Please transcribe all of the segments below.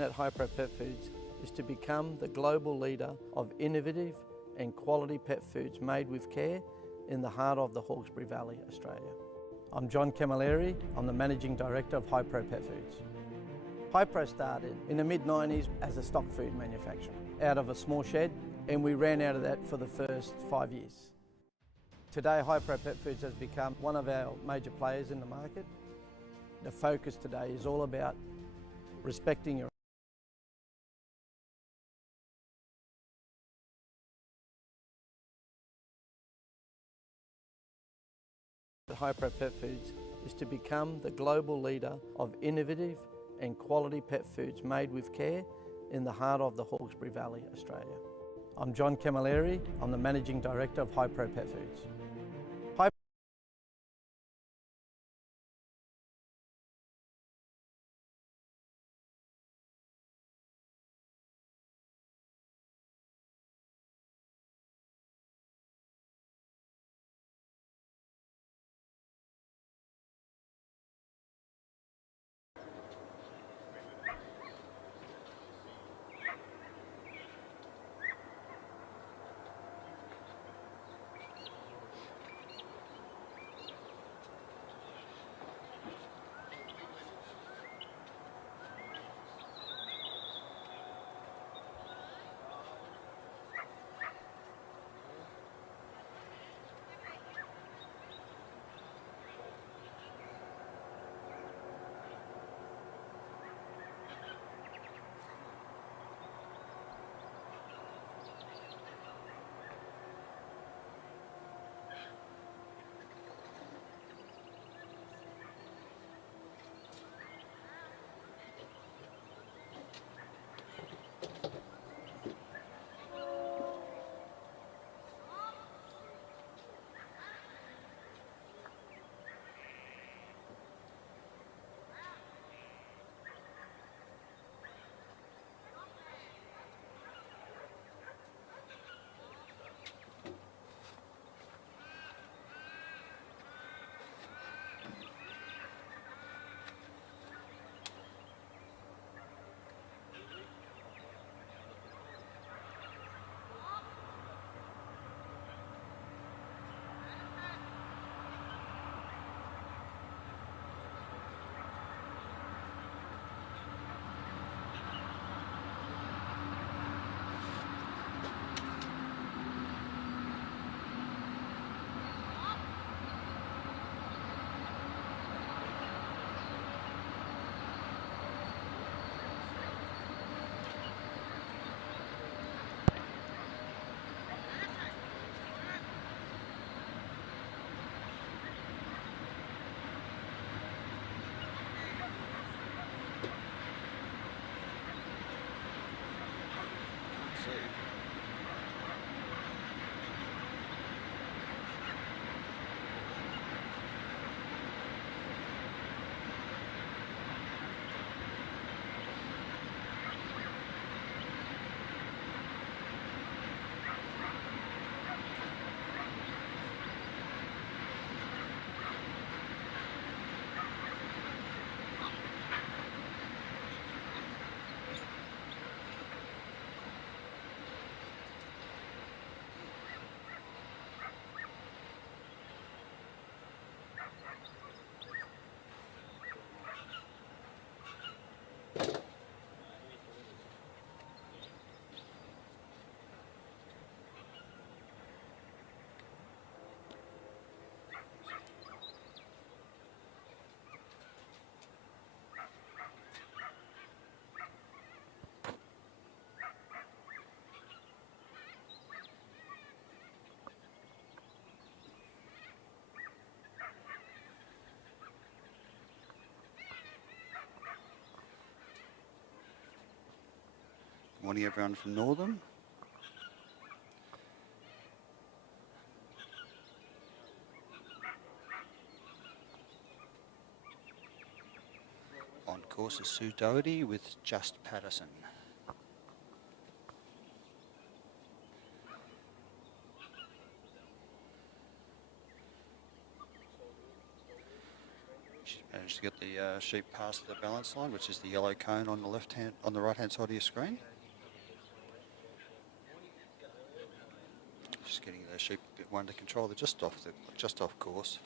mission at Hypro Pet Foods is to become the global leader of innovative and quality pet foods made with care in the heart of the Hawkesbury Valley, Australia. I'm John Camilleri. I'm the Managing Director of Hypro Pet Foods. Hypro started in the mid-90s as a stock food manufacturer out of a small shed, and we ran out of that for the first 5 years. Today, Hypro Pet Foods has become one of our major players in the market. The focus today is all about respecting your Hypro Pet Foods is to become the global leader of innovative and quality pet foods made with care in the heart of the Hawkesbury Valley, Australia. I'm John Camilleri. I'm the Managing Director of Hypro Pet Foods. Morning everyone from Northam. On course is Sue Doherty with Just Patterson. She's managed to get the sheep past the balance line, which is the yellow cone on the right hand side of your screen. Just getting the sheep a bit under control. They're just off course.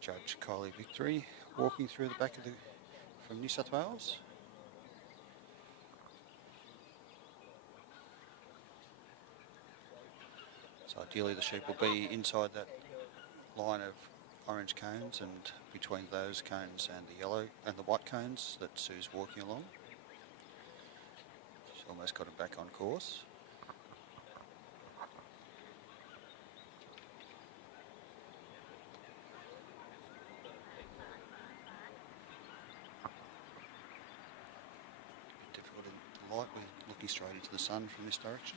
Judge Kylie Victory walking through the back of from New South Wales. So ideally the sheep will be inside that line of orange cones and between those cones and the yellow and the white cones that Sue's walking along. She's almost got him back on course. Difficult in the light, we're looking straight into the sun from this direction.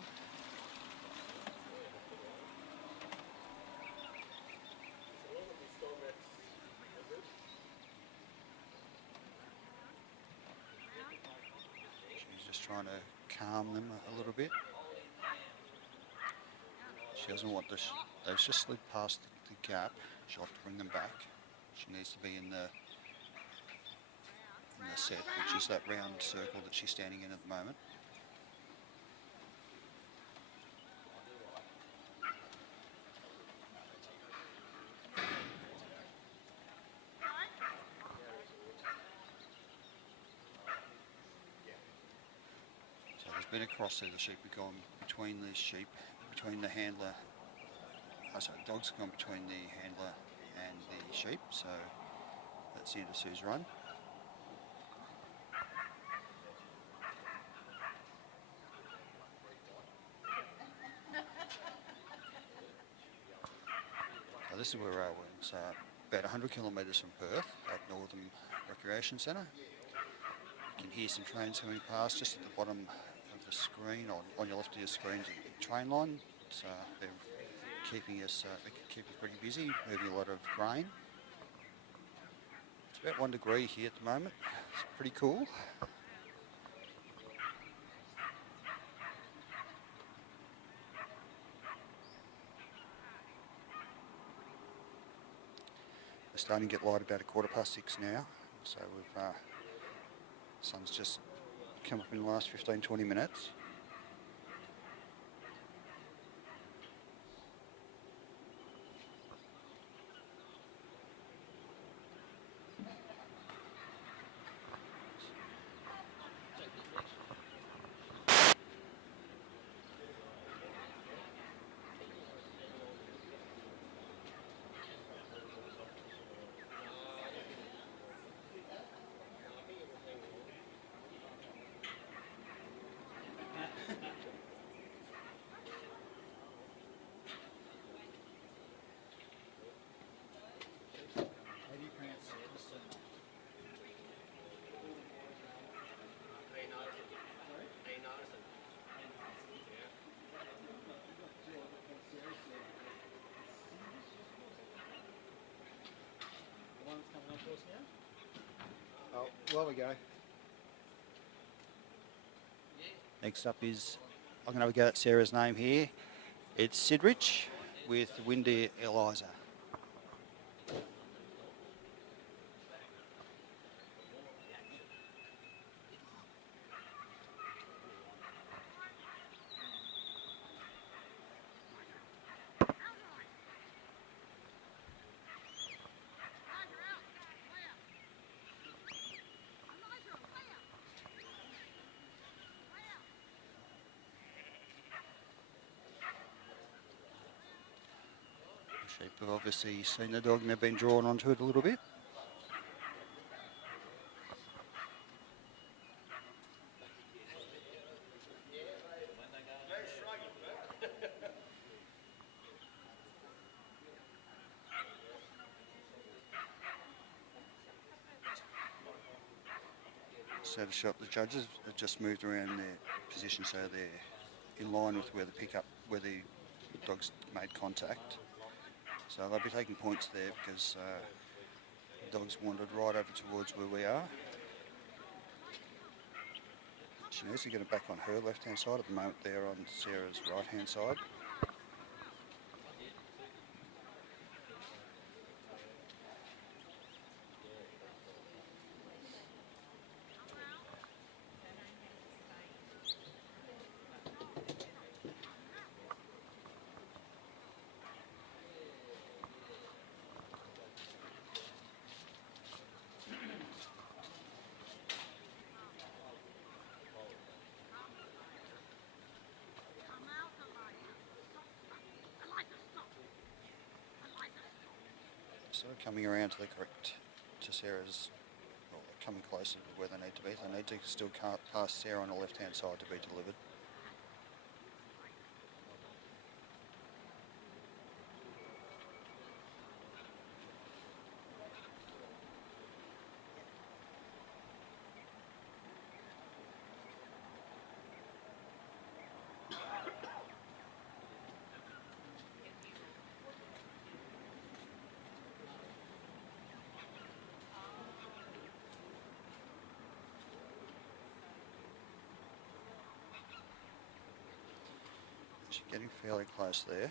Trying to calm them a little bit. She doesn't want this. They've just slid past the gap. She'll have to bring them back. She needs to be in the set, which is that round circle that she's standing in at the moment. Been across there, the sheep have gone between the sheep, between the handler, sorry, the dog's gone between the handler and the sheep, so that's the end of Sue's run. So this is where we are. It's about 100 kilometres from Perth at Northam Recreation Centre. You can hear some trains coming past just at the bottom of the screen, on your left of your screen, the train line. So they're keeping us pretty busy, moving a lot of grain. It's about 1 degree here at the moment. It's pretty cool. It's starting to get light about 6:15 now. So we've sun's just come up in the last 15-20 minutes. Oh, well we go. Next up is, I'm going to have a go at Sarah's name here. It's Sidrich with Windy Eliza. Sheep have obviously seen the dog and they've been drawn onto it a little bit. So to shop, the judges have just moved around their position so they're in line with where the dog's made contact. So they'll be taking points there because the dog's wandered right over towards where we are. position is to get it back on her left-hand side. At the moment they're on Sarah's right-hand side. So coming around to the correct, to Sarah's, well, coming closer to where they need to be. They need to still pass Sarah on the left-hand side to be delivered. She's getting fairly close there.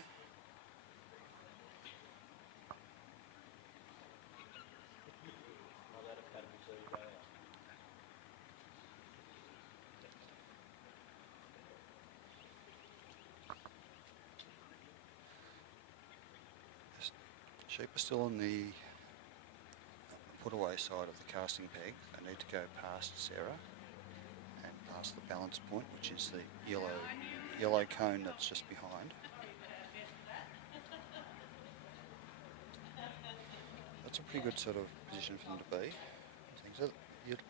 Sheep are still on the put away side of the casting peg. They need to go past Sarah and past the balance point, which is the yellow cone that's just behind. That's a pretty good sort of position for them to be. I think so.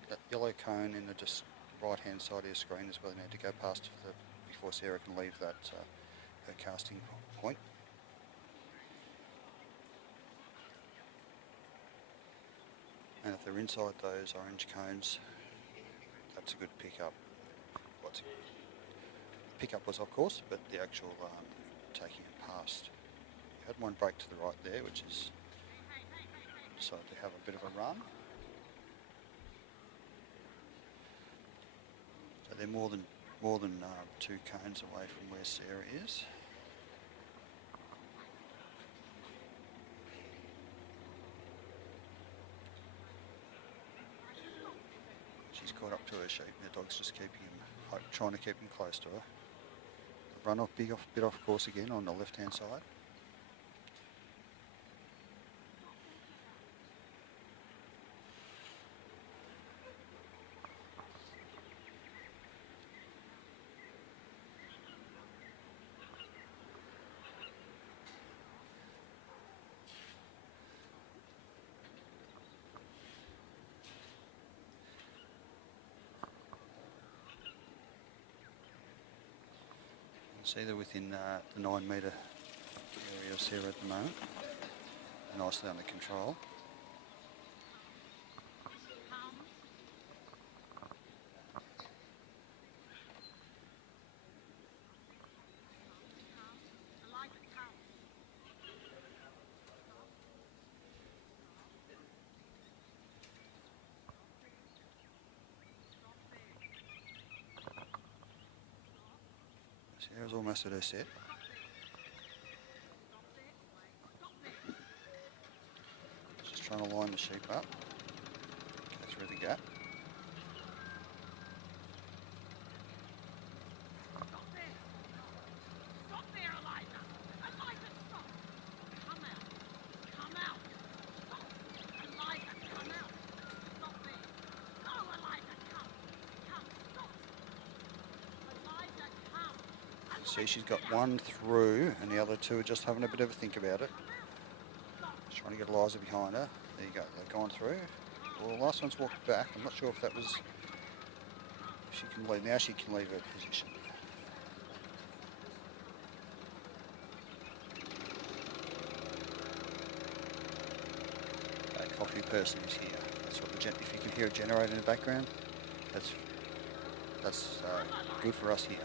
That yellow cone in the just right-hand side of your screen is where they need to go past before Sarah can leave that her casting point. And if they're inside those orange cones, that's a good pickup. Pickup was, of course, but the actual taking it past. You had one break to the right there, which is decided to have a bit of a run. So they're more than 2 cones away from where Sarah is. She's caught up to her sheep. The dog's just keeping him, trying to keep him close to her. Run off, bit off course again on the left-hand side. See they're within the 9 metre area of Sarah at the moment. Nicely under control. Sarah's almost at her set. Just trying to line the sheep up, go through the gap. See, she's got one through and the other 2 are just having a bit of a think about it. Just trying to get Eliza behind her. There you go, they've gone through. Well, the last one's walked back. I'm not sure if that was... She can leave. Now she can leave her position. That coffee person is here. That's what if you can hear a generator in the background, that's good for us here.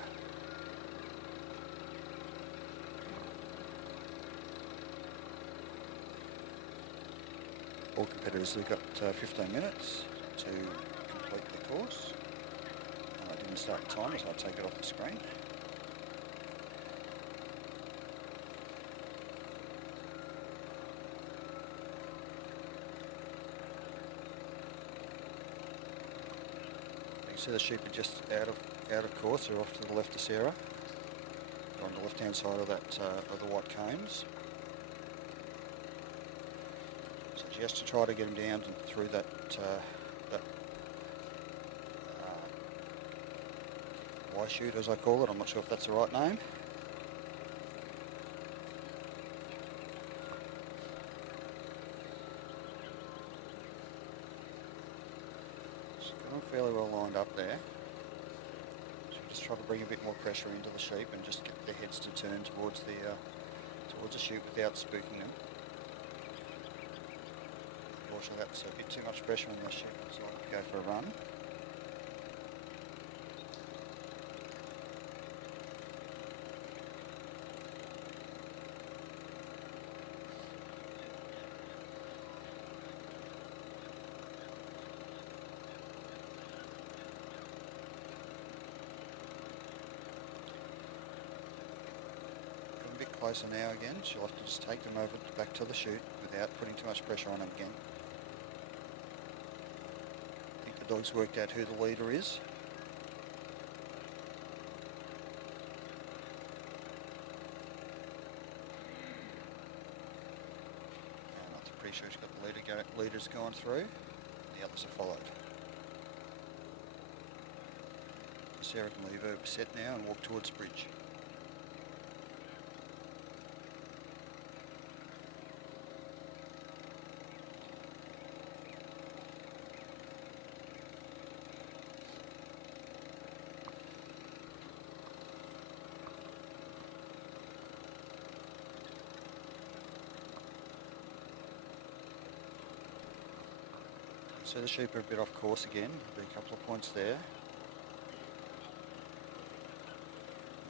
All competitors have got 15 minutes to complete the course. I didn't start the timer, so I'll take it off the screen. You can see the sheep are just out of course. They're off to the left of Sarah. They're on the left-hand side of that of the white combs. So she has to try to get them down and through that Y shoot, as I call it. I'm not sure if that's the right name. She's got them fairly well lined up there. So just try to bring a bit more pressure into the sheep and just get their heads to turn towards the chute without spooking them. Unfortunately, that's a bit too much pressure on the sheep, so I'll go for a run. A bit closer now again. She'll have to just take them over back to the chute without putting too much pressure on them again. I think the dog's worked out who the leader is. And I'm pretty sure she's got the leaders going through. The others have followed. Sarah can leave her set now and walk towards the bridge. So the sheep are a bit off course again. There'll be a couple of points there.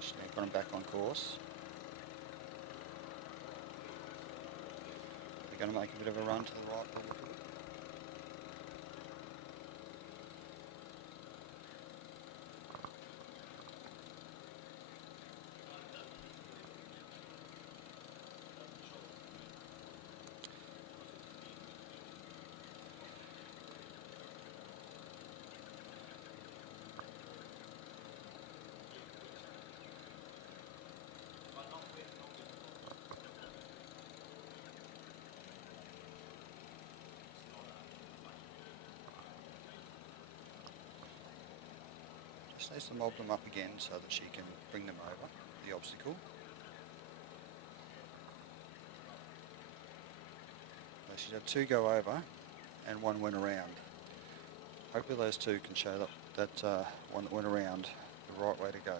She's now got them back on course. They're going to make a bit of a run to the right. Just needs to mob them up again so that she can bring them over the obstacle. So she's had 2 go over and 1 went around. Hopefully those 2 can show that one that went around the right way to go.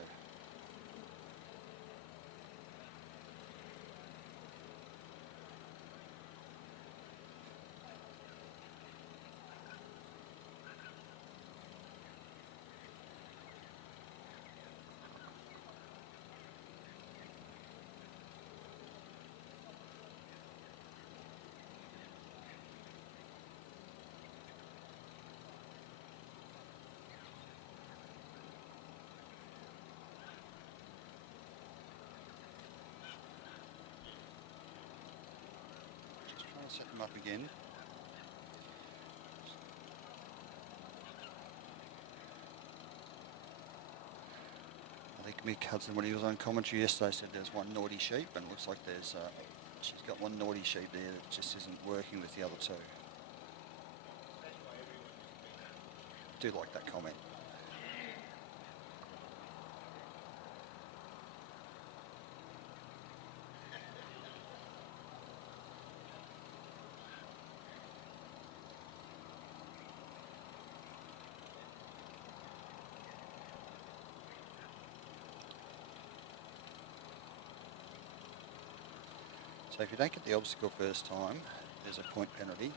Set them up again. I think Mick Hudson, when he was on commentary yesterday, said there's 1 naughty sheep, and it looks like there's she's got 1 naughty sheep there that just isn't working with the other 2. Do like that comment. So if you don't get the obstacle first time, there's a point penalty,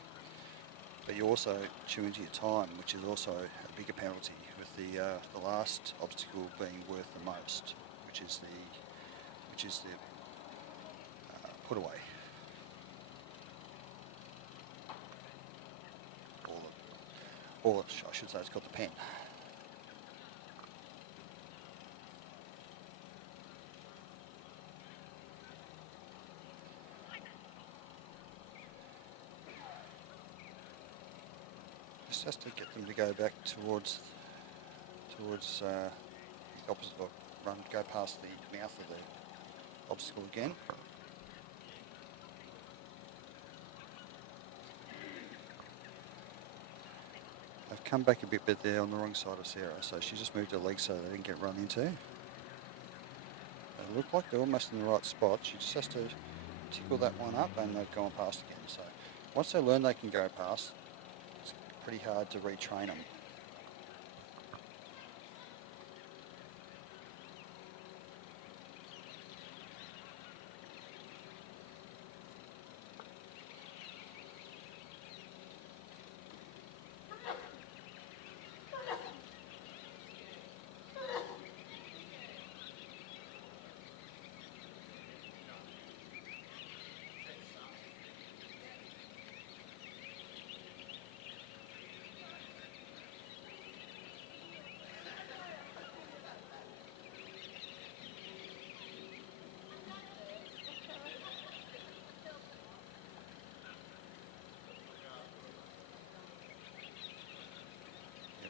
but you also chew into your time, which is also a bigger penalty, with the last obstacle being worth the most, which is the put away, or I should say it's called the pen. just has to get them to go back towards the opposite, or go past the mouth of the obstacle again. They've come back a bit, but they're on the wrong side of Sarah, so she just moved her legs so they didn't get run into. They look like they're almost in the right spot. She just has to tickle that one up and they've gone past again. So once they learn they can go past, it's pretty hard to retrain them.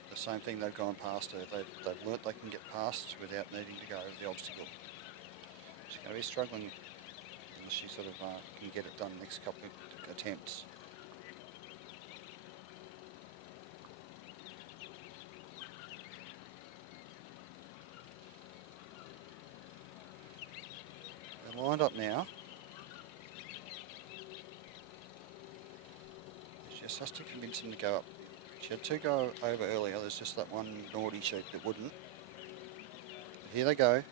The same thing, they've gone past her. They've learnt they can get past without needing to go over the obstacle. She's going to be struggling unless she sort of can get it done the next couple of attempts. They're lined up now. She just has to convince them to go up. She had two go over earlier. There's just that one naughty sheep that wouldn't. But here they go.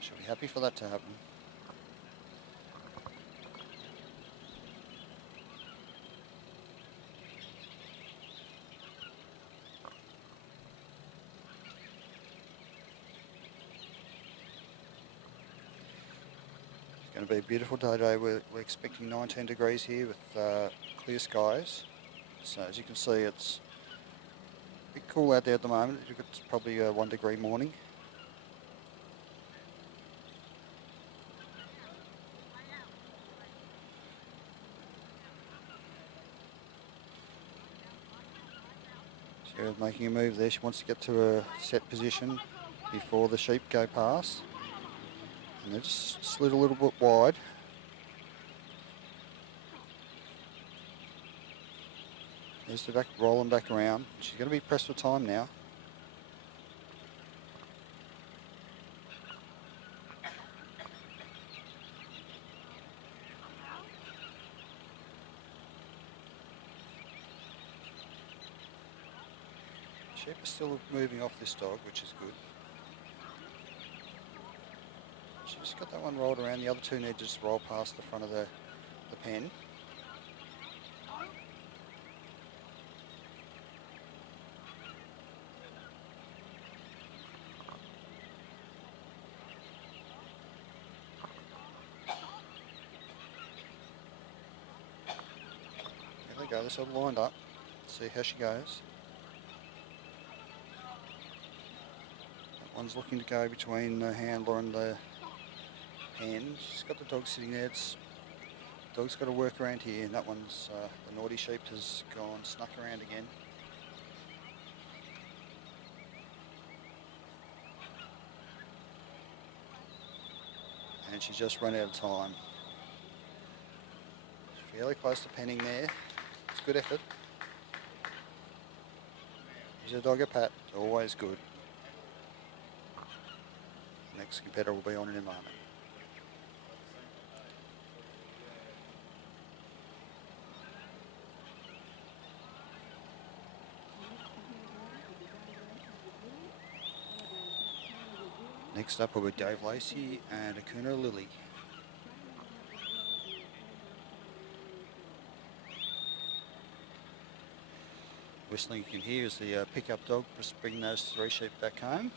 She'll be happy for that to happen. It's going to be a beautiful day today. We're expecting 19 degrees here with clear skies. So as you can see, it's a bit cool out there at the moment. It's probably a 1 degree morning. She's making a move there. She wants to get to a set position before the sheep go past. And they just slid a little bit wide. There's the back, rolling back around. She's going to be pressed for time now. Sheep is still moving off this dog, which is good. She's got that one rolled around. The other two need to just roll past the front of the pen. Go, they're sort of lined up. See how she goes. That one's looking to go between the handler and the pen. She's got the dog sitting there. The dog's got to work around here, and that one's the naughty sheep has gone snuck around again. And she's just run out of time. She's fairly close to penning there. It's good effort. Gives the dog a pat, always good. Next competitor will be on in a moment. Next up will be Dave Lacey and Akuna Lily. Whistling you can hear is the pickup dog just bringing those three sheep back home.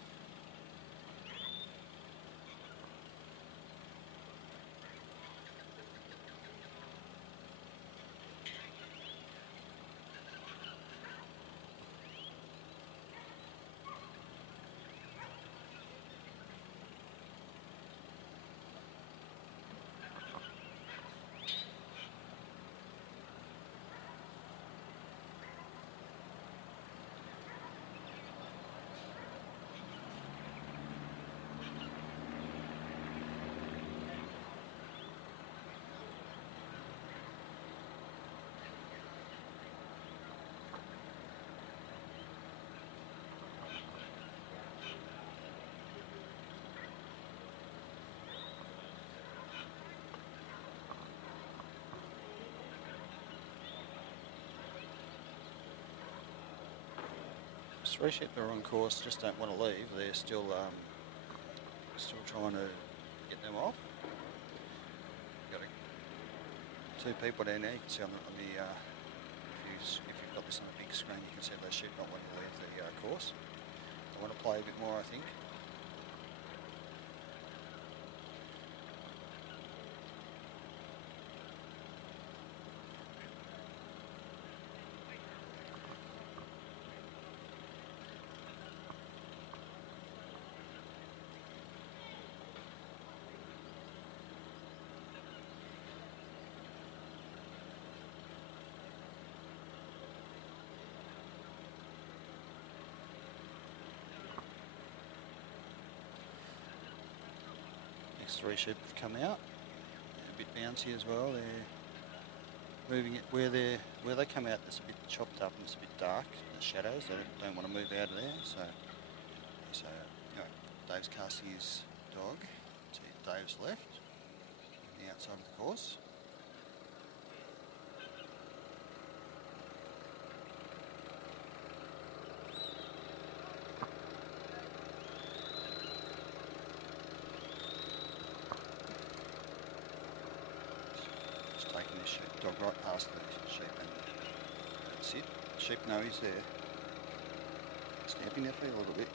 These 3 sheep that are on course just don't want to leave. They're still trying to get them off. Got 2 people down there. You can see on the if you've got this on the big screen, you can see those sheep not wanting to leave the course. They want to play a bit more, I think. Next 3 sheep have come out. They're a bit bouncy as well. They're moving it where they come out. It's a bit chopped up and it's a bit dark. The shadows. They don't want to move out of there. So anyway, Dave's casting his dog to Dave's left, on the outside of the course. Taking this dog right past the sheep, and that's it. The sheep know he's there. Stamping their feet a little bit.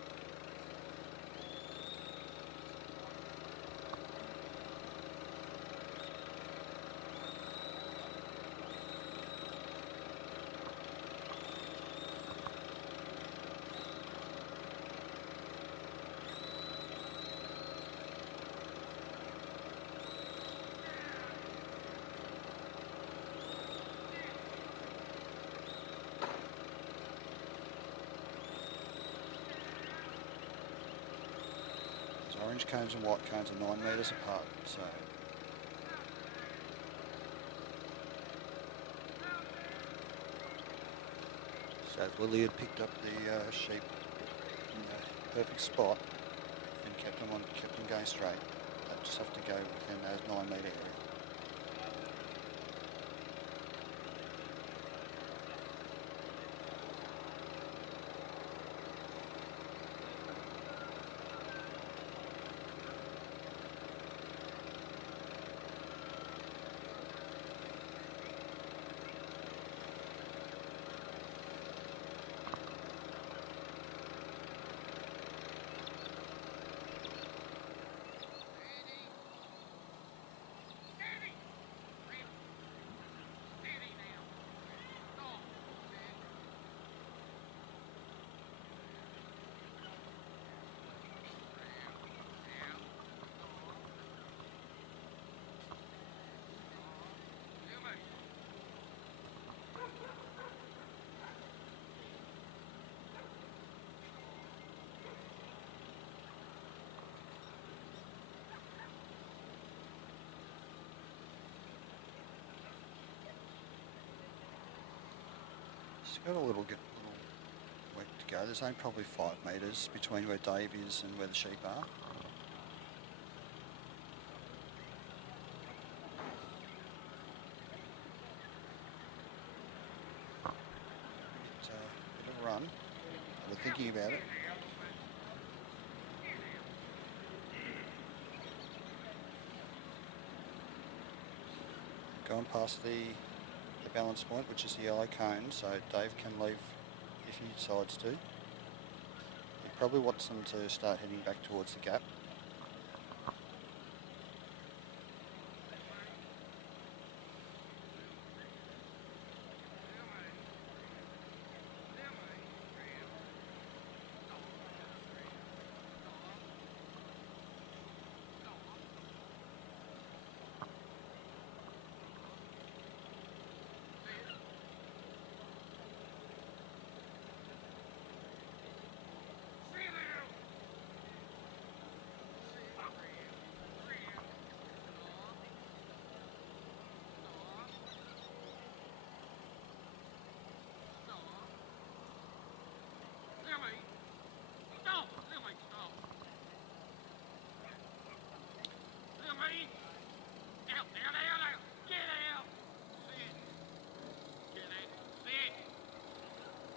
Orange cones and white cones are 9 metres apart, so Willie had picked up the sheep in the perfect spot and kept them going straight. They just have to go within those 9 metre area. It's got a little way to go. There's only probably 5 metres between where Dave is and where the sheep are. Bit of a run. We're thinking about it. Going past the balance point, which is the yellow cone, so Dave can leave if he decides to. He probably wants them to start heading back towards the gap.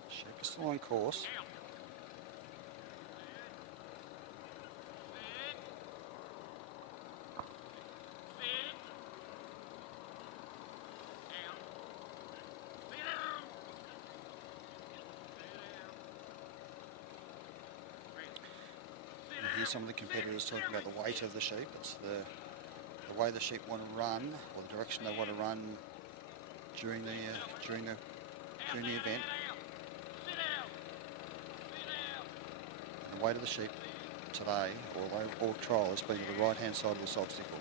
Sheep is still on course. hear some of the competitors talking about the weight of the sheep. It's the way the sheep want to run, or the direction they want to run during the event. And the weight of the sheep today, or all trial, has been to the right hand side of this obstacle.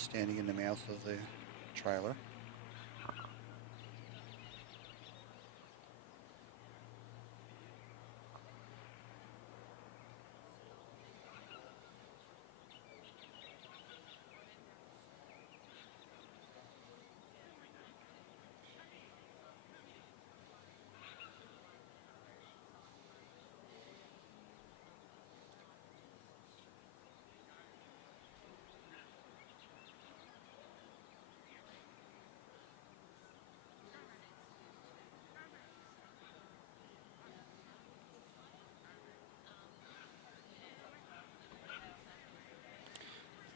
standing in the mouth of the trailer.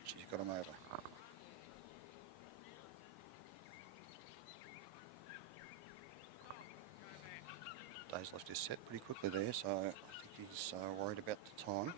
She's got him over. Dave's left his set pretty quickly there, so I think he's worried about the time.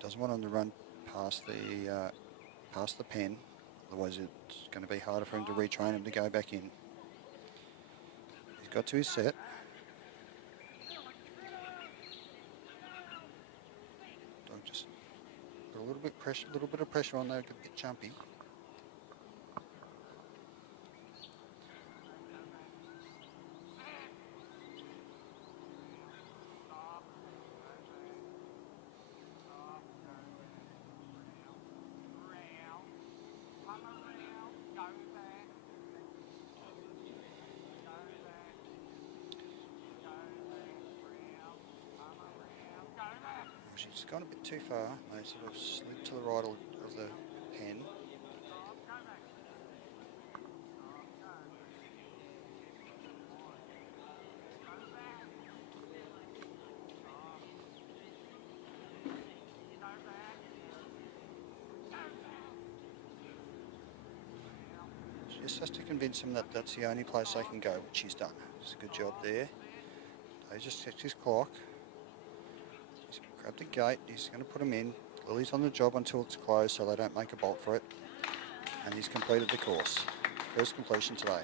Doesn't want him to run past the pen, otherwise it's going to be harder for him to retrain him to go back in. He's got to his set. Dog just put a little bit of pressure on there, a bit jumpy. She's gone a bit too far. They sort of slid to the right of the pen. She just has to convince him that that's the only place they can go, which she's done. It's a good job there. They just checked his clock. He's grabbed the gate, he's going to put him in. Lily's on the job until it's closed so they don't make a bolt for it. And he's completed the course. First completion today.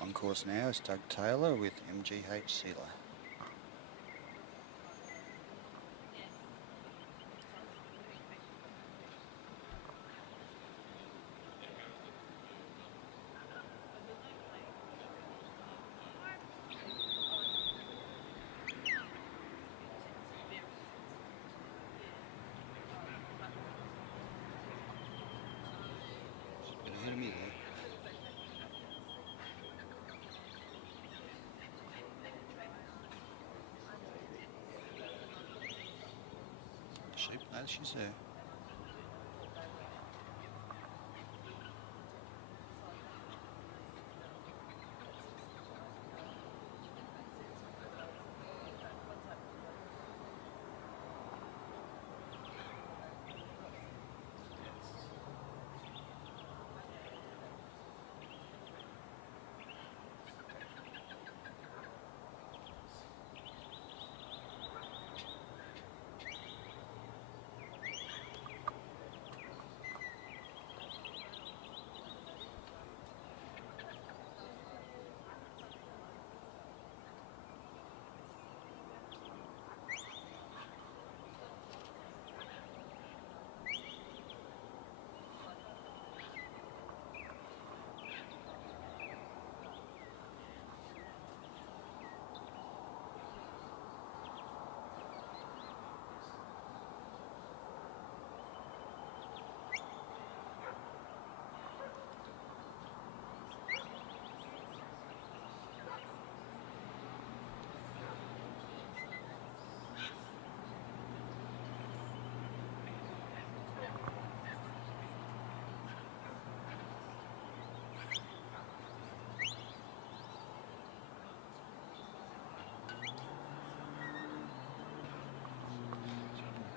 On course now is Doug Taylor with MGH Sealer. sheep. No, she's there.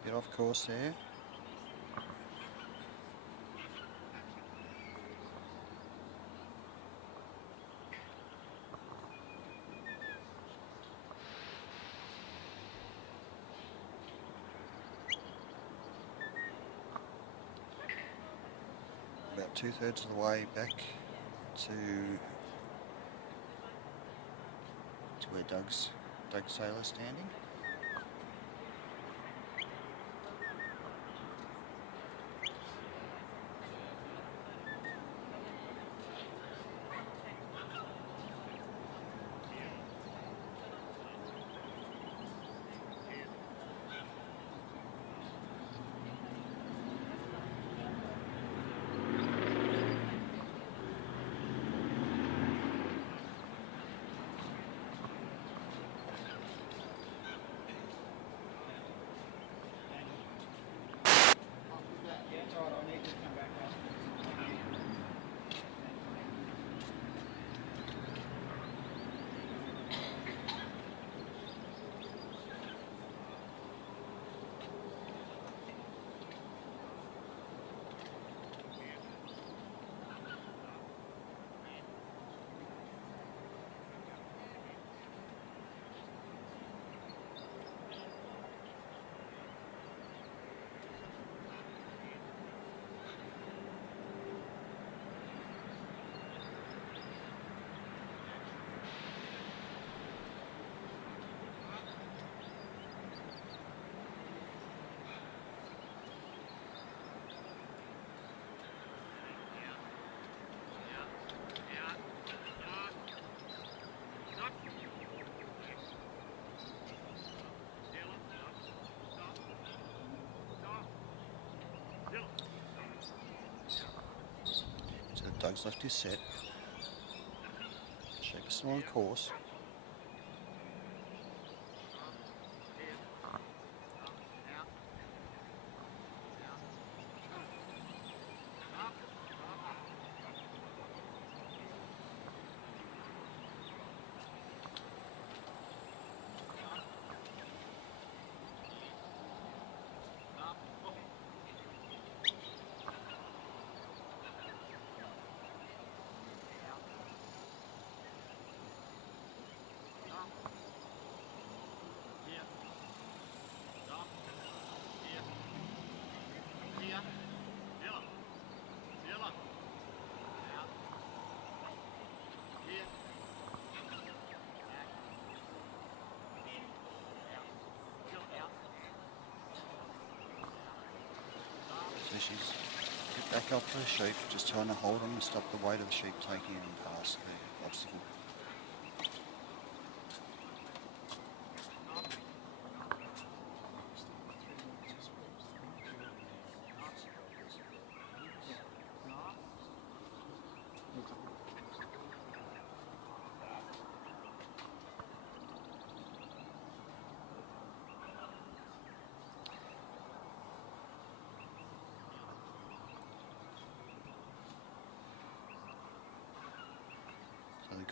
Bit off course there. About 2/3 of the way back to where Doug Saylor's standing. So Doug's left his set. Sheep is still on course. So she's back up to the sheep, just trying to hold them and stop the weight of the sheep taking them past the obstacle.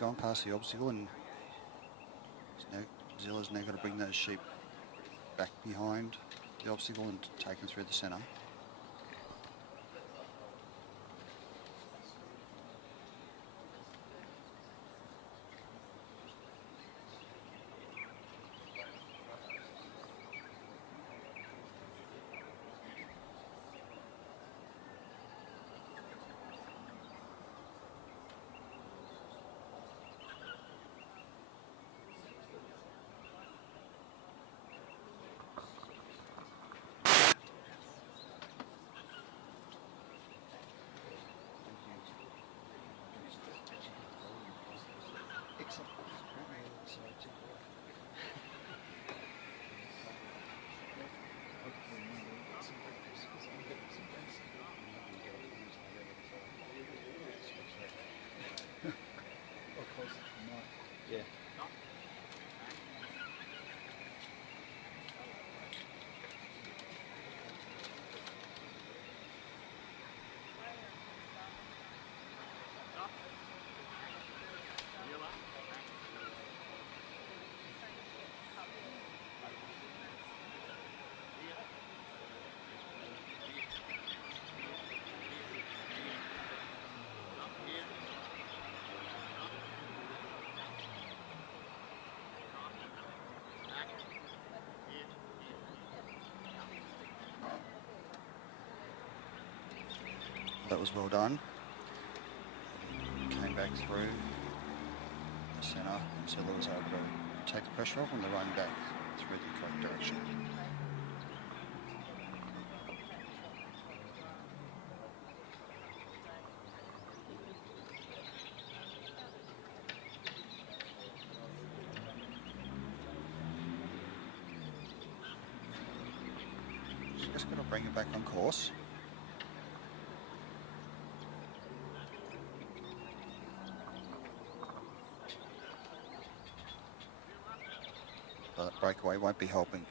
gone past the obstacle, and Zilla's now got to bring those sheep back behind the obstacle and take them through the centre. That was well done. Came back through the centre, and Zilla was able to take the pressure off and the run back through the correct direction. Just going to bring it back on course. That breakaway won't be helping.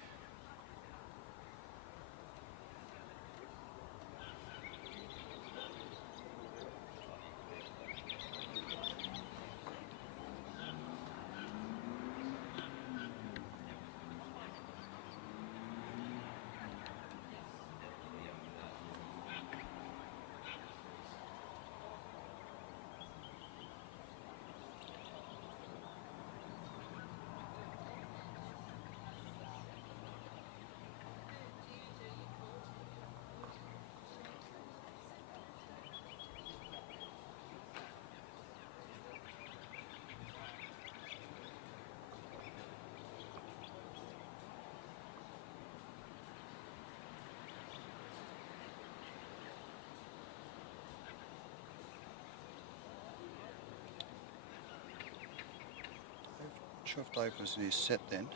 Not sure if Dave was in his set then.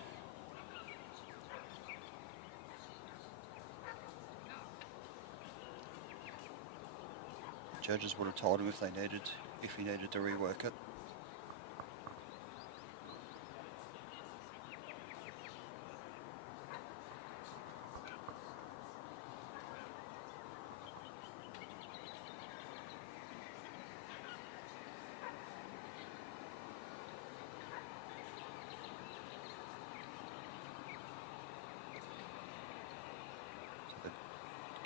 Judges would have told him if he needed to rework it.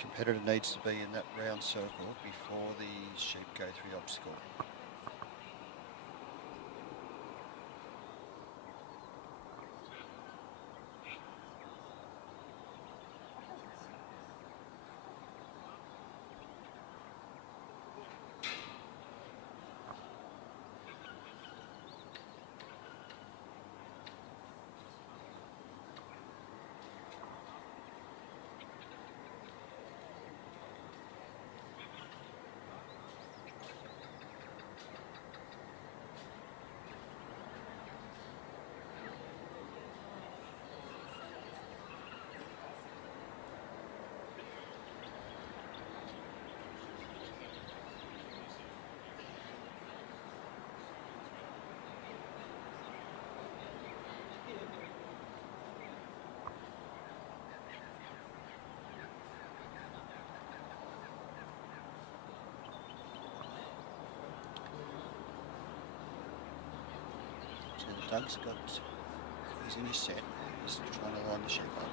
Competitor needs to be in that round circle before the sheep go through the obstacle. So Doug's he's in his set, he's trying to line the sheep up.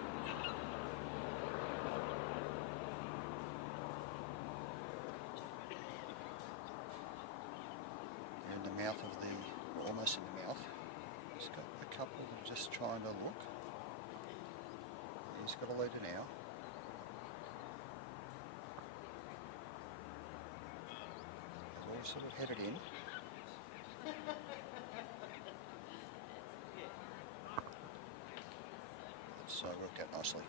They're in the mouth of or almost in the mouth. He's got a couple of them just trying to look. He's got a leader now. They're all sort of headed in. So worked out nicely.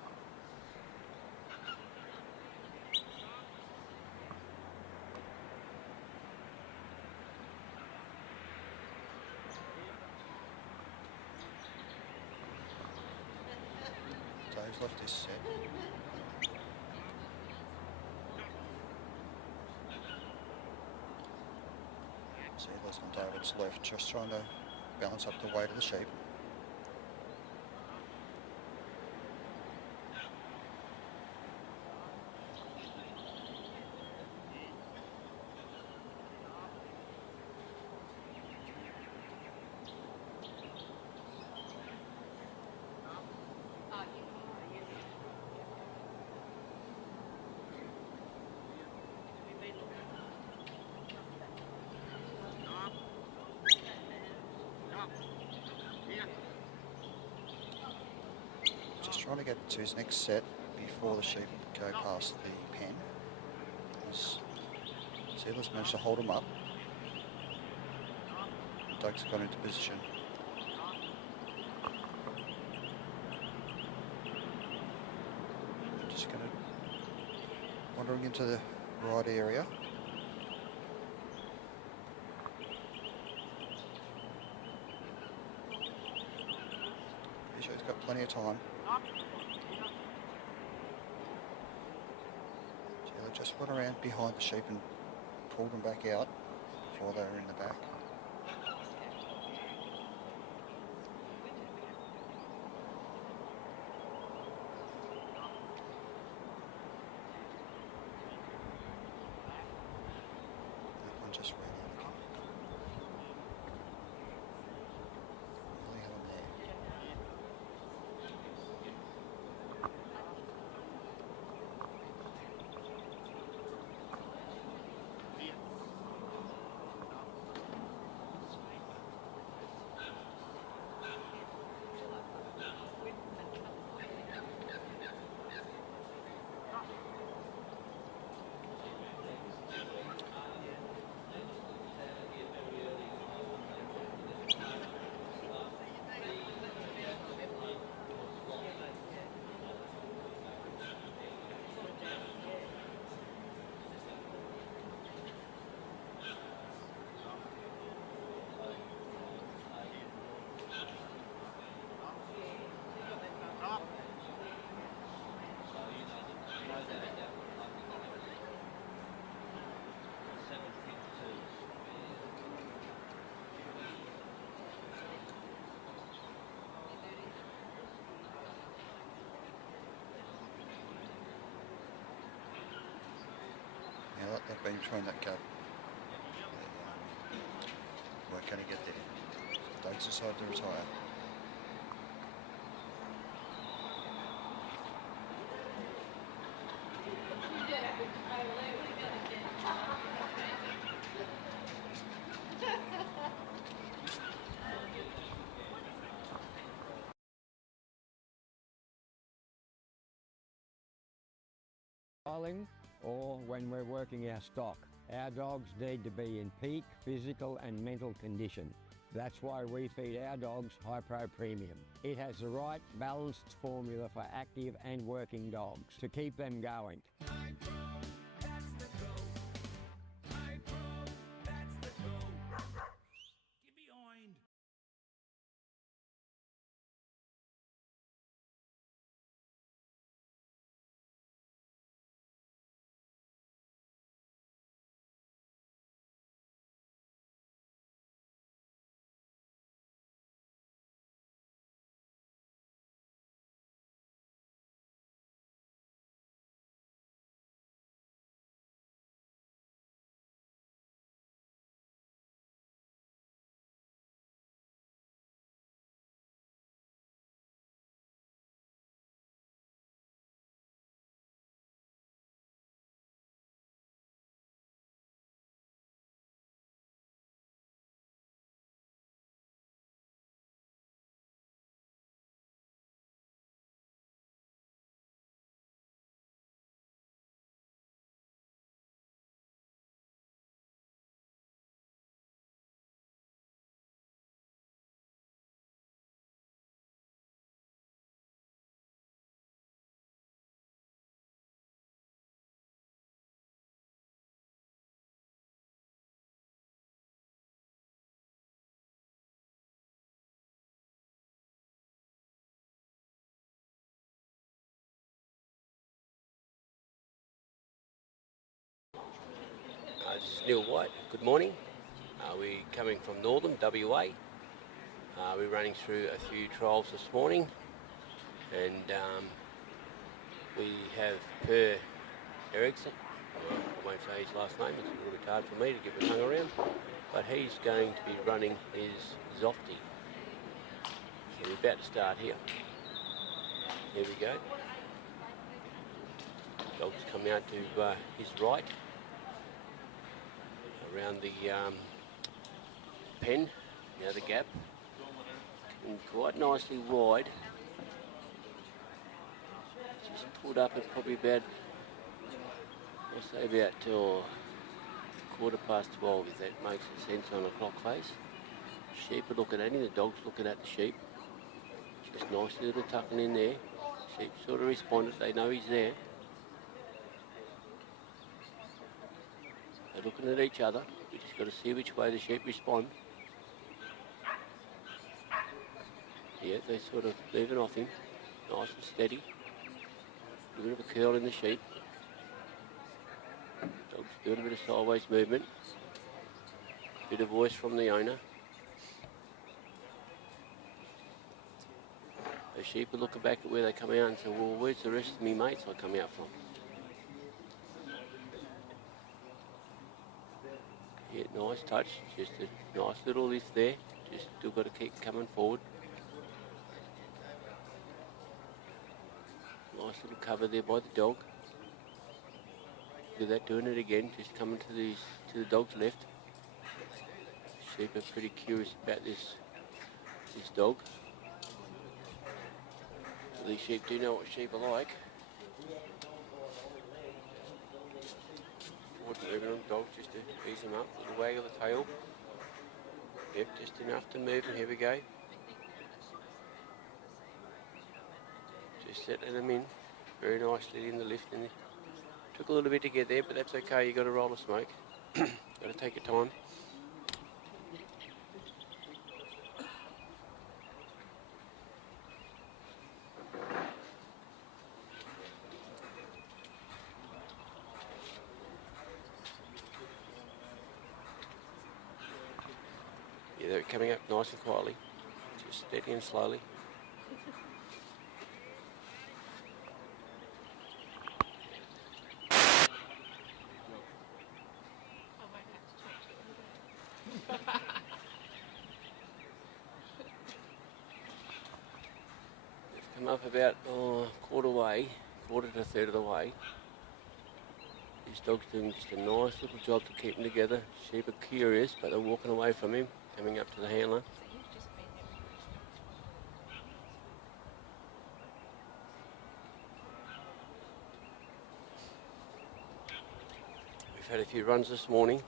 Dave's left his set. Seedless on David's left, just trying to balance up the weight of the sheep. Just trying to get to his next set before the sheep go past the pen. Seedless managed to hold him up. Doug's got into position. Just going to wandering into the right area. He's got plenty of time. So they just went around behind the sheep and pulled them back out before they were in the back. That one just ran out again. Really have them there. Now they've been trying that gap. They weren't going to get there. So Doug's decided to retire. Or when we're working our stock. Our dogs need to be in peak physical and mental condition. That's why we feed our dogs High Pro Premium. It has the right balanced formula for active and working dogs to keep them going. Neil White, good morning. We're coming from Northam, WA. We're running through a few trials this morning, and we have Per Eriksson. I won't say his last name, it's a little bit hard for me to get my tongue around, but he's going to be running his Zofty. So we're about to start here. Here we go. Dog's come out to his right, around the pen, now the gap, and quite nicely wide. Just pulled up at probably about, I'll say about 12:15, if that makes sense on a clock face. Sheep are looking at him, the dog's looking at the sheep. Just nicely little tucking in there. Sheep sort of responded, they know he's there. They're looking at each other. We just got to see which way the sheep respond. Yeah, they're sort of moving off him, nice and steady. A bit of a curl in the sheep. Dog's doing a bit of sideways movement. Bit of voice from the owner. The sheep are looking back at where they come out and say, well, where's the rest of me mates I come out from? Yeah, nice touch, just a nice little lift there. Just still got to keep coming forward. Nice little cover there by the dog. Look at that, doing it again, just coming to the dog's left. Sheep are pretty curious about this dog. These sheep do know what sheep are like. Forward moving on the dog just to ease them up. Little wag of the tail. Yep, just enough to move, and here we go. Just settling them in very nicely in the lift. And took a little bit to get there, but that's okay. You got to roll the smoke. Got to take your time. Yeah, they're coming up nice and quietly, just steady and slowly. They've come up about quarter to a third of the way. This dog's doing just a nice little job to keep them together. Sheep are curious, but they're walking away from him, coming up to the handler. We've had a few runs this morning.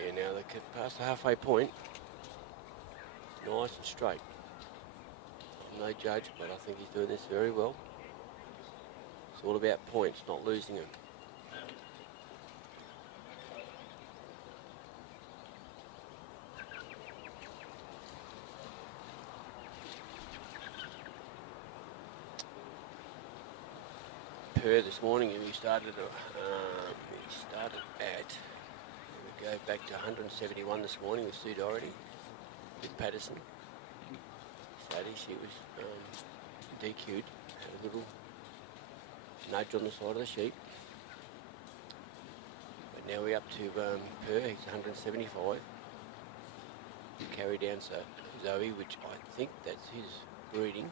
Yeah, now they get past the halfway point. Nice and straight. I'm no judge, but I think he's doing this very well. It's all about points, not losing them. Per this morning, we started at, we go back to 171 this morning with Sue Doherty, with Patterson. Saturday she was DQ'd, had a little nudge on the side of the sheep. But now we're up to Per, he's 175. Carry down Zoe, which I think that's his breeding.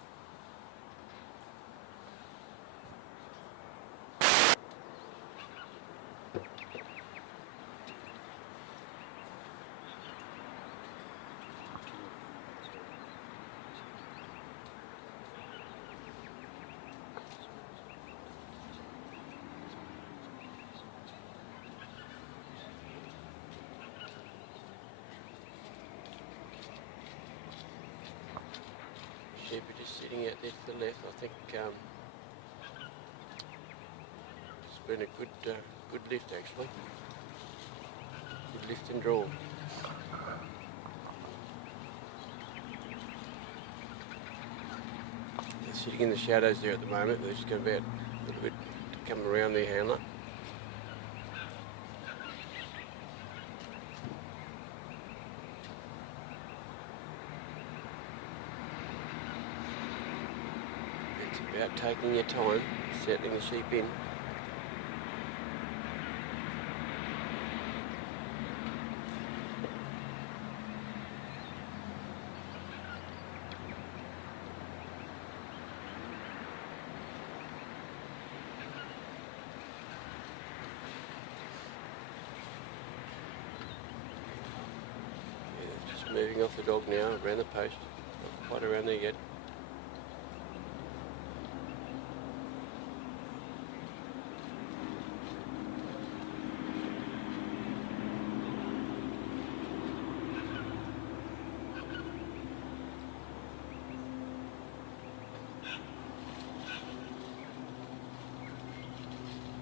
Sheep are just sitting out there to the left. I think been a good lift actually. Good lift and draw. They're sitting in the shadows there at the moment. They're just going about a little bit to come around their handler. It's about taking your time, settling the sheep in. Moving off the dog now, around the post, not quite around there yet.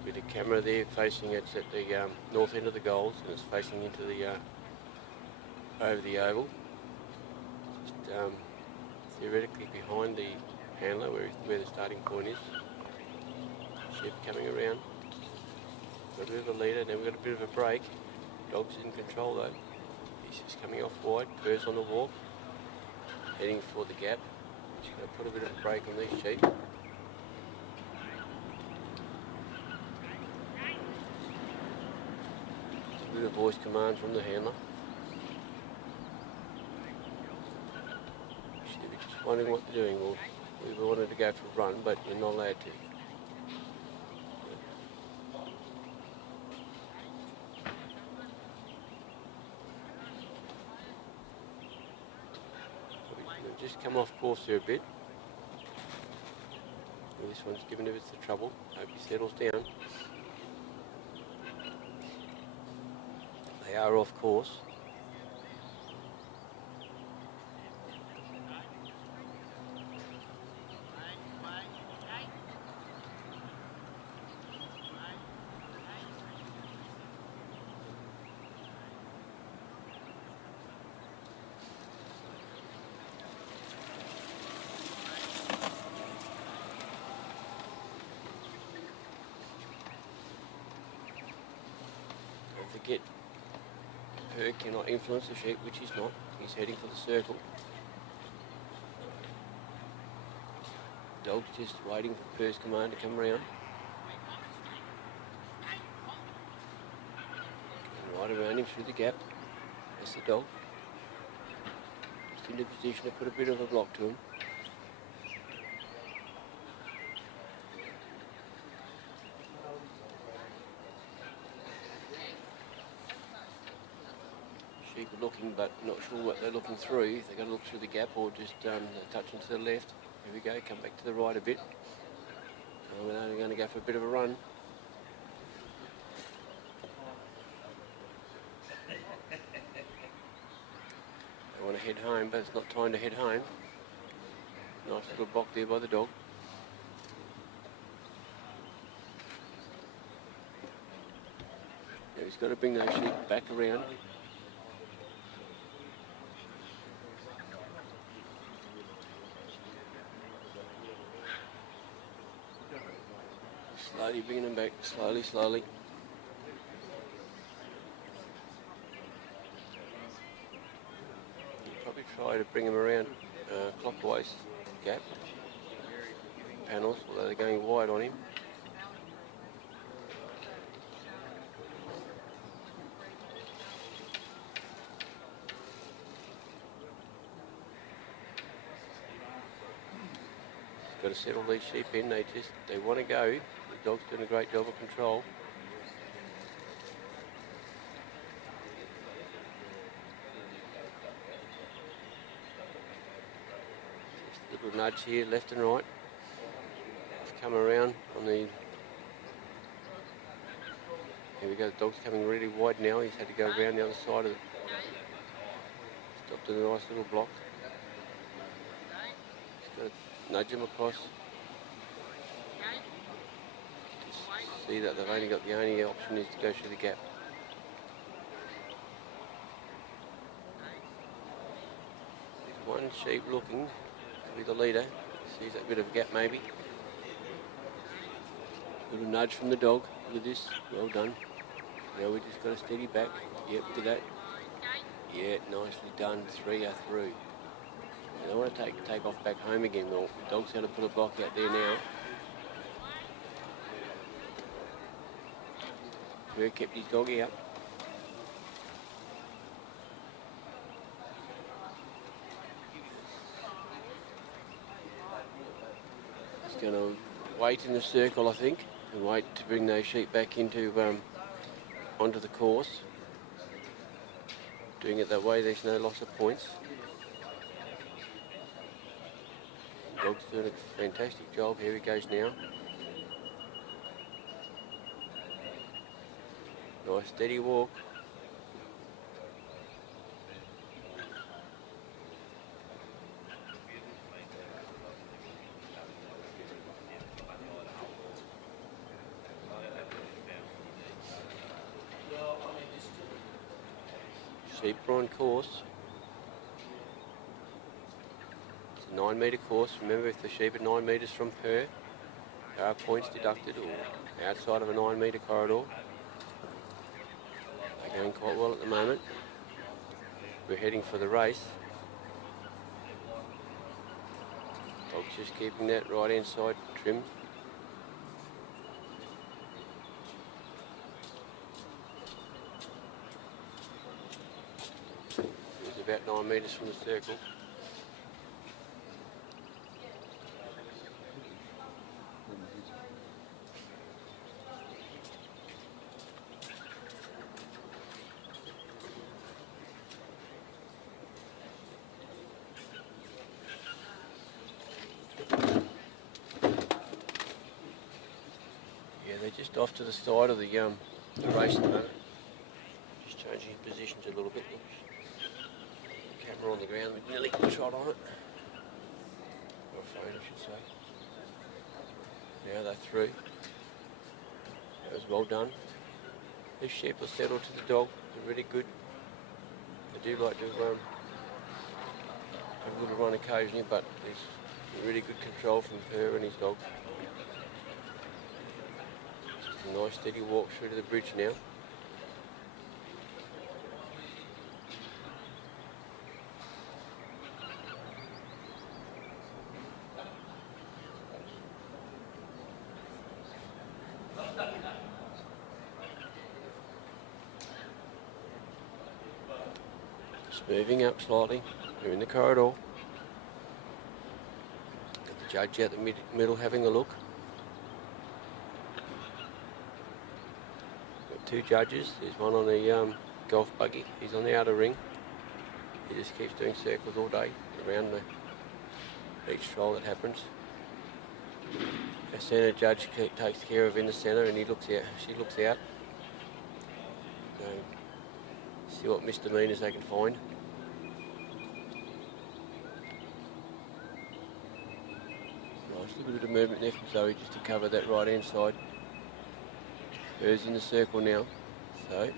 With the camera there facing, it's at the north end of the goals and it's facing into the over the oval, just theoretically behind the handler where the starting point is. Sheep coming around, got a bit of a leader, then we've got a bit of a break. Dog's in control though, he's just coming off wide, Purse on the walk, heading for the gap. Just going to put a bit of a break on these sheep. Just a bit of voice command from the handler. Wondering what they're doing. Well, we wanted to go for a run, but you're not allowed to. We've just come off course there a bit. Well, this one's giving a bit of trouble. Hope he settles down. They are off course. Forget, her cannot influence the sheep, which he's not. He's heading for the circle. Dog's just waiting for Purse command to come around. And right around him through the gap. That's the dog. Just into position to put a bit of a block to him. Sheep are looking, but not sure what they're looking through. They're going to look through the gap or just touching to the left. Here we go, come back to the right a bit. And we're only going to go for a bit of a run. They want to head home, but it's not time to head home. Nice little block there by the dog. Now he's got to bring those sheep back around. Slowly bringing them back, slowly, slowly. You'll probably try to bring them around clockwise gap panels, although they're going wide on him. Got to settle these sheep in. They want to go. The dog's doing a great job of control. Just a little nudge here, left and right. Just come around on the. Here we go. The dog's coming really wide now. He's had to go around the other side of it. Stopped in a nice little block. Just got to nudge him across. see that they've only got the only option is to go through the gap. There's one sheep looking to be the leader. Sees that bit of a gap maybe. Little nudge from the dog. Look at this. Well done. Now we just got to steady back. Yep, look at that. Yeah, nicely done. 3 are through. And I want to take off back home again. Well, the dog's going to put a block out there now. Where kept his doggy up. He's going to wait in the circle, I think, and wait to bring those sheep back into onto the course. Doing it that way, there's no loss of points. Dog's doing a fantastic job. Here he goes now. Nice steady walk. Sheep are on course. It's a 9 metre course. Remember, if the sheep are 9 metres from her, there are points deducted, or outside of a 9 metre corridor. They're going quite well at the moment. We're heading for the race. Dog's just keeping that right hand side trim. It's about 9 metres from the circle. Yeah, they're just off to the side of the race at the moment. Just changing positions a little bit. Camera on the ground, we nearly trot on it. Or a phone, I should say. Now they're through. That was well done. These sheep are settled to the dog. They're really good. They do like to have a little run occasionally, but there's really good control from her and his dog. Just a nice steady walk through to the bridge now. Just moving up slightly. We're in the corridor. Got the judge out the middle having a look. Got 2 judges. There's one on the golf buggy. He's on the outer ring. He just keeps doing circles all day around each trial that happens. Our centre judge takes care of in the centre, and he looks out. She looks out. See what misdemeanours they can find. Nice little bit of movement there from Zoe just to cover that right hand side. Hers in the circle now, so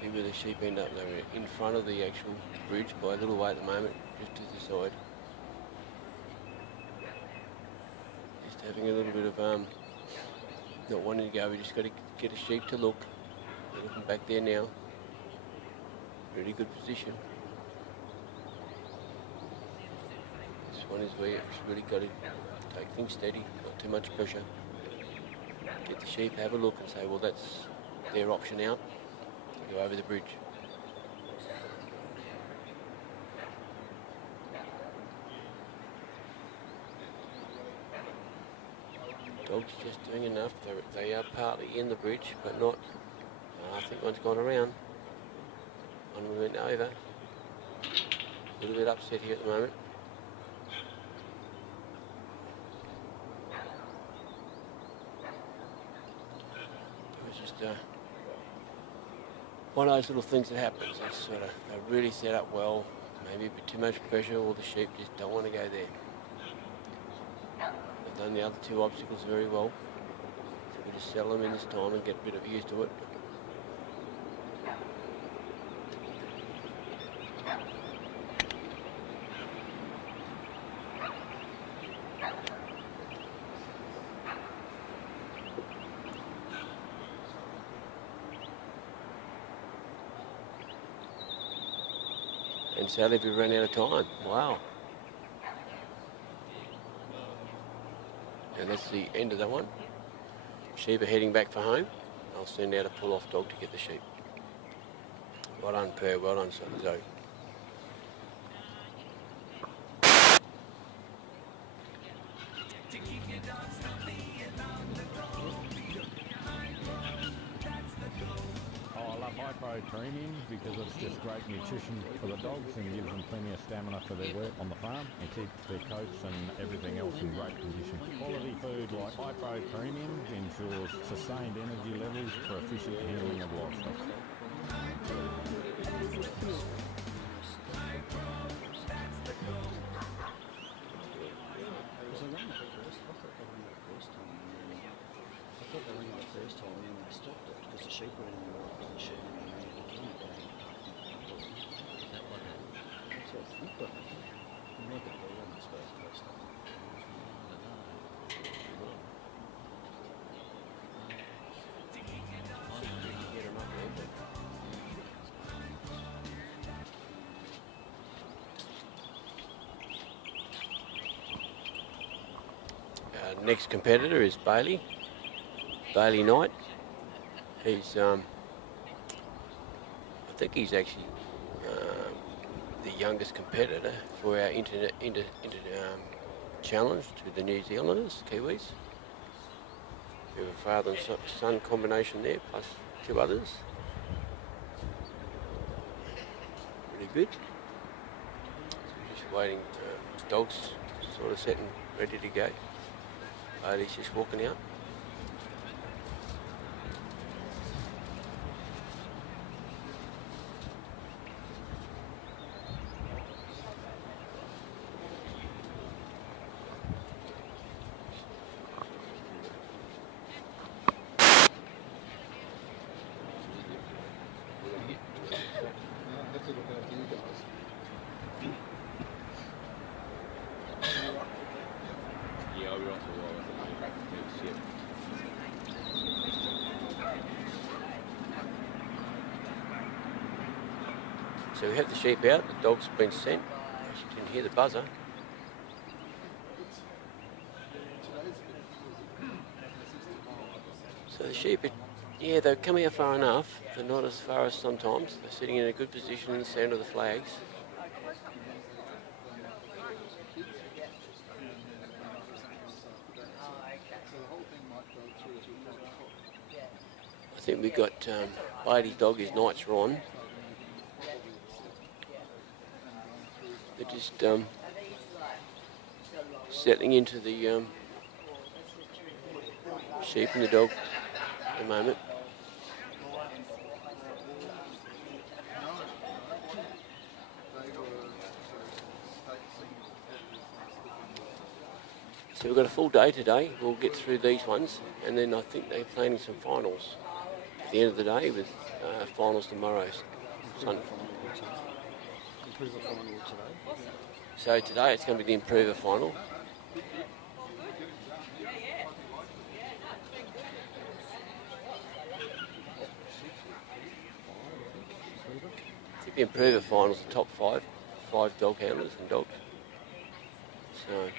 see where the sheep end up. They're in front of the actual bridge by a little way at the moment, just to the side. Just having a little bit of not wanting to go. We just got to get a sheep to look. They're looking back there now. Really good position. This one is where you've really got to take things steady, not too much pressure. Get the sheep, have a look and say, well, that's their option out. Go over the bridge. Dog's just doing enough. They are partly in the bridge, but not. I think one's gone around. One went over. A little bit upset here at the moment. It was just one of those little things that happens. It's sort of, they're really set up well. Maybe a bit too much pressure, or the sheep just don't want to go there. done the other two obstacles very well. So we just settle them in this time and get a bit of used to it. And sadly we ran out of time. Wow. And that's the end of that one. Sheep are heading back for home. I'll send out a pull-off dog to get the sheep. Well done, Per. Well done, Zoe. I love high-pro premiums because it's just great nutrition for the dogs and gives them plenty of stamina for their work on the farm and keeps their coats and everything else in great condition. Quality food like high-pro premiums ensures sustained energy levels for efficient handling of livestock. First time and then they stopped it because the sheep were in the water and the sheep were in the again. So I think that you make it all on the space first time. Next competitor is Bailey Knight. He's, I think he's actually the youngest competitor for our challenge to the New Zealanders, Kiwis. We have a father and son combination there, plus two others. Pretty good. So we're just waiting, dogs sort of set and ready to go. Bailey's just walking out. So we have the sheep out, the dog's been sent. You can hear the buzzer. So the sheep, yeah, they've come out far enough, but not as far as sometimes. They're sitting in a good position in the centre of the flags. I think we've got Bailey's dog, his nights are on. They're just settling into the sheep and the dog at the moment. So we've got a full day today. We'll get through these ones, and then I think they're planning some finals at the end of the day with finals tomorrow. Sunday. Improver final today. So today it's going to be the improver final. The improver finals, the top five dog handlers and dogs. So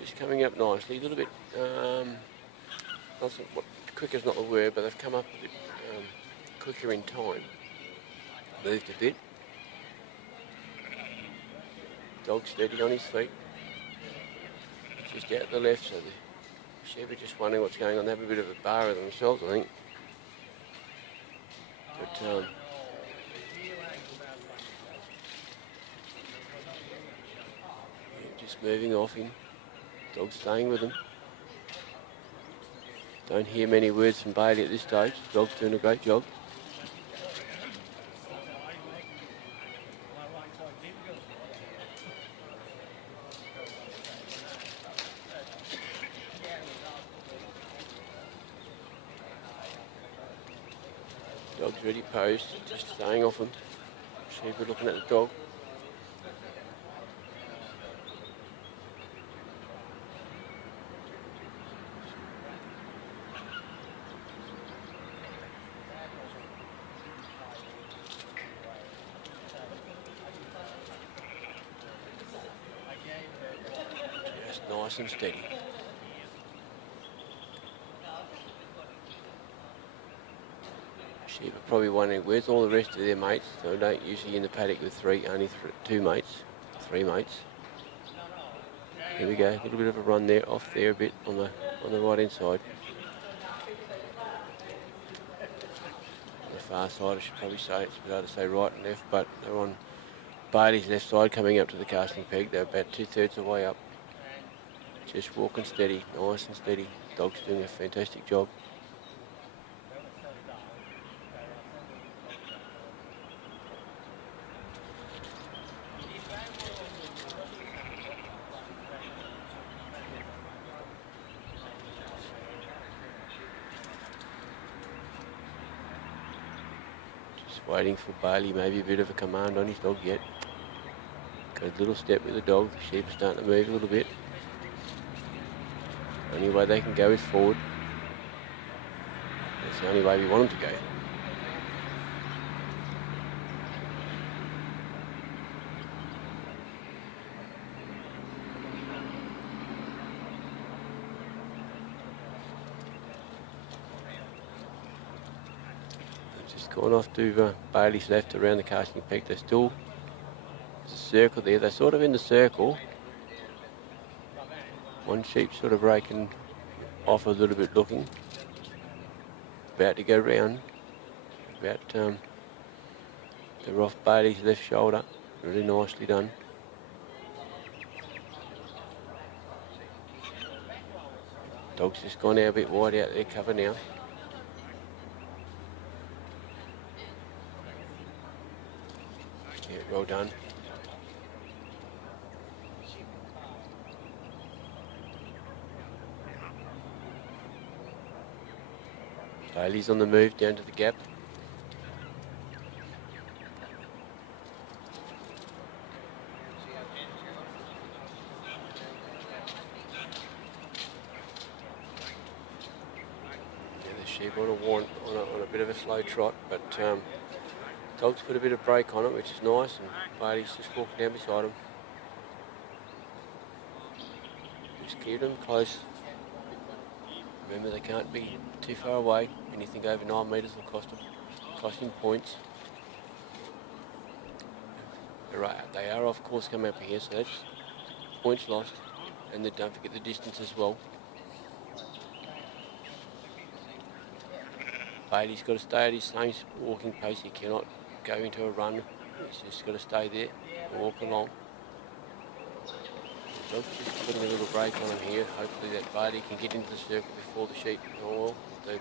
just coming up nicely, a little bit. Quicker is not the word, but they've come up a bit quicker in time. Moved a bit. Dog steady on his feet. Just out the left, so the sheep are just wondering what's going on. They have a bit of a bar of themselves, I think. But just moving off him. Dog staying with him. Don't hear many words from Bailey at this stage. The dog's doing a great job. Dog's ready posed, just staying off him. Sheep are looking at the dog. Just nice and steady. Sheep are probably wondering where's all the rest of their mates. They don't usually in the paddock with two mates, three mates. Here we go, a little bit of a run there, off there a bit on the right hand side. On the far side, I should probably say, it's a bit hard to say right and left, but they're on Bailey's left side coming up to the casting peg. They're about 2/3 of the way up. Just walking steady, nice and steady. Dog's doing a fantastic job. Waiting for Bailey, maybe a bit of a command on his dog yet. Got a little step with the dog. The sheep are starting to move a little bit. Only way they can go is forward. That's the only way we want them to go. Gone off to Bailey's left around the casting peg. They're still, there's a circle there. They're sort of in the circle. One sheep sort of breaking off a little bit looking. About to go round. They're off Bailey's left shoulder. Really nicely done. Dog's just gone out a bit wide out there, cover now. Well done. Bailey's on the move down to the gap. Yeah, the sheep on a bit of a slow trot, but dog's put a bit of brake on it, which is nice, and Bailey's just walking down beside him. Just keep them close. Remember, they can't be too far away. Anything over 9 metres will cost him points. Right, they are off course coming up here, so that's points lost. And then don't forget the distance as well. Bailey's got to stay at his same walking pace. He cannot go into a run. He's just got to stay there and walk along. Dog's just putting a little brake on him here. Hopefully that Bailey can get into the circle before the sheep. Oh, they're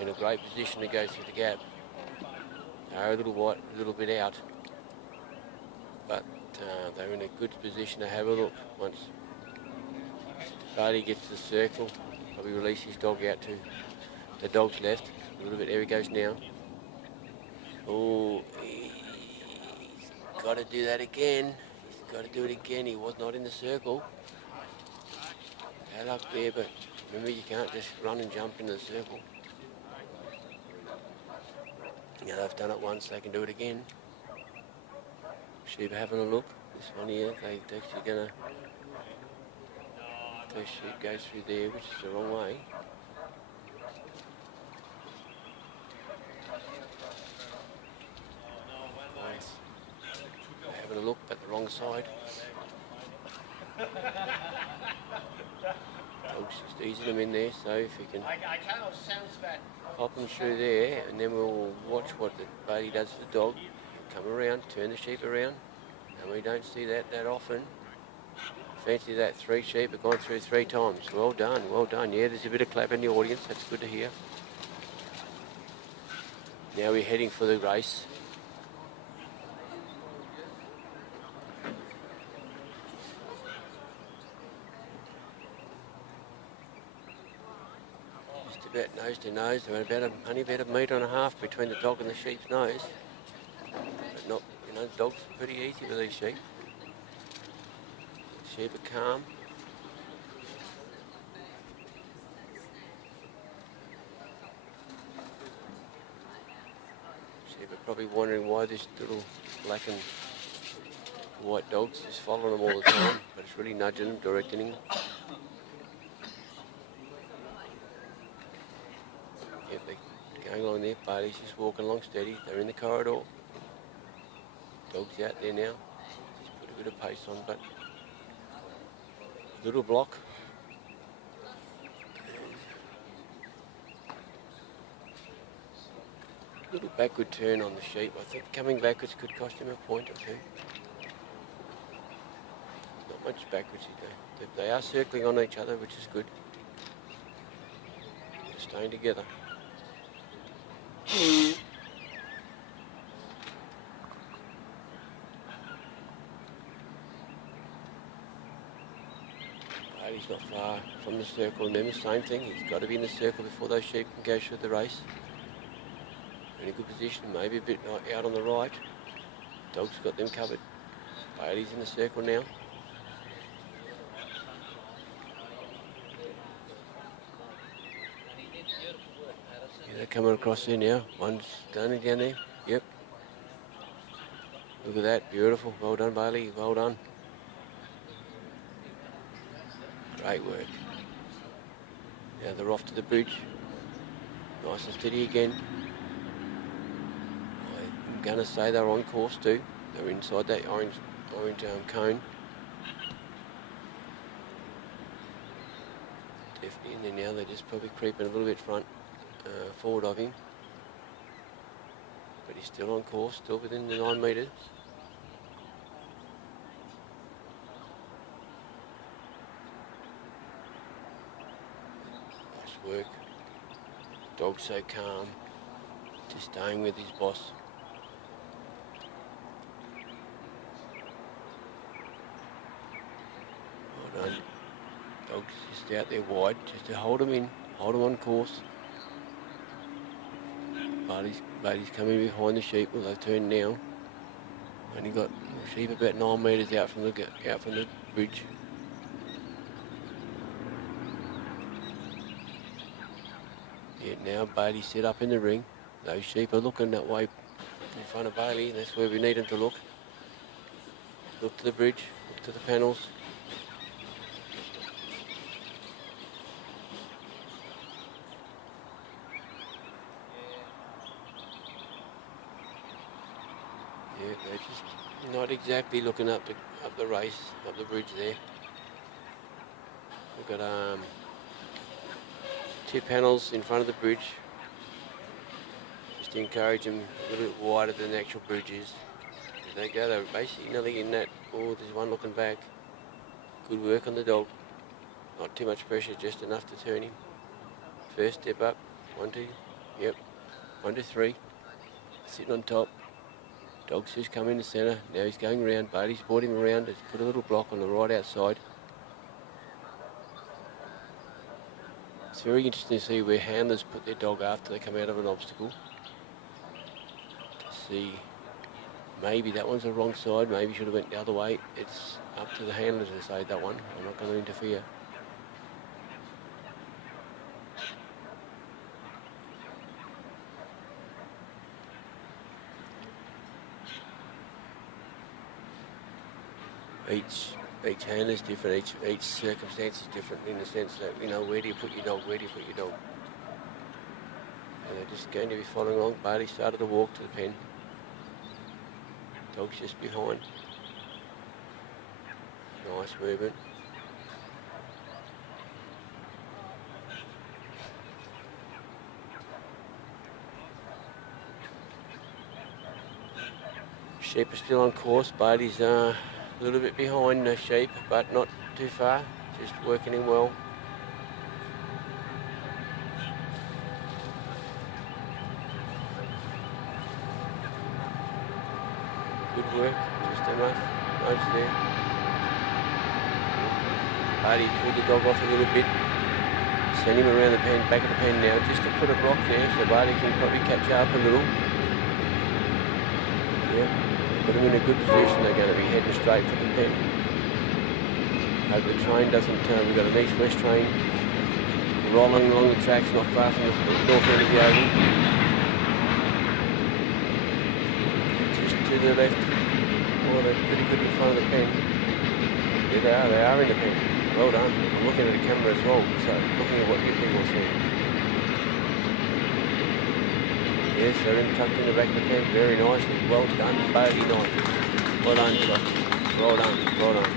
in a great position to go through the gap. They're a little bit out, but they're in a good position to have a look. Once Bailey gets to the circle, probably release his dog out to the dog's left. A little bit, there he goes now. Oh, he's got to do that again. He's got to do it again. He was not in the circle. Bad luck there, but remember, you can't just run and jump into the circle. Now they've done it once, they can do it again. Sheep are having a look. This one here, they're actually going to... Those sheep go through there, which is the wrong way. They're having a look, but the wrong side. Dog's just easing them in there, so if you can pop them through there, and then we'll watch what the Bailey does to the dog. Come around, turn the sheep around, and we don't see that often. Fancy that, 3 sheep have gone through 3 times. Well done, well done. Yeah, there's a bit of clap in the audience, that's good to hear. Now we're heading for the race. Just a about nose to nose. They're only about a metre and a half between the dog and the sheep's nose. But not, you know, the dog's pretty easy with these sheep. Sheep are calm. Sheep are probably wondering why this little black and white dog's just following them all the time, but it's really nudging them, directing them. Yep, they're going along there. Bailey's just walking along steady. They're in the corridor. Dog's out there now. Just put a bit of pace on, but little block. Little backward turn on the sheep. I think coming backwards could cost him a point or two. Not much backwards, they are circling on each other, which is good. They're staying together. He's not far from the circle. Remember, same thing. He's got to be in the circle before those sheep can go through the race. In a good position, maybe a bit out on the right. Dog's got them covered. Bailey's in the circle now. Yeah, they're coming across there now. One's done down there. Yep. Look at that. Beautiful. Well done, Bailey. Well done. Great work. Now they're off to the bridge. Nice and steady again. I'm going to say they're on course too. They're inside that orange cone. Definitely in there now. They're just probably creeping a little bit forward of him. But he's still on course, still within the 9 metres. Nice work. Dog's so calm. Just staying with his boss. Well done. Dog's just out there wide, just to hold him in, hold him on course. Bailey's coming behind the sheep. Well, they've turned now. Only got the sheep about 9 metres out from the bridge. Yeah, now Bailey's set up in the ring. Those sheep are looking that way in front of Bailey, and that's where we need them to look. Look to the bridge, look to the panels. Yeah, they're just not exactly looking up the race, up the bridge there. We've got 2 panels in front of the bridge. Just to encourage them a little bit wider than the actual bridge is. If they go, they're basically nearly in that. Oh, there's one looking back. Good work on the dog. Not too much pressure, just enough to turn him. First step up. 1, 2. Yep. 1 to 3. Sitting on top. Dog's just come in the centre. Now he's going around. Bailey's brought him around. He's put a little block on the right outside. It's very interesting to see where handlers put their dog after they come out of an obstacle. To see, maybe that one's the wrong side, maybe should have went the other way. It's up to the handler to decide that one. I'm not going to interfere. Each handler is different, each circumstance is different in the sense that, you know, where do you put your dog, where do you put your dog? And they're just going to be following along. Bailey started to walk to the pen. Dog's just behind. Nice movement. Sheep are still on course. Bailey's a little bit behind the sheep, but not too far. Just working him well. Good work, just enough nudge there. Bailey pulled the dog off a little bit. send him around the pen, back of the pen now, just to put a block there so Barty can probably catch up a little. Yep, put him in a good position. They're going to be heading straight for the pen. Hope the train doesn't, we've got an east-west train rolling along the tracks not far from the north end of the oval. Just to the left. Oh, they're pretty good in front of the pen. Yeah, they are in the pen. Well done. I'm looking at the camera as well, so looking at what you people see. Yes, they're tucked in the back of the pen very nicely. Well done, bogey night. Well done, Scott. Well done, well done.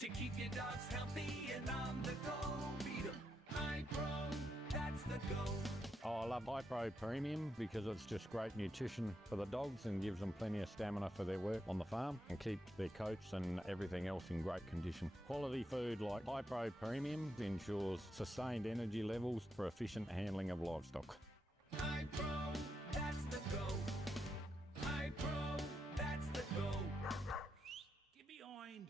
To keep your dogs healthy and on the go, beat 'em. High Pro, that's the go. Oh, I love High Pro Premium because it's just great nutrition for the dogs and gives them plenty of stamina for their work on the farm and keeps their coats and everything else in great condition. Quality food like High Pro Premium ensures sustained energy levels for efficient handling of livestock. High Pro, that's the go. High Pro, that's the go. Get behind.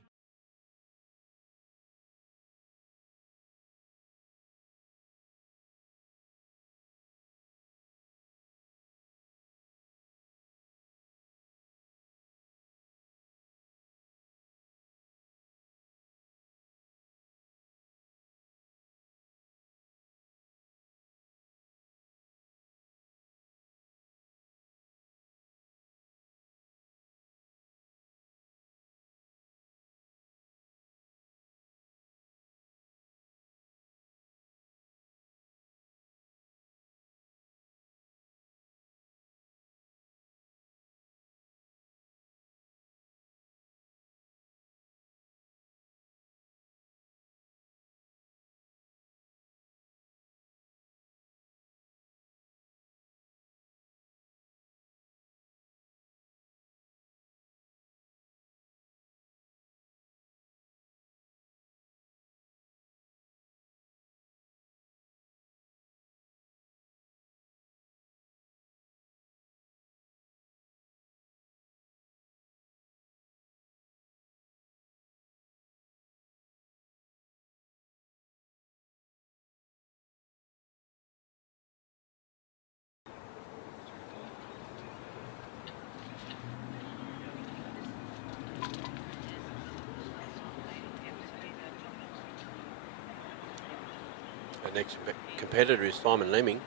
Our next competitor is Simon Lemming,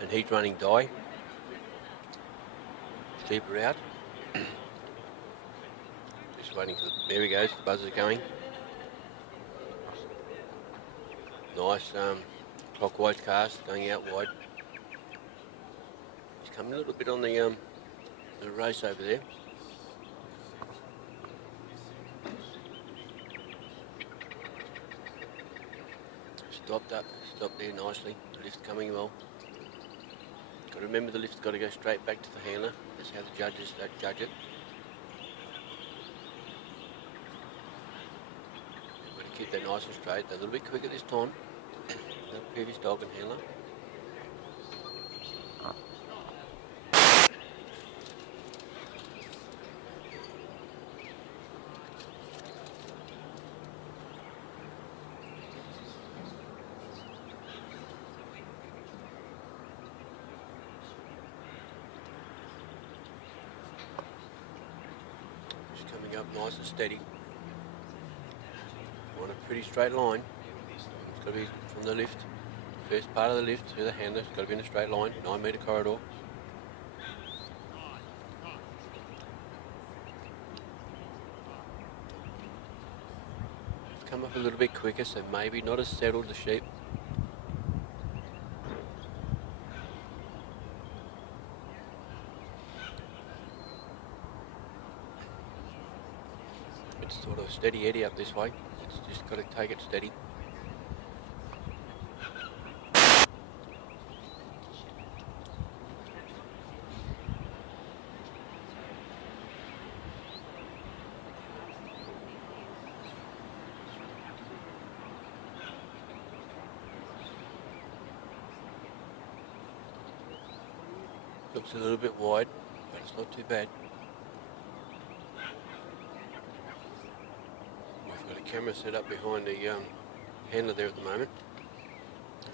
and he's running Dye. Sleeper out. Just waiting for there he goes, the buzzer's going. Nice clockwise cast, going out wide. He's coming a little bit on the race over there. Stopped there nicely. The lift coming well. Got to remember the lift's got to go straight back to the handler. That's how the judges judge it. Got to keep that nice and straight. They're a little bit quicker this time than the previous dog and handler. Coming up nice and steady. On a pretty straight line. It's got to be from the lift. First part of the lift to the handler. It's got to be in a straight line. 9 metre corridor. come up a little bit quicker, so maybe not as settled, the sheep. It's sort of steady eddy up this way. It's just got to take it steady. Looks a little bit wide, but it's not too bad. We've got a camera set up behind the handler there at the moment.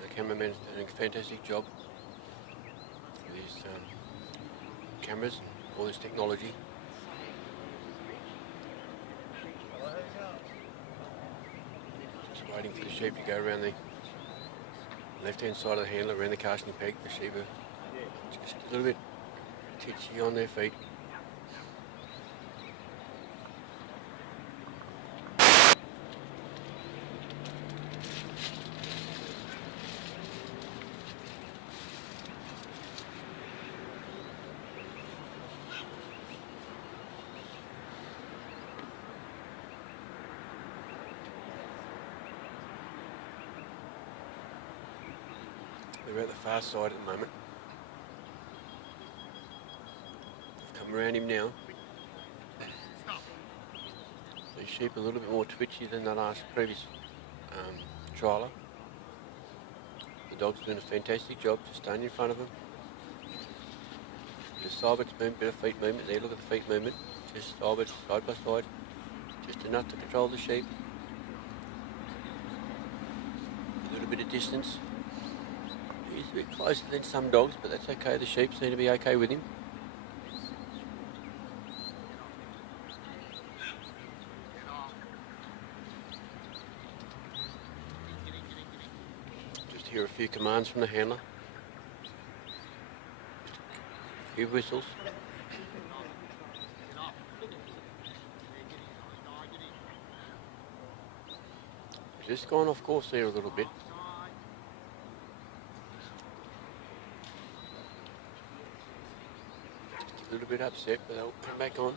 The cameraman's doing a fantastic job with his cameras and all this technology. Just waiting for the sheep to go around the left-hand side of the handler, around the casting peg. The sheep are just a little bit titchy on their feet. They're at the far side at the moment. I've come around him now. These sheep are a little bit more twitchy than the previous trialer. The dog's doing a fantastic job, just staying in front of him. Bit of sideways movement, bit of feet movement there, look at the feet movement. Just sideways, side by side. Just enough to control the sheep. A little bit of distance. He's a bit closer than some dogs, but that's okay. The sheep seem to be okay with him. Just hear a few commands from the handler. A few whistles. Just gone off course there a little bit. A little bit upset, but they'll come back on.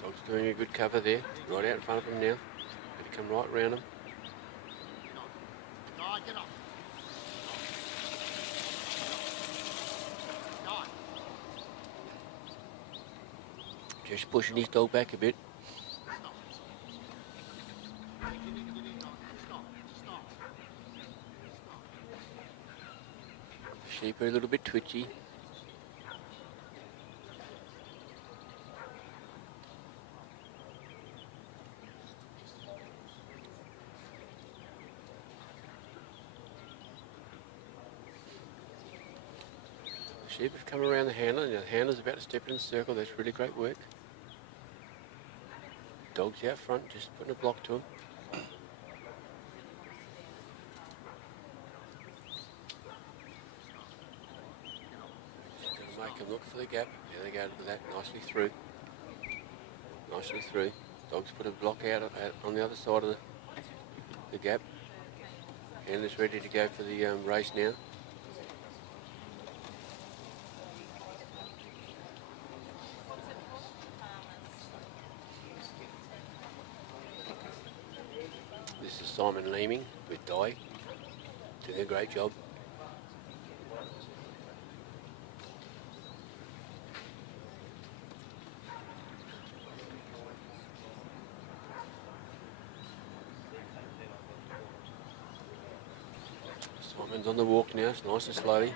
Dog's doing a good cover there, right out in front of him now. Better come right round him. Just pushing his dog back a bit. Sheep are a little bit twitchy. The sheep have come around the handler, and the handler's about to step in the circle. That's really great work. Dog's out front, just putting a block to him. Make them look for the gap. There they go with that, nicely through. Nicely through. Dog's put a block out on the other side of the gap. Handler's ready to go for the race now. This is Simon Leeming with Di. Doing a great job. Simon's on the walk now, it's nice and slowly.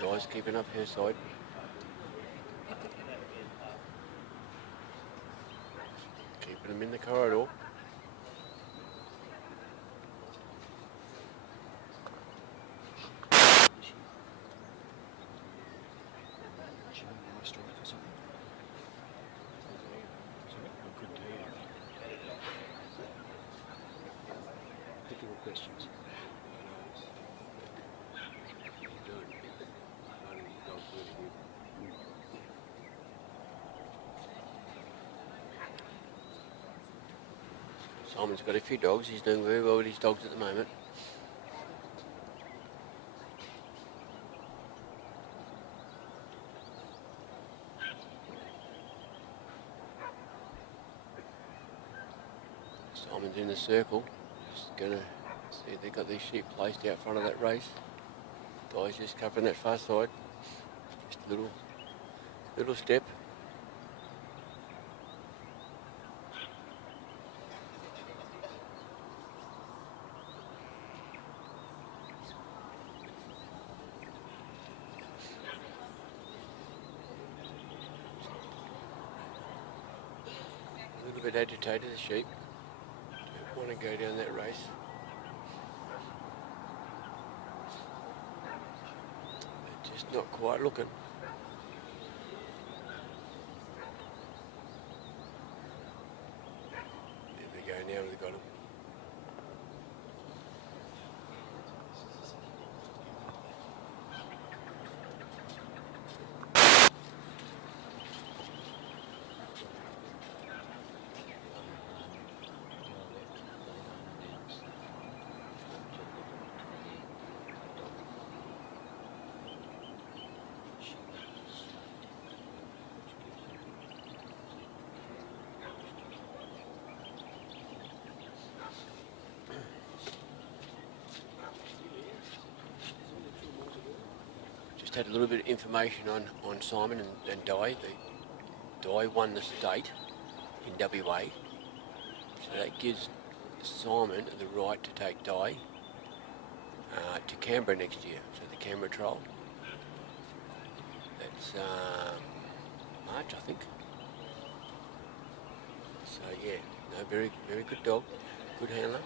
Di's keeping up her side. Keeping him in the corridor. Difficult questions. Simon's got a few dogs. He's doing very well with his dogs at the moment. Simon's in the circle. Just gonna see they've got these sheep placed out front of that race. Guy's just covering that far side. Just a little step. A little bit agitated, the sheep. Don't want to go down that race. They're just not quite looking. There we go, now we've got them. Just had a little bit of information on Simon and Di. Di won the state in WA, so that gives Simon the right to take Di to Canberra next year, so the Canberra trial. That's March, I think. So yeah, no, very good dog, good handler.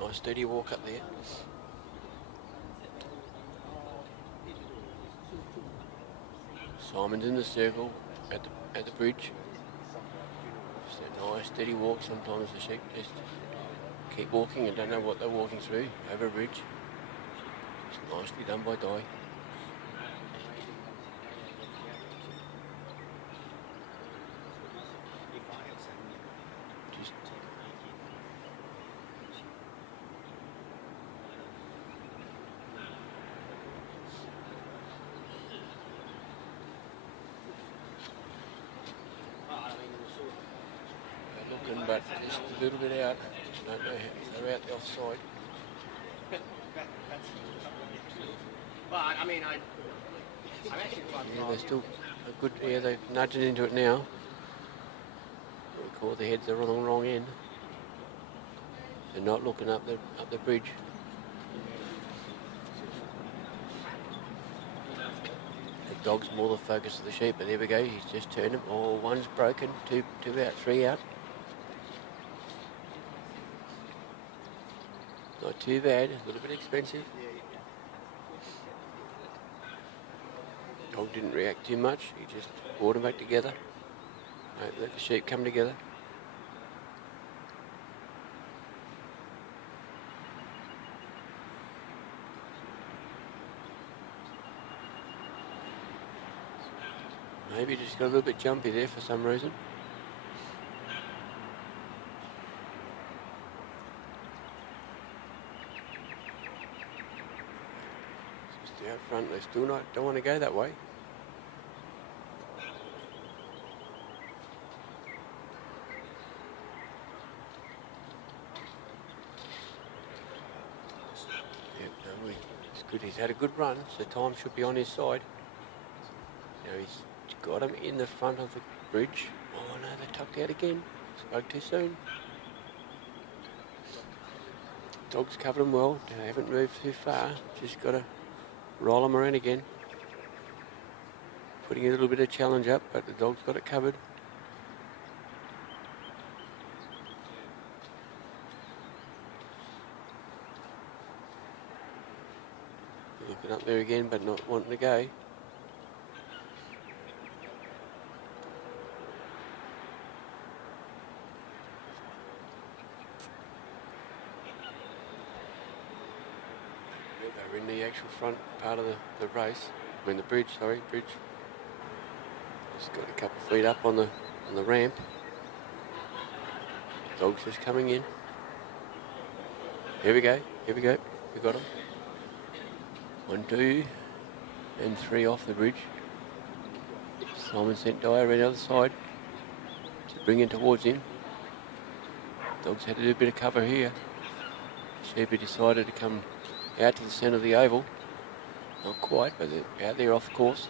Nice steady walk up there. Simon's in the circle at the bridge. Just a nice steady walk. Sometimes the sheep just keep walking and don't know what they're walking through over a bridge. Just nicely done by Di. Looking, but just a little bit out. Don't know how they're out the offside. Well, I mean, I'm actually quite Yeah, they're still a good. Yeah, they're nudging into it now. We call the heads are on the wrong end. They're not looking up the bridge. The dog's more the focus of the sheep, but there we go. He's just turned them. Oh, one's broken. Two out, three out. Not too bad, a little bit expensive. Dog didn't react too much, he just brought them back together. Let the sheep come together. Maybe just got a little bit jumpy there for some reason. Out front, they still don't want to go that way. Yep, no, it's good. He's had a good run, so time should be on his side. Now he's got him in the front of the bridge. Oh no, they're tucked out again. Spoke too soon. Dog's covered him well. They haven't moved too far. Just got to roll them around again. Putting a little bit of challenge up, but the dog's got it covered. Looking up there again, but not wanting to go. actual front part of the race. I mean the bridge, sorry, bridge. Just got a couple of feet up on the ramp. Dog's just coming in. Here we go, here we go. We got him. 1, 2, and 3 off the bridge. Simon sent Dyer around the other side to bring it towards him. Dog's had to do a bit of cover here. Sheepy decided to come out to the centre of the oval. Not quite, but they're out there off the course.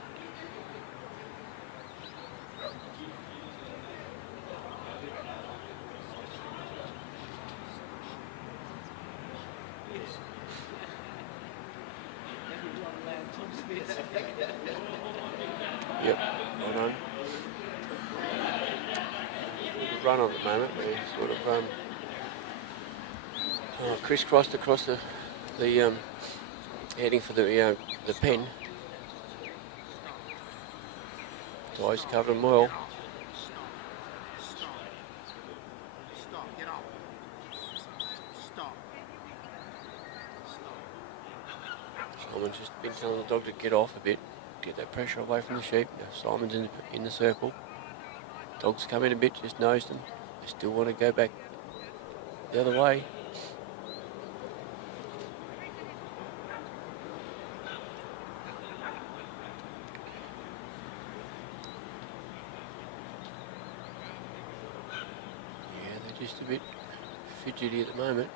Yep, well done. Run on at the moment. They sort of crisscrossed across the heading for the pen. Dyer's covered them well. Simon's just been telling the dog to get off a bit, get that pressure away from the sheep. Now Simon's in the circle. Dog's come in a bit, just nosed them. They still want to go back the other way. Yeah, they're just a bit fidgety at the moment.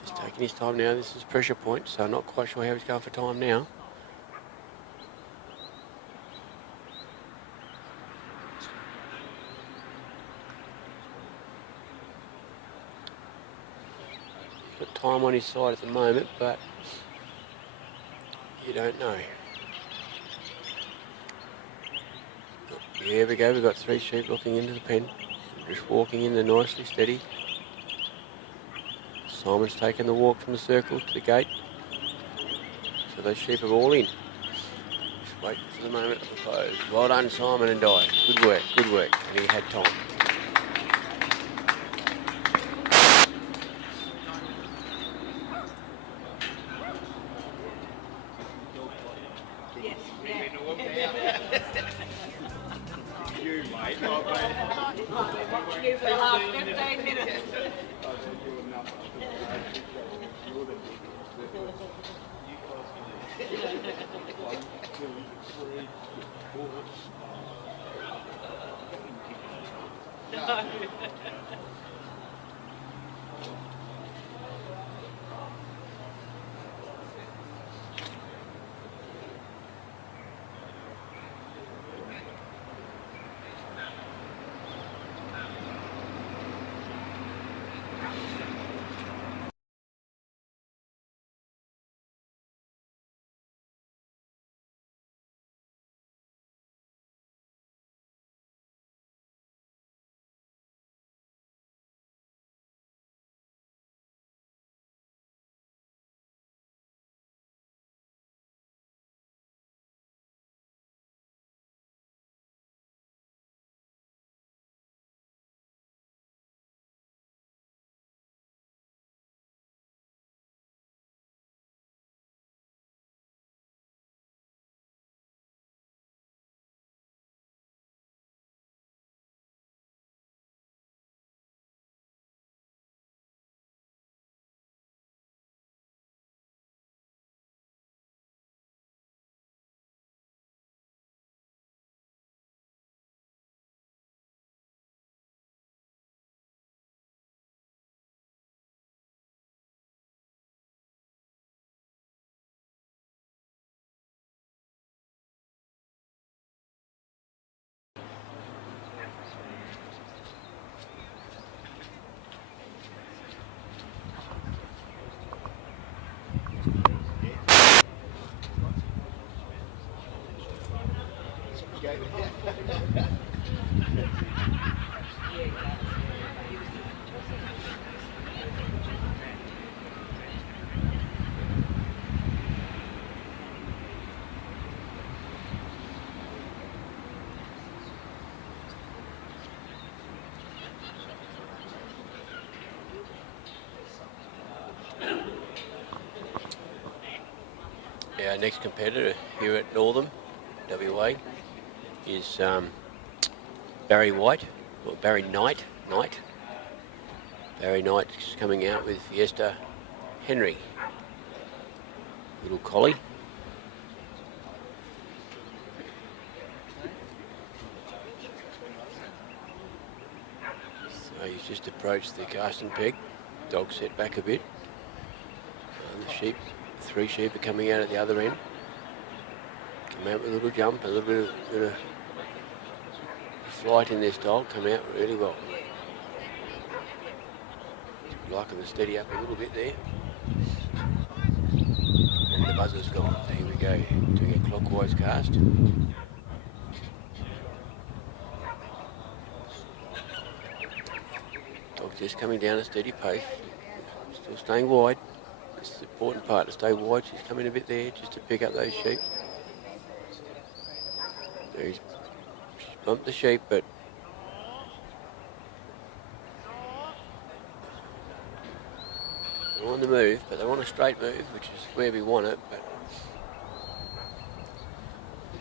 Just taking his time now. This is pressure point, so I'm not quite sure how he's going for time now. He's got time on his side at the moment, but you don't know. Here we go, we've got 3 sheep looking into the pen. Just walking in there nicely, steady. Simon's taken the walk from the circle to the gate. So those sheep are all in. Just wait for the moment of the close. Well done, Simon and Dyer. Good work, good work. And he had time. You for the last 15 minutes. our next competitor here at Northam, WA, is Barry White, or Barry Knight. Barry Knight is coming out with Fiesta Henry, little collie. So he's just approached the casting peg. Dog set back a bit. The sheep, 3 sheep are coming out at the other end. Come out with a little jump, a little bit of flight in this dog. Come out really well. Liking to steady up a little bit there. And the buzzer's gone. Here we go, doing a clockwise cast. Dog's just coming down a steady pace. Still staying wide. It's the important part to stay wide. She's coming a bit there just to pick up those sheep. There she's bumped the sheep, but they want the move, but they want a straight move, which is where we want it. But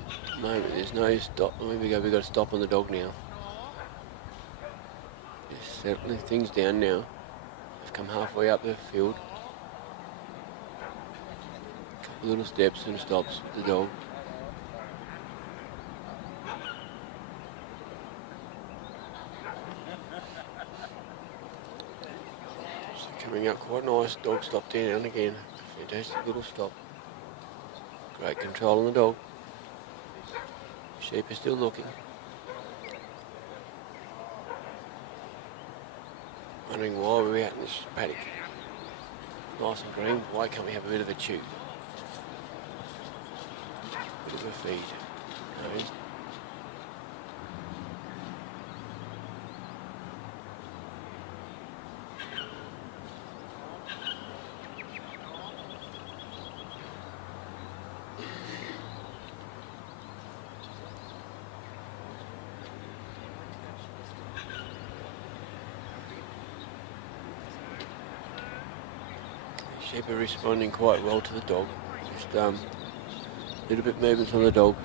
at the moment, there's no stop. There we go. We've got to stop on the dog now. Just settling things down now. They've come halfway up the field. Couple little steps and stops with the dog. Coming up quite nice, dog stopped down again. Fantastic little stop. Great control on the dog. Sheep are still looking. Wondering why we're out in this paddock. Nice and green, why can't we have a bit of a chew? Bit of a feed. No. Sheep are responding quite well to the dog. Just a little bit movement on the dog.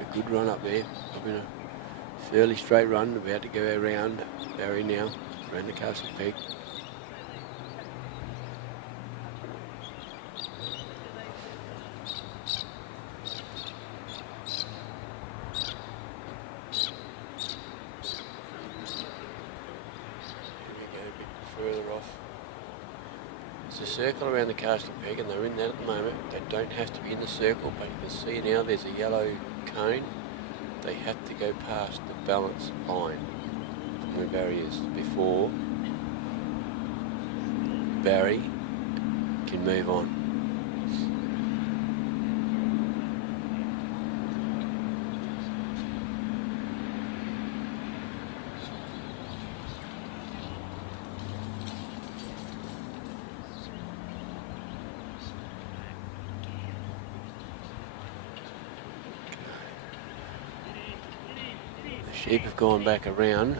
A good run up there. Probably a fairly straight run. About to go around Barry now, around the casting peg. Further off. There's a circle around the casting peg and they're in that at the moment. They don't have to be in the circle, but you can see now there's a yellow cone. They have to go past the balance line from the barriers before Barry can move on. Sheep have gone back around.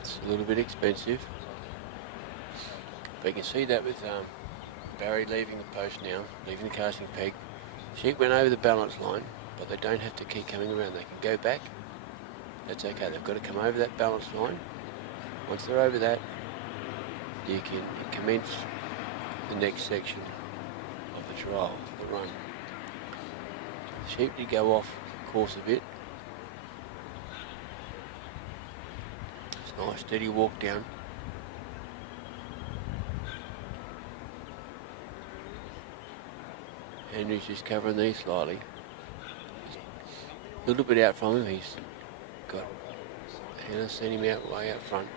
It's a little bit expensive. But you can see that with Barry leaving the post now, leaving the casting peg. Sheep went over the balance line, but they don't have to keep coming around. They can go back. That's okay. They've got to come over that balance line. Once they're over that, you can commence the next section of the trial, the run. Sheep did go off course a bit. It's a nice steady walk down. Henry's just covering these slightly. A little bit out from him. He's got Hannah sent him out way out front.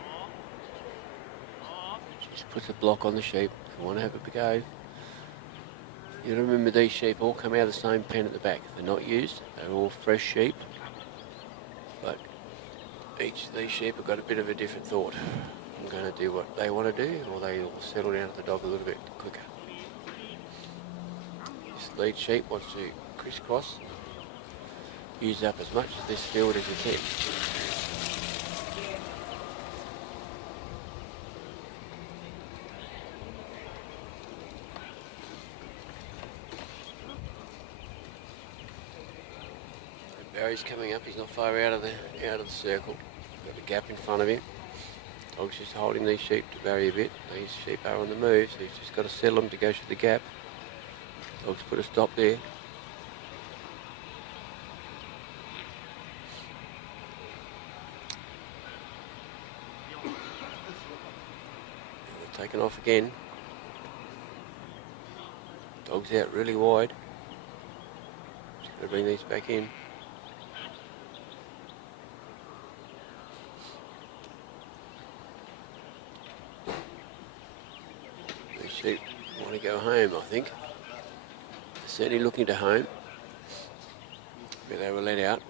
Just puts a block on the sheep. They want to have a go. You remember these sheep all come out of the same pen at the back. They're not used, they're all fresh sheep. But each of these sheep have got a bit of a different thought. I'm going to do what they want to do, or they will settle down to the dog a little bit quicker. This lead sheep wants to crisscross, use up as much of this field as you can. Barry's coming up. He's not far out of the circle. Got the gap in front of him. Dog's just holding these sheep to Barry a bit. These sheep are on the move, so he's just got to settle them to go through the gap. Dog's put a stop there. They're taken off again. Dog's out really wide. Just got to bring these back in. These sheep want to go home, I think. They're certainly looking to home, where they were let out.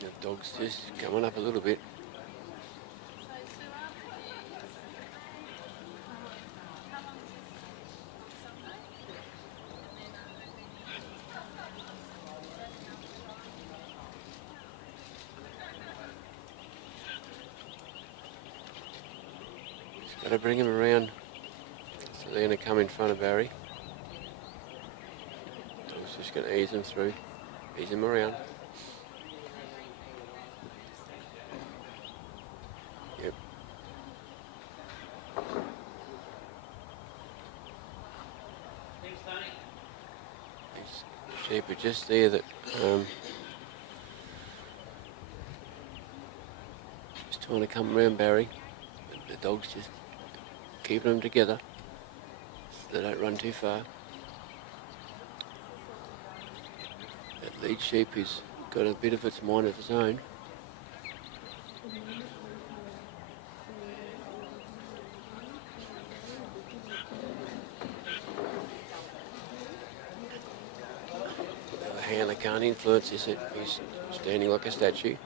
The dog's just coming up a little bit. Got to bring him around, so they're going to come in front of Barry. So it's just going to ease them through, ease them around. Yep. These sheep are just there that just trying to come around Barry. The dog's just keeping them together so they don't run too far. That lead sheep has got a bit of its mind of its own. The handler can't influence this. He's standing like a statue.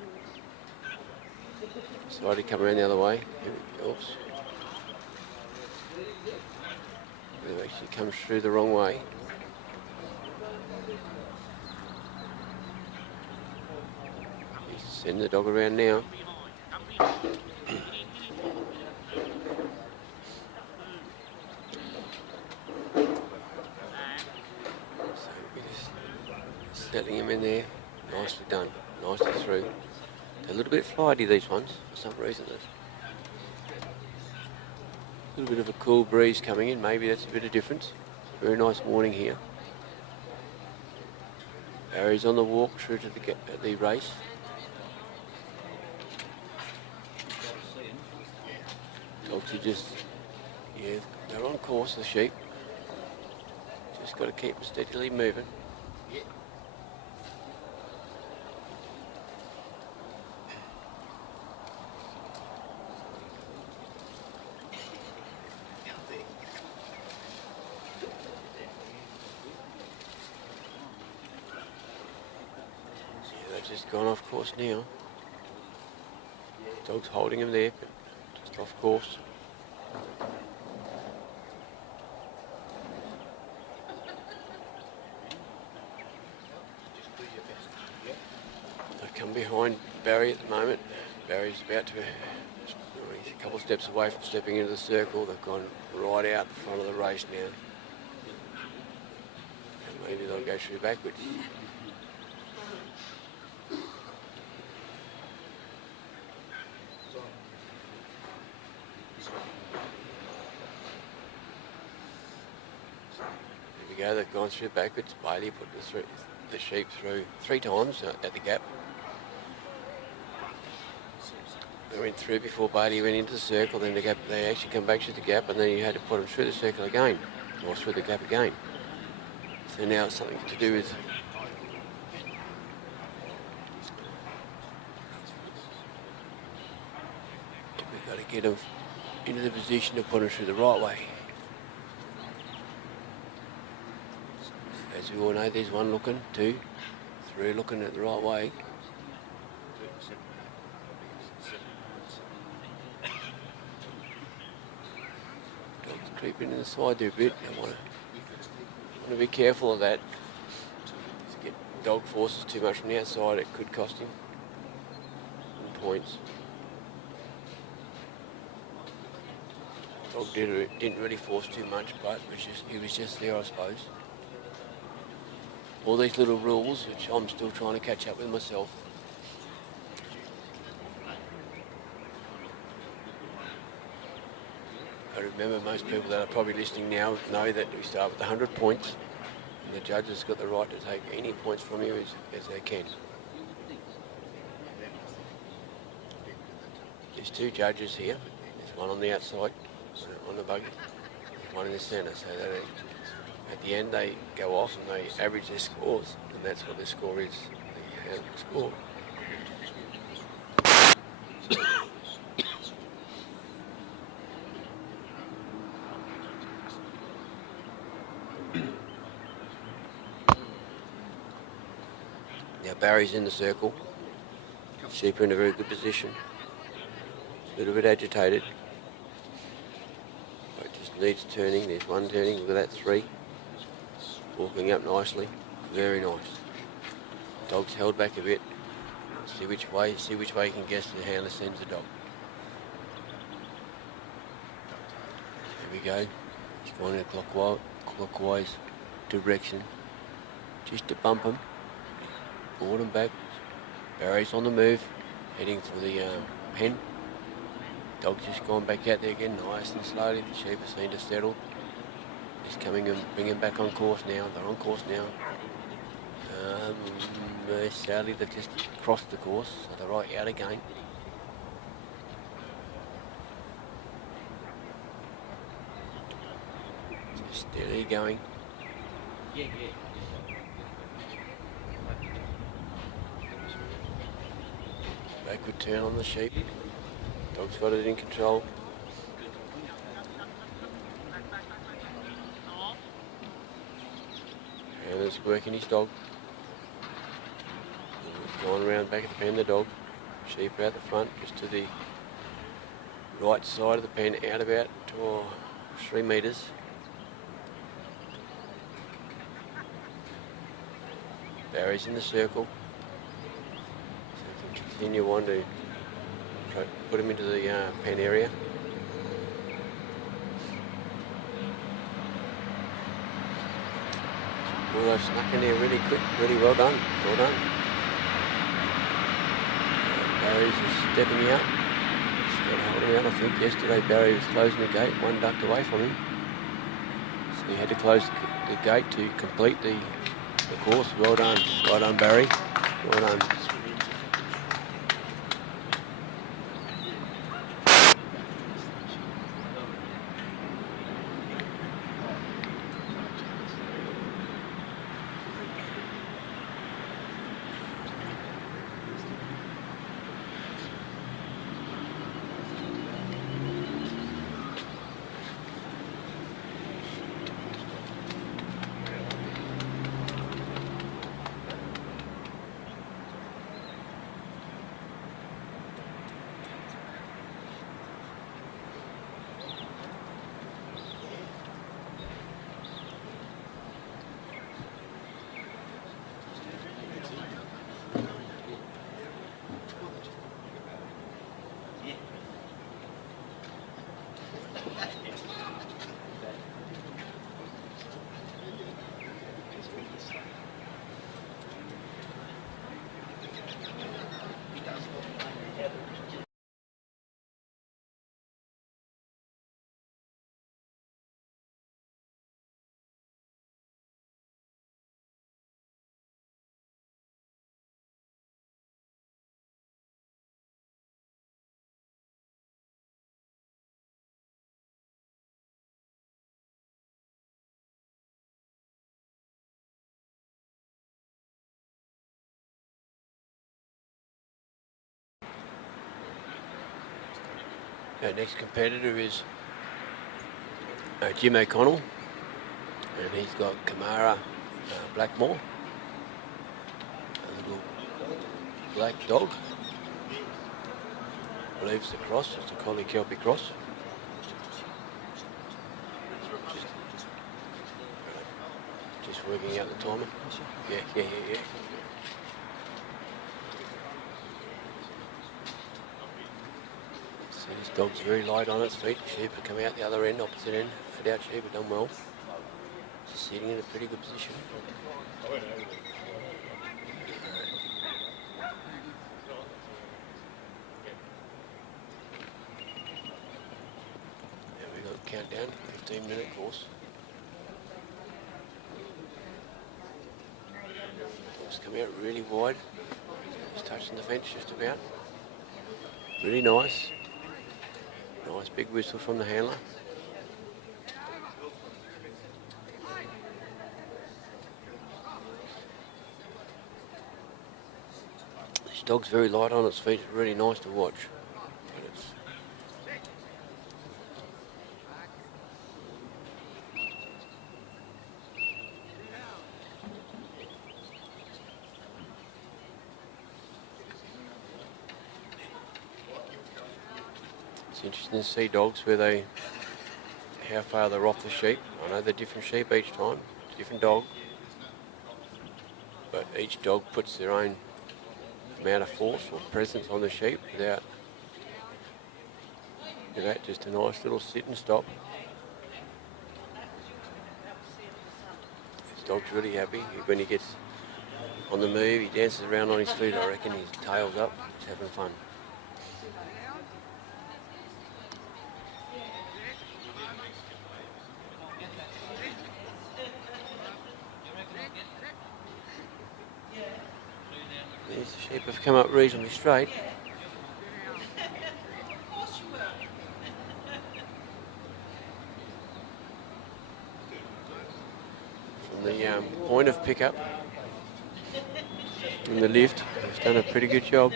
Decided to come around the other way. Oops. It actually comes through the wrong way. He's sending the dog around now. So we're just settling him in there. Nicely done. Nicely through. They're a little bit flighty, these ones, for some reason. A little bit of a cool breeze coming in, maybe that's a bit of difference. Very nice morning here. Barry's on the walk through to the race. Dogs are just, yeah, they're on course, the sheep. Just got to keep them steadily moving. Just gone off course now. Dog's holding him there, but just off course. They come behind Barry at the moment. Barry's about to, he's a couple of steps away from stepping into the circle. They've gone right out in front of the race now. And maybe they'll go through backwards. They've gone through backwards. Bailey put the sheep through 3 times at the gap. They went through before Bailey went into the circle, then the gap, they actually come back to the gap, and then you had to put them through the circle again, or through the gap again. So now it's something to do with we've got to get them into the position to put them through the right way. As we all know, there's 1 looking, 2, 3 looking at the right way. Dog's creeping in the side there a bit. I want to be careful of that. To get dog forces too much from the outside, it could cost him points. Dog didn't really force too much, but he was just there, I suppose. all these little rules, which I'm still trying to catch up with myself. I remember most people that are probably listening now know that we start with 100 points, and the judge has got the right to take any points from you as they can. There's two judges here. There's one on the outside, on the buggy, one in the centre, so that at the end they go off and they average their scores, and that's what their score is, the score. Now Barry's in the circle. Sheep are in a very good position. A little bit agitated. It just needs turning. There's one turning. Look at that, 3. Walking up nicely. Very nice. Dog's held back a bit. See which way he can guess the handler sends the dog. There we go. He's going in a clockwise direction. Just to bump him. Board him back. Barry's on the move, heading for the pen. Dog's just gone back out there again, nice and slowly. The sheep are seen to settle. Just coming and bringing back on course now. They're on course now. Sadly, they've just crossed the course, so they're right out again. Just steady going. Backward turn on the sheep. Dog's got it in control. And it's working his dog. He's going around back of the pen, the dog. Sheep out the front, just to the right side of the pen, out about 2 or 3 metres. Barry's in the circle. Continue on to try to put him into the pen area. Well, they've snuck in there really quick, really well done, well done. Barry's just stepping out, still holding out. I think yesterday Barry was closing the gate, one ducked away from him. So he had to close the gate to complete the course. Well done Barry, well done. Our next competitor is Jim O'Connell, and he's got Kamara Blackmore, a little black dog. I believe it's a cross, it's a Collie Kelpie cross. Just working out the timing. Yeah. This dog's very light on its feet. Sheep are coming out the other end, opposite end. Fed out sheep have done well. sitting in a pretty good position. Now we've got a countdown, 15-minute course. It's come out really wide. Just touching the fence just about. Really nice. Nice big whistle from the handler. This dog's very light on its feet. It's really nice to watch. But it's It's interesting to see dogs how far they're off the sheep. I know they're different sheep each time, different dog, but each dog puts their own amount of force or presence on the sheep without, just a nice little sit and stop. This dog's really happy. When he gets on the move, he dances around on his feet, I reckon. His tail's up, he's having fun. These sheep have come up reasonably straight. From the point of pickup in the lift, they've done a pretty good job.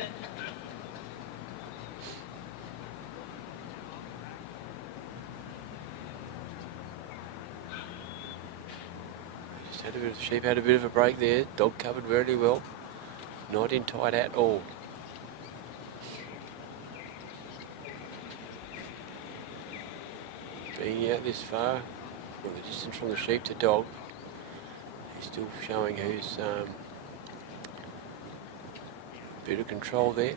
Sheep had a bit of a break there. Dog covered very well. Not in tight at all. Being out this far, well, the distance from the sheep to dog, he's still showing who's a bit of control there.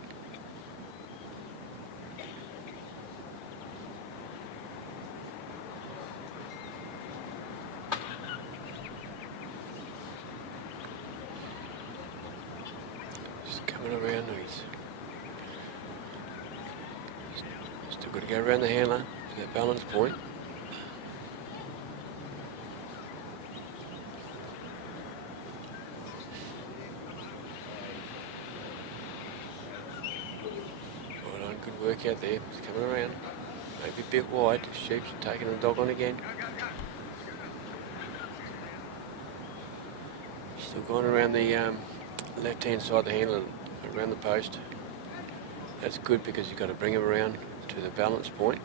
Around, he's still got to go around the handler to that balance point. Well done, good work out there. He's coming around, maybe a bit wide. Sheep's taking the dog on again. Still going around the left-hand side of the handler. Around the post. That's good because you've got to bring him around to the balance point.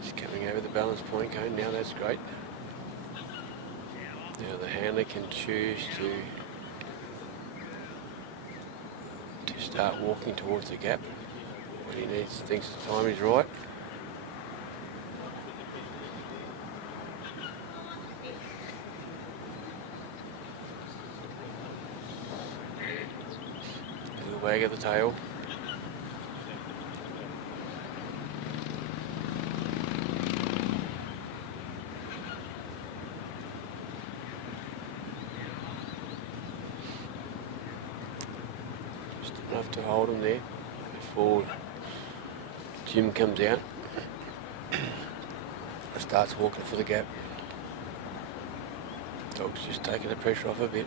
Just coming over the balance point cone now, that's great. Now the handler can choose to start walking towards the gap when he thinks the time is right. Wag of the tail. Just enough to hold him there before Jim comes out and starts walking for the gap. Dog's just taking the pressure off a bit.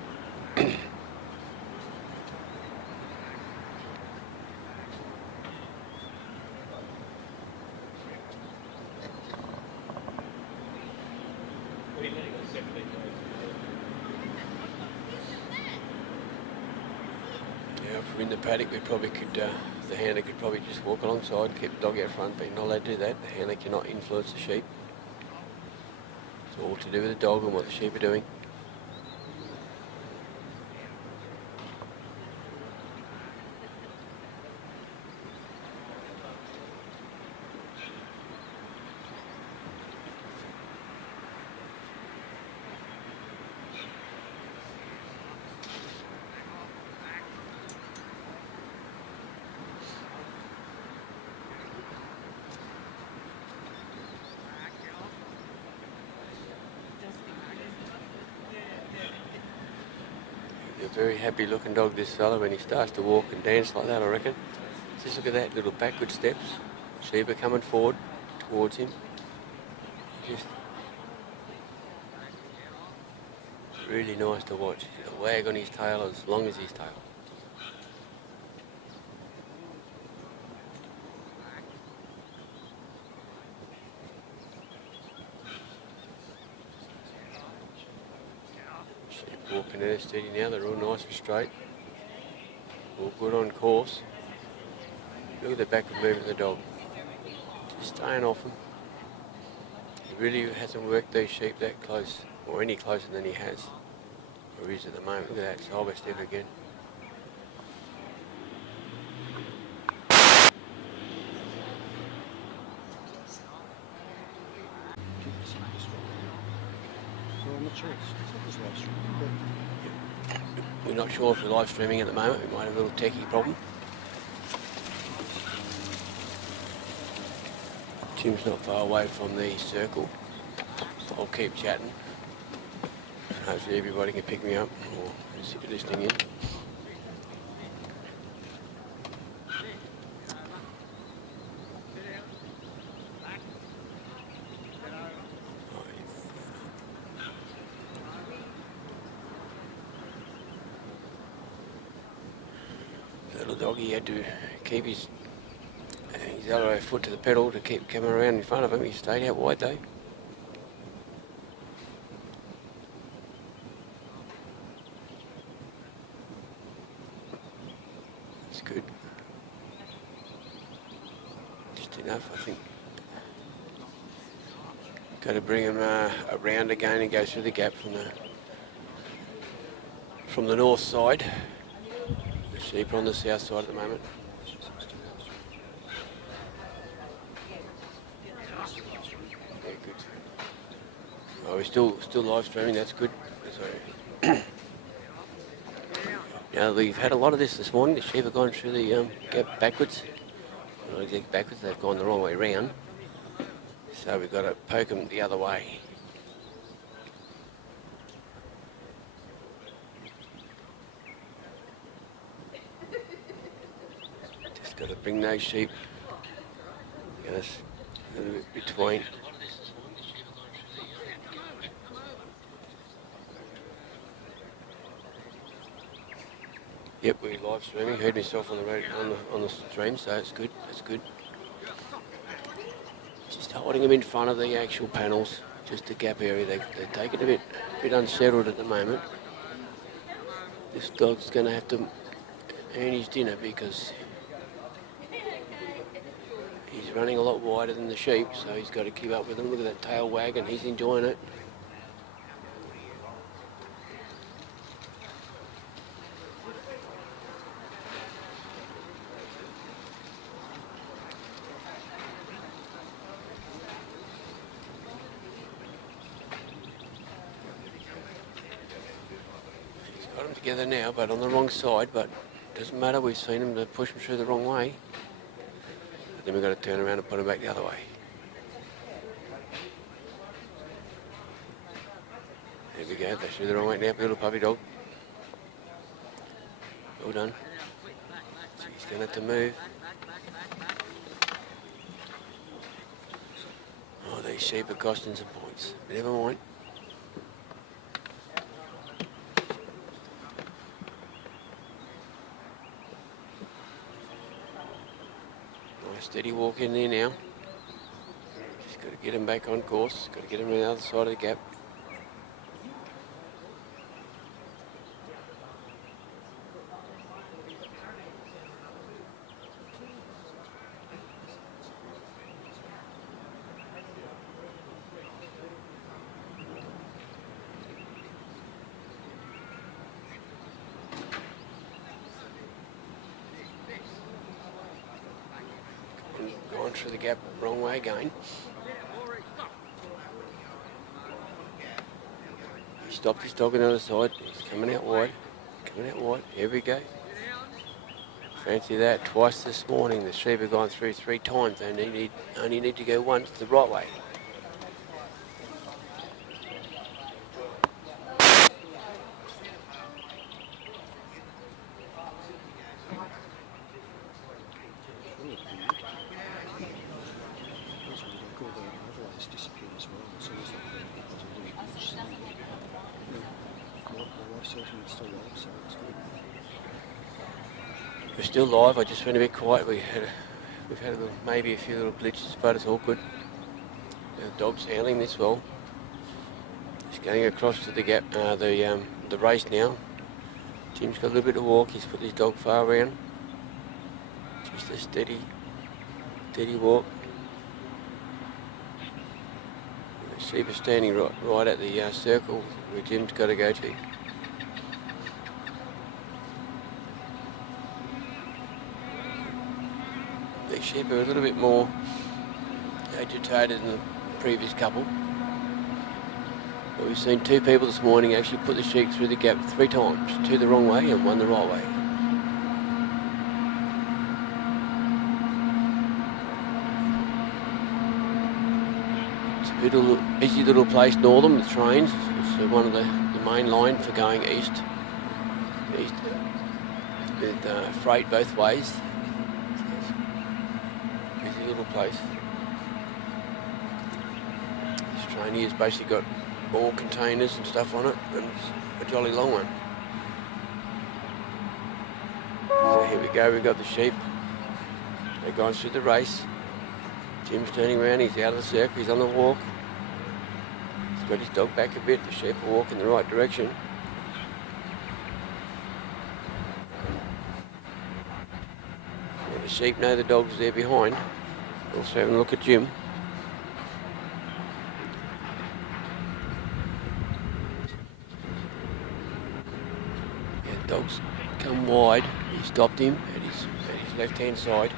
If we're in the paddock, we probably could, the handler could probably just walk alongside, keep the dog out front, but you're not allowed to do that. The handler cannot influence the sheep. It's all to do with the dog and what the sheep are doing. very happy looking dog, this fella, when he starts to walk and dance like that, I reckon. Just look at that, little backward steps. Sheba coming forward towards him. Just really nice to watch. He's got a wag on his tail as long as his tail. Walking there steady now, they're all nice and straight. All good on course. Look at the backward movement of the dog. Just staying off him. He really hasn't worked these sheep that close, or any closer than he has, or is at the moment. Look at that, side step again. We're not sure if we're live streaming at the moment. We might have a little techie problem. Jim's not far away from the circle. I'll keep chatting. And hopefully everybody can pick me up or sit listening in. Little doggy had to keep his other foot to the pedal to keep coming around in front of him. He stayed out wide though. It's good. Just enough, I think. Got to bring him around again and go through the gap from the north side. The sheep are on the south side at the moment. Yeah, good. Oh, we're still live streaming. That's good. Sorry. Now we've had a lot of this morning. The sheep have gone through the gap backwards. Not exactly backwards. They've gone the wrong way round. So we've got to poke them the other way. Just got to bring those sheep a little bit between. Yep, we're live streaming. Heard myself on the road on the stream, so it's good. That's good. Just holding them in front of the actual panels, just the gap area. They're taking a bit unsettled at the moment. This dog's going to have to earn his dinner because he's running a lot wider than the sheep, so he's got to keep up with them. Look at that tail wagging. He's enjoying it. Together now, but on the wrong side, but doesn't matter, we've seen them to push them through the wrong way. But then we've got to turn around and put them back the other way. There we go, they're through the wrong way now, little puppy dog. Well done. So he's going to have to move. Oh, these sheep are costing some points, but never mind. Steady walk in there now. Just got to get him back on course. Got to get him on the other side of the gap. Going through the gap wrong way again. He stopped his dog on the other side. He's coming out wide. Coming out wide. Here we go. Fancy that. Twice this morning. The sheep have gone through 3 times. They only need to go once the right way. We're still live. I just went a bit quiet. We've had maybe a few little glitches, but it's all good. The dog's handling this well. He's going across to the gap, the race now. Jim's got a little bit of walk. He's put his dog far around. Just a steady walk. The sheep are standing right at the circle where Jim's got to go to. The sheep are a little bit more agitated than the previous couple. But we've seen 2 people this morning actually put the sheep through the gap 3 times, 2 the wrong way and 1 the right way. It's a beautiful, busy little place, Northam, with trains. It's one of the main line for going east with freight both ways. Busy little place. This train here's basically got more containers and stuff on it, and it's a jolly long one. So here we go, we've got the sheep. They've gone through the race. Jim's turning around, he's out of the circle, he's on the walk. He's got his dog back a bit, the sheep will walk in the right direction. Yeah, the sheep know the dog's there behind. Also having a look at Jim. Yeah, the dog's come wide. He stopped him at his left-hand side.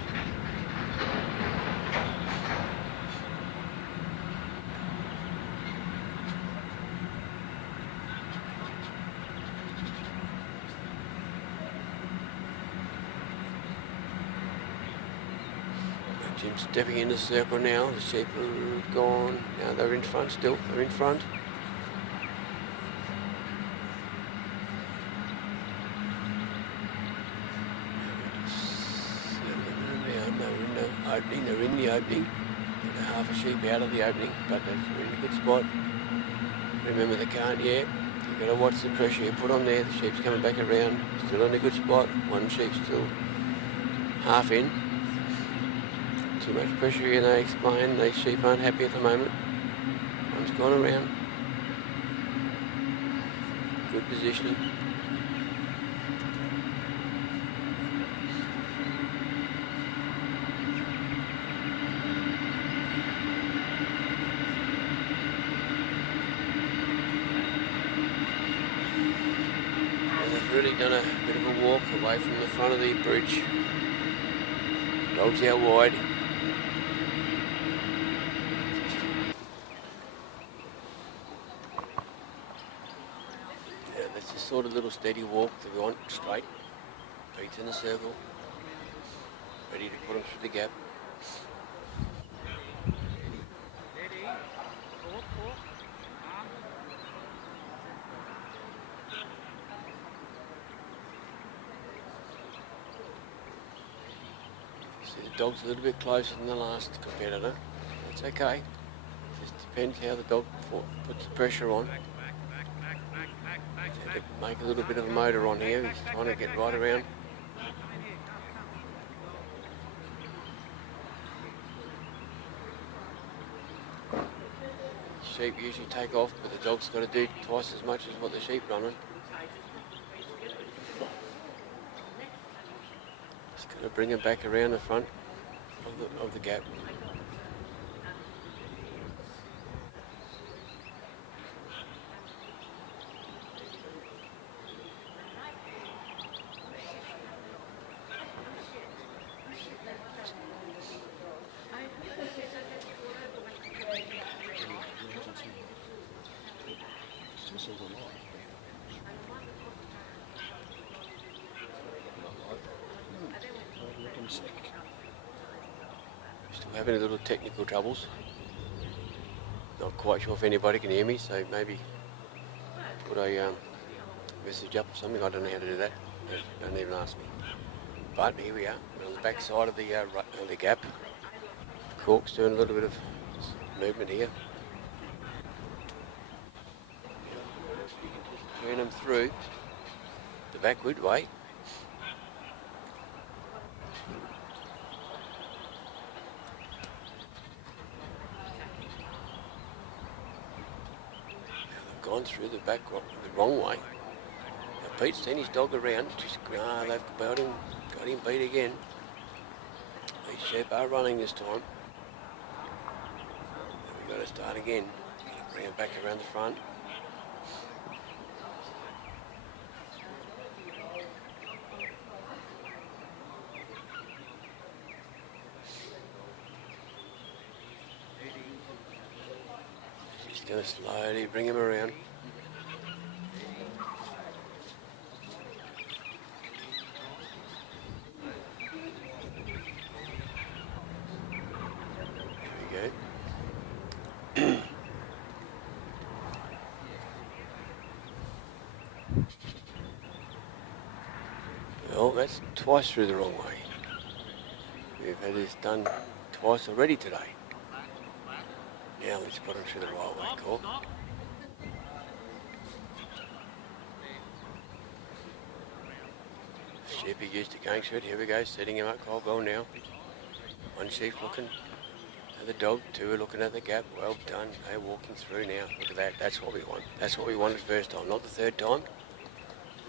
Jim's stepping in the circle now. The sheep are gone. Now they're in front still. They're in front. They're in the opening. They're half a sheep out of the opening, but they're in a good spot. Remember, they can't yet. You've got to watch the pressure you put on there. The sheep's coming back around. Still in a good spot. One sheep's still half in. Too much pressure here, they explain. The sheep aren't happy at the moment. One's gone around. Good positioning. Really done a bit of a walk away from the front of the bridge. Dog's out wide. Yeah, that's the sort of little steady walk that we want, straight. Feet in the circle. Ready to put them through the gap. The dog's a little bit closer than the last competitor. It's okay. Just depends how the dog puts the pressure on. Had to make a little bit of a motor on here. He's trying to get right around. Sheep usually take off, but the dog's got to do twice as much as what the sheep running. Just got to bring him back around the front of the gap. Still having a little technical troubles. Not quite sure if anybody can hear me, so maybe put a message up or something. I don't know how to do that. Don't even ask me. But here we are. We're on the back side of the gap. Cork's doing a little bit of movement here. You can just turn them through the backward way. gone through the back the wrong way. Now Pete's seen his dog around, just they've got him beat again. These sheep are running this time. We've got to start again. Bring him back around the front. Just going to slowly bring him around. There we go. Well, that's twice through the wrong way. We've had this done twice already today. Now let's put him through the right way, Cork. Sheepy used to going through it. Here we go, setting him up quite well now. One sheep looking at the dog, two are looking at the gap. Well done. They're walking through now. Look at that. That's what we want. That's what we wanted first time, not the third time.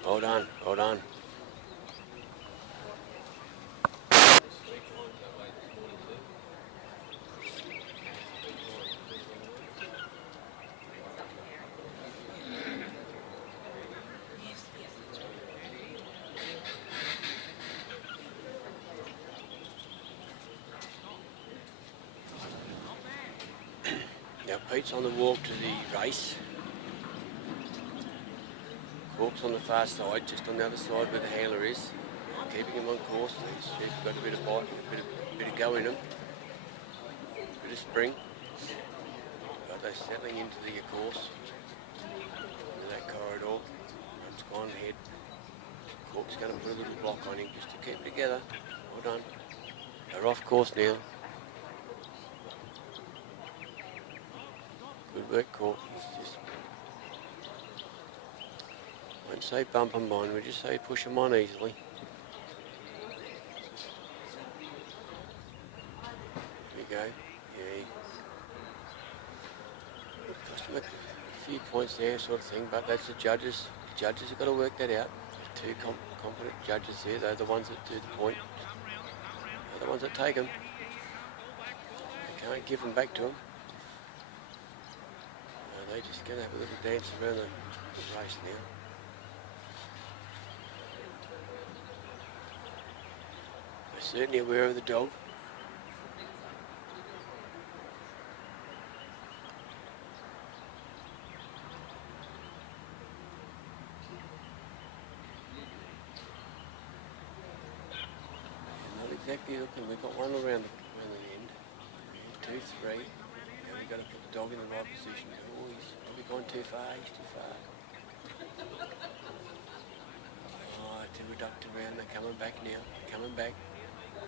Well done. Well done. Now Pete's on the walk to the race. Cork's on the far side, just on the other side where the handler is. Keeping him on course. These sheep have got a bit of bite, a bit of go in them. A bit of spring. But they're settling into the course. Into that corridor. It's gone ahead. Cork's going to put a little block on him just to keep it together. Well done. They're off course now. Good work, Cork. Just won't say bump them on, we just say push them on easily. There we go. Yeah. Cost him a few points there, sort of thing, but that's the judges. The judges have got to work that out. Two competent judges there. They're the ones that do the point. They're the ones that take them. They can't give them back to them. They're just going to have a little dance around the race now. They're certainly aware of the dog. Not exactly looking. We've got one around the end. 2, 3. Now we've got to put the dog in the right position. Oh, he's probably gone too far. He's too far. Oh, two are ducked around. They're coming back now. They're coming back.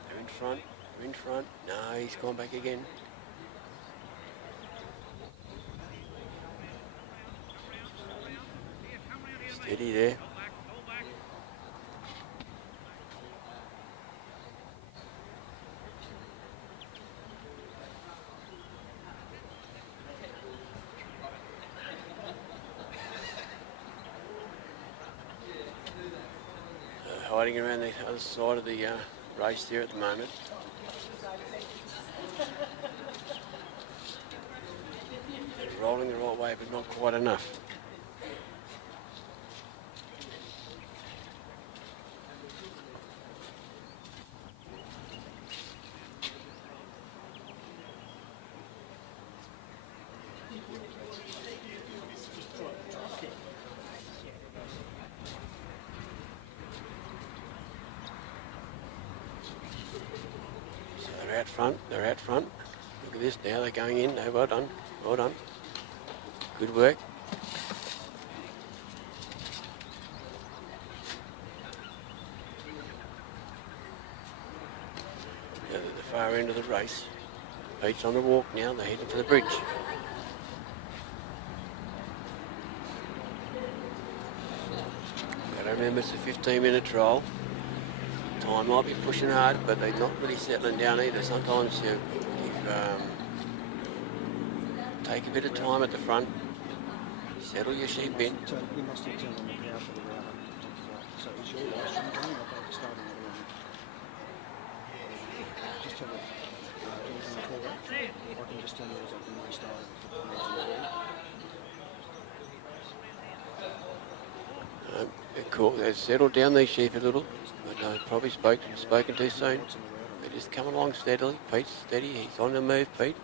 They're in front. They're in front. No, he's gone back again. Steady there. Hiding around the other side of the race there at the moment. They're rolling the right way, but not quite enough. They're out front. Look at this now, they're going in. No, well done, well done. Good work. Now at the far end of the race. Pete's on the walk now, they're heading for the bridge. Gotta remember it's a 15-minute trial. Time might be pushing hard, but they're not really settling down either. Sometimes you take a bit of time at the front, settle your sheep in. You must have turned on the power for the router. So it's your live stream going, or starting it again? Just have it. Anything to call that? I can just turn yours off and restart it. Cool. They've settled down these sheep a little, but probably spoken too soon. They're just coming along steadily. Pete's steady. He's on the move, Pete.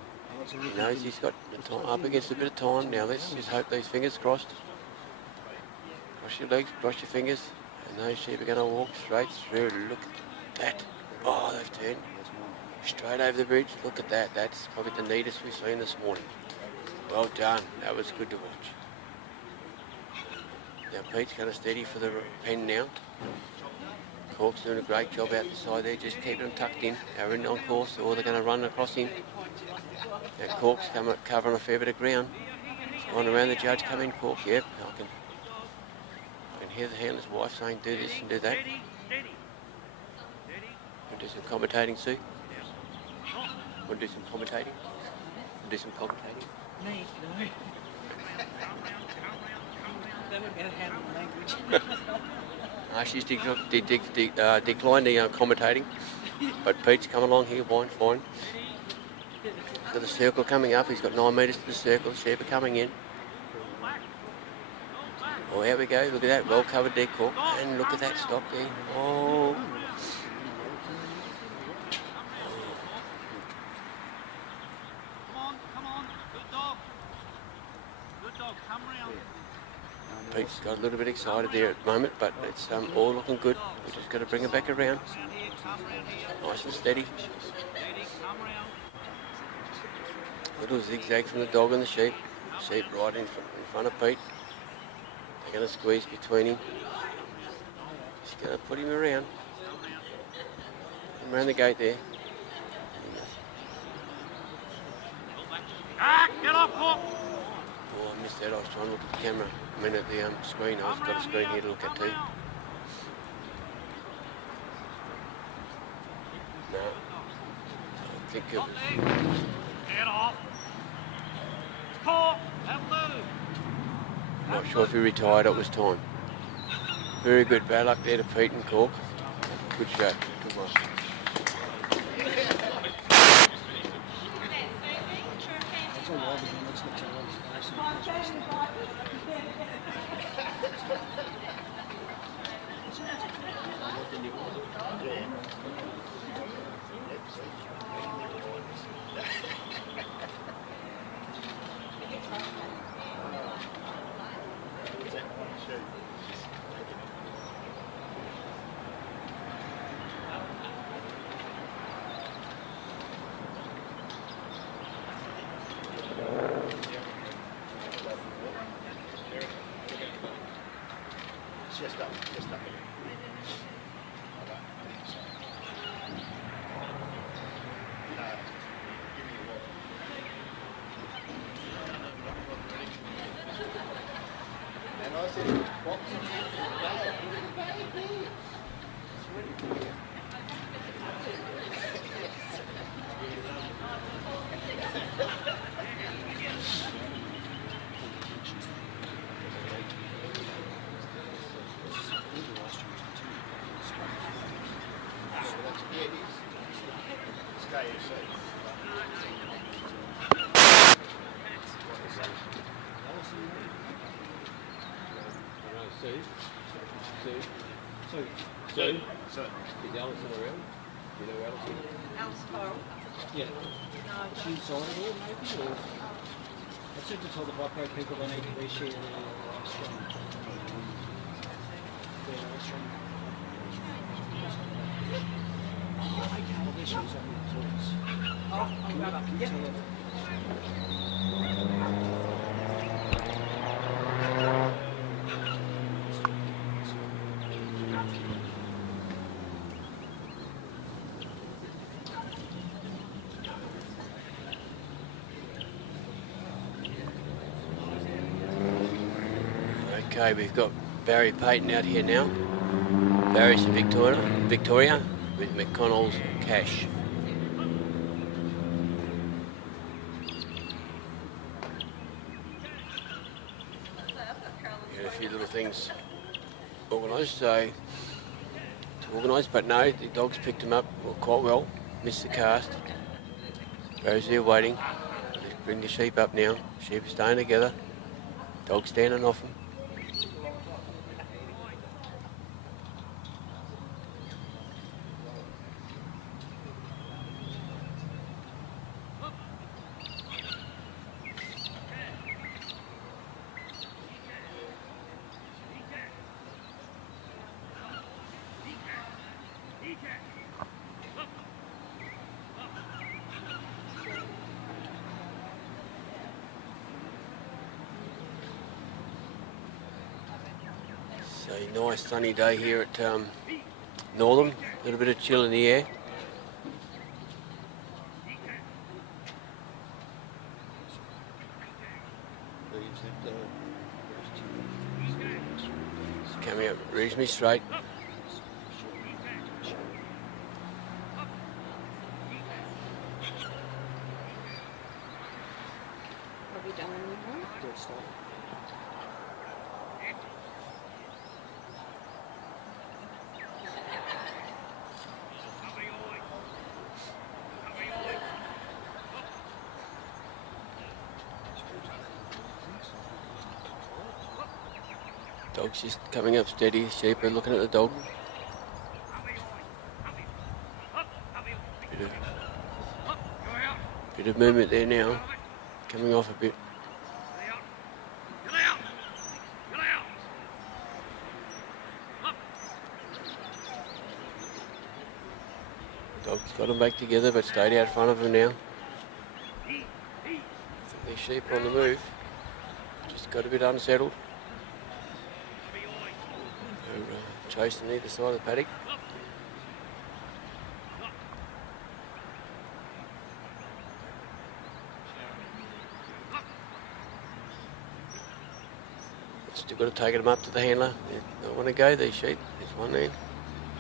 He knows he's got the time, up against a bit of time. Now let's just hope these fingers crossed. Cross your legs, cross your fingers, and those sheep are going to walk straight through. Look at that. Oh, they've turned straight over the bridge. Look at that. That's probably the neatest we've seen this morning. Well done. That was good to watch. Now Pete's going to steady for the pen now. Cork's doing a great job out the side there, just keeping them tucked in. They're in on course, or they're going to run across him. Now Cork's covering a fair bit of ground. He's going around the judge, come in, Cork. Yep, I can hear the handler's wife saying do this and do that. Want to do some commentating, Sue? Want to do some commentating? Want to do some commentating? Me? No. They wouldn't be able to handle the language. She's declined the commentating, but Pete's coming along here, fine. Got the circle coming up. He's got 9 metres to the circle. The sheep are coming in. Oh, here we go. Look at that. Well covered there, Cork. And look at that stock there. Oh. Come on. Good dog. Good dog. Come round. Pete's got a little bit excited there at the moment, but it's all looking good. We're just got to bring it back around. Nice and steady. Little zigzag from the dog and the sheep. Sheep right in front of Pete. They're going to squeeze between him. Just going to put him around. Around the gate there. Get off, Cork. Oh, I missed that. I was trying to look at the camera. I mean at the screen. I've got a screen here to look at too. No. I think it was... Get off. Cork, have move. Not sure if he retired, it was time. Very good. Bad luck there to Pete and Cork. Good show. Good one. Sue? Is Alison around? Do you know Alison? Alice Coral? Yeah. No. She inside it all, maybe? Or I said to tell the Bipro people they need to reshare their stream. Oh, okay. Well, there she is on the talks. Oh, Can you tell her? Okay, we've got Barry Payton out here now. Barry's in Victoria with McConnell's Cash. few little things organised, so to organise, but no, the dogs picked him up quite well, missed the cast. Barry's there waiting. Let's bring the sheep up now. Sheep are staying together. Dog standing off him. So nice sunny day here at Northam. A little bit of chill in the air. Coming up reasonably straight. Have we done anything? Dog's just coming up steady. Sheep are looking at the dog. Bit of movement there now. Coming off a bit. Dog's got them back together but stayed out front of him now. These sheep are on the move. Just got a bit unsettled. They're chasing either side of the paddock. Still got to take them up to the handler. They don't want to go, these sheep. There's one there.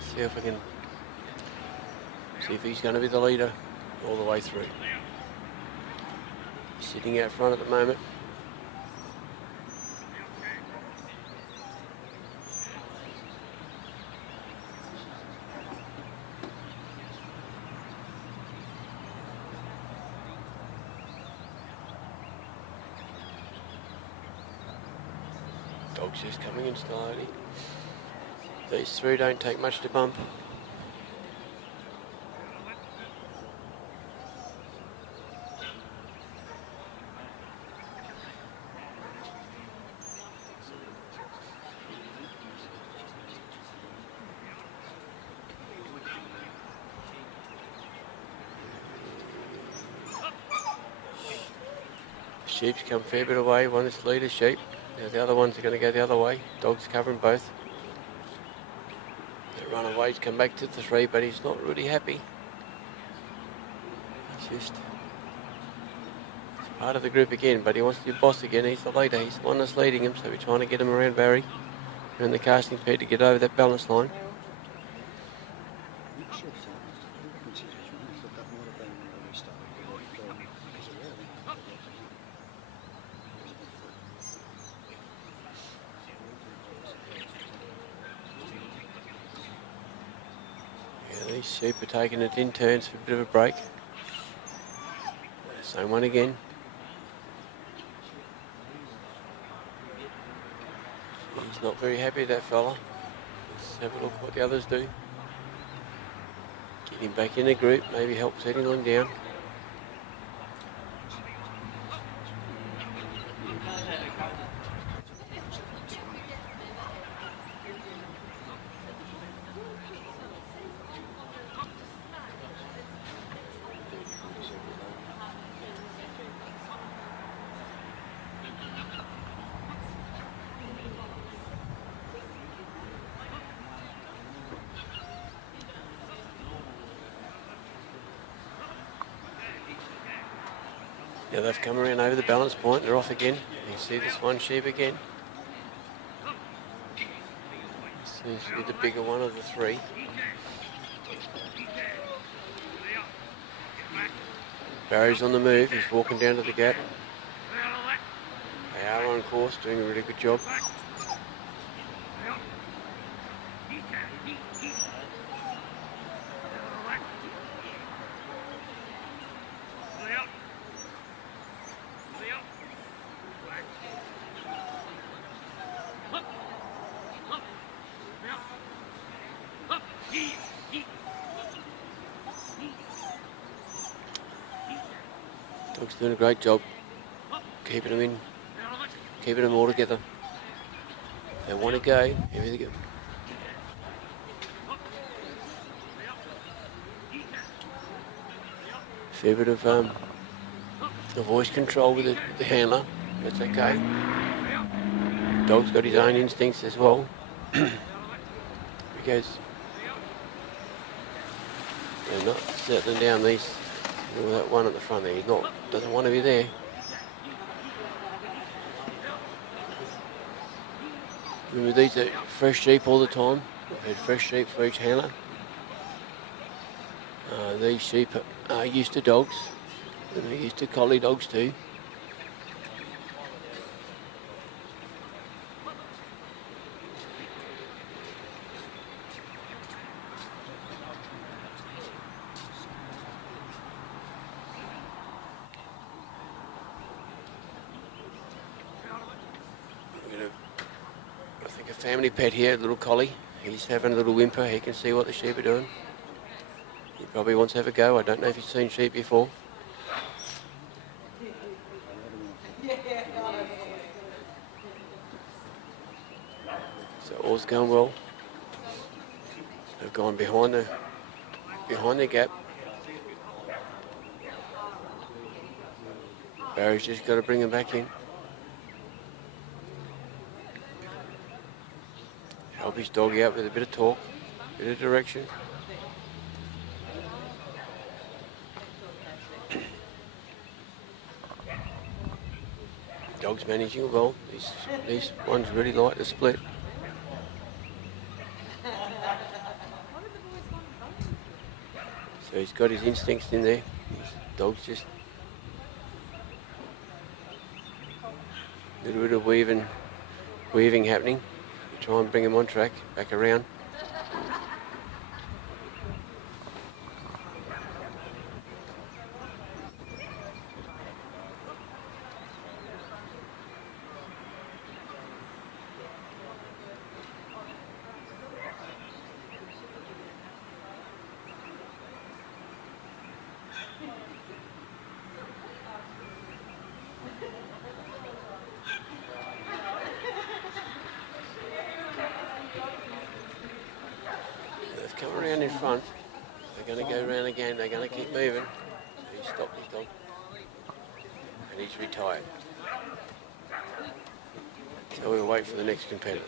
See if we can see if he's going to be the leader all the way through. Sitting out front at the moment. Dog's just coming in slowly. These three don't take much to bump. Sheep's come a fair bit away. One is the leader sheep. Now the other ones are going to go the other way. Dog's covering both. The runaway's come back to the three, but he's not really happy. He's just part of the group again, but he wants to be boss again. He's the leader. He's the one that's leading him, so we're trying to get him around Barry, around the casting pad to get over that balance line. These sheep are taking it in turns for a bit of a break. Same one again. He's not very happy, that fella. Let's have a look what the others do. Get him back in the group, maybe help setting them down. Yeah, they've come around over the balance point. They're off again. You see this one sheep again. Seems to be the bigger one of the three. Barry's on the move. He's walking down to the gap. They are on course, doing a really good job. Dog's doing a great job keeping them in, keeping them all together. They want to go, here they go. Fair bit of voice control with the handler, that's okay. Dog's got his own instincts as well. He goes, they're not settling down these. That one at the front there, doesn't want to be there. Remember, these are fresh sheep all the time. We've had fresh sheep for each handler. These sheep are used to dogs, and they're used to collie dogs too. I think a family pet here, a little collie. He's having a little whimper. He can see what the sheep are doing. He probably wants to have a go. I don't know if he's seen sheep before. So all's going well. They've gone behind the gap. Barry's just got to bring them back in. Help his doggy out with a bit of talk, a bit of direction. Dog's managing well. These ones really like the split. So he's got his instincts in there. His dog's just a little bit of weaving happening. Try and bring him on track, back around. They've come around in front. They're going to go around again. They're going to keep moving. He stopped his dog. And he's retired. So we'll wait for the next competitor.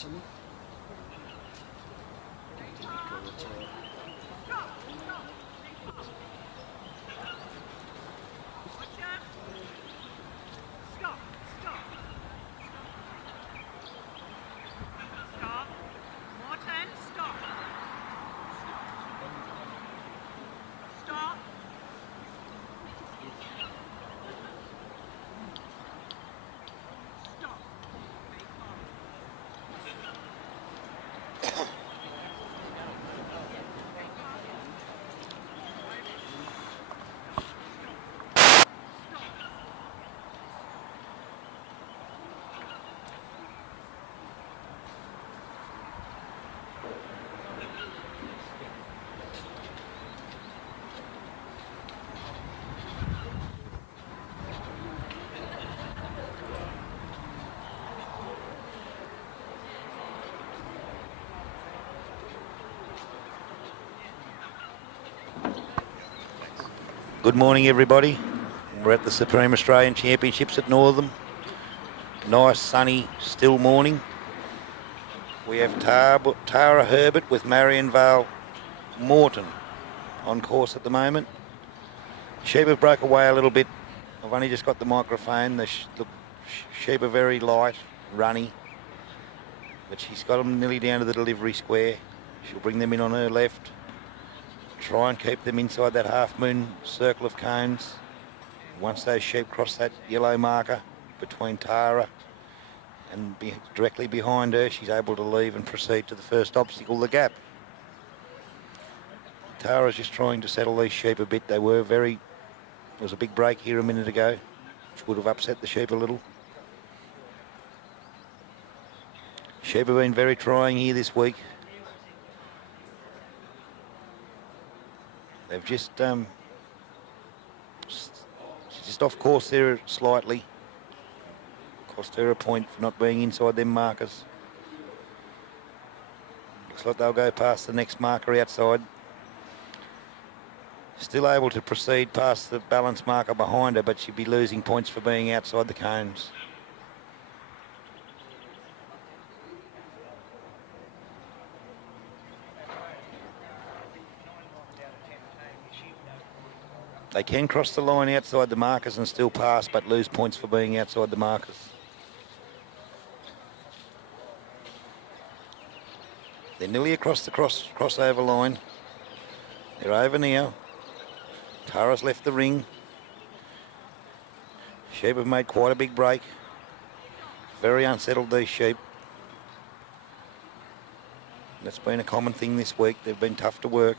someone. Good morning, everybody. We're at the Supreme Australian Championships at Northam. Nice, sunny, still morning. We have Tara Herbert with Marion Vale Morton on course at the moment. Sheep have broke away a little bit. I've only just got the microphone. The sheep are very light, runny, but she's got them nearly down to the delivery square. She'll bring them in on her left. Try and keep them inside that half-moon circle of cones. Once those sheep cross that yellow marker between Tara and directly behind her, she's able to leave and proceed to the first obstacle, the gap. Tara's just trying to settle these sheep a bit. There was a big break here a minute ago, which would have upset the sheep a little. Sheep have been very trying here this week. They've just, she's just off course there slightly. Cost her a point for not being inside them markers. Looks like they'll go past the next marker outside. Still able to proceed past the balance marker behind her, but she'd be losing points for being outside the cones. They can cross the line outside the markers and still pass, but lose points for being outside the markers. They're nearly across the crossover line. They're over now. Tara's left the ring. Sheep have made quite a big break. Very unsettled, these sheep. That's been a common thing this week. They've been tough to work.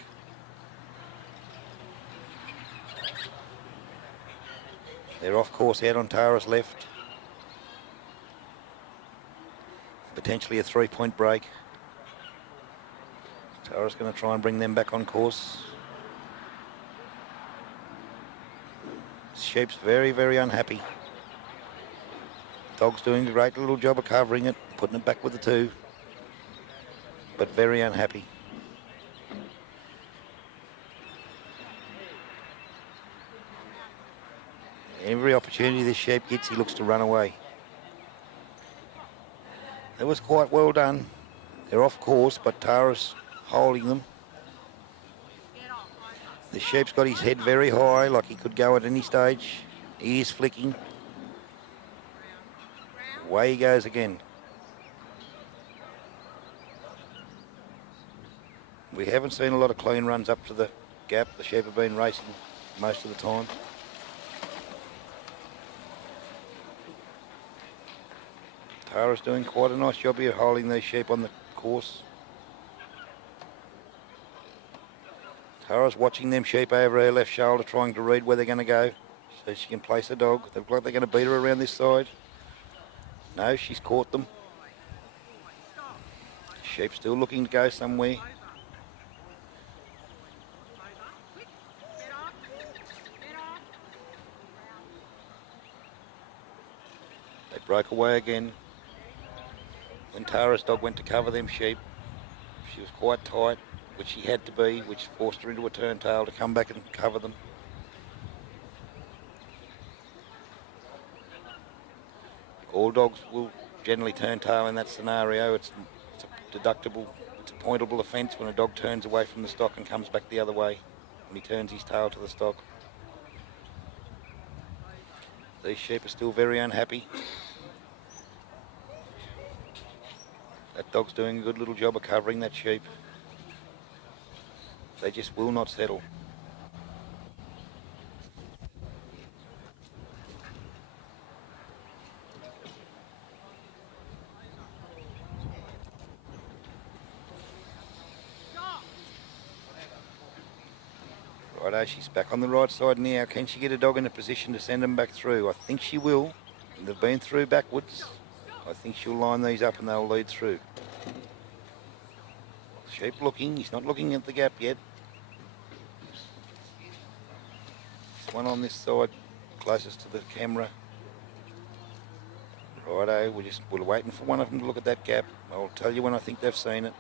They're off course out on Tara's left. Potentially a 3-point break. Tara's going to try and bring them back on course. Sheep's very, very unhappy. Dog's doing a great little job of covering it, putting it back with the 2. But very unhappy. Every opportunity this sheep gets, he looks to run away. That was quite well done. They're off course, but Tara's holding them. The sheep's got his head very high, like he could go at any stage. Ears flicking. Away he goes again. We haven't seen a lot of clean runs up to the gap. The sheep have been racing most of the time. Tara's doing quite a nice job here holding these sheep on the course. Tara's watching them sheep over her left shoulder, trying to read where they're going to go so she can place a dog. They look like they're going to beat her around this side. No, she's caught them. Sheep still looking to go somewhere. They broke away again. When Tara's dog went to cover them sheep, she was quite tight, which she had to be, which forced her into a turntail to come back and cover them. All dogs will generally turn tail in that scenario. It's a deductible, it's a pointable offence when a dog turns away from the stock and comes back the other way when he turns his tail to the stock. These sheep are still very unhappy. That dog's doing a good little job of covering that sheep. They just will not settle. Righto, she's back on the right side now. Can she get a dog in a position to send them back through? I think she will. They've been through backwards. I think she'll line these up and they'll lead through. Sheep looking. He's not looking at the gap yet. There's one on this side, closest to the camera. Righto, we're waiting for one of them to look at that gap. I'll tell you when I think they've seen it.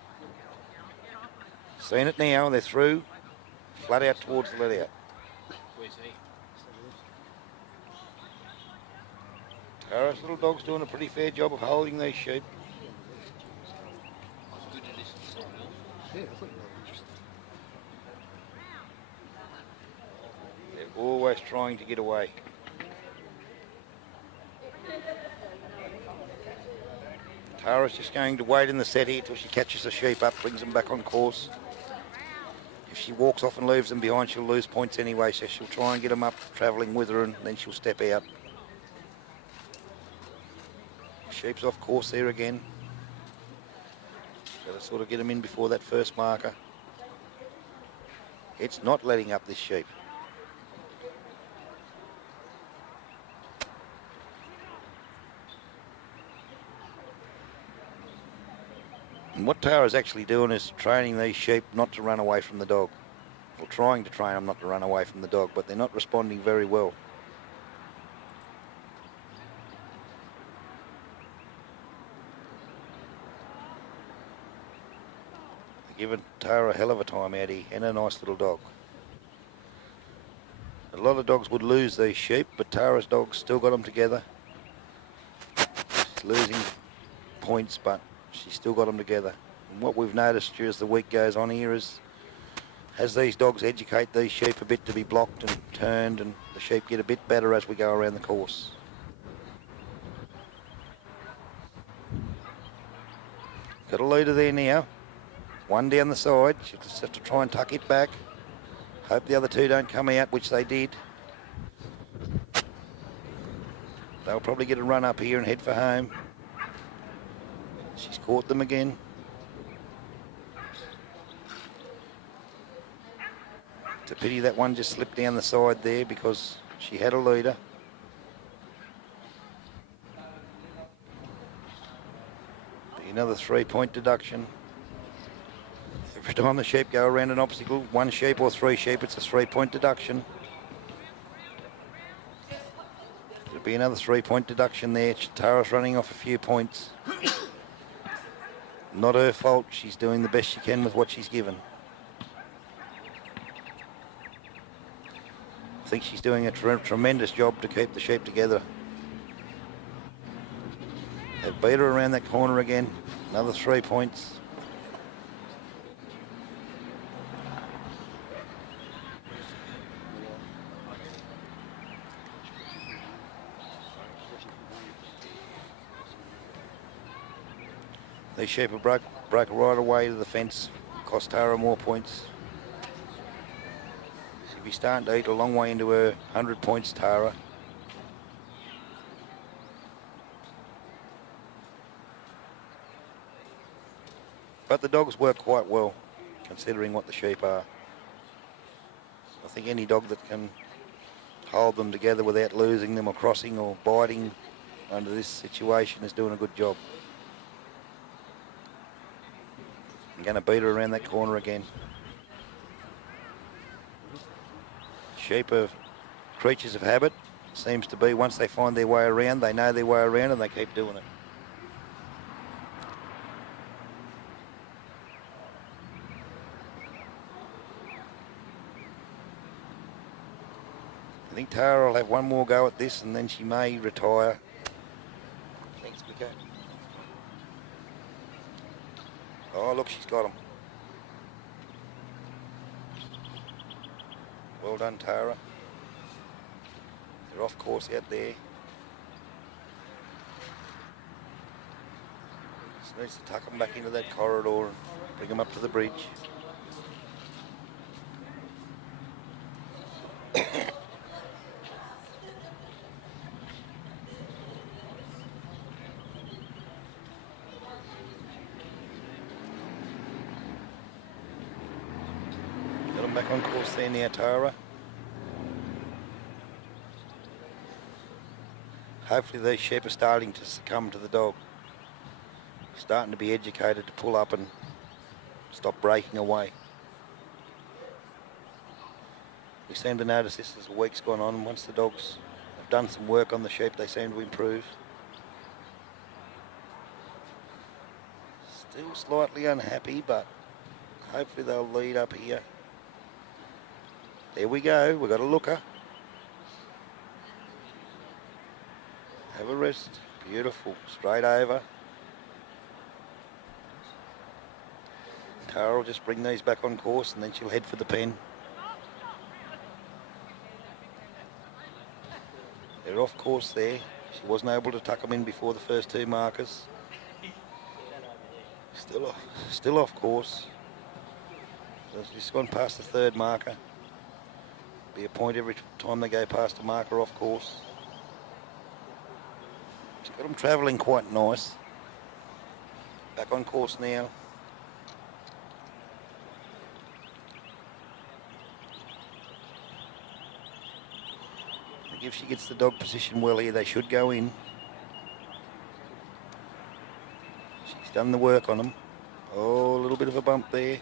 Seen it now. They're through. Flat out towards the let out. Where's he? Tara's little dog's doing a pretty fair job of holding these sheep. It's good to listen to someone else. Yeah, I thought you were interested. They're always trying to get away. Tara's just going to wait in the set here till she catches the sheep up, brings them back on course. If she walks off and leaves them behind, she'll lose points anyway, so she'll try and get them up, travelling with her, and then she'll step out. Sheep's off course there again. Got to sort of get them in before that first marker. It's not letting up this sheep. And what Tara's actually doing is training these sheep not to run away from the dog. Or trying to train them not to run away from the dog, but they're not responding very well. They're giving Tara a hell of a time out here, and a nice little dog. A lot of dogs would lose these sheep, but Tara's dog's still got them together. She's losing points, but she's still got them together. And what we've noticed as the week goes on here is, as these dogs educate these sheep a bit to be blocked and turned, and the sheep get a bit better as we go around the course. Got a leader there now. One down the side. She'll just have to try and tuck it back. Hope the other two don't come out, which they did. They'll probably get a run up here and head for home. She's caught them again. It's a pity that one just slipped down the side there because she had a leader. Be another 3-point deduction. Every time the sheep go around an obstacle, one sheep or 3 sheep, it's a 3-point deduction. There'll be another 3-point deduction there. Tara's running off a few points. Not her fault. She's doing the best she can with what she's given. I think she's doing a tremendous job to keep the sheep together. They've beat her around that corner again. Another 3 points. These sheep have broke right away to the fence, cost Tara more points. She'll be starting to eat a long way into her 100 points, Tara. But the dogs work quite well, considering what the sheep are. I think any dog that can hold them together without losing them or crossing or biting under this situation is doing a good job. I'm going to beat her around that corner again. Sheep are creatures of habit. Seems to be once they find their way around, they know their way around and they keep doing it. I think Tara will have one more go at this and then she may retire. Thanks, Vico. Oh, look, she's got him. Well done, Tara. They're off course out there. Just needs to tuck them back into that corridor and bring them up to the bridge. Got them back on course there now, Tara. Hopefully these sheep are starting to succumb to the dog. Starting to be educated to pull up and stop breaking away. We seem to notice this as the week's gone on, and once the dogs have done some work on the sheep, they seem to improve. Still slightly unhappy, but hopefully they'll lead up here. There we go, we've got a looker. Have a rest. Beautiful. Straight over. Tara will just bring these back on course and then she'll head for the pen. They're off course there. She wasn't able to tuck them in before the first two markers. Still off course. So she's gone past the third marker. Be a point every time they go past a marker off course. She's got them travelling quite nice. Back on course now. I think if she gets the dog position well here, they should go in. She's done the work on them. Oh, a little bit of a bump there.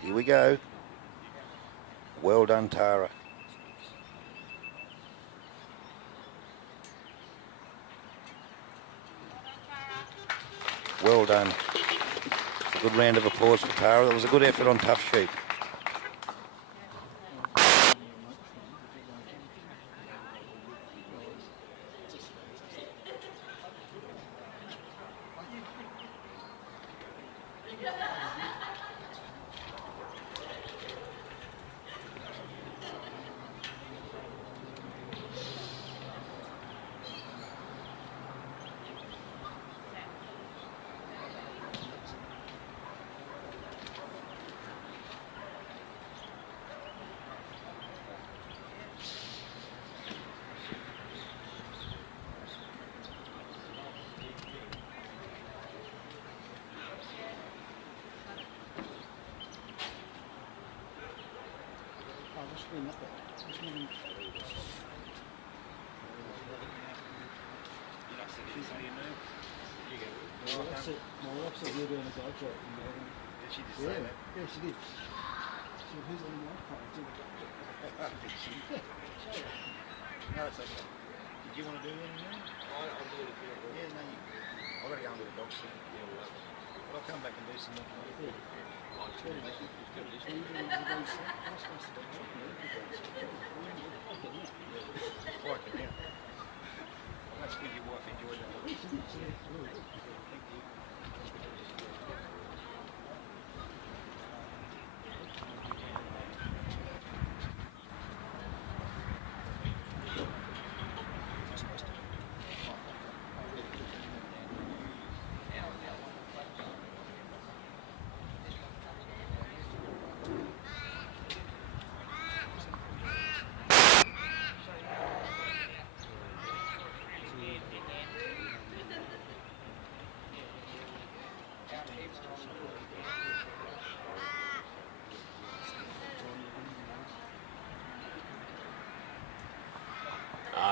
Here we go. Well done, Tara. Well done. A good round of applause for Tara. That was a good effort on tough sheep. My wife said you're doing a dog job. Did she just say that? Yeah, she did. She said, who's on the microphone? I did. No, it's okay. Did you want to do anything now? I'll do it if you want. Yeah, no, I've got to go and get a dog sitter. But I'll come back and do some more. Quite now. That's good your wife enjoyed that.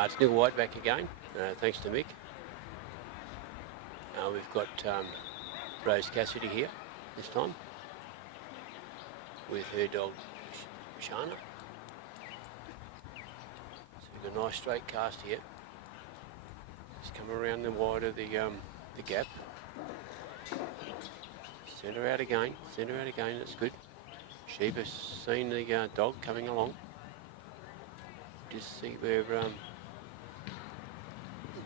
It's Neil White back again, thanks to Mick. We've got Rose Cassidy here this time with her dog Shana. So we've got a nice straight cast here. Just come around the wide of the gap. Send her out again, that's good. Sheep has seen the dog coming along. Just see where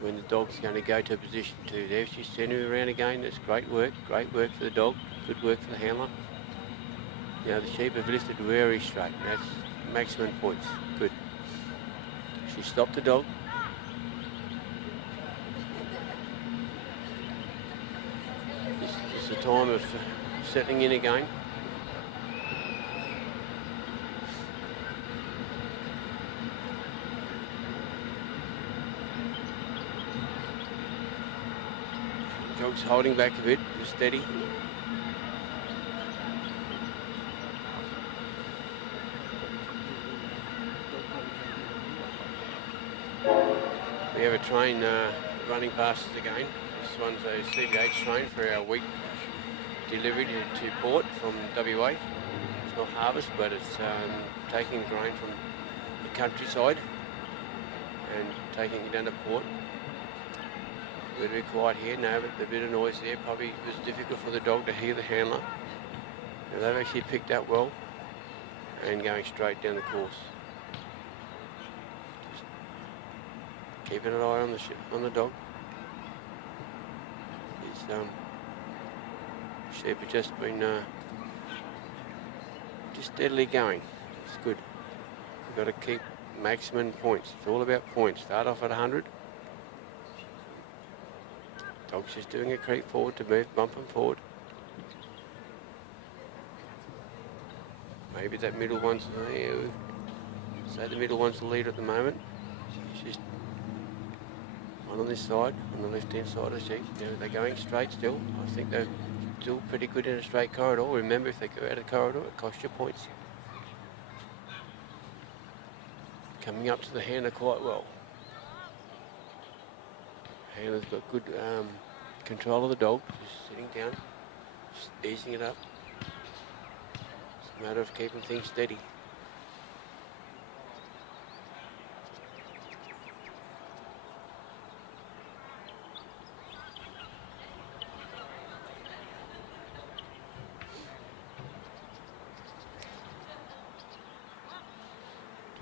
when the dog's going to go to position 2. There she's turning around again. That's great work for the dog, good work for the handler. Now the sheep have lifted very straight. That's maximum points. Good. She stopped the dog. This is the time of settling in again. Dog's holding back a bit, just steady. We have a train running past us again. This one's a CBH train for our wheat delivery to port from WA. It's not harvest, but it's taking grain from the countryside and taking it down to port. We're a bit quiet here now, but a bit of noise there probably was difficult for the dog to hear the handler. Now they've actually picked up well and going straight down the course. Just keeping an eye on the dog. His sheep have just been just steadily going. It's good. We've got to keep maximum points. It's all about points. Start off at 100. Dog's just doing a creep forward to move, bump him forward. Maybe that middle one's, say the middle one's the leader at the moment. She's one on this side, on the left-hand side of the sheep. They're going straight still. I think they're still pretty good in a straight corridor. Remember, if they go out of the corridor, it costs you points. Coming up to the handler quite well. Handler's got good control of the dog, just sitting down, just easing it up. It's a matter of keeping things steady.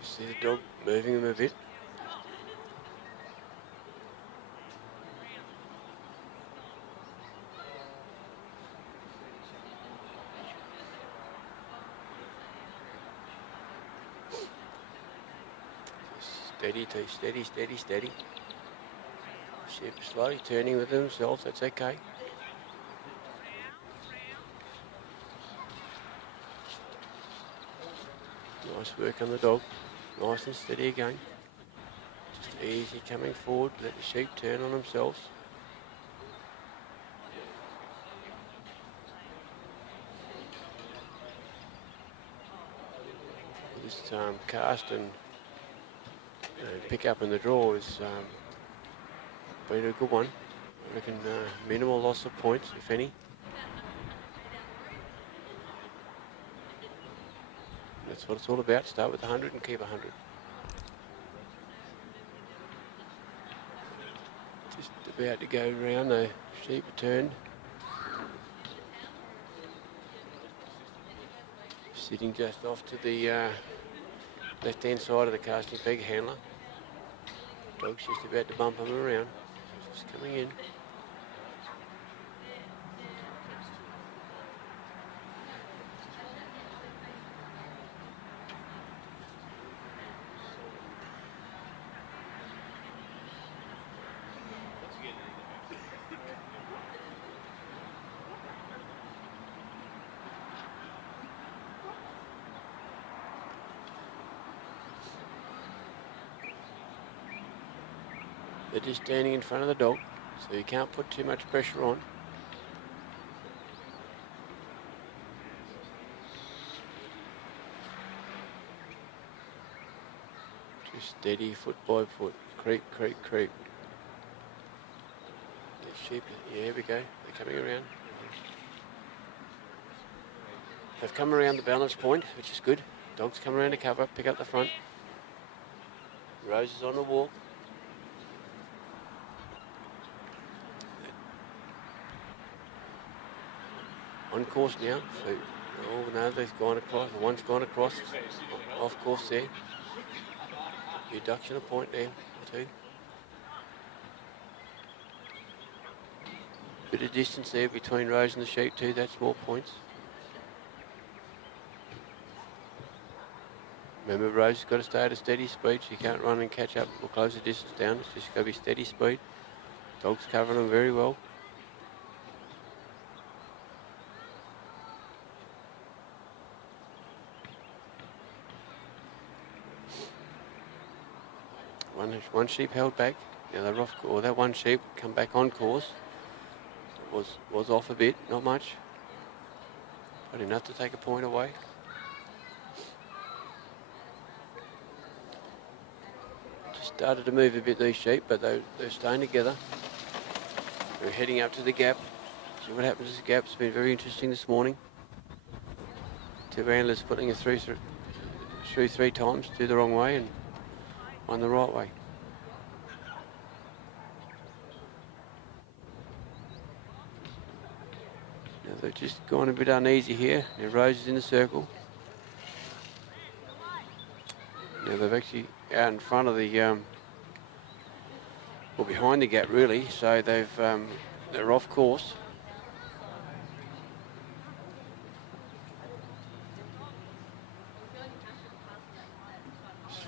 Just see the dog moving him a bit. Steady, steady, steady. Sheep slowly turning with themselves, that's okay. Nice work on the dog. Nice and steady again. Just easy coming forward, let the sheep turn on themselves. This cast and pick up in the draw has been a good one. I reckon minimal loss of points, if any. That's what it's all about. Start with 100 and keep 100. Just about to go round, the sheep are turned. Sitting just off to the left-hand side of the casting peg handler. Dog's just about to bump him around. Just coming in. They're just standing in front of the dog, so you can't put too much pressure on. Just steady, foot by foot, creep, creep, creep. Get sheep, yeah, here we go, they're coming around. They've come around the balance point, which is good. Dog's come around to cover, pick up the front. Rose is on the walk. On course now, so no, they've gone across, one's gone across, off course there. Reduction of point there, or two. Bit of distance there between Rose and the sheep too, that's more points. Remember, Rose has got to stay at a steady speed. She can't run and catch up or close the distance down. It's just got to be steady speed. Dog's covering them very well. One sheep held back. Now they're off, or that one sheep come back on course. Was off a bit, not much, but enough to take a point away. Just started to move a bit, these sheep, but they're staying together. We're heading up to the gap. See what happens to the gap. It's been very interesting this morning. Two antlers putting us through 3 times, two the wrong way and one the right way. Now they've just gone a bit uneasy here. Now Rose is in the circle. Now they've actually out in front of the, well, behind the gap really, so they're off course.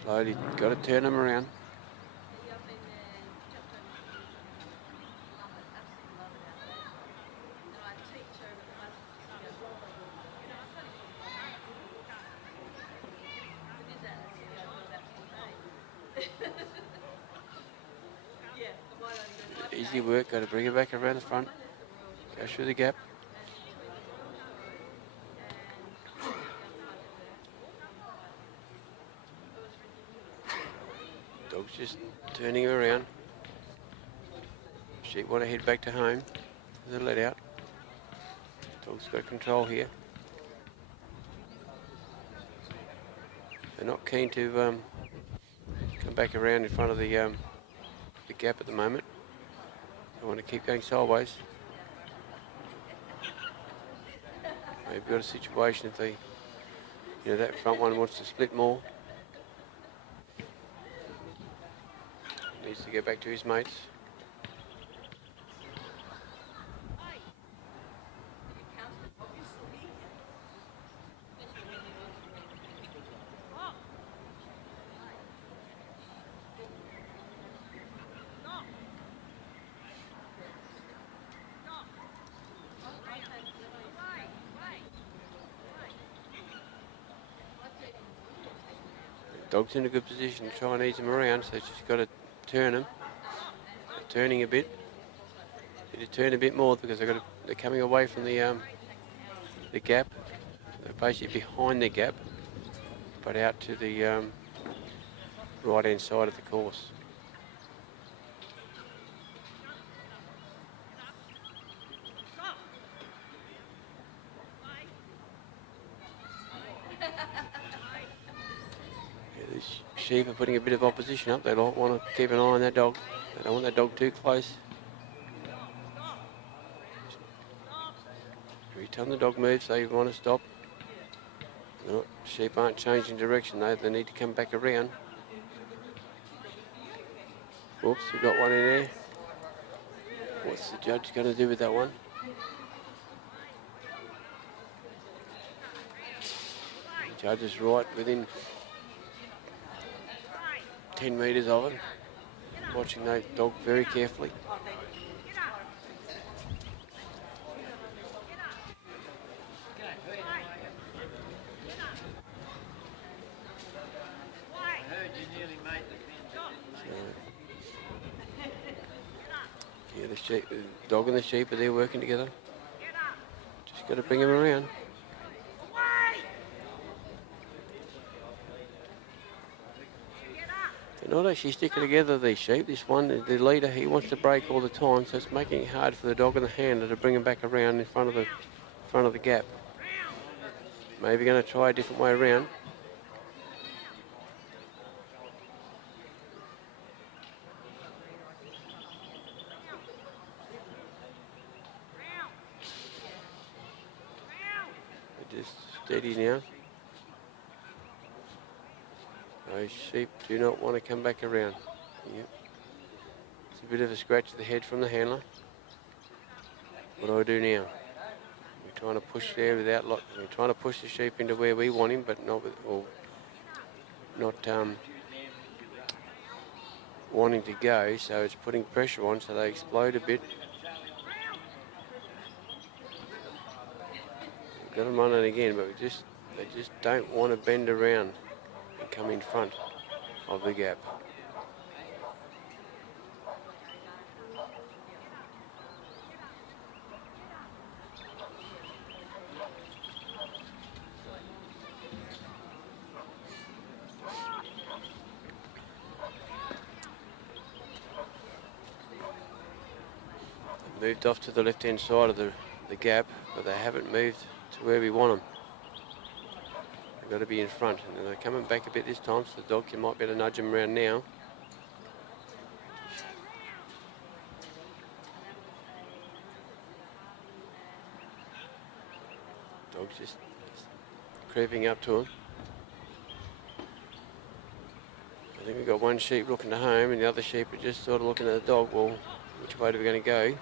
Slowly got to turn them around. Easy work, got to bring it back around the front, go through the gap. Dog's just turning her around. Sheep want to head back to home. They're let out. Dog's got control here. They're not keen to come back around in front of the gap at the moment. They want to keep going sideways. Maybe got a situation if they, that front one wants to split more. Needs to go back to his mates. Dog's in a good position to try and ease them around, so just got to turn them. They're turning a bit. Need to turn a bit more because they're coming away from the gap. They're basically behind the gap, but out to the right hand side of the course. Sheep are putting a bit of opposition up. They don't want to keep an eye on that dog. They don't want that dog too close. Every time the dog moves, they want to stop. No, sheep aren't changing direction though. They need to come back around. Oops, we've got one in there. What's the judge going to do with that one? The judge is right within 10 metres of it, watching that dog very carefully. Yeah, the dog and the sheep are there working together. Just got to bring them around. They're not actually sticking together, these sheep. This one, the leader, he wants to break all the time, so it's making it hard for the dog and the handler to bring them back around in front of the gap. Maybe going to try a different way around. They're just steady now. Those sheep do not want to come back around. Yep. It's a bit of a scratch to the head from the handler. What do I do now? We're trying to push there without lot. We're trying to push the sheep into where we want him, but not with, or not wanting to go. So it's putting pressure on, so they explode a bit. We've got them running again, but they just don't want to bend around and come in front of the gap. Moved off to the left-hand side of the gap, but they haven't moved to where we want them. They've got to be in front, and they're coming back a bit this time, so the dog might be able to nudge them around now. Dog's just creeping up to him. I think we've got one sheep looking to home, and the other sheep are just sort of looking at the dog. Well, which way are we going to go?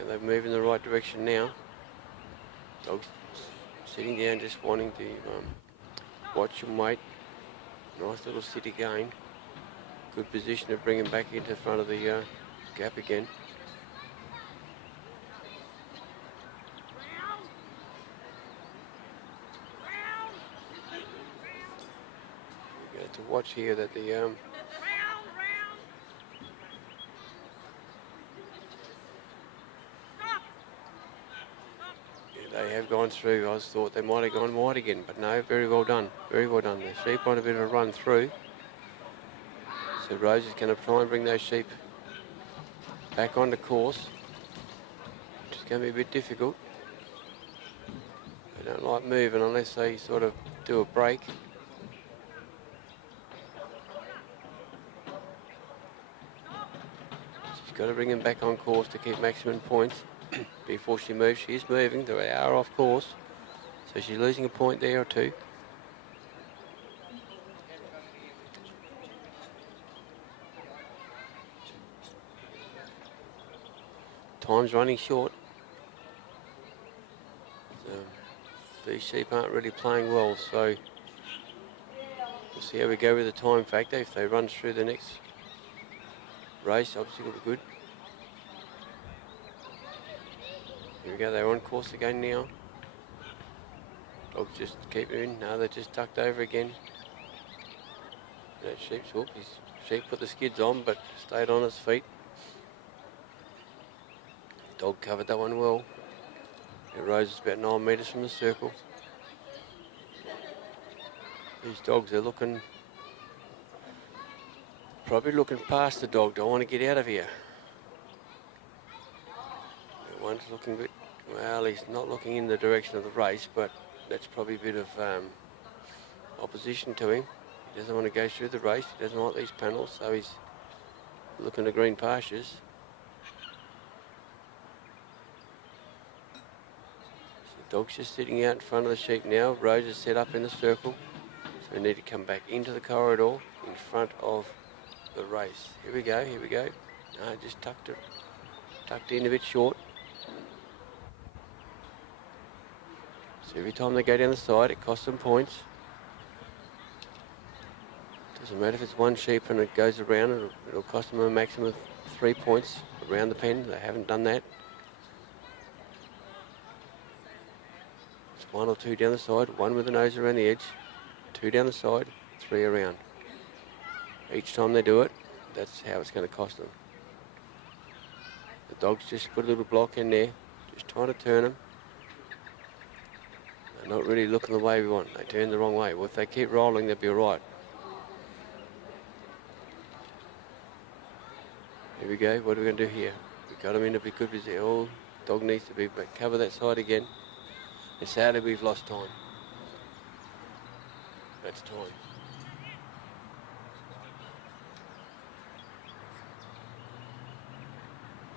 And they're moving in the right direction now. Dog's sitting down, just wanting to watch and wait. Nice little sit again. Good position to bring him back into front of the gap again. We got to watch here that the they have gone through. I thought they might have gone wide again, but no, very well done. Very well done. The sheep want a bit of a run through. So Rose is going to try and bring those sheep back onto course, which is going to be a bit difficult. They don't like moving unless they sort of do a break. She's got to bring them back on course to keep maximum points. Before she moves, she is moving. They are off course, so she's losing a point there or two. Time's running short. These sheep aren't really playing well, so we'll see how we go with the time factor. If they run through the next race, obviously it'll be good. Here we go, they're on course again now. Dogs just keep moving. No, they're just tucked over again. That sheep's hook. His sheep put the skids on, but stayed on its feet. Dog covered that one well. It rose about 9 metres from the circle. These dogs are looking, probably looking past the dog. Don't want to get out of here. One's looking a bit, well, he's not looking in the direction of the race, but that's probably a bit of opposition to him. He doesn't want to go through the race. He doesn't like these panels, so he's looking at green pastures. So the dog's just sitting out in front of the sheep now. Rose is set up in the circle, so we need to come back into the corridor in front of the race. Here we go, here we go. No, just tucked in a bit short. So every time they go down the side, it costs them points. Doesn't matter if it's one sheep and it goes around, it'll cost them a maximum of 3 points around the pen. They haven't done that. It's 1 or 2 down the side, 1 with the nose around the edge, 2 down the side, 3 around. Each time they do it, that's how it's going to cost them. The dogs just put a little block in there, just trying to turn them. They're not really looking the way we want. They turn the wrong way. Well, if they keep rolling, they'll be all right. Here we go. What are we going to do here? We got them in a bit good position. Oh, dog needs to be back. Cover that side again. And sadly, we've lost time. That's time.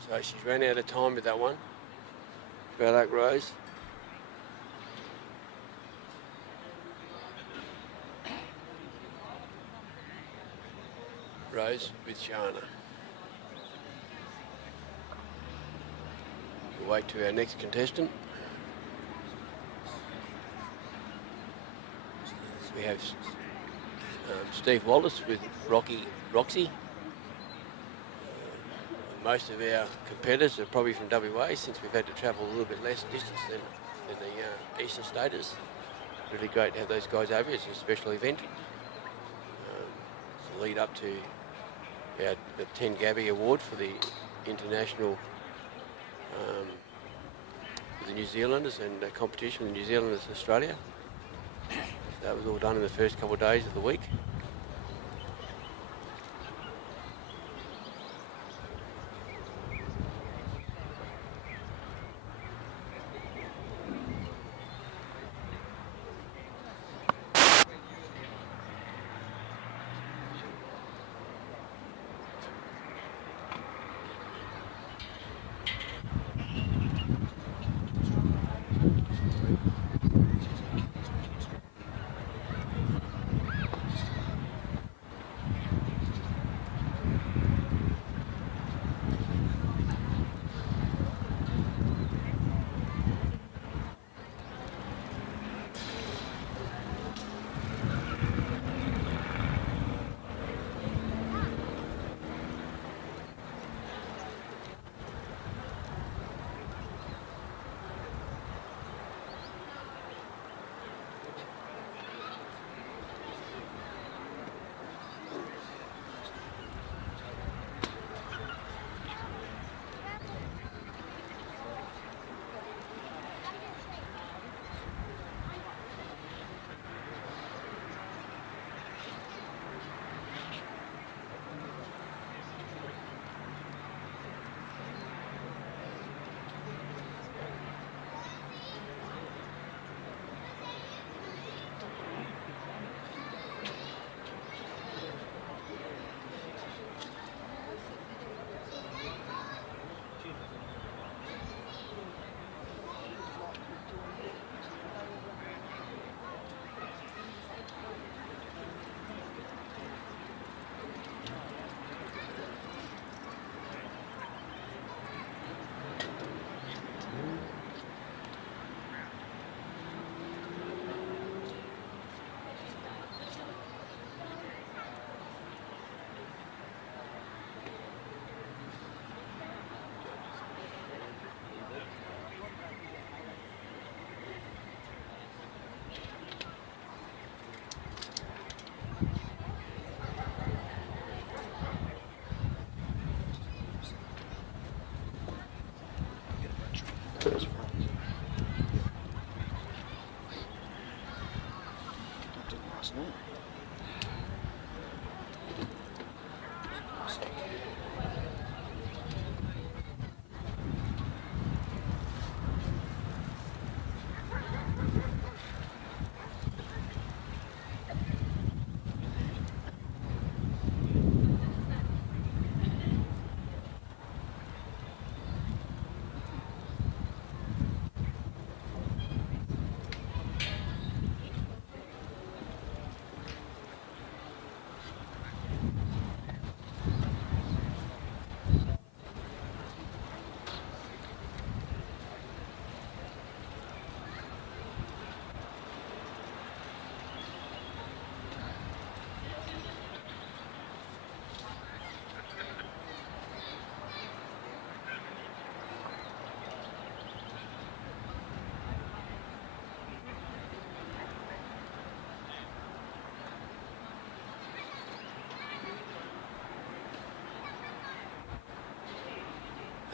So she's ran out of time with that one. Bad luck, Rose. Rose with Shana. We'll wait to our next contestant. We have Steve Wallace with Roxy. Most of our competitors are probably from WA, since we've had to travel a little bit less distance than the eastern staters. Really great to have those guys over. It's a special event. It's a lead up to our 10 Gabby Award for the international for the New Zealanders, and a competition with New Zealanders Australia. That was all done in the first couple of days of the week.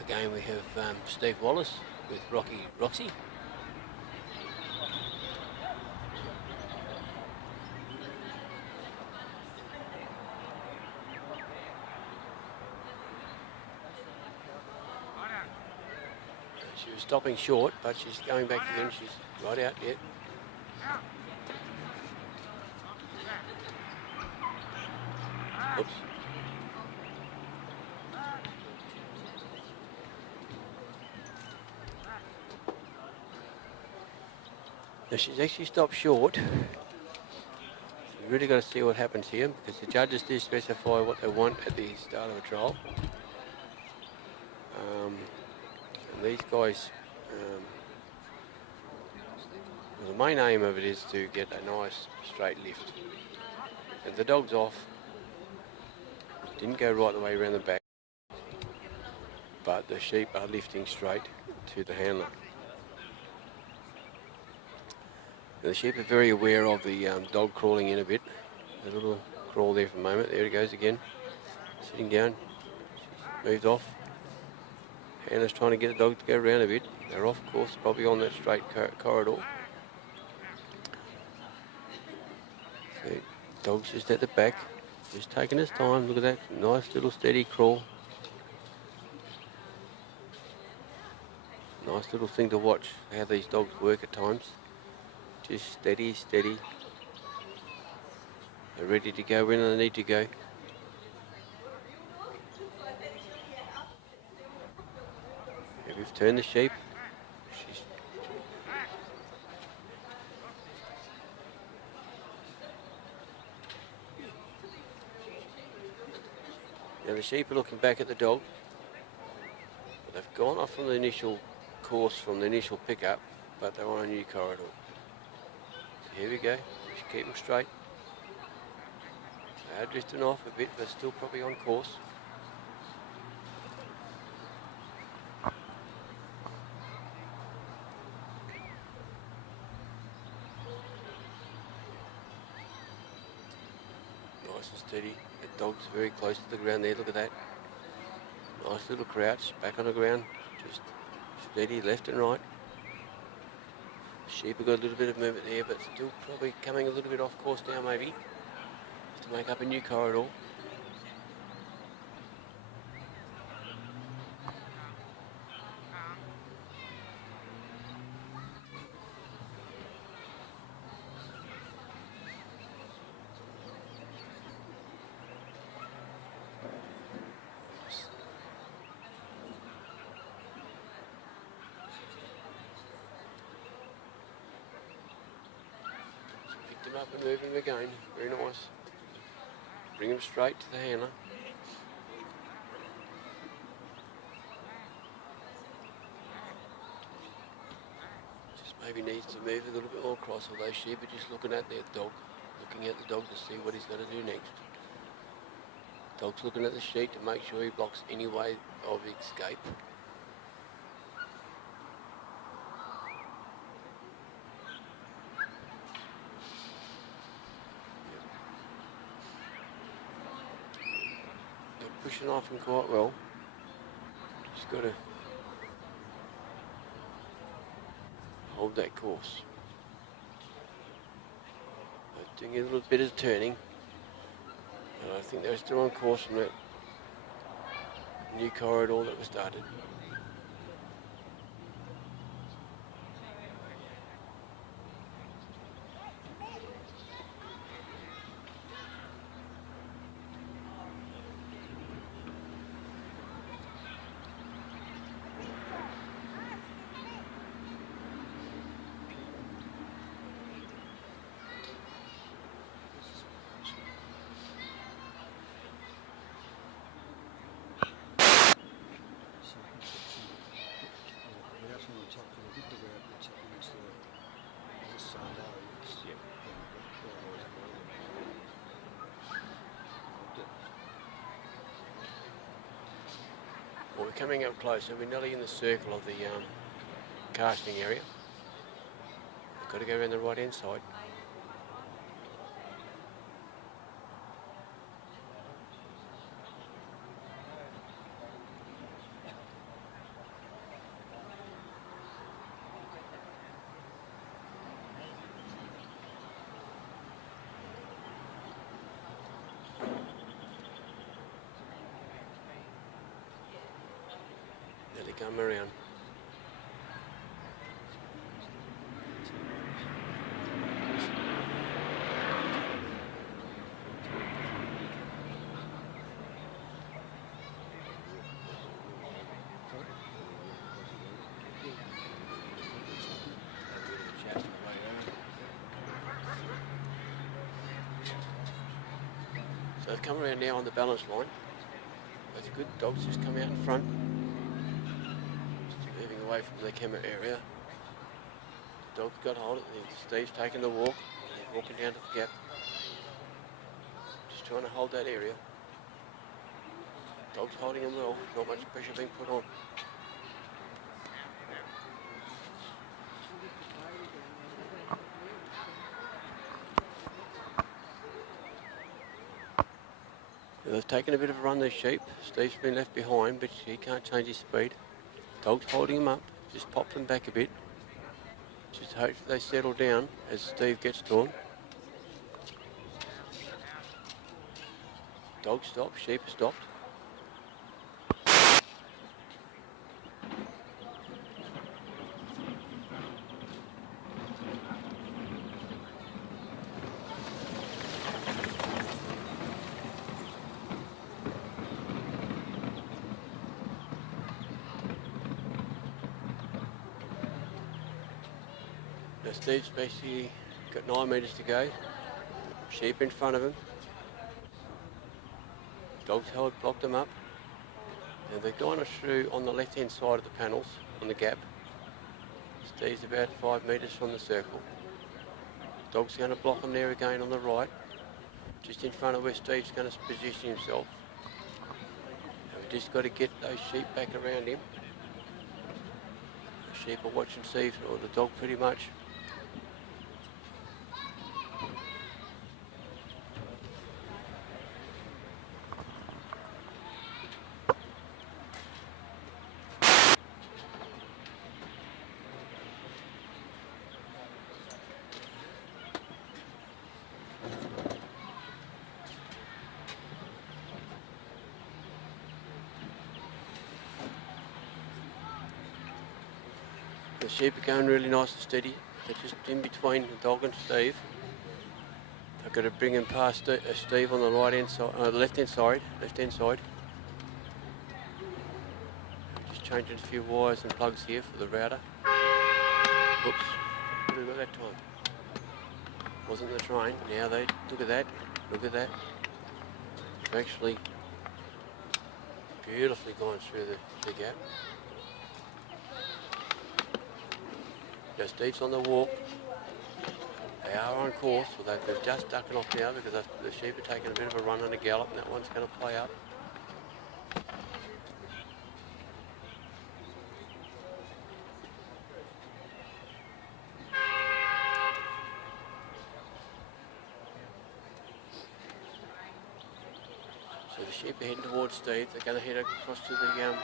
Again, we have Steve Wallace with Roxy. She was stopping short, but she's going back again. She's right out yet. Oops. Now she's actually stopped short. We've really got to see what happens here, because the judges do specify what they want at the start of a trial. And these guys, the main aim of it is to get a nice straight lift. If the dog's off, didn't go right the way around the back, but the sheep are lifting straight to the handler. Now the sheep are very aware of the dog crawling in a bit. A little crawl there for a moment. There it goes again. Sitting down. Moved off. Handler's trying to get the dog to go around a bit. They're off course, probably on that straight corridor. So, dog's just at the back, just taking his time. Look at that, nice little steady crawl. Nice little thing to watch, how these dogs work at times. Just steady, steady. They're ready to go when they need to go. Yeah, we've turned the sheep. Now the sheep are looking back at the dog. But they've gone off from the initial course, from the initial pickup, but they're on a new corridor. Here we go, just keep them straight. They are drifting off a bit, but still probably on course. Nice and steady. The dog's very close to the ground there, look at that. Nice little crouch, back on the ground, just steady left and right. Sheep have got a little bit of movement there, but still probably coming a little bit off course now maybe, to make up a new corridor. Up and moving them again, very nice. Bring them straight to the handler. Just maybe needs to move a little bit more across, although sheep are just looking at their dog, looking at the dog to see what he's going to do next. Dog's looking at the sheep to make sure he blocks any way of escape. Pushing off him quite well. Just got to hold that course. They're doing a little bit of turning. And I think they're still on course from that new corridor that was started. Well, we're coming up closer. We're nearly in the circle of the casting area. We've got to go around the right hand side. Come around. So I've come around now on the balance line. That's good. Dogs just come out in front. away from the camera area. The dog's got hold of it. Steve's taking the walk. He's walking down to the gap. Just trying to hold that area. Dog's holding him well. Not much pressure being put on. They've taken a bit of a run, these sheep. Steve's been left behind, but he can't change his speed. Dog's holding him up, just pop them back a bit. Just hope they settle down as Steve gets to him. Dog stopped, sheep stopped. Now Steve's basically got 9 metres to go. Sheep in front of him. Dog's held, blocked them up. Now they're going through on the left hand side of the panels, on the gap. Steve's about 5 metres from the circle. Dog's going to block them there again on the right, just in front of where Steve's going to position himself. And we've just got to get those sheep back around him. The sheep are watching Steve, or the dog pretty much. The sheep are going really nice and steady. They're just in between the dog and Steve. I've got to bring him past Steve on the right hand side, left hand side. Just changing a few wires and plugs here for the router. Oops, what did we got that time? Wasn't the train. Now they look at that. They've actually beautifully gone through the gap. Now Steve's on the walk. They are on course, although they're just ducking off now because the sheep are taking a bit of a run and a gallop, and that one's going to play up. So the sheep are heading towards Steve. They're going to head across to the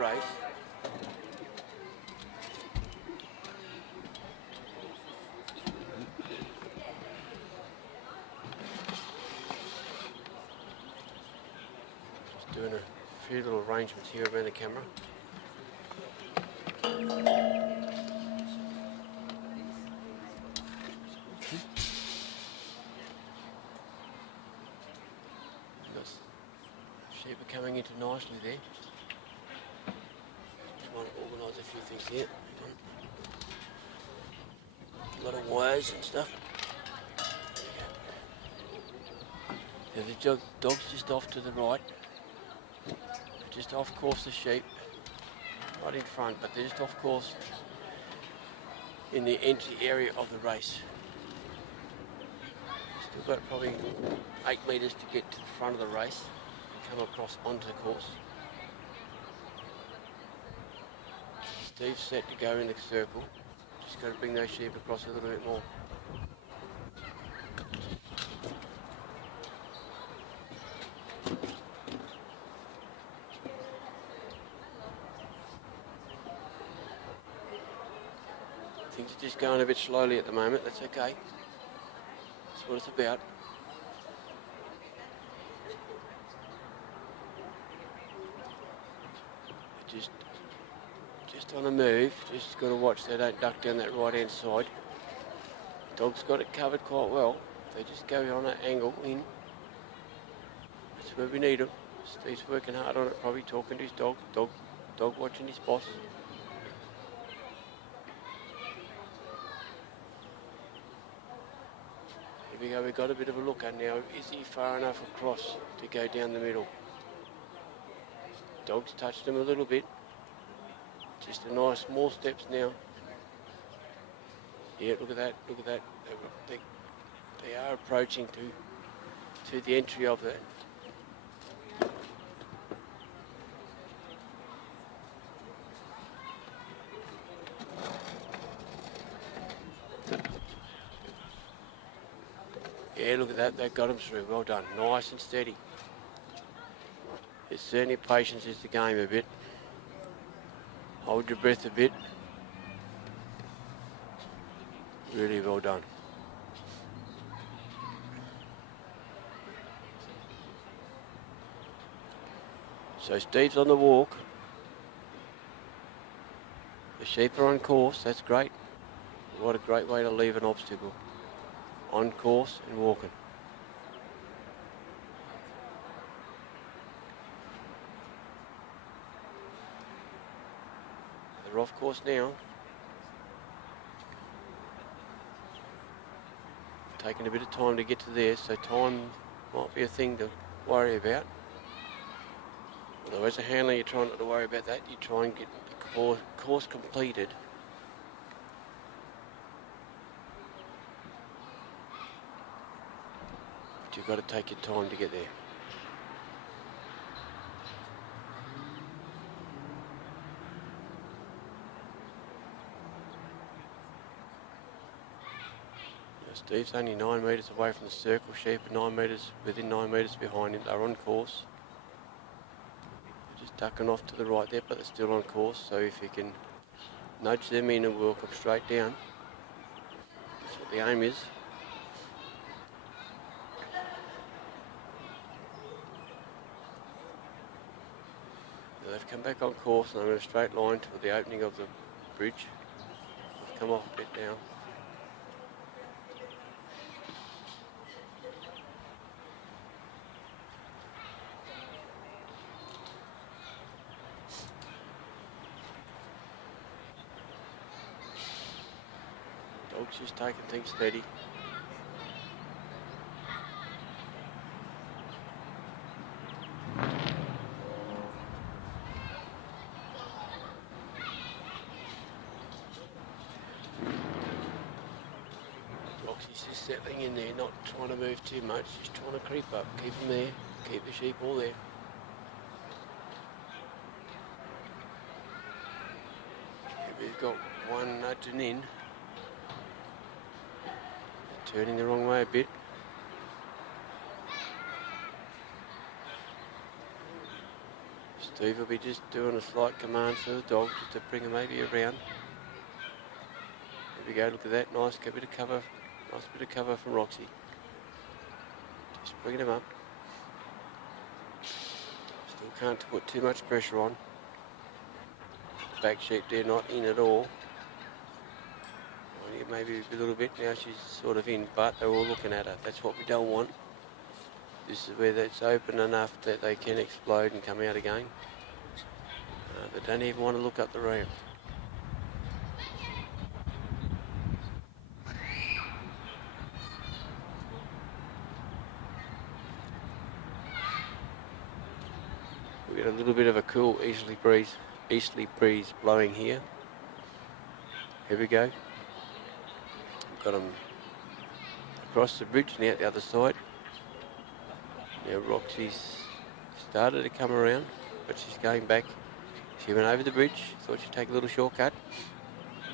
race. Doing a few little arrangements here around the camera. Sheep are coming into nicely there. Trying to organise a few things here. A lot of wires and stuff. Yeah, the dog's just off to the right. Just off course the sheep, right in front, but they're just off course in the entry area of the race. Still got probably 8 metres to get to the front of the race and come across onto the course. Steve's set to go in the circle, just got to bring those sheep across a little bit more. Things are just going a bit slowly at the moment, that's okay. That's what it's about. Just on the move, just got to watch they don't duck down that right hand side. Dog's got it covered quite well. They just go on that angle in. That's where we need them. Steve's working hard on it, probably talking to his dog. Dog watching his boss. Here we go, we've got a bit of a look at now. Is he far enough across to go down the middle? Dog's touched him a little bit. Just a nice small steps now. Yeah, look at that, look at that. They are approaching to the entry of that. Yeah, look at that, they got them through, well done, nice and steady. It's certainly patience is the game a bit. Hold your breath a bit. Really well done. So Steve's on the walk. The sheep are on course, that's great. What a great way to leave an obstacle. On course and walking. They're off course now. Taking a bit of time to get to there, so time might be a thing to worry about. Although as a handler you're trying not to worry about that, you try and get the course completed. But you've got to take your time to get there. Steve's only 9 metres away from the circle. Sheep are within 9 metres behind him. They're on course. Just ducking off to the right there, but they're still on course. So if you can nudge them in and walk them straight down, that's what the aim is. Now they've come back on course and they're in a straight line to the opening of the bridge. They've come off a bit now. Dog's just taking things steady. Roxy's just settling in there, not trying to move too much, just trying to creep up, keep them there, keep the sheep all there. We've got one nudging in. Turning the wrong way a bit. Steve will be just doing a slight command to the dog just to bring him maybe around. There we go, look at that, nice bit of cover, nice bit of cover from Roxy. Just bringing him up. Still can't put too much pressure on. The back sheep there not in at all. Maybe a little bit, now she's sort of in, but they're all looking at her. That's what we don't want. This is where it's open enough that they can explode and come out again. They don't even want to look up the ramp. We get a little bit of a cool easterly breeze blowing here. Here we go. Got them across the bridge and out the other side. Now Roxy's started to come around, but she's going back. She went over the bridge, thought she'd take a little shortcut.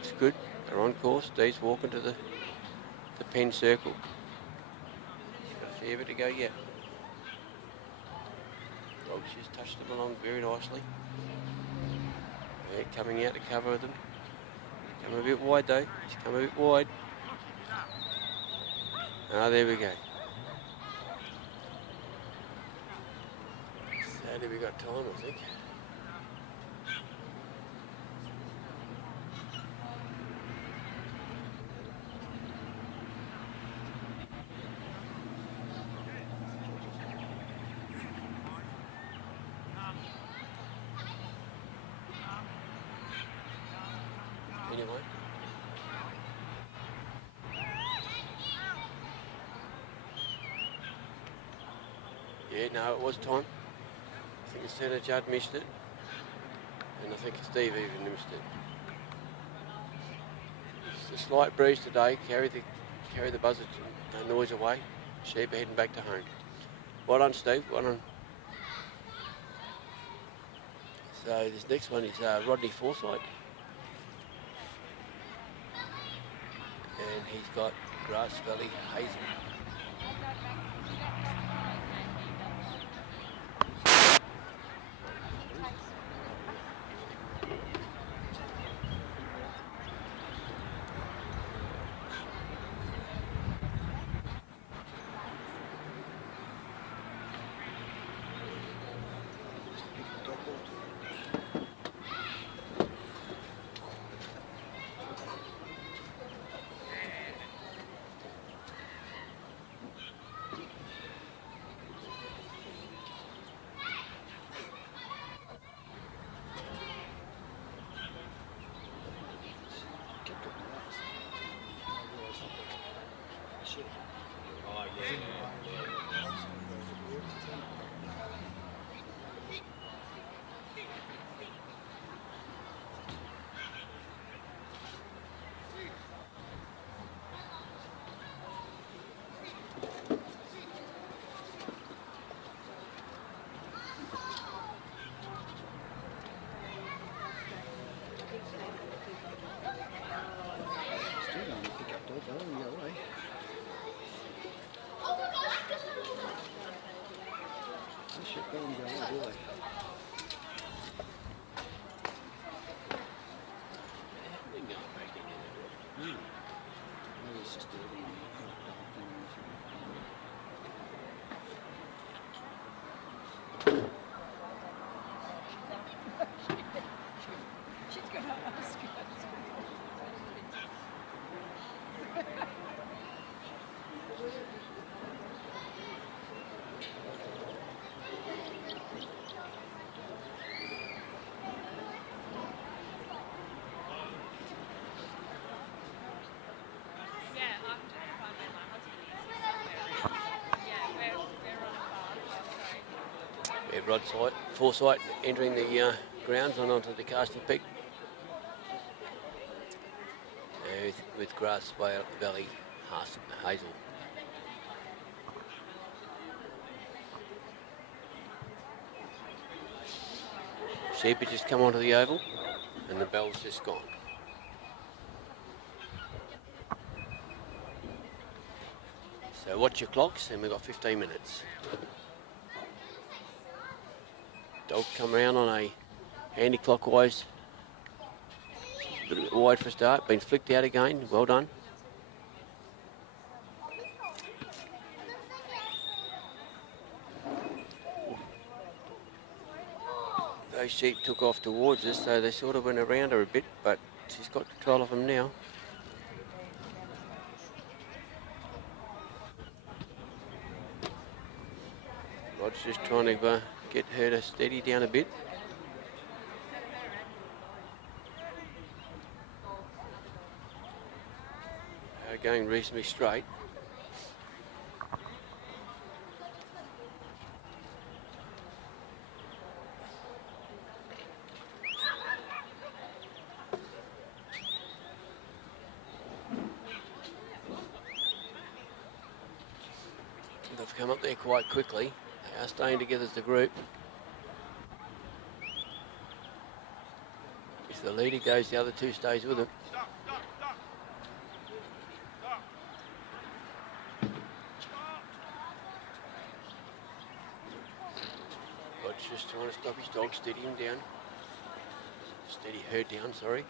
It's good, they're on course. Steve's walking to the pen circle. Got a fair bit to go yet. Roxy's touched them along very nicely. They're coming out to cover them. Come a bit wide though, she's come a bit wide. Ah, there we go. Sadly, we got time, I think. Anyway. Yeah, no, it was time. I think the centre judge missed it. and I think Steve even missed it. It's a slight breeze today. Carry the buzzards and noise away. Sheep are heading back to home. Well done, Steve. Well done. So this next one is Rodney Forsyth, and he's got Grass Valley Hazel. Rod Forsyth entering the grounds on onto the casting peak with Grass Valley Hazel. Sheep had just come onto the oval and the bell's just gone. So watch your clocks, and we've got 15 minutes. Dog come round on a anti-clockwise, a bit wide for a start, been flicked out again, well done. Those sheep took off towards us, so they sort of went around her a bit, but she's got control of them now. Rod's just trying to get her to steady down a bit. Going reasonably straight. They've come up there quite quickly. They are staying together as a group. If the leader goes, the other two stays with him. Rod's just trying to stop his dog, steady him down. Steady her down, sorry.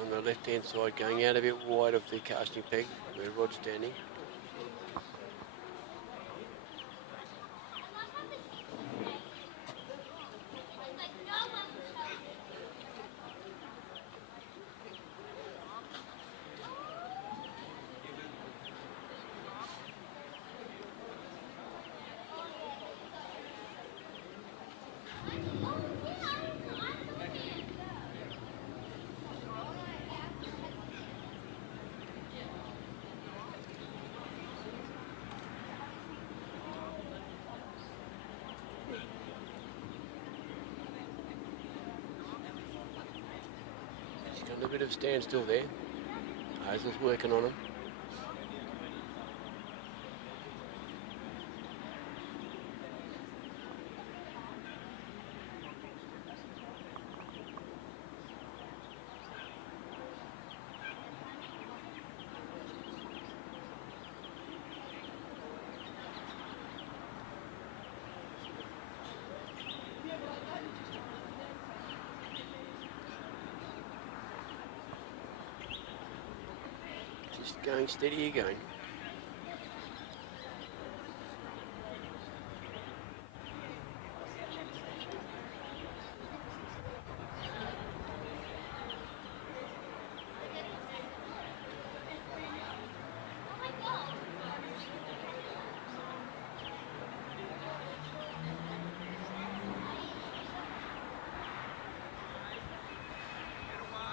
On the left-hand side, going out a bit wide of the casting peg, where Rod's standing. A bit of standstill there. Hazel's working on him. Just going steady again.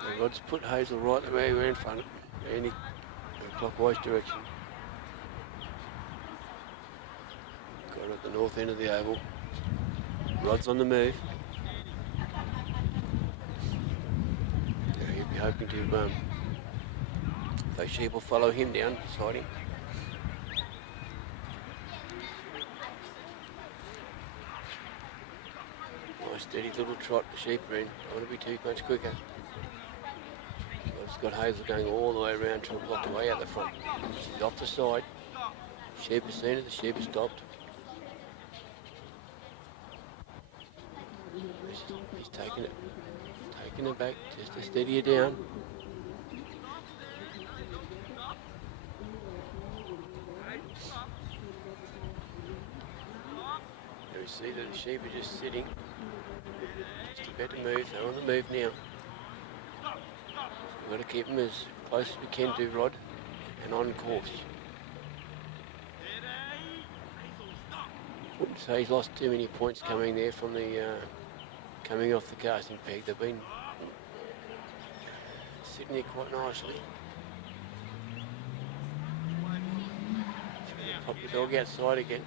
The rod's put Hazel right the way we're in front of him. Clockwise direction. Got her at the north end of the oval. Rod's on the move. Yeah, he'll be hoping to, those sheep will follow him down beside him. Nice steady little trot the sheep are in. Don't want to be too much quicker. It's got Hazel going all the way around to block the way out the front. She's off the side. Sheep has seen it, the sheep has stopped. He's taking it back just to steady her down. There we see that the sheep are just sitting. Just about to move, they're on the move now. We've got to keep them as close as we can to Rod and on course. Wouldn't say he's lost too many points coming there from the coming off the casting peg. They've been sitting there quite nicely. Pop the dog outside again.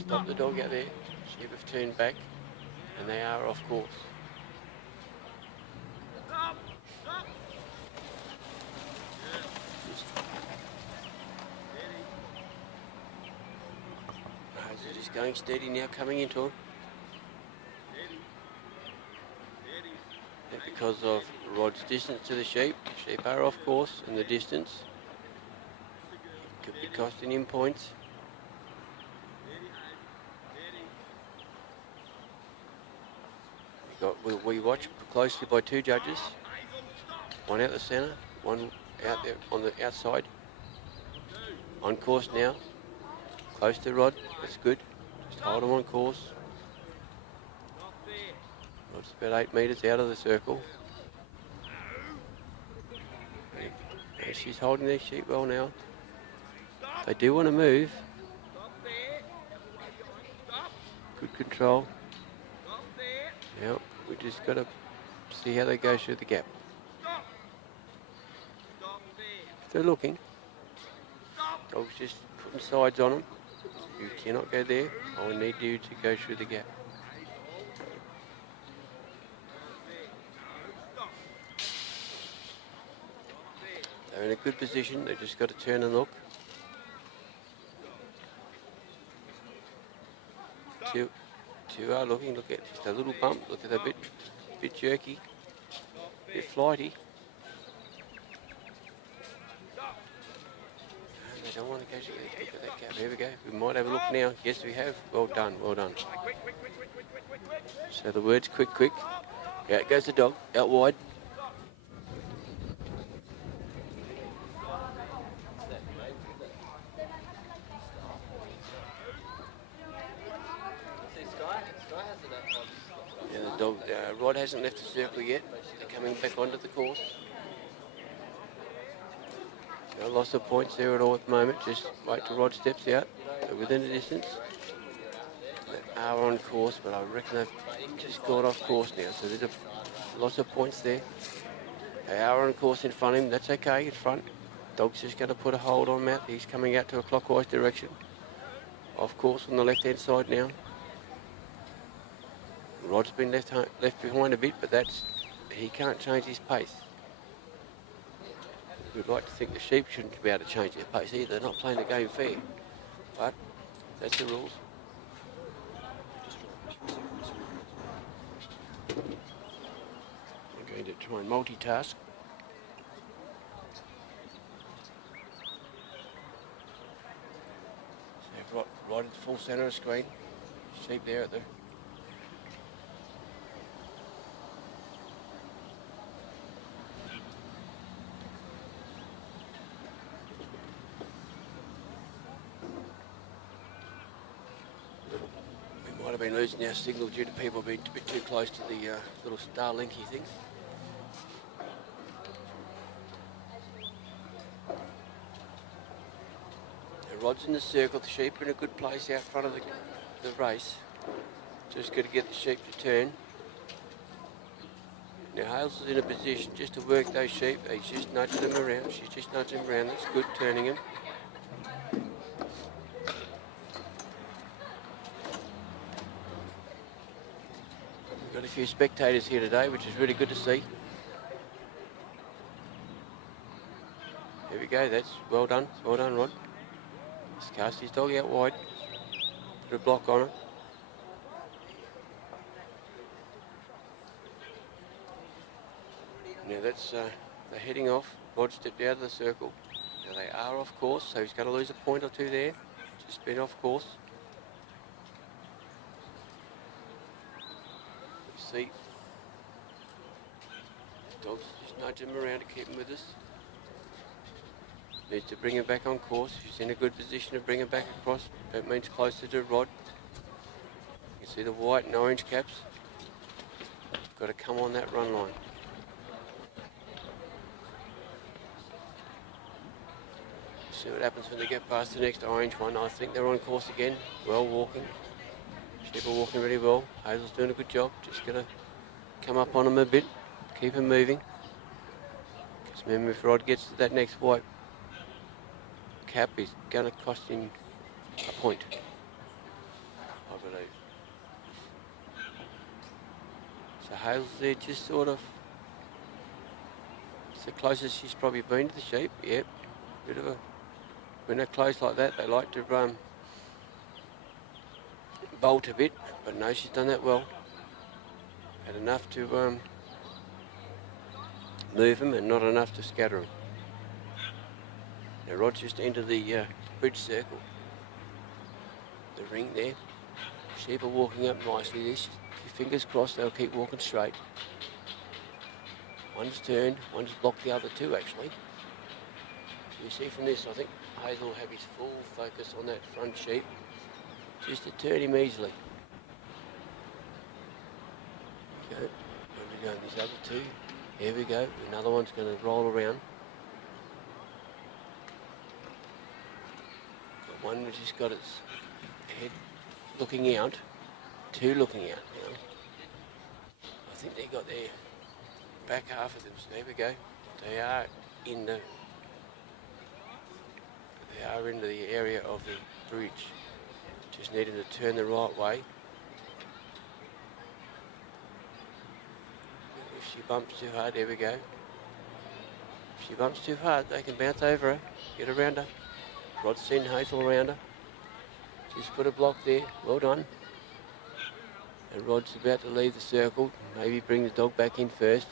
Stop the dog out there. Sheep have turned back and they are off course. Just going steady now, coming into him. And because of Rod's distance to the sheep are off course and the distance. It could be costing him points. We watch closely by two judges. One out the centre, one out there on the outside. On course now. Close to Rod, that's good. Just hold him on course. Rod's about 8 metres out of the circle. And she's holding their sheep well now. They do want to move. Good control. Yeah, we just got to see how they go through the gap. If they're looking. Dog's just putting sides on them. You cannot go there. I will need you to go through the gap. They're in a good position. They've just got to turn and look. Two are looking. Look at just a little bump. Look at that bit jerky, bit flighty. They don't want to go to that gap. Here we go. We might have a look now. Yes, we have. Well done, well done. So the word's quick, quick. Out goes the dog, out wide. Yeah, the dog, Rod hasn't left the circle yet. They're coming back onto the course. No loss of points there at all at the moment. Just wait till Rod steps out. They're within the distance. They are on course, but I reckon they've just got off course now. So there's a loss of points there. They are on course in front of him. That's okay in front. Dog's just going to put a hold on him out. He's coming out to a clockwise direction. Off course on the left-hand side now. Rod's been left behind a bit, but he can't change his pace. We'd like to think the sheep shouldn't be able to change their pace either. They're not playing the game fair. But that's the rules. I'm going to try and multitask. So right at the full centre of the screen. Sheep there at the might have been losing our signal due to people being a bit too close to the little Starlinky thing. The rod's in the circle, the sheep are in a good place out front of the race. Just got to get the sheep to turn. Now Hales is in a position just to work those sheep. He's just nudging them around. She's just nudging them around. That's good, turning them. We've got a few spectators here today, which is really good to see. There we go. That's well done. Well done, Rod. Just cast his dog out wide. Put a block on it. Now that's they're heading off. Rod stepped out of the circle. Now they are off course, so he's going to lose a point or two there. Just been off course. Let's see. Dog's just nudge him around to keep him with us. Needs to bring him back on course. He's in a good position to bring him back across. That means closer to Rod. You can see the white and orange caps. Got to come on that run line. See what happens when they get past the next orange one. I think they're on course again. Well walking. Sheep are walking really well. Hazel's doing a good job. Just got to come up on them a bit. Keep them moving. Because remember, if Rod gets to that next white cap, is going to cost him a point, I believe. So Hazel's there just sort of, it's the closest she's probably been to the sheep. Yep, bit of a, when they're close like that, they like to bolt a bit, but no, she's done that well. Had enough to move them and not enough to scatter them. Now Rod's just into the bridge circle. The ring there. Sheep are walking up nicely. This, fingers crossed, they'll keep walking straight. One's turned, one's blocked the other two actually. You see from this, I think Hazel will have his full focus on that front sheep, just to turn him easily. There we go. Where we go? These other two. Here we go. Another one's going to roll around. Got one which has got its head looking out. Two looking out now. I think they got their back half of them. So there we go. They are in the. They are into the area of the bridge. Just needing to turn the right way. If she bumps too hard, there we go. If she bumps too hard, they can bounce over her, get around her. Rod's seen Hazel around her. Just put a block there, well done. And Rod's about to leave the circle, maybe bring the dog back in first.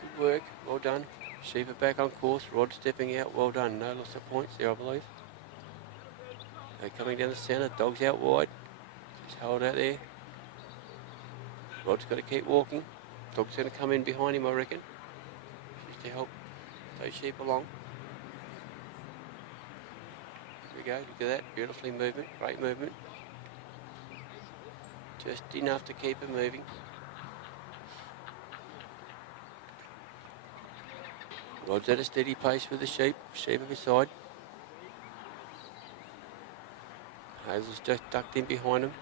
Good work, well done. Sheep are back on course, Rod stepping out, well done. No loss of points there, I believe. They're coming down the centre, dog's out wide. Just hold out there. Rod's got to keep walking. Dog's going to come in behind him, I reckon. Just to help those sheep along. There we go, look at that, beautifully movement, great movement. Just enough to keep her moving. Rod's at a steady pace with the sheep at his side. Hazel's just ducked in behind him.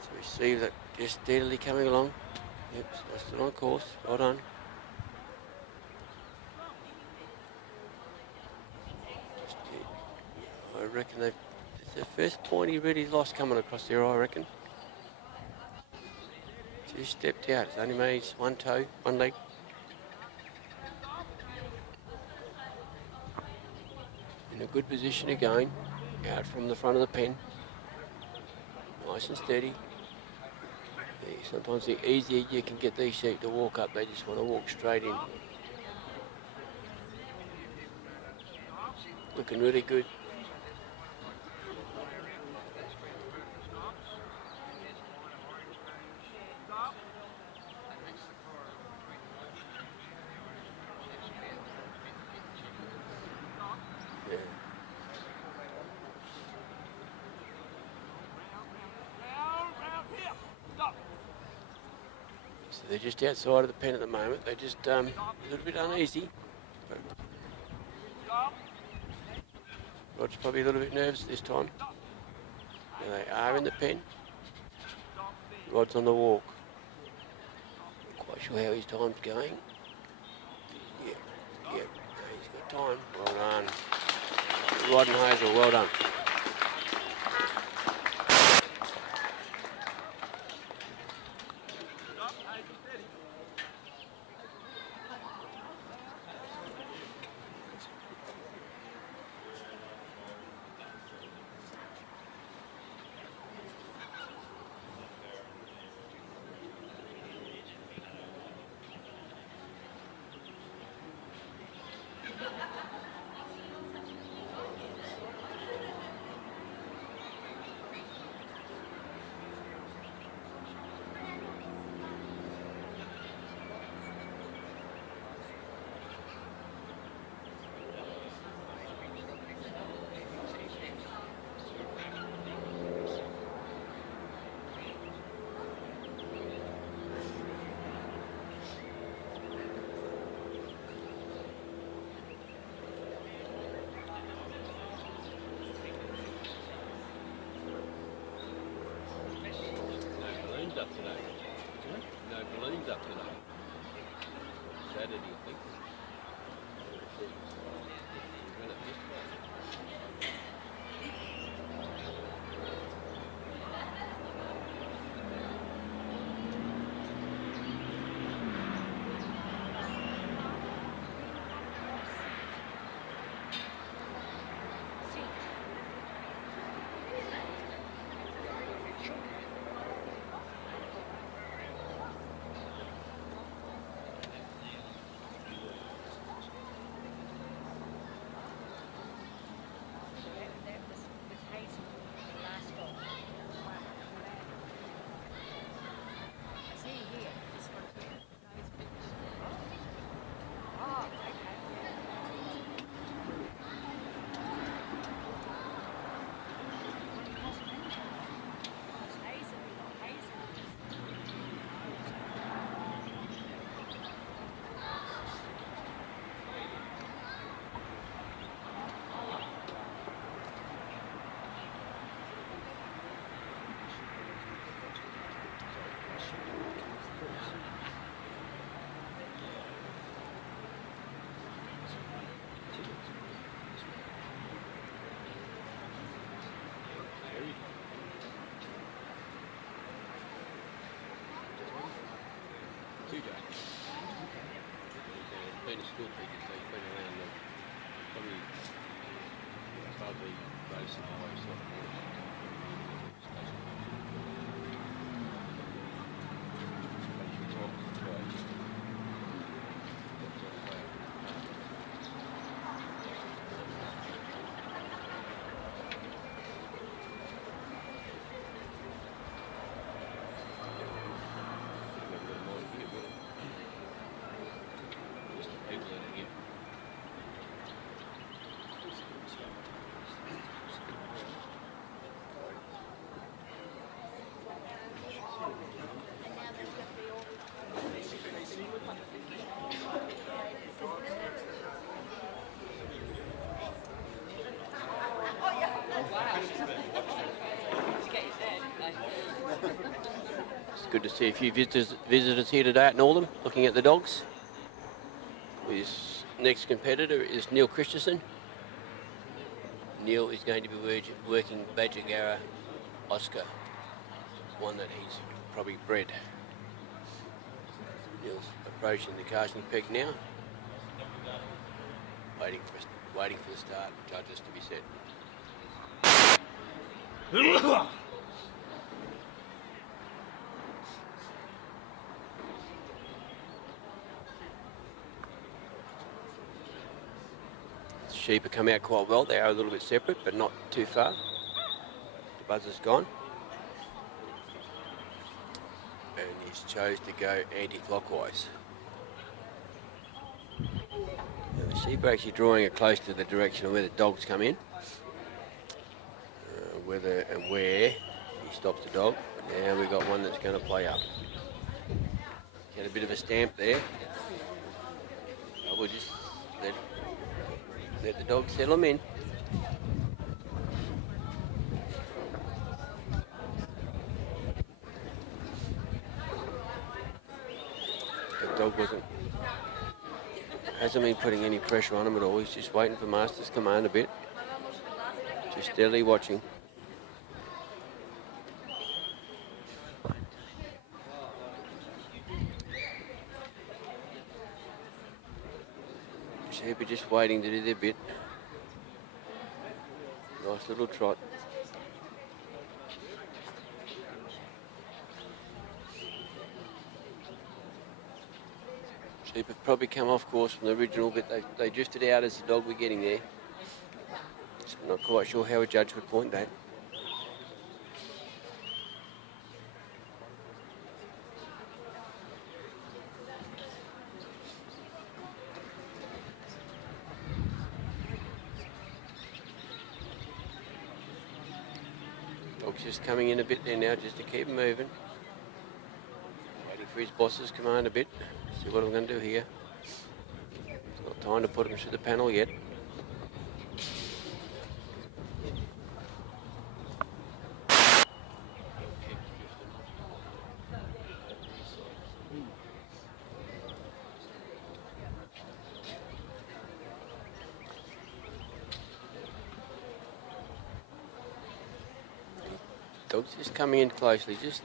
So we see that just steadily coming along. Yep, so they're still on course, well done. reckon it's the first point he really lost coming across there, I reckon. Just stepped out. It's only made one toe, one leg. In a good position again, out from the front of the pen. Nice and steady. Yeah, sometimes the easier you can get these sheep to walk up, they just want to walk straight in. Looking really good. Yeah. So they're just outside of the pen at the moment. They're just a little bit uneasy. But Rod's probably a little bit nervous this time. Now they are in the pen. Rod's on the walk. Not quite sure how his time's going. Yep. No, he's got time. Well done. Rod and Hazel, well done. Up today. No balloons up today. Saturday, I think. Went up yesterday. Been a school teacher, so he's been around probably above the race and highway sort of It's good to see a few visitors here today at Northam looking at the dogs. His next competitor is Neil Christensen. Neil is going to be working Badger Oscar, one that he's probably bred. Neil's approaching the casting peg now, waiting for the start, judges to be set. Sheep have come out quite well. They are a little bit separate, but not too far. The buzzer's gone. And he's chose to go anti-clockwise. Now the sheep are actually drawing it close to the direction of where the dogs come in. Whether and where he stops the dog. Now we've got one that's going to play up. Get a bit of a stamp there. We'll just let the dog settle him in. The dog hasn't been putting any pressure on him at all. He's just waiting for Master's command a bit. Just steadily watching. Sheep are just waiting to do their bit. Nice little trot. Sheep have probably come off course from the original, but they drifted out as the dog were getting there. So I'm not quite sure how a judge would point that. Dog's just coming in a bit there now, just to keep him moving. Waiting for his boss's command a bit. See what I'm going to do here. It's not time to put him through the panel yet. Dog's just coming in closely, just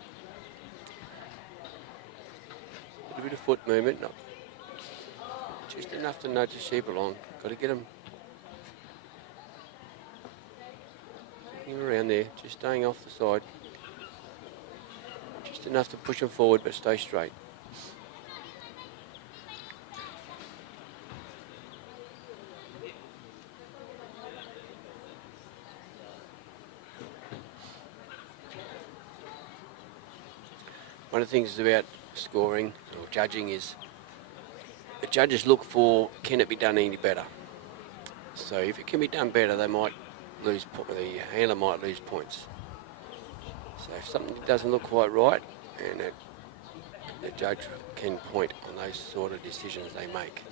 a little bit of foot movement, not just enough to nudge the sheep along. Got to get him around there, just staying off the side. Just enough to push him forward, but stay straight. One of the things about scoring or judging is the judges look for, can it be done any better? So if it can be done better, they might lose, the handler might lose points. So if something doesn't look quite right, and the judge can point on those sort of decisions they make.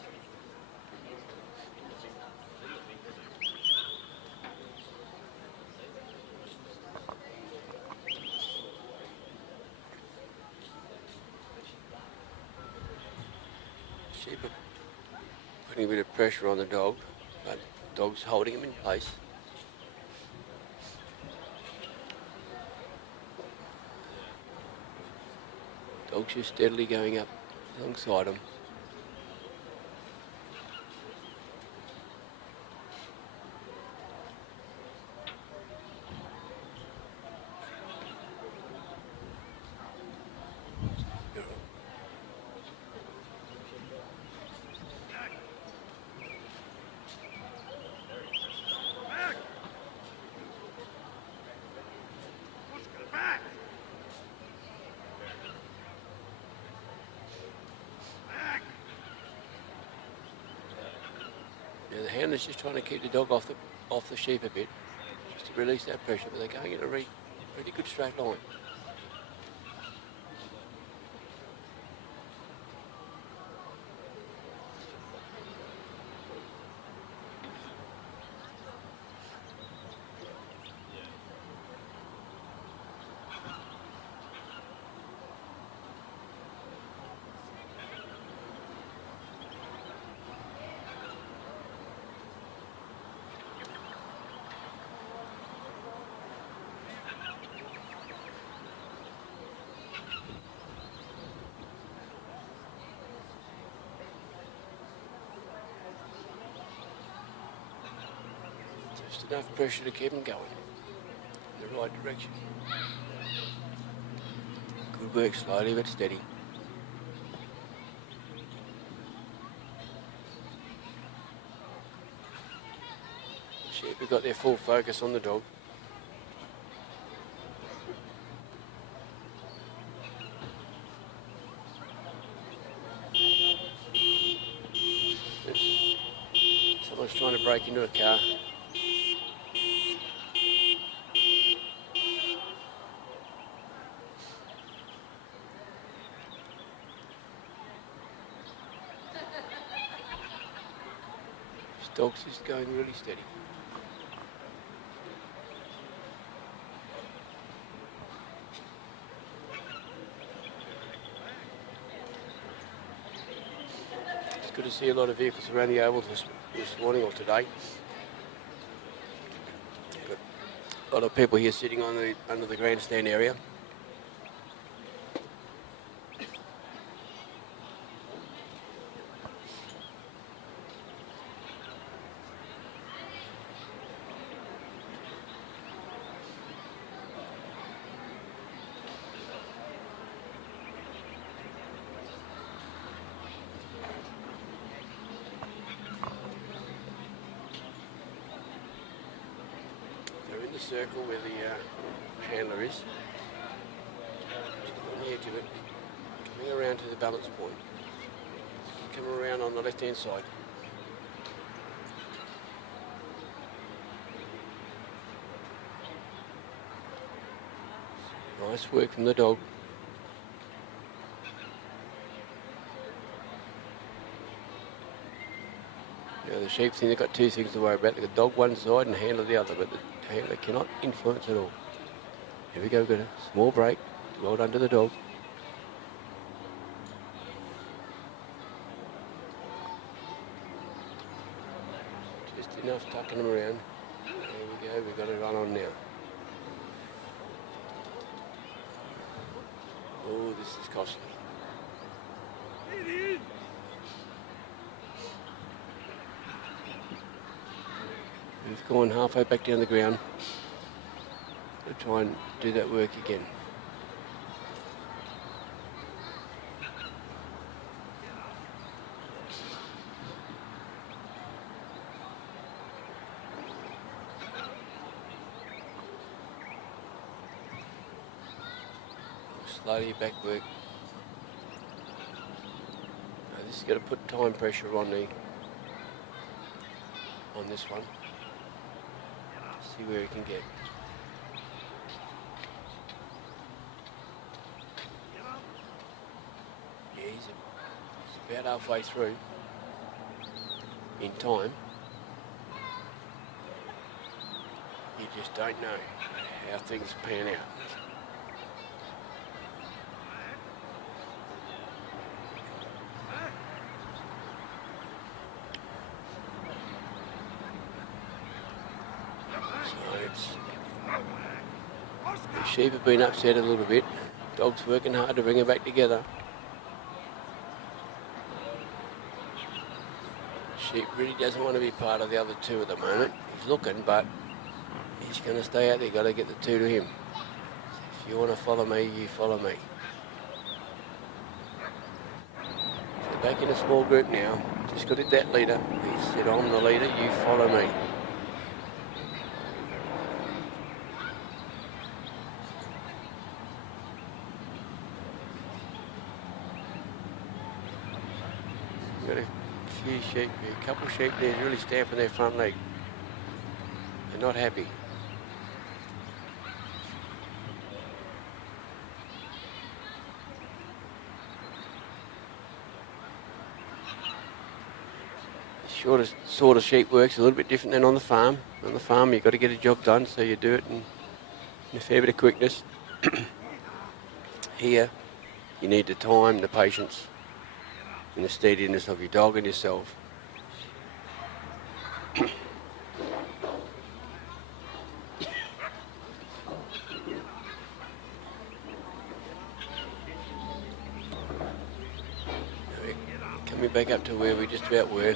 Sheep are putting a bit of pressure on the dog, but the dog's holding him in place. Dog's just steadily going up alongside him. Now the handler's just trying to keep the dog off the sheep a bit, just to release that pressure, but they're going in a really good straight line. Just enough pressure to keep them going in the right direction. Good work, slowly but steady. Sheep have got their full focus on the dog. Someone's trying to break into a car. This dog's just going really steady. It's good to see a lot of vehicles around the oval this morning or today. Got a lot of people here sitting on under the grandstand area. The circle where the handler is, just on the edge of it, coming around to the balance point, come around on the left hand side. Nice work from the dog. Now the sheep think they've got two things to worry about. They've got dog one side and handler the other, but the handler cannot influence at all. Here we go, we've got a small break. Well done to the dog. Just enough tucking them around. There we go, we've got to run on now. Oh, this is costly. We've gone halfway back down the ground to try and do that work again. Slowly back work. Now this has got to put time pressure on this one. See where he can get. Yeah, he's about halfway through in time. You just don't know how things pan out. The sheep have been upset a little bit. Dog's working hard to bring them back together. Sheep really doesn't want to be part of the other two at the moment. He's looking, but he's going to stay out there. Got to get the two to him. If you want to follow me, you follow me. So back in a small group now. Just got to that leader. He said, I'm the leader, you follow me. Got a few sheep, a couple of sheep there really stamping their front leg. They're not happy. The shortest sort of sheep works a little bit different than on the farm. On the farm you've got to get a job done, so you do it in a fair bit of quickness. Here you need the time, the patience, and the steadiness of your dog and yourself. Coming back up to where we just about were.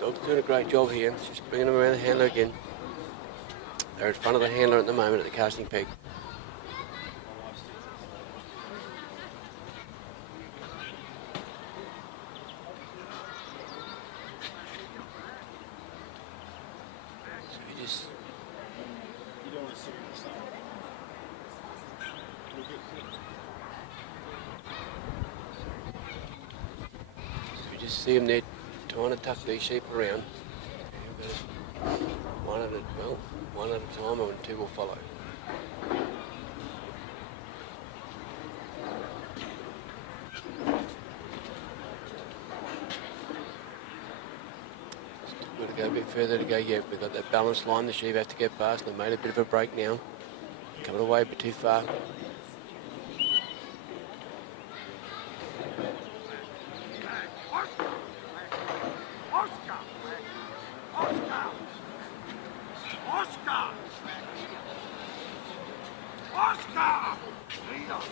Dog's doing a great job here. Just bringing them around the handler again. They're in front of the handler at the moment at the casting peg. So we just see them there trying to tuck these sheep around. One at a time, and two will follow. We've got to go a bit further to go yet. We've got that balanced line the sheep have to get past. They've made a bit of a break now. Coming away a bit too far.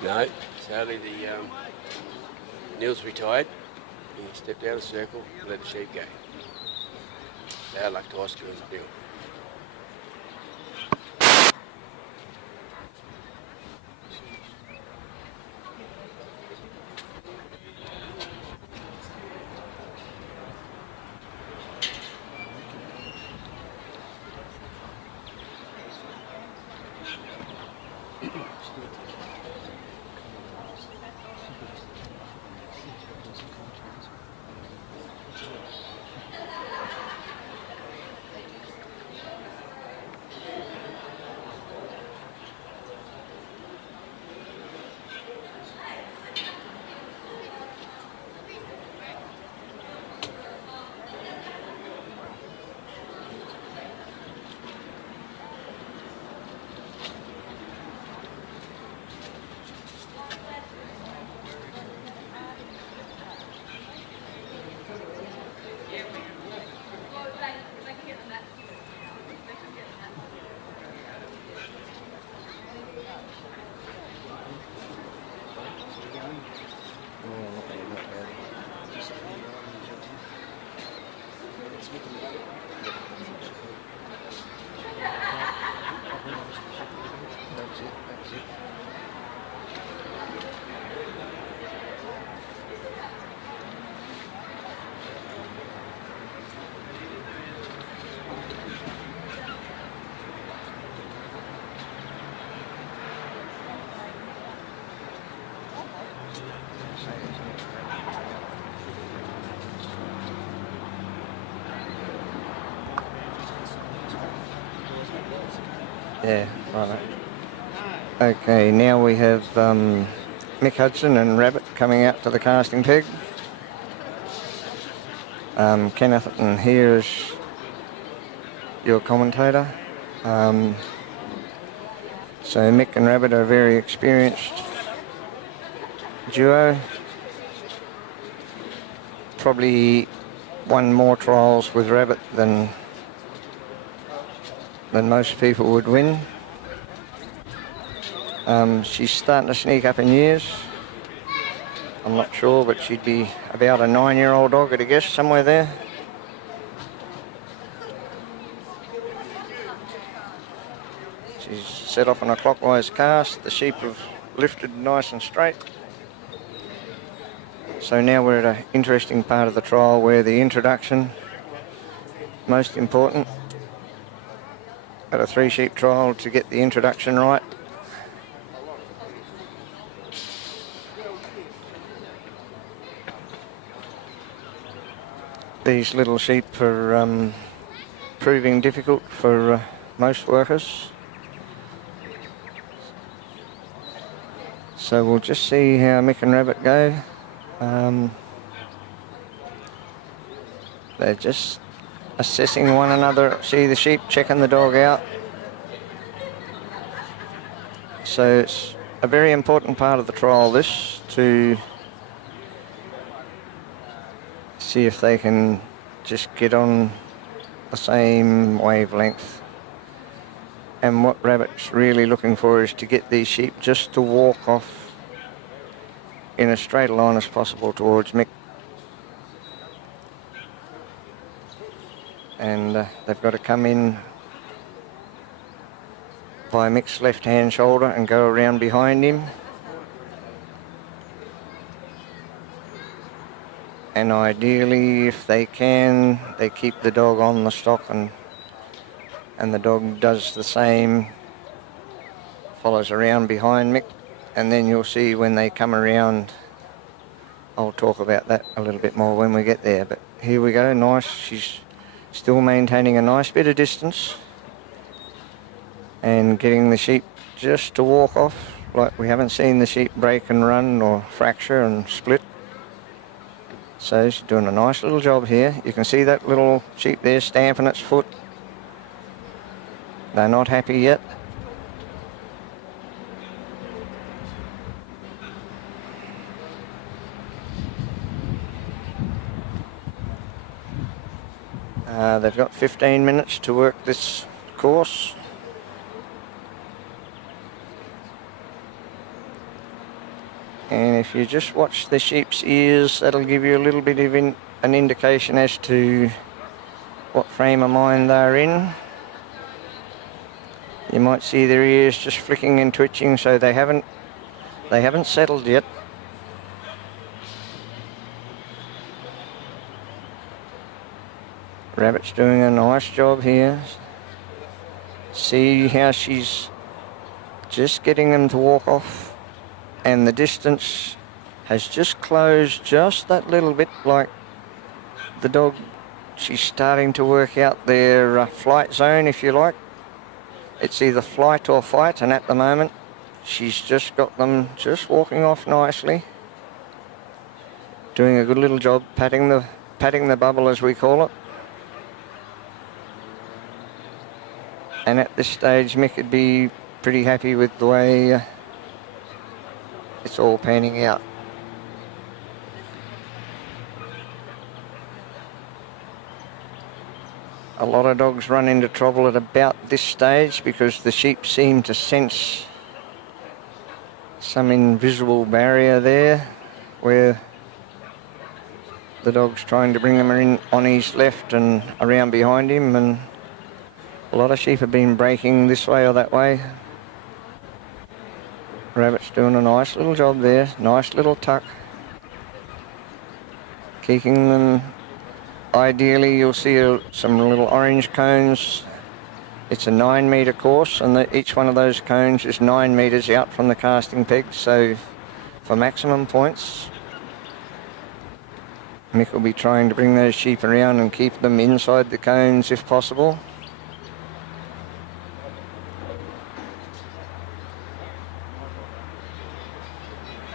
No, sadly Neil's retired. He stepped out of the circle and let the sheep go. Bad luck to Oscar and Neil. Yeah, right. Okay, now we have Mick Hudson and Rabbit coming out to the casting peg. Kenneth and here is your commentator. So Mick and Rabbit are a very experienced duo. Probably won more trials with Rabbit than most people would win. She's starting to sneak up in years. I'm not sure, but she'd be about a 9-year-old dog at a guess, somewhere there. She's set off on a clockwise cast. The sheep have lifted nice and straight. So now we're at an interesting part of the trial where the introduction, most important at a 3-sheep trial, to get the introduction right. These little sheep are proving difficult for most workers. So we'll just see how Mick and Rabbit go. They're just assessing one another. See the sheep checking the dog out. So it's a very important part of the trial, this, to see if they can just get on the same wavelength. And what Rabbit's really looking for is to get these sheep just to walk off in as straight a line as possible towards Mick. and they've got to come in by Mick's left-hand shoulder and go around behind him. And ideally, if they can, they keep the dog on the stock, and the dog does the same, follows around behind Mick, and then you'll see when they come around, I'll talk about that a little bit more when we get there. But here we go, nice, she's still maintaining a nice bit of distance and getting the sheep just to walk off. Like, we haven't seen the sheep break and run or fracture and split. So she's doing a nice little job here. You can see that little sheep there stamping its foot. They're not happy yet. They've got 15 minutes to work this course. And if you just watch the sheep's ears, that'll give you a little bit of an indication as to what frame of mind they're in. You might see their ears just flicking and twitching, so they haven't settled yet. Rabbit's doing a nice job here. See how she's just getting them to walk off, and the distance has just closed just that little bit. Like the dog, she's starting to work out their flight zone, if you like. It's either flight or fight, and at the moment she's just got them just walking off nicely, doing a good little job patting the bubble, as we call it. And at this stage, Mick would be pretty happy with the way it's all panning out. A lot of dogs run into trouble at about this stage because the sheep seem to sense some invisible barrier there where the dog's trying to bring them in on his left and around behind him, and a lot of sheep have been breaking this way or that way. Rabbit's doing a nice little job there, nice little tuck. Keeping them, ideally you'll see some little orange cones. It's a 9-metre course, and each one of those cones is 9 metres out from the casting peg, so for maximum points, Mick will be trying to bring those sheep around and keep them inside the cones if possible.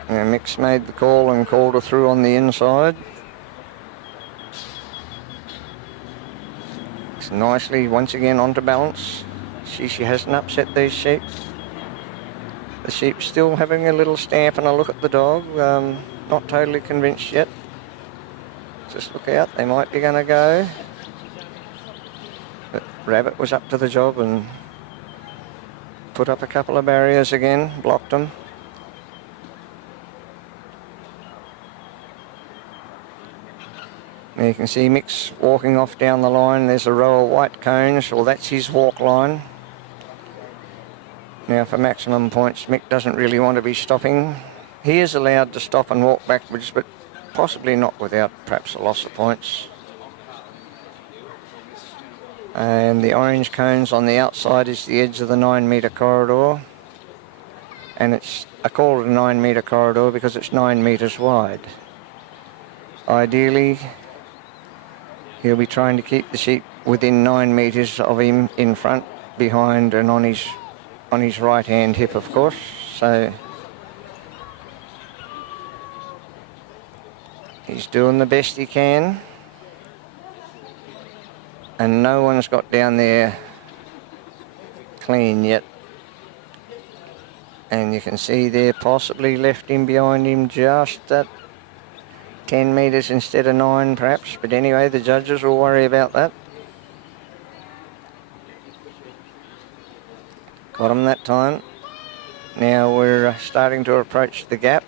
Now Mick's made the call and called her through on the inside. It's nicely once again onto balance. She hasn't upset these sheep. The sheep's still having a little stamp and a look at the dog. Not totally convinced yet. Just look out, they might be going to go. But Rabbit was up to the job and put up a couple of barriers again, blocked them. Now you can see Mick's walking off down the line. There's a row of white cones, well that's his walk line. Now for maximum points, Mick doesn't really want to be stopping. He is allowed to stop and walk backwards, but possibly not without perhaps a loss of points. And the orange cones on the outside is the edge of the 9-metre corridor. And I call it a 9-metre corridor because it's 9 metres wide. Ideally, he'll be trying to keep the sheep within 9 metres of him in front, behind and on his right-hand hip, of course. So he's doing the best he can. And no one's got down there clean yet. And you can see there possibly left him behind him just at 10 metres instead of 9 perhaps, but anyway the judges will worry about that. Got him that time. Now we're starting to approach the gap.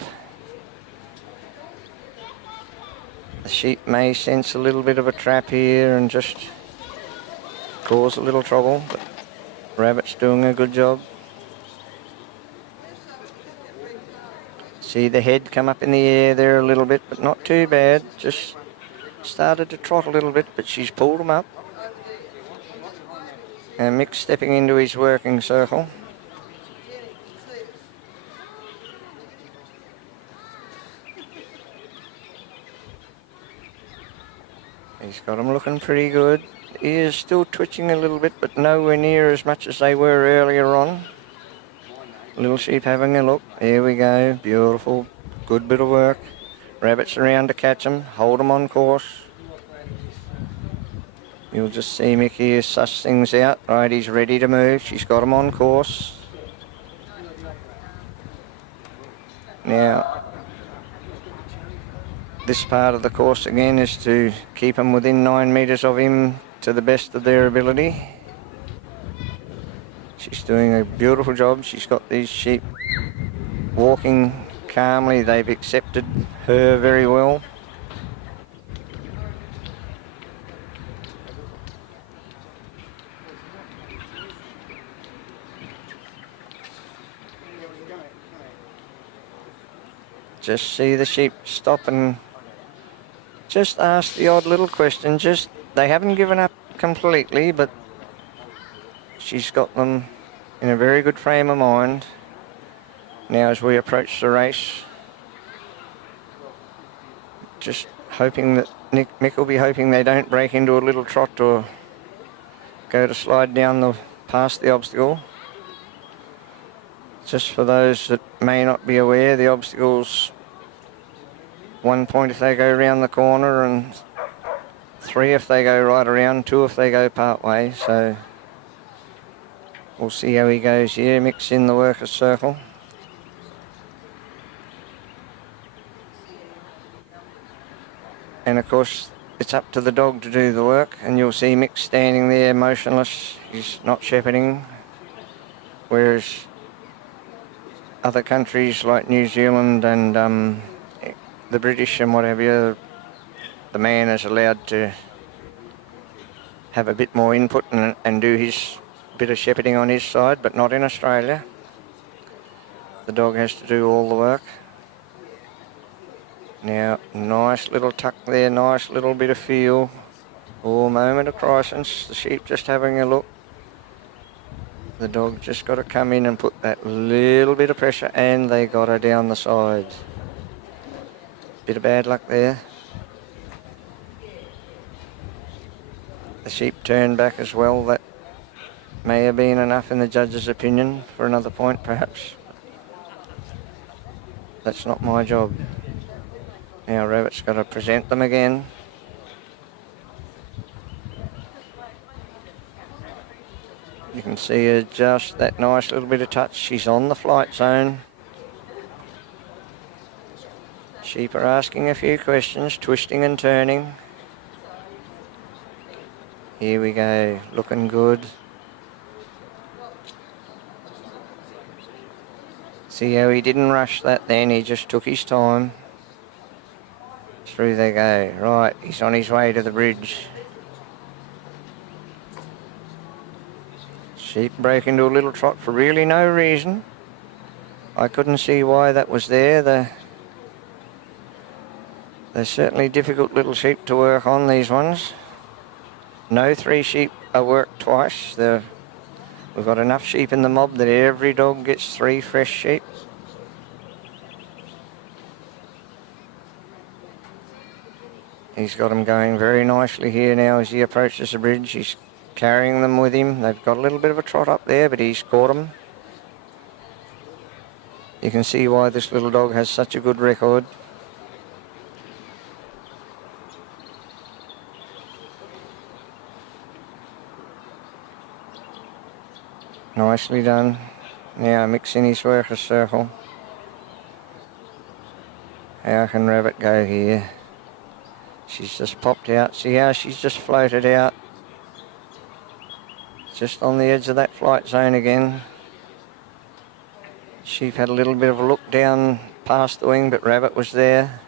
The sheep may sense a little bit of a trap here and just cause a little trouble, but Rabbit's doing a good job. See the head come up in the air there a little bit, but not too bad. Just started to trot a little bit, but she's pulled him up. And Mick's stepping into his working circle. He's got them looking pretty good. He is still twitching a little bit, but nowhere near as much as they were earlier on. Little sheep having a look. Here we go. Beautiful. Good bit of work. Rabbit's around to catch them. Hold them on course. You'll just see Mick here suss things out. Right, he's ready to move. She's got him on course. Now, this part of the course again is to keep them within 9 metres of him to the best of their ability. She's doing a beautiful job. She's got these sheep walking calmly. They've accepted her very well. Just see the sheep stop and just ask the odd little question. They haven't given up completely, but she's got them in a very good frame of mind. Now as we approach the race, just hoping that Mick will be hoping they don't break into a little trot or go to slide down past the obstacle. Just for those that may not be aware, the obstacle's 1 point if they go around the corner and 3 if they go right around, 2 if they go part way. So we'll see how he goes here. Mick's in the workers' circle. And of course, it's up to the dog to do the work, and you'll see Mick standing there motionless. He's not shepherding. Whereas other countries like New Zealand and the British and what have you, the man is allowed to have a bit more input and do his bit of shepherding on his side, but not in Australia. The dog has to do all the work. Now, nice little tuck there, nice little bit of feel. Oh, moment of crisis, the sheep just having a look. The dog just got to come in and put that little bit of pressure, and they got her down the side. Bit of bad luck there. The sheep turned back as well. That may have been enough in the judge's opinion for another point, perhaps. That's not my job. Now Rabbit's got to present them again. You can see her just that nice little bit of touch. She's on the flight zone. Sheep are asking a few questions, twisting and turning. Here we go, looking good. See how he didn't rush that then, he just took his time. Through they go. Right, he's on his way to the bridge. Sheep break into a little trot for really no reason. I couldn't see why that was there. They're certainly difficult little sheep to work on, these ones. No 3 sheep are worked twice. We've got enough sheep in the mob that every dog gets 3 fresh sheep. He's got them going very nicely here now as he approaches the bridge. He's carrying them with him. They've got a little bit of a trot up there, but he's caught them. You can see why this little dog has such a good record. Nicely done. Now mixing his workers' circle. How can Rabbit go here? She's just popped out. See how she's just floated out? Just on the edge of that flight zone again. Sheep had a little bit of a look down past the wing, but Rabbit was there.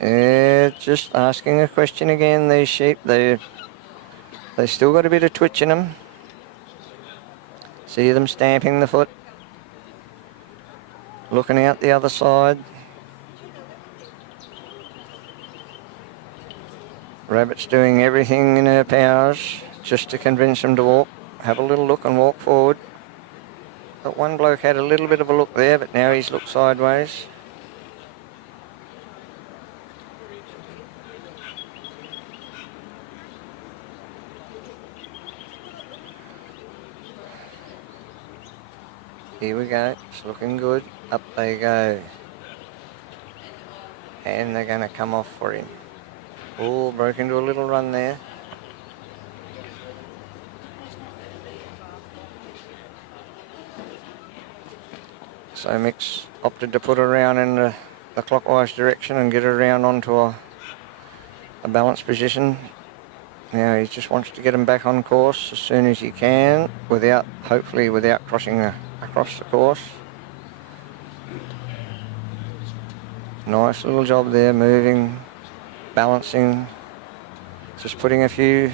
Yeah, just asking a question again, these sheep. They still got a bit of twitch in them. See them stamping the foot. Looking out the other side. Rabbit's doing everything in her powers just to convince them to walk. Have a little look and walk forward. But one bloke had a little bit of a look there, but now he's looked sideways. Here we go, it's looking good. Up they go. And they're going to come off for him. Oh, broke into a little run there. So Mick's opted to put her around in the clockwise direction and get her around onto a balanced position. Now he just wants to get him back on course as soon as he can, hopefully without crossing across the course. Nice little job there, moving, balancing, just putting a few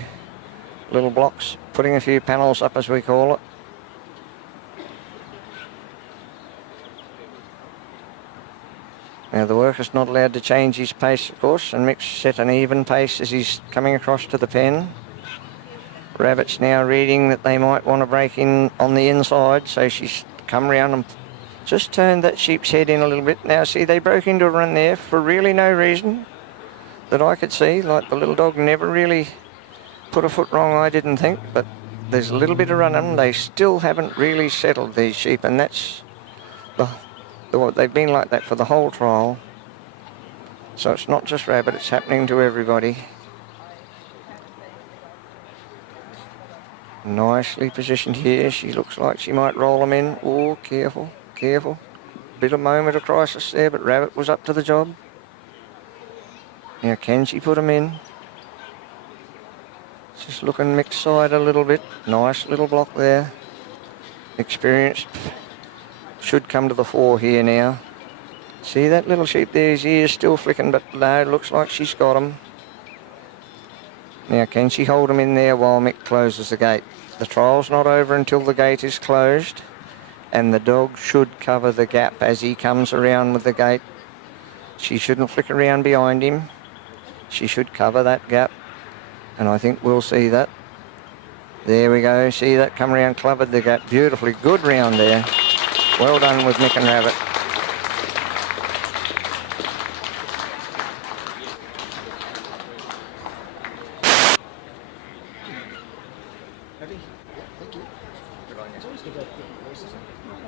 little blocks, putting a few panels up as we call it. Now the worker's not allowed to change his pace, of course, and Mick's set an even pace as he's coming across to the pen. Rabbit's now reading that they might want to break in on the inside, so she's come round and just turned that sheep's head in a little bit. Now see, they broke into a run there for really no reason that I could see. Like the little dog never really put a foot wrong, I didn't think, but there's a little bit of running. They still haven't really settled, these sheep, and that's they've been like that for the whole trial. So it's not just Rabbit, it's happening to everybody. Nicely positioned here. She looks like she might roll them in. Oh, careful, careful. Bit of moment of crisis there, but Rabbit was up to the job. Now can she put them in? Just looking mixed side a little bit. Nice little block there. Experienced. Should come to the fore here now. See that little sheep there, his ears still flicking, but no, looks like she's got him. Now can she hold him in there while Mick closes the gate? The trial's not over until the gate is closed, and the dog should cover the gap as he comes around with the gate. She shouldn't flick around behind him. She should cover that gap, and I think we'll see that. There we go, see that come around, covered the gap beautifully. Good round there. Well done with Mick and Rabbit.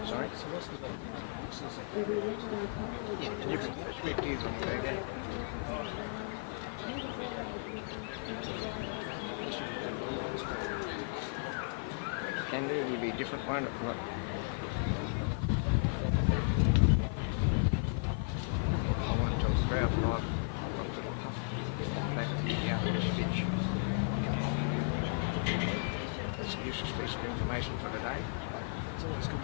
Sorry? Yeah, and you can speak to you when you're back. Can do, it'll be a different one. I want to tell the crowd that I've got the back of the stitch. That's a useless piece of information for today. It's always good.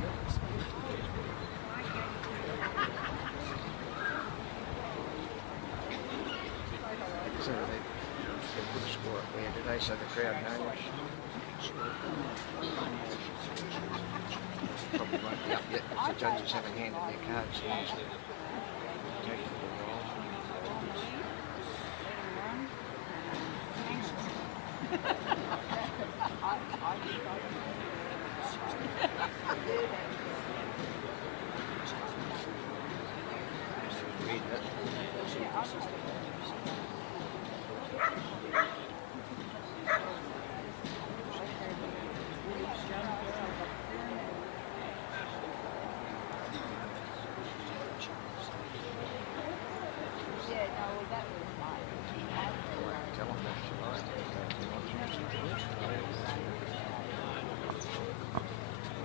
So they put a score up there today so the crowd knows. Probably won't be up yet because the judges haven't handed their cards in. So take it for a while. Read that.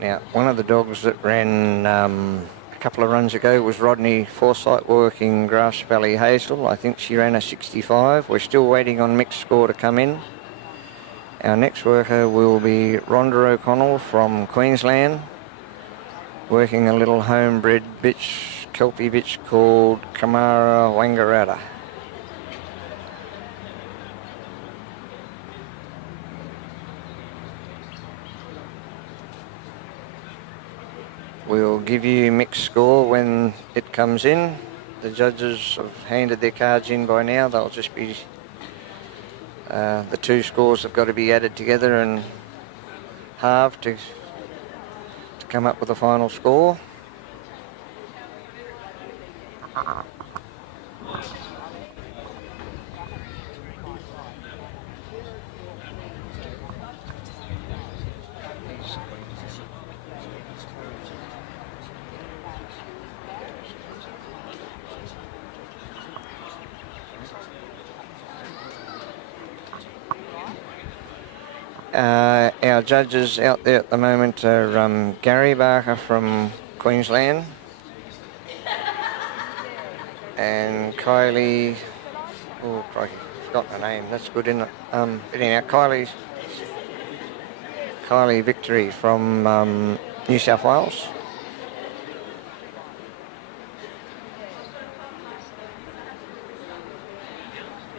Now, one of the dogs that ran a couple of runs ago was Rodney Forsyth working Grass Valley Hazel. I think she ran a 65. We're still waiting on Mick's score to come in. Our next worker will be Rhonda O'Connell from Queensland, working a little homebred bitch, Kelpie bitch called Kamara Wangaratta. We'll give you mixed score when it comes in. The judges have handed their cards in by now. They'll just be, the two scores have got to be added together and halved to come up with a final score. Our judges out there at the moment are Gary Barker from Queensland and Kylie, oh crikey, forgot her name, that's good, isn't it? But anyhow, Kylie Victory from New South Wales.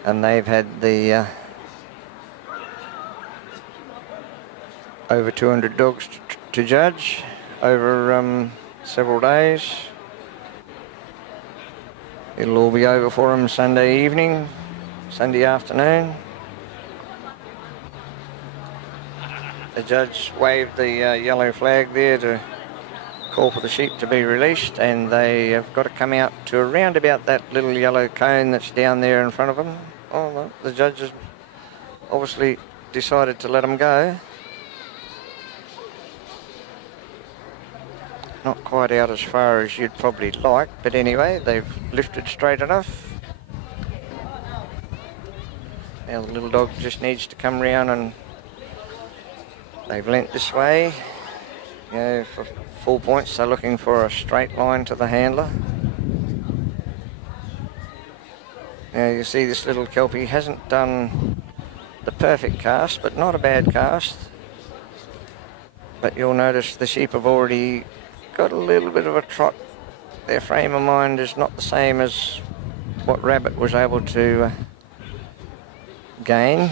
And they've had the over 200 dogs to judge over several days. It'll all be over for them Sunday evening, Sunday afternoon. The judge waved the yellow flag there to call for the sheep to be released, and they have got to come out to around about that little yellow cone that's down there in front of them. Oh, well, the judge has obviously decided to let them go. Not quite out as far as you'd probably like, but anyway, they've lifted straight enough. Now the little dog just needs to come round, and they've leant this way. You know, for full points, they're looking for a straight line to the handler. Now you see this little Kelpie hasn't done the perfect cast, but not a bad cast. But you'll notice the sheep have already got a little bit of a trot. Their frame of mind is not the same as what Rabbit was able to gain.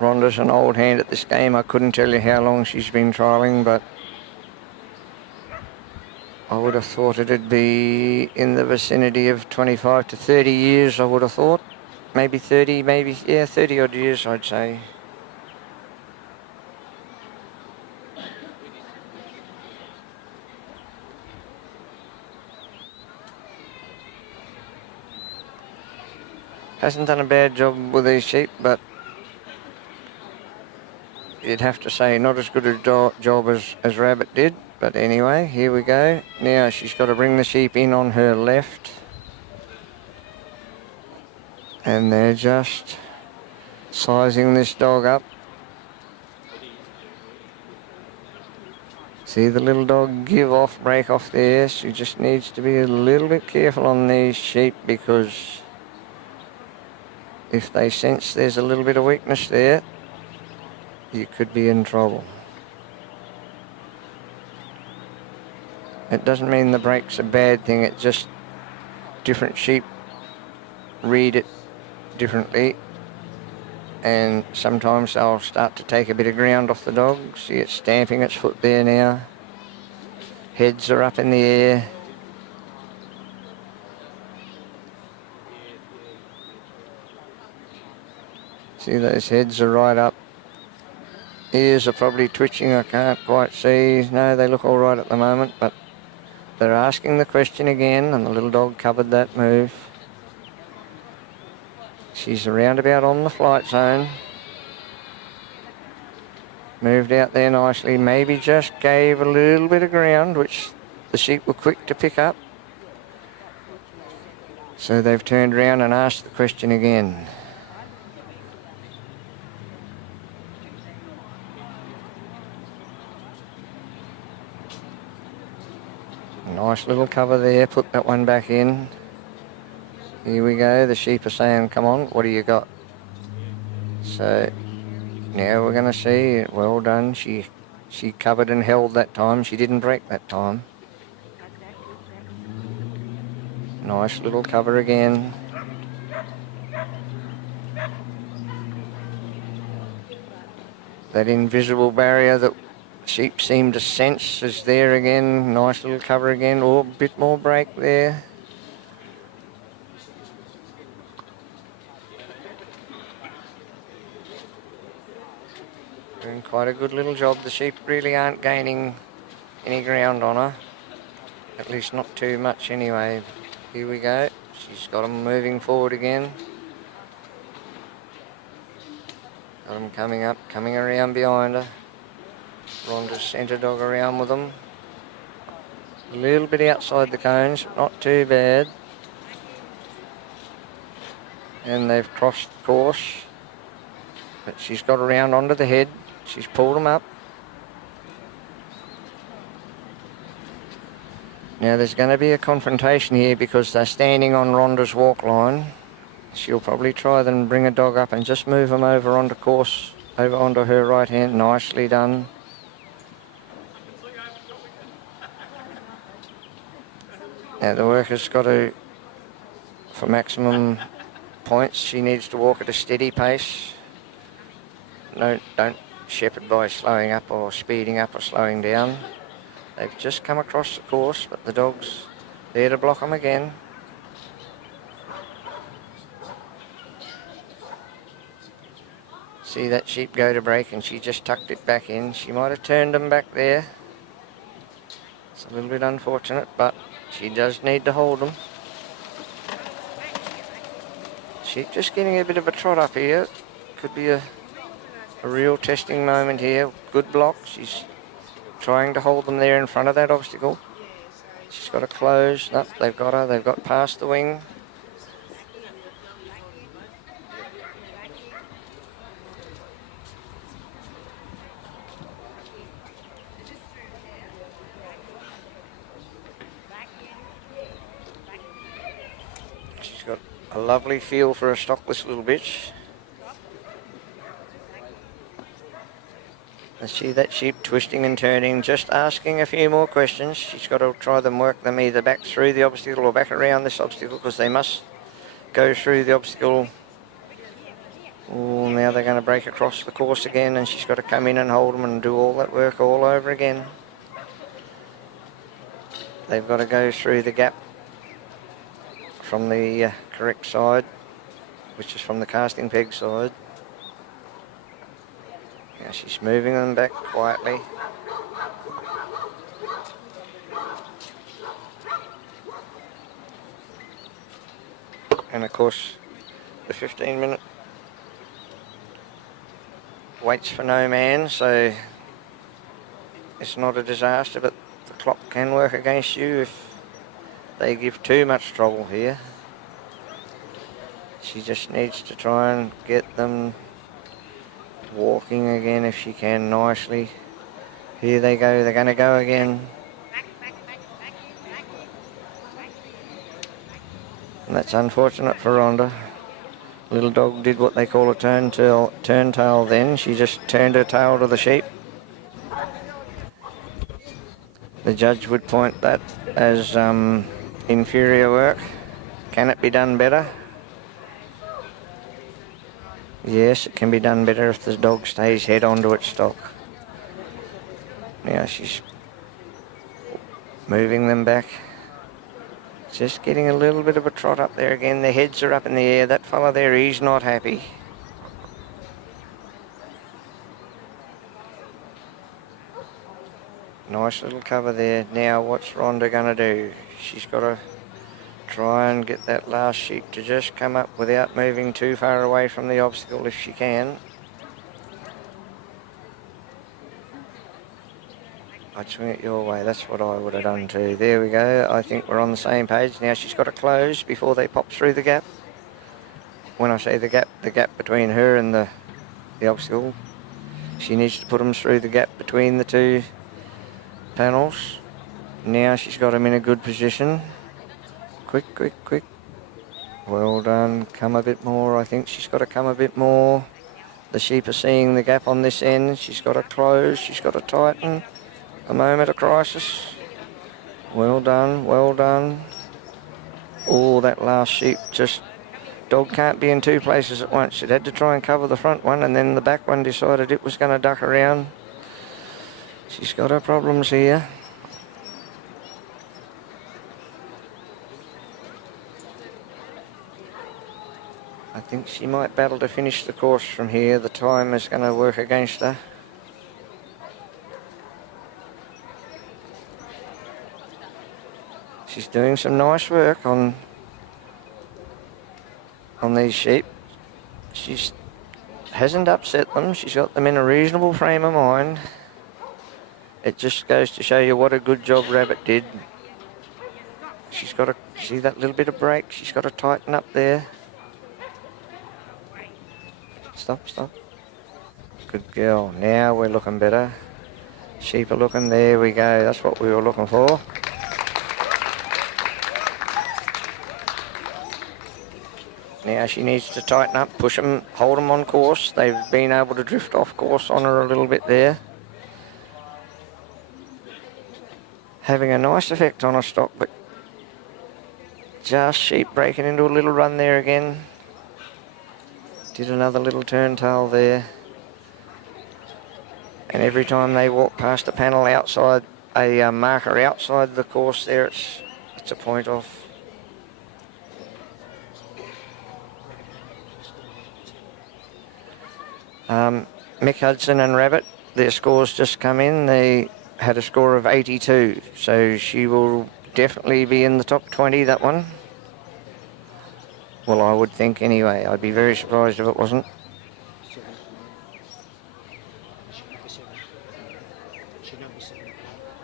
Rhonda's an old hand at this game. I couldn't tell you how long she's been trialling, but I would have thought it'd be in the vicinity of 25 to 30 years, I would have thought. Maybe 30, maybe, yeah, 30 odd years, I'd say. Hasn't done a bad job with these sheep, but you'd have to say not as good a job as Rabbit did. But anyway, here we go. Now she's got to bring the sheep in on her left. And they're just sizing this dog up. See the little dog break off there. She just needs to be a little bit careful on these sheep, because if they sense there's a little bit of weakness there, you could be in trouble. It doesn't mean the break's a bad thing, it's just different sheep read it differently, and sometimes they'll start to take a bit of ground off the dog. See it stamping its foot there now. Heads are up in the air. See, those heads are right up. Ears are probably twitching, I can't quite see. No, they look all right at the moment, but they're asking the question again, and the little dog covered that move. She's around about on the flight zone. Moved out there nicely, maybe just gave a little bit of ground, which the sheep were quick to pick up. So they've turned around and asked the question again. Nice little cover there, put that one back in. Here we go, the sheep are saying, come on, what do you got? So now we're going to see, well done, she covered and held that time, she didn't break that time. Nice little cover again. That invisible barrier that sheep seem to sense is there again. Nice little cover again. Oh, a bit more break there. Doing quite a good little job. The sheep really aren't gaining any ground on her. At least not too much anyway. Here we go. She's got them moving forward again. Got them coming up, coming around behind her. Rhonda's centre dog around with them. A little bit outside the cones, but not too bad. And they've crossed the course. But she's got around onto the head. She's pulled them up. Now there's going to be a confrontation here because they're standing on Rhonda's walk line. She'll probably try and bring a dog up and just move them over onto course, over onto her right hand. Nicely done. Now the worker's got to, for maximum points, she needs to walk at a steady pace. No, don't shepherd by slowing up or speeding up or slowing down. They've just come across the course, but the dog's there to block them again. See that sheep go to break and she just tucked it back in. She might have turned them back there. It's a little bit unfortunate, but she does need to hold them. Sheep just getting a bit of a trot up here. Could be a real testing moment here. Good block. She's trying to hold them there in front of that obstacle. She's got to close. No, they've got her. They've got past the wing. She's got a lovely feel for a stockless little bitch. I see that sheep twisting and turning, just asking a few more questions. She's got to try them, work them either back through the obstacle or back around this obstacle because they must go through the obstacle. Oh, now they're going to break across the course again and she's got to come in and hold them and do all that work all over again. They've got to go through the gap from the correct side, which is from the casting peg side. Now she's moving them back quietly. And of course, the 15-minute waits for no man, so it's not a disaster, but the clock can work against you if they give too much trouble here. She just needs to try and get them walking again if she can nicely. Here they go, they're going to go again. And that's unfortunate for Rhonda. Little dog did what they call a turn tail then. She just turned her tail to the sheep. The judge would point that as inferior work. Can it be done better? Yes, it can be done better if the dog stays head on to its stock. Now she's moving them back. Just getting a little bit of a trot up there again. Their heads are up in the air. That fella there, he's not happy. Nice little cover there. Now what's Rhonda going to do? She's got to try and get that last sheep to just come up without moving too far away from the obstacle if she can. I'd swing it your way. That's what I would have done too. There we go. I think we're on the same page. Now she's got to close before they pop through the gap. When I say the gap between her and the obstacle, she needs to put them through the gap between the two panels. Now she's got them in a good position. Quick, quick, quick. Well done. Come a bit more. I think she's got to come a bit more. The sheep are seeing the gap on this end. She's got to close. She's got to tighten. A moment of crisis. Well done, well done. Oh, that last sheep just... Dog can't be in two places at once. It had to try and cover the front one, and then the back one decided it was going to duck around. She's got her problems here. I think she might battle to finish the course from here. The time is going to work against her. She's doing some nice work on these sheep. She hasn't upset them. She's got them in a reasonable frame of mind. It just goes to show you what a good job Rabbit did. She's got to see that little bit of break. She's got to tighten up there. Stop, stop. Good girl. Now we're looking better. Sheep are looking. There we go. That's what we were looking for. Now she needs to tighten up, push them, hold them on course. They've been able to drift off course on her a little bit there. Having a nice effect on her stock, but just sheep breaking into a little run there again. Did another little turn tail there. And every time they walk past a panel outside, a marker outside the course there, it's a point off. Mick Hudson and Rabbit, their scores just come in. They had a score of 82, so she will definitely be in the top 20, that one. Well, I would think anyway. I'd be very surprised if it wasn't.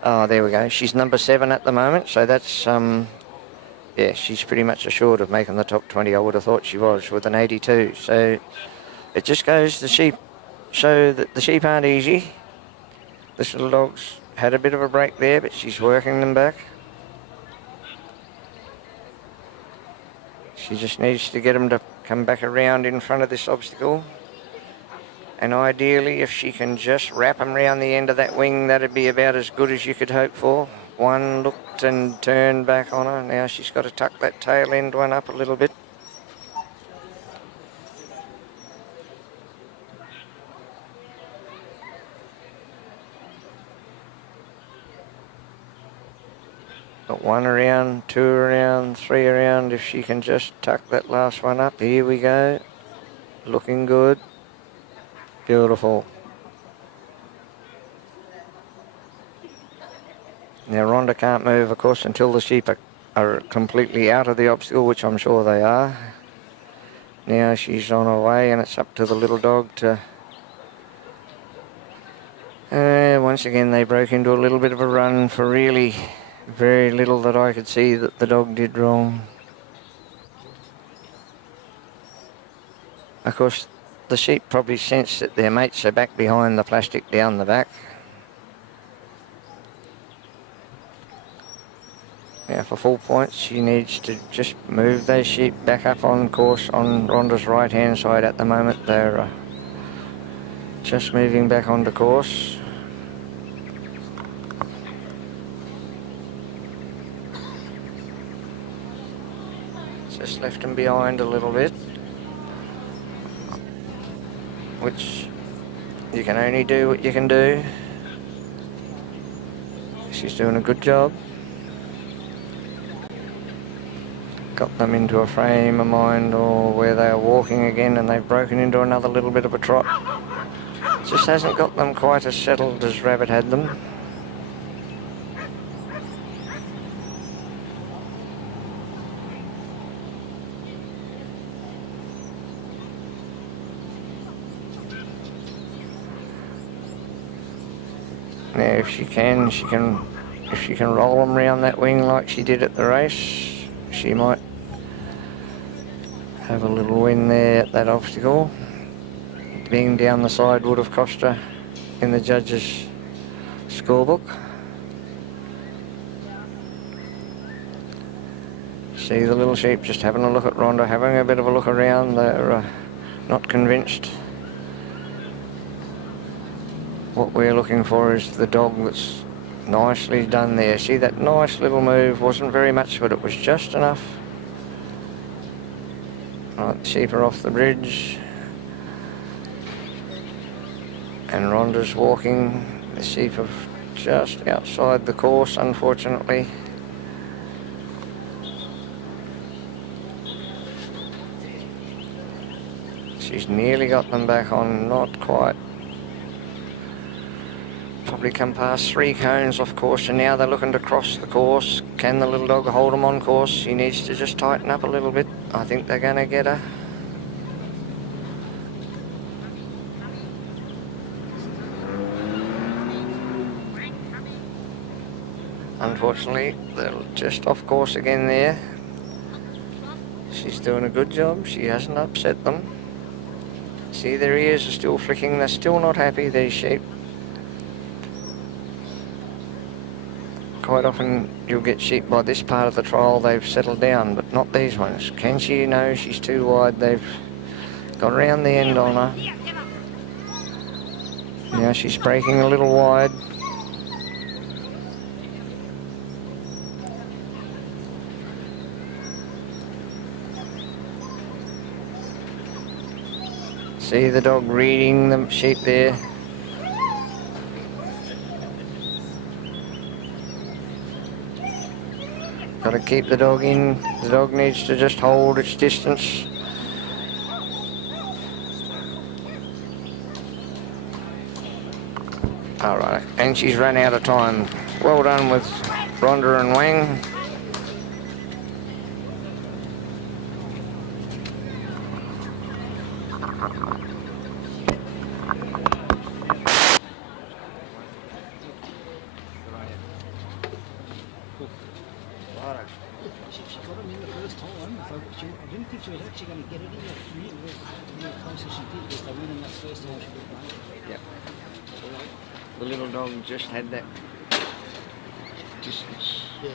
Oh, there we go. She's number 7 at the moment, so that's, yeah, she's pretty much assured of making the top 20. I would have thought she was with an 82. So it just goes to sheep, show that the sheep aren't easy. This little dog's had a bit of a break there, but she's working them back. She just needs to get them to come back around in front of this obstacle. And ideally, if she can just wrap them round the end of that wing, that'd be about as good as you could hope for. One looked and turned back on her. Now she's got to tuck that tail end one up a little bit. Got 1 around, 2 around, 3 around. If she can just tuck that last one up. Here we go. Looking good. Beautiful. Now Rhonda can't move, of course, until the sheep are completely out of the obstacle, which I'm sure they are. Now she's on her way, and it's up to the little dog to... once again, they broke into a little bit of a run for really very little that I could see that the dog did wrong. Of course, the sheep probably sensed that their mates are back behind the plastic down the back. Now for full points, she needs to just move those sheep back up on course on Rhonda's right hand side at the moment. They're just moving back onto course. Just left them behind a little bit, which you can only do what you can do. She's doing a good job. Got them into a frame of mind or where they are walking again, and they've broken into another little bit of a trot. Just hasn't got them quite as settled as Rabbit had them. Now, if she can roll them around that wing like she did at the race, she might have a little win there at that obstacle. Being down the side would have cost her in the judges' scorebook. See the little sheep just having a look at Rhonda, having a bit of a look around. They're not convinced. What we're looking for is the dog that's nicely done there. See that nice little move? Wasn't very much, but it was just enough. Right, the sheep are off the bridge. And Rhonda's walking. The sheep are just outside the course, unfortunately. She's nearly got them back on, not quite. Probably come past 3 cones off course, and now they're looking to cross the course. Can the little dog hold them on course? She needs to just tighten up a little bit. I think they're going to get her. Unfortunately, they're just off course again there. She's doing a good job. She hasn't upset them. See, their ears are still flicking. They're still not happy, these sheep. Quite often you'll get sheep by this part of the trial, they've settled down, but not these ones. Can she? No, she's too wide. They've got around the end on her. Now she's breaking a little wide. See the dog reading the sheep there. Got to keep the dog in. The dog needs to just hold its distance. All right, and she's run out of time. Well done with Rhonda and Wang. She got him in the first time. I didn't think she was actually going to get it in the close as she did, because they went in that first time she got run. Yep. The little dog just had that distance. Yeah.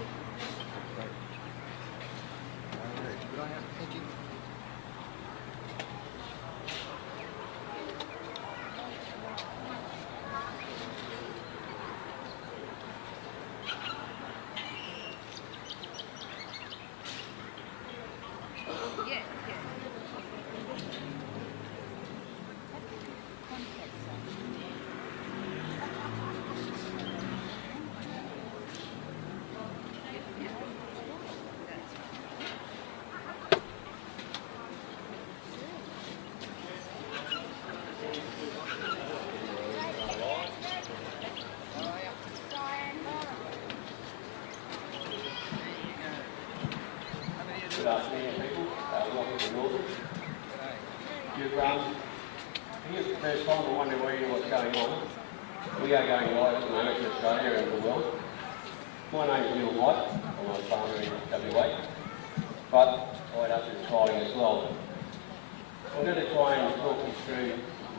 Good afternoon, people. Welcome to Northam. If you're the first time and wondering where you know what's going on, we are going live at the moment in Australia and the world. My name is Neil White. I'm a farmer in WA, but I went up to the trialling as well. I'm going to try and talk you through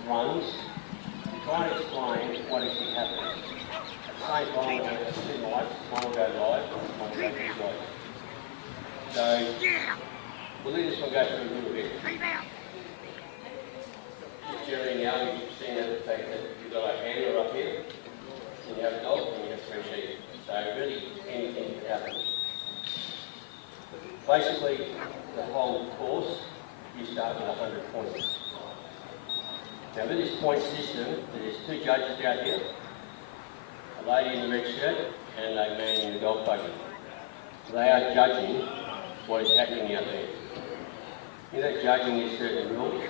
runs and try and explain what is happening. At the same time, we're going to have 2 mics. One will go live, one will go through live. So, we'll let this one go through a little bit. Just generally now, you've seen the fact that you've got a handler up here, and you have a dog, and you have 3 sheep. So really, anything can happen. Basically, the whole course, you start with 100 points. Now with this point system, there's 2 judges out here, a lady in the red shirt and a man in the golf buggy. They are judging what is happening out there. In that judging, there's certain rules.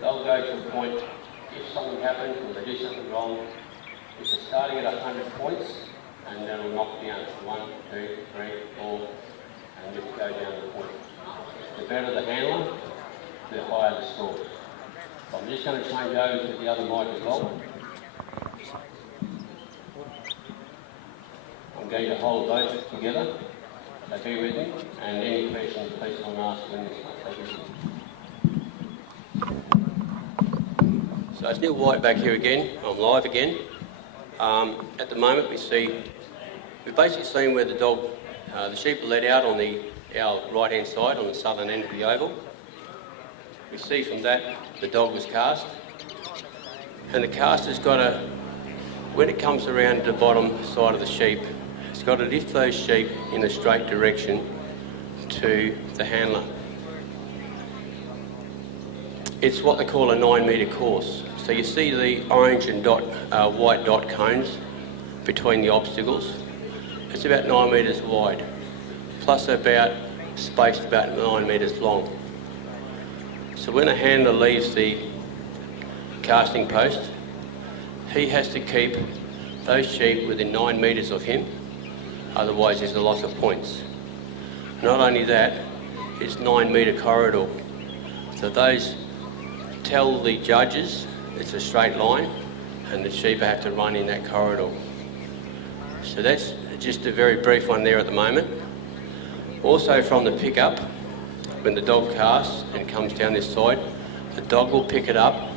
They'll go to a point, if something happens or they do something wrong, if they're starting at 100 points, and then will knock down 1, 2, 3, 4, and just go down the point. The better the handler, the higher the score. So I'm just going to change over to the other mic as well. I'm going to hold both together. So be with me, and any questions please don't ask when this is. So it's Neil White back here again. I'm live again. At the moment we've basically seen where the sheep are let out on our right hand side on the southern end of the oval. We see from that the dog was cast, and the caster's got to, when it comes around the bottom side of the sheep, it's got to lift those sheep in a straight direction to the handler. It's what they call a 9 metre course. So you see the orange and white dot cones between the obstacles. It's about 9 metres wide, plus about spaced about 9 metres long. So when a handler leaves the casting post, he has to keep those sheep within 9 metres of him, otherwise there's a loss of points. Not only that, it's 9 metre corridor. So those tell the judges it's a straight line and the sheep have to run in that corridor. So that's just a very brief one there at the moment. Also from the pickup, when the dog casts and comes down this side, the dog will pick it up,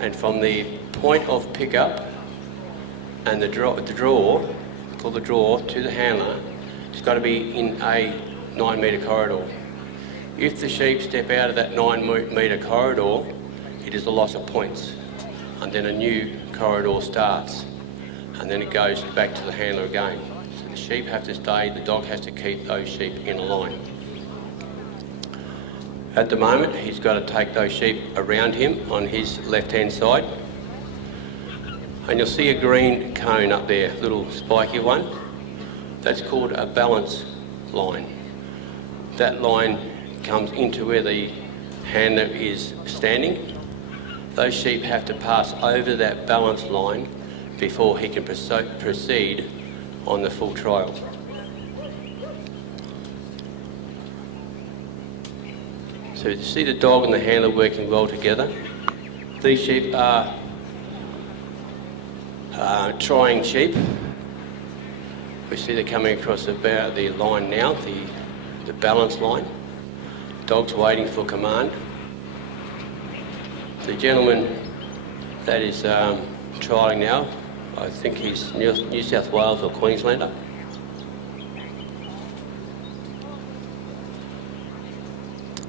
and from the point of pickup and the draw called the draw to the handler, it's got to be in a 9 metre corridor. If the sheep step out of that 9 metre corridor, it is a loss of points, and then a new corridor starts, and then it goes back to the handler again. So the sheep have to stay, the dog has to keep those sheep in a line. At the moment, he's got to take those sheep around him on his left-hand side. And you'll see a green cone up there, little spiky one. That's called a balance line. That line comes into where the handler is standing. Those sheep have to pass over that balance line before he can proceed on the full trial. So you see the dog and the handler working well together. These sheep are trying sheep. We see they're coming across about the line now, the balance line. Dog's waiting for command. The gentleman that is trialling now, I think he's New South Wales or Queenslander.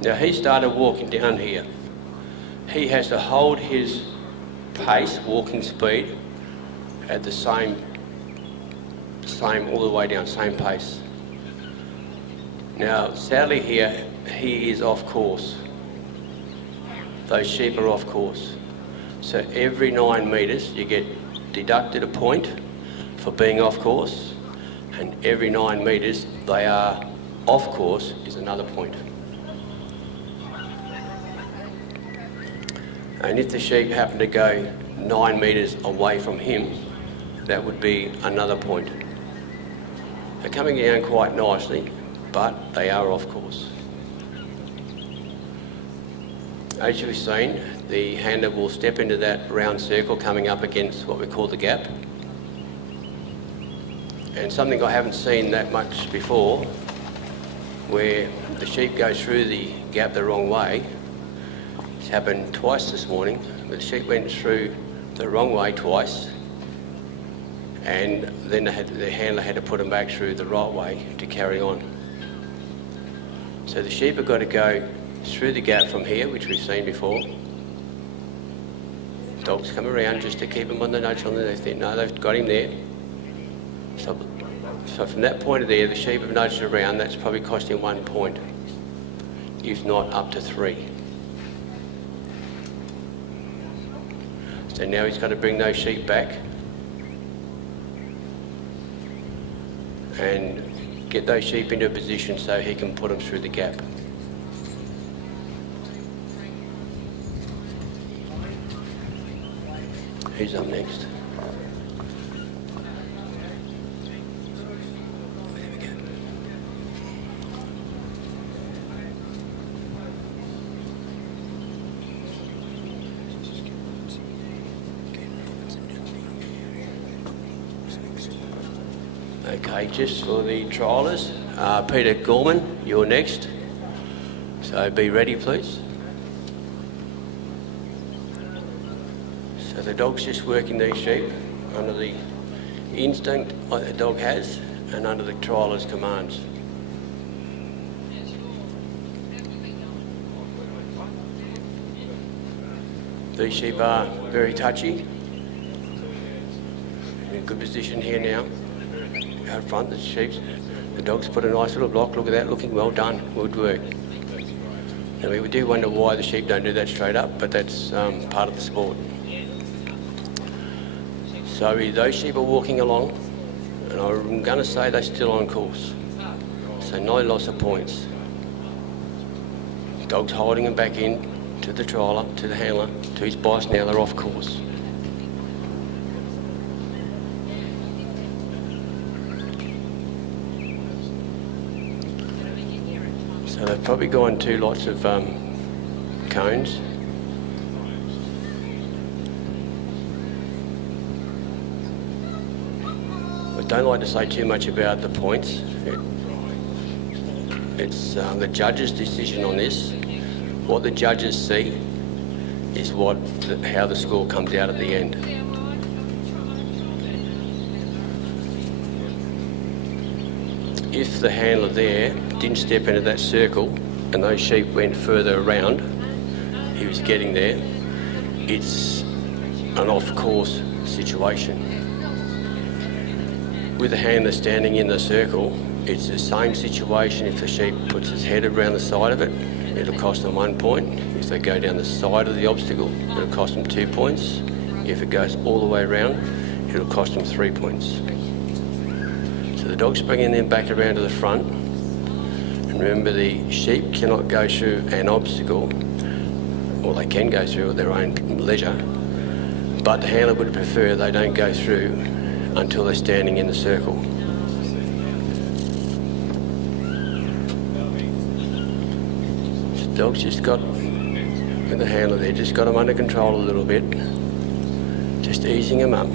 Now he started walking down here. He has to hold his pace, walking speed, at the same all the way down, same pace. Now sadly here, he is off course. Those sheep are off course. So every 9 metres you get deducted a point for being off course, and every 9 metres they are off course is another point. And if the sheep happen to go 9 metres away from him, that would be another point. They're coming down quite nicely, but they are off course. As you've seen, the handler will step into that round circle coming up against what we call the gap. And something I haven't seen that much before, where the sheep goes through the gap the wrong way. It's happened twice this morning, where the sheep went through the wrong way twice, and then the handler had to put them back through the right way to carry on. So the sheep have got to go through the gap from here, which we've seen before. Dogs come around just to keep him on the nudge on the left there. No, they've got him there. So from that point of there, the sheep have nudged around. That's probably cost him 1 point, if not up to 3. So now he's got to bring those sheep back and get those sheep into a position so he can put them through the gap. Who's up next? There we go. Okay, just for the triallers, Peter Gorman, you're next. So be ready, please. So the dog's just working these sheep under the instinct like the dog has and under the trialler's commands. These sheep are very touchy. In a good position here now. Out front, the dog's put a nice little block. Look at that, looking well done. Good work. Now we do wonder why the sheep don't do that straight up, but that's part of the sport. So those sheep are walking along, and I'm going to say they're still on course. So no loss of points. Dog's holding them back in to the trialer, to the handler, to his boss. Now they're off course. So they've probably gone 2 lots of cones. I don't like to say too much about the points. It's the judge's decision on this. What the judges see is how the score comes out at the end. If the handler there didn't step into that circle and those sheep went further around, he was getting there, it's an off-course situation. With the handler standing in the circle, it's the same situation. If the sheep puts its head around the side of it, it'll cost them 1 point. If they go down the side of the obstacle, it'll cost them 2 points. If it goes all the way around, it'll cost them 3 points. So the dog's bringing them back around to the front. And remember, the sheep cannot go through an obstacle, or they can go through at their own leisure, but the handler would prefer they don't go through until they're standing in the circle. So the dog's just got, with the handler there, just got them under control a little bit, just easing them up.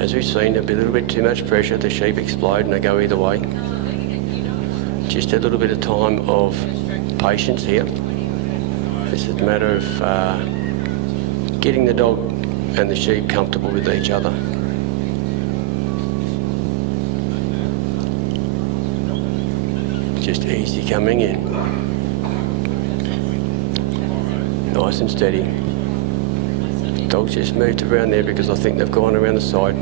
As we've seen, there'll be a little bit too much pressure, the sheep explode and they go either way. Just a little bit of time of patience here. It's a matter of getting the dog and the sheep comfortable with each other. Just easy coming in. Nice and steady. Dog's just moved around there because I think they've gone around the side.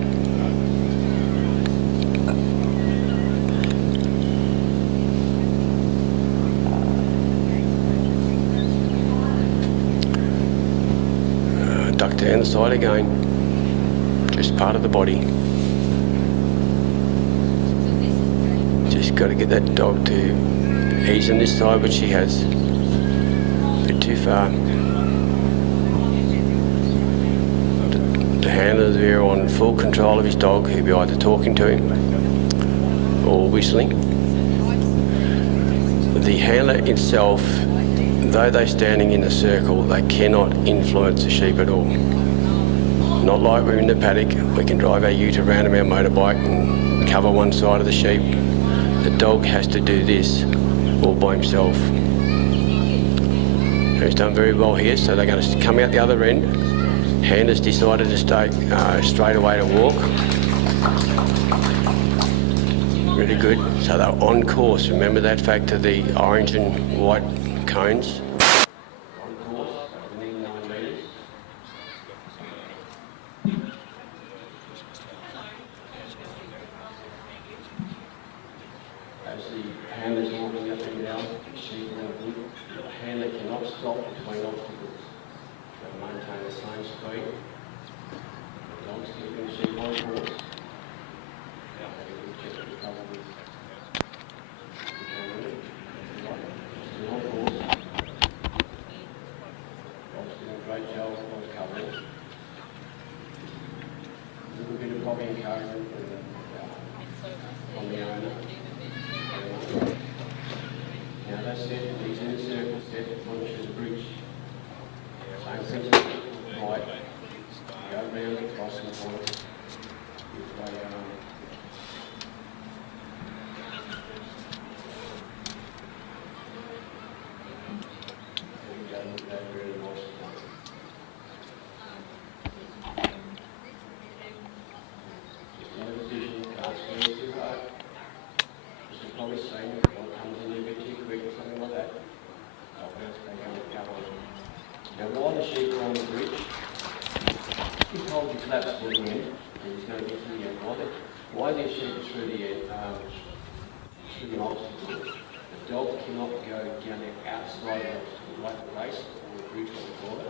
Duck down the side again. Just part of the body. Just got to get that dog to ease on this side, which she has. A bit too far. The handler there on full control of his dog. He'll be either talking to him or whistling. The handler itself, though they're standing in a circle, they cannot influence the sheep at all. Not like we're in the paddock, we can drive our ute around on our motorbike and cover one side of the sheep. The dog has to do this all by himself. He's done very well here, so they're going to come out the other end. Handler's decided to stay straight away to walk. Really good. So they're on course. Remember that factor, the orange and white cones. On course, within 9 metres. As the handler's walking up and down, the handler cannot stop between obstacles. They'll maintain the same speed. The dog's keeping the sheep on course. Still on course. Dog's doing a great job of covering. A little bit of probably encouragement from the owner. Now that's it, he's in a circle step, punishes the bridge. Same principle, right, go round the crossing point, this way there we go, look at that really nice point. Just in a position, can't squeeze too hard. As you've probably seen, if one comes a little bit too quick or something like that, I'll bounce back on the cover. Now while the sheep are on the bridge, he holds his flaps to the end, and he's going to get to the end. Why the sheep are through the obstacle, the The dog cannot go down the outside of the local race or the bridge, what we call it,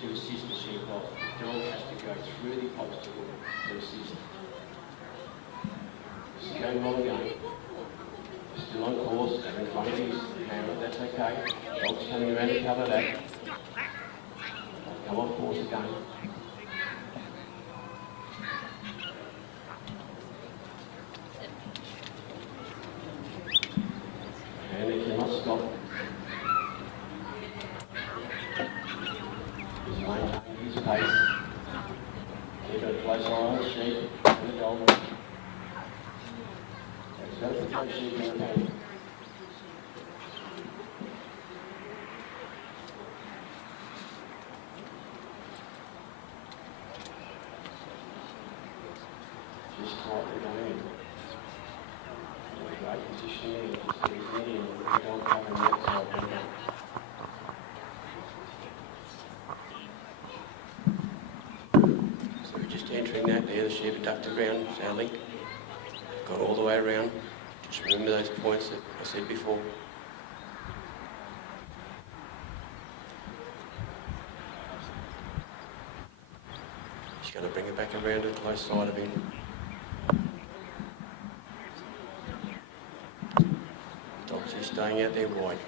to assist the sheepdog. The dog has to go through the obstacle to assist. This is going well again. Still on course, they're in front of his camera, that's okay. Dog's coming around to cover that. Come off course again. And he cannot stop. He's maintaining his pace. Keep a close eye on the sheep and the dog. That's got to put those sheep in the pen. Just quietly go in. Great positioning, just getting in, the dog covering the outside window. So we're just entering that there, the sheep are ducked around, it's our link. Gone all the way around. Just remember those points that I said before. Just going to bring it back around to the close side of him. Dog's just staying out there wide.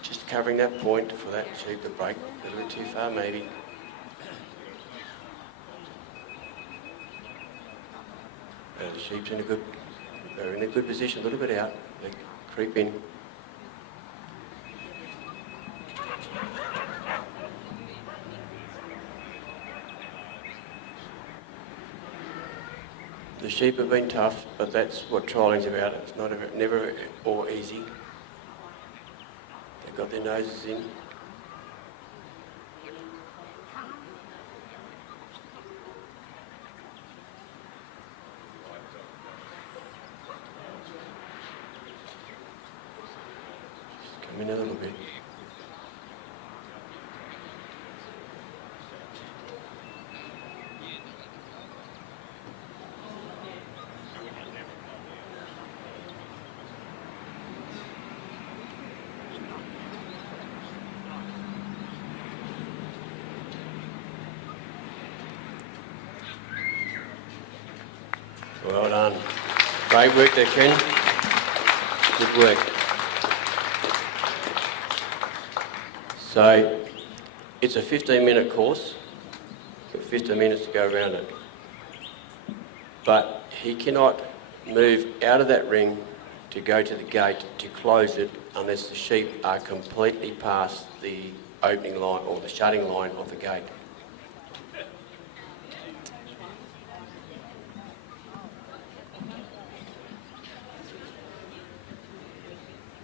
Just covering that point for that sheep to break a little bit too far maybe. The sheep's in a good, they're in a good position, a little bit out. They creep in. The sheep have been tough, but that's what trialling's about. It's not never or easy. They've got their noses in. Just come in a little bit. Well done. Great work there, Ken. Good work. So, it's a 15-minute course. Got 15 minutes to go around it. But he cannot move out of that ring to go to the gate to close it unless the sheep are completely past the opening line or the shutting line of the gate.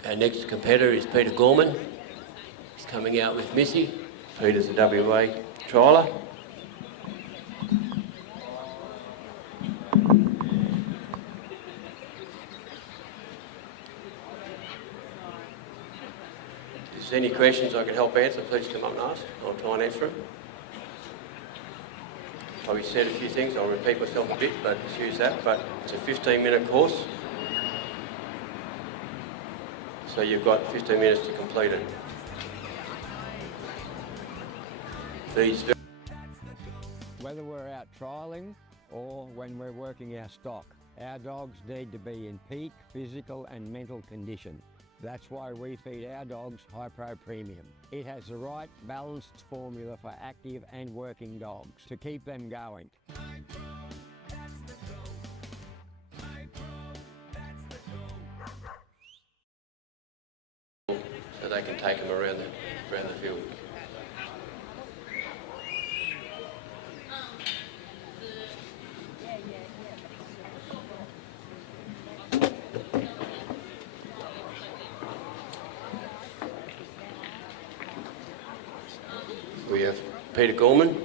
Our next competitor is Peter Gorman. He's coming out with Missy. Peter's a WA trialer. If there's any questions I can help answer, please come up and ask. I'll try and answer them. Probably said a few things, I'll repeat myself a bit, but excuse that. But it's a 15-minute course. So you've got 15 minutes to complete it. Whether we're out trialling or when we're working our stock, our dogs need to be in peak physical and mental condition. That's why we feed our dogs Hypro Premium. It has the right balanced formula for active and working dogs to keep them going. So they can take them around the field. We have Peter Gorman.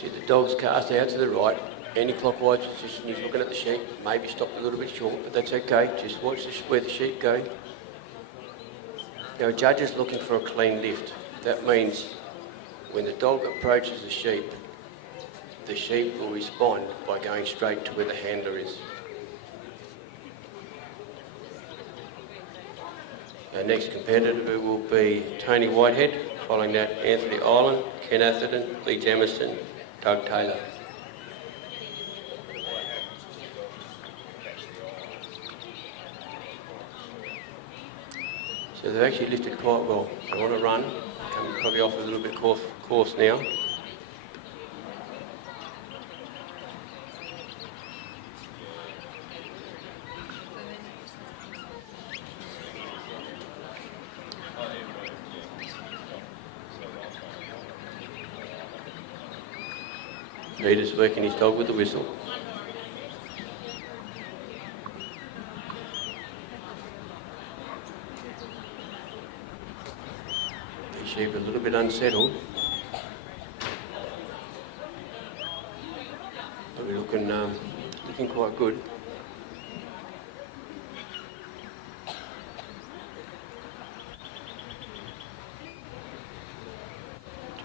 See the dog's cast out to the right, anti-clockwise position, he's looking at the sheep, maybe stopped a little bit short, but that's okay, just watch where the sheep go. Now a judge is looking for a clean lift. That means when the dog approaches the sheep will respond by going straight to where the handler is. Our next competitor will be Tony Whitehead, following that Anthony Ireland, Ken Atherton, Lee Jamison, Doug Taylor. So they've actually lifted quite well. They want to run, come probably off a little bit course now. Peter's working his dog with the whistle. The sheep are a little bit unsettled. But we're looking quite good.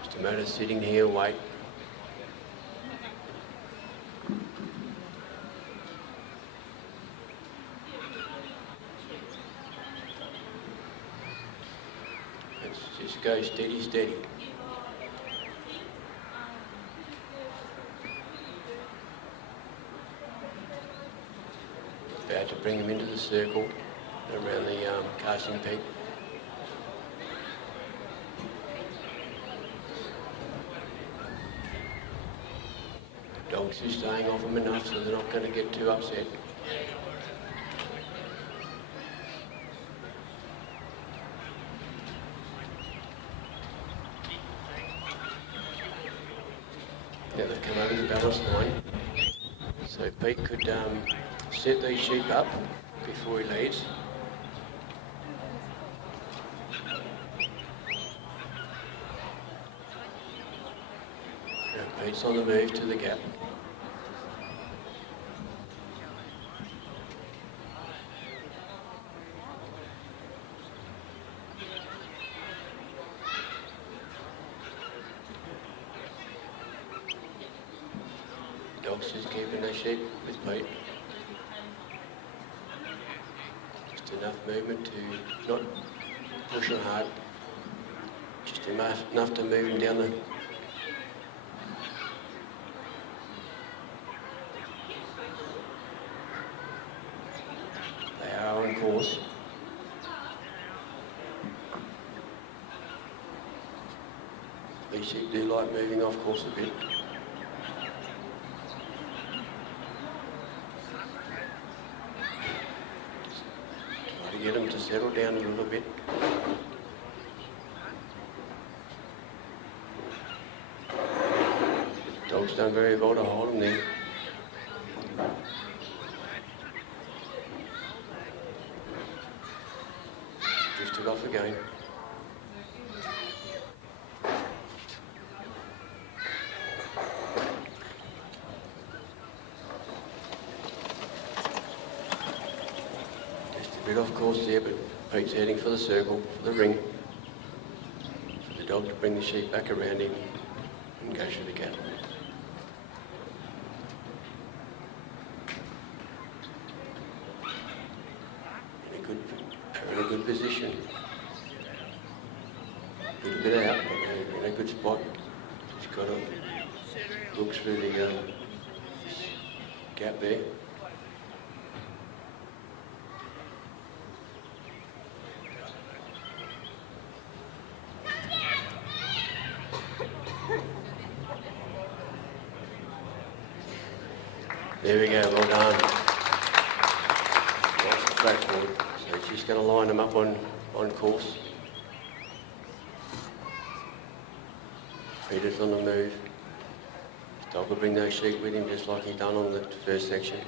Just a matter of sitting here, wait. Just go steady, steady. About to bring him into the circle around the casting peak. Dogs just staying off them enough so they're not going to get too upset. Now they've come over the balance line, so Pete could set these sheep up before he leads. Now Pete's on the move to the gap. Dogs just keeping their sheep with Pete. Just enough movement to not push them hard. Just enough to move them down the... They are on course. These sheep do like moving off course a bit. Get them to settle down a little bit. Dog's done very well to hold them there. Drifted off again. Bit off course there, but Pete's heading for the circle, for the ring. For the dog to bring the sheep back around him and go through the gap. In a good position. A little bit out, but in a good spot. Just got to look through the gap there. There we go, well done. Nice and straightforward. So she's going to line them up on course. Peter's on the move. Dog will bring those sheep with him just like he done on the first section.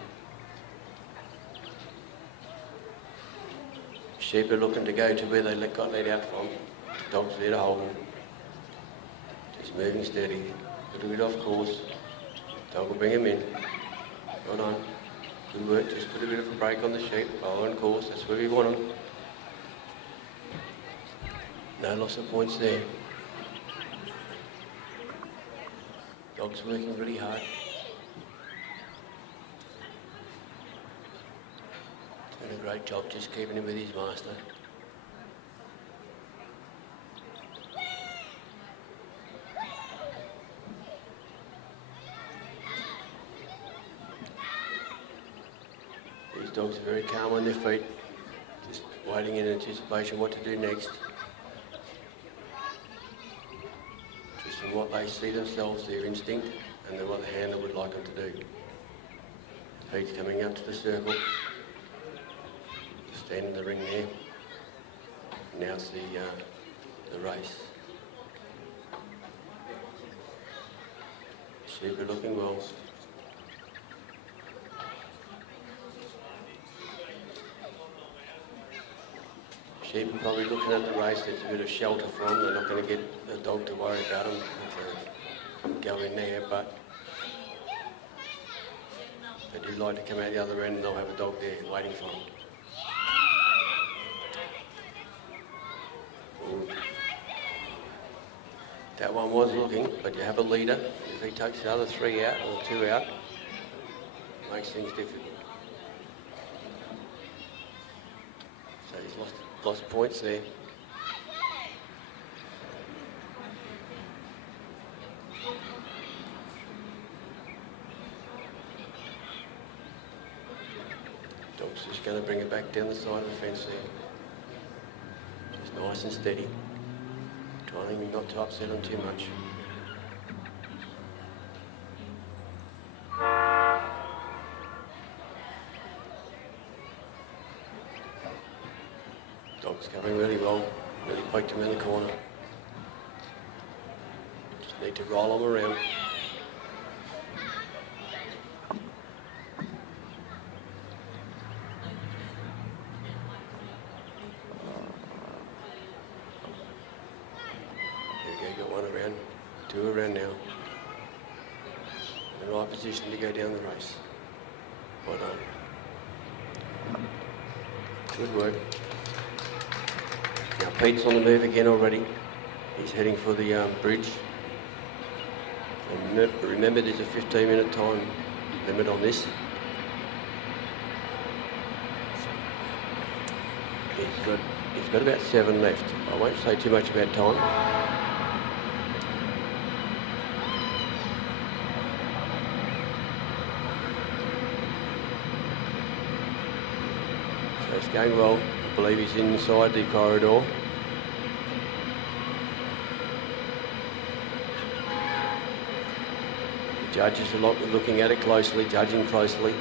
Sheep are looking to go to where they got let out from. Dog's there to hold them. Just moving steady. A little bit off course. Dog will bring him in. Well done. Good work. Just put a bit of a brake on the sheep. Follow on course. That's where we want them. No loss of points there. Dog's working really hard. Doing a great job just keeping him with his master. These dogs are very calm on their feet, just waiting in anticipation what to do next. Just from what they see themselves, their instinct, and then what the handler would like them to do. Pete's coming up to the circle, stand in the ring there. Now it's the race. Sheep are looking well. Sheep are probably looking at the race, there's a bit of shelter for them. They're not going to get the dog to worry about them if they go in there, but they do like to come out the other end and they'll have a dog there waiting for them. That one was looking, but you have a leader. If he takes the other 3 out or 2 out, makes things difficult. So he's lost points there. Dog's just going to bring it back down the side of the fence there. Just nice and steady. Trying not to upset them too much. Dog's coming really well, really poked him in the corner. Just need to roll him around. Got 1 around, 2 around now. In the right position to go down the race. Well done. Good work. Now Pete's on the move again already. He's heading for the bridge. And remember there's a 15-minute time limit on this. He's got about 7 left. I won't say too much about time. It's going well. I believe he's inside the corridor. The judges are looking at it closely, judging closely.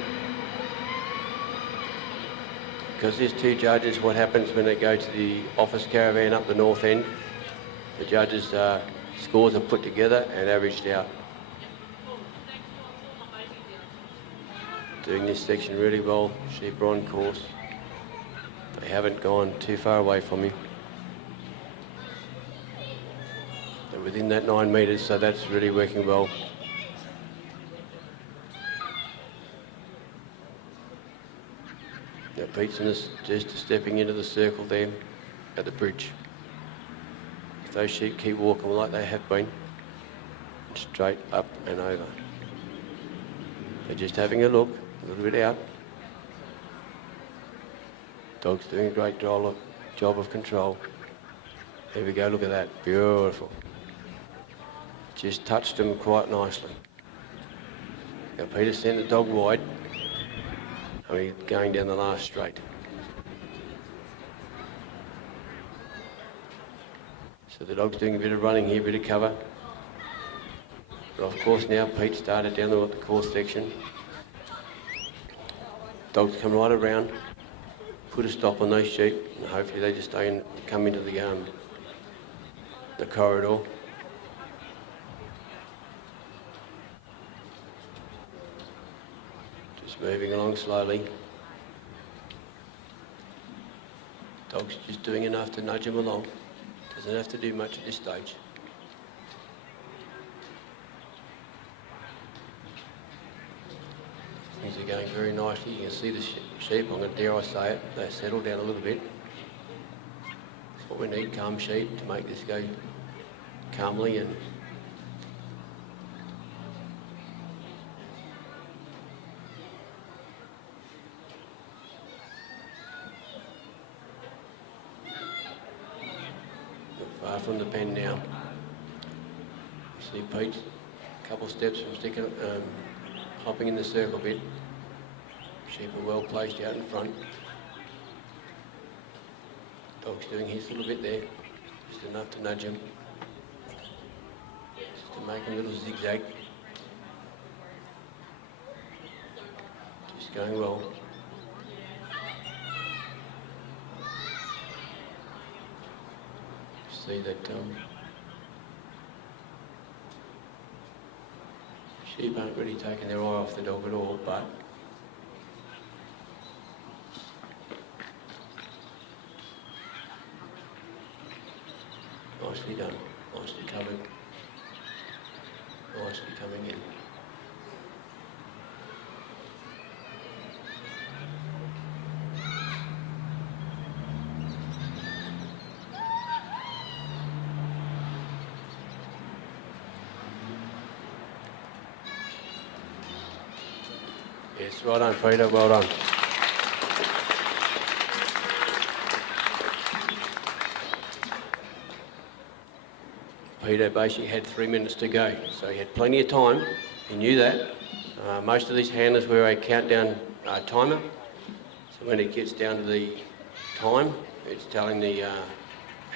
Because there's 2 judges, what happens when they go to the office caravan up the north end, the judges' scores are put together and averaged out. Doing this section really well. Sheep are on course. They haven't gone too far away from him. They're within that 9 metres, so that's really working well. Now Pete's just stepping into the circle there at the bridge. If those sheep keep walking like they have been, straight up and over. They're just having a look, a little bit out. Dog's doing a great job of control. There we go, look at that, beautiful. Just touched him quite nicely. Now Peter sent the dog wide. I mean, going down the last straight. So the dog's doing a bit of running here, a bit of cover. But of course now Pete started down the course section. Dog's come right around. Put a stop on those sheep, and hopefully they just come into the corridor. Just moving along slowly. Dog's just doing enough to nudge him along. Doesn't have to do much at this stage. going very nicely. You can see the sheep, I'm going to dare I say it, they settle down a little bit. That's what we need, calm sheep, to make this go calmly. And not far from the pen now. You see Pete, a couple of steps from sticking, hopping in the circle a bit. Sheep are well placed out in front. Dog's doing his little bit there, just enough to nudge him, just to make a little zigzag. Just going well. See that sheep aren't really taking their eye off the dog at all, but nicely done, nicely covered, nicely coming in. Yes, well done, Peter, well done. Peter basically had 3 minutes to go, so he had plenty of time. He knew that. Most of these handlers wear a countdown timer, so when it gets down to the time, it's telling the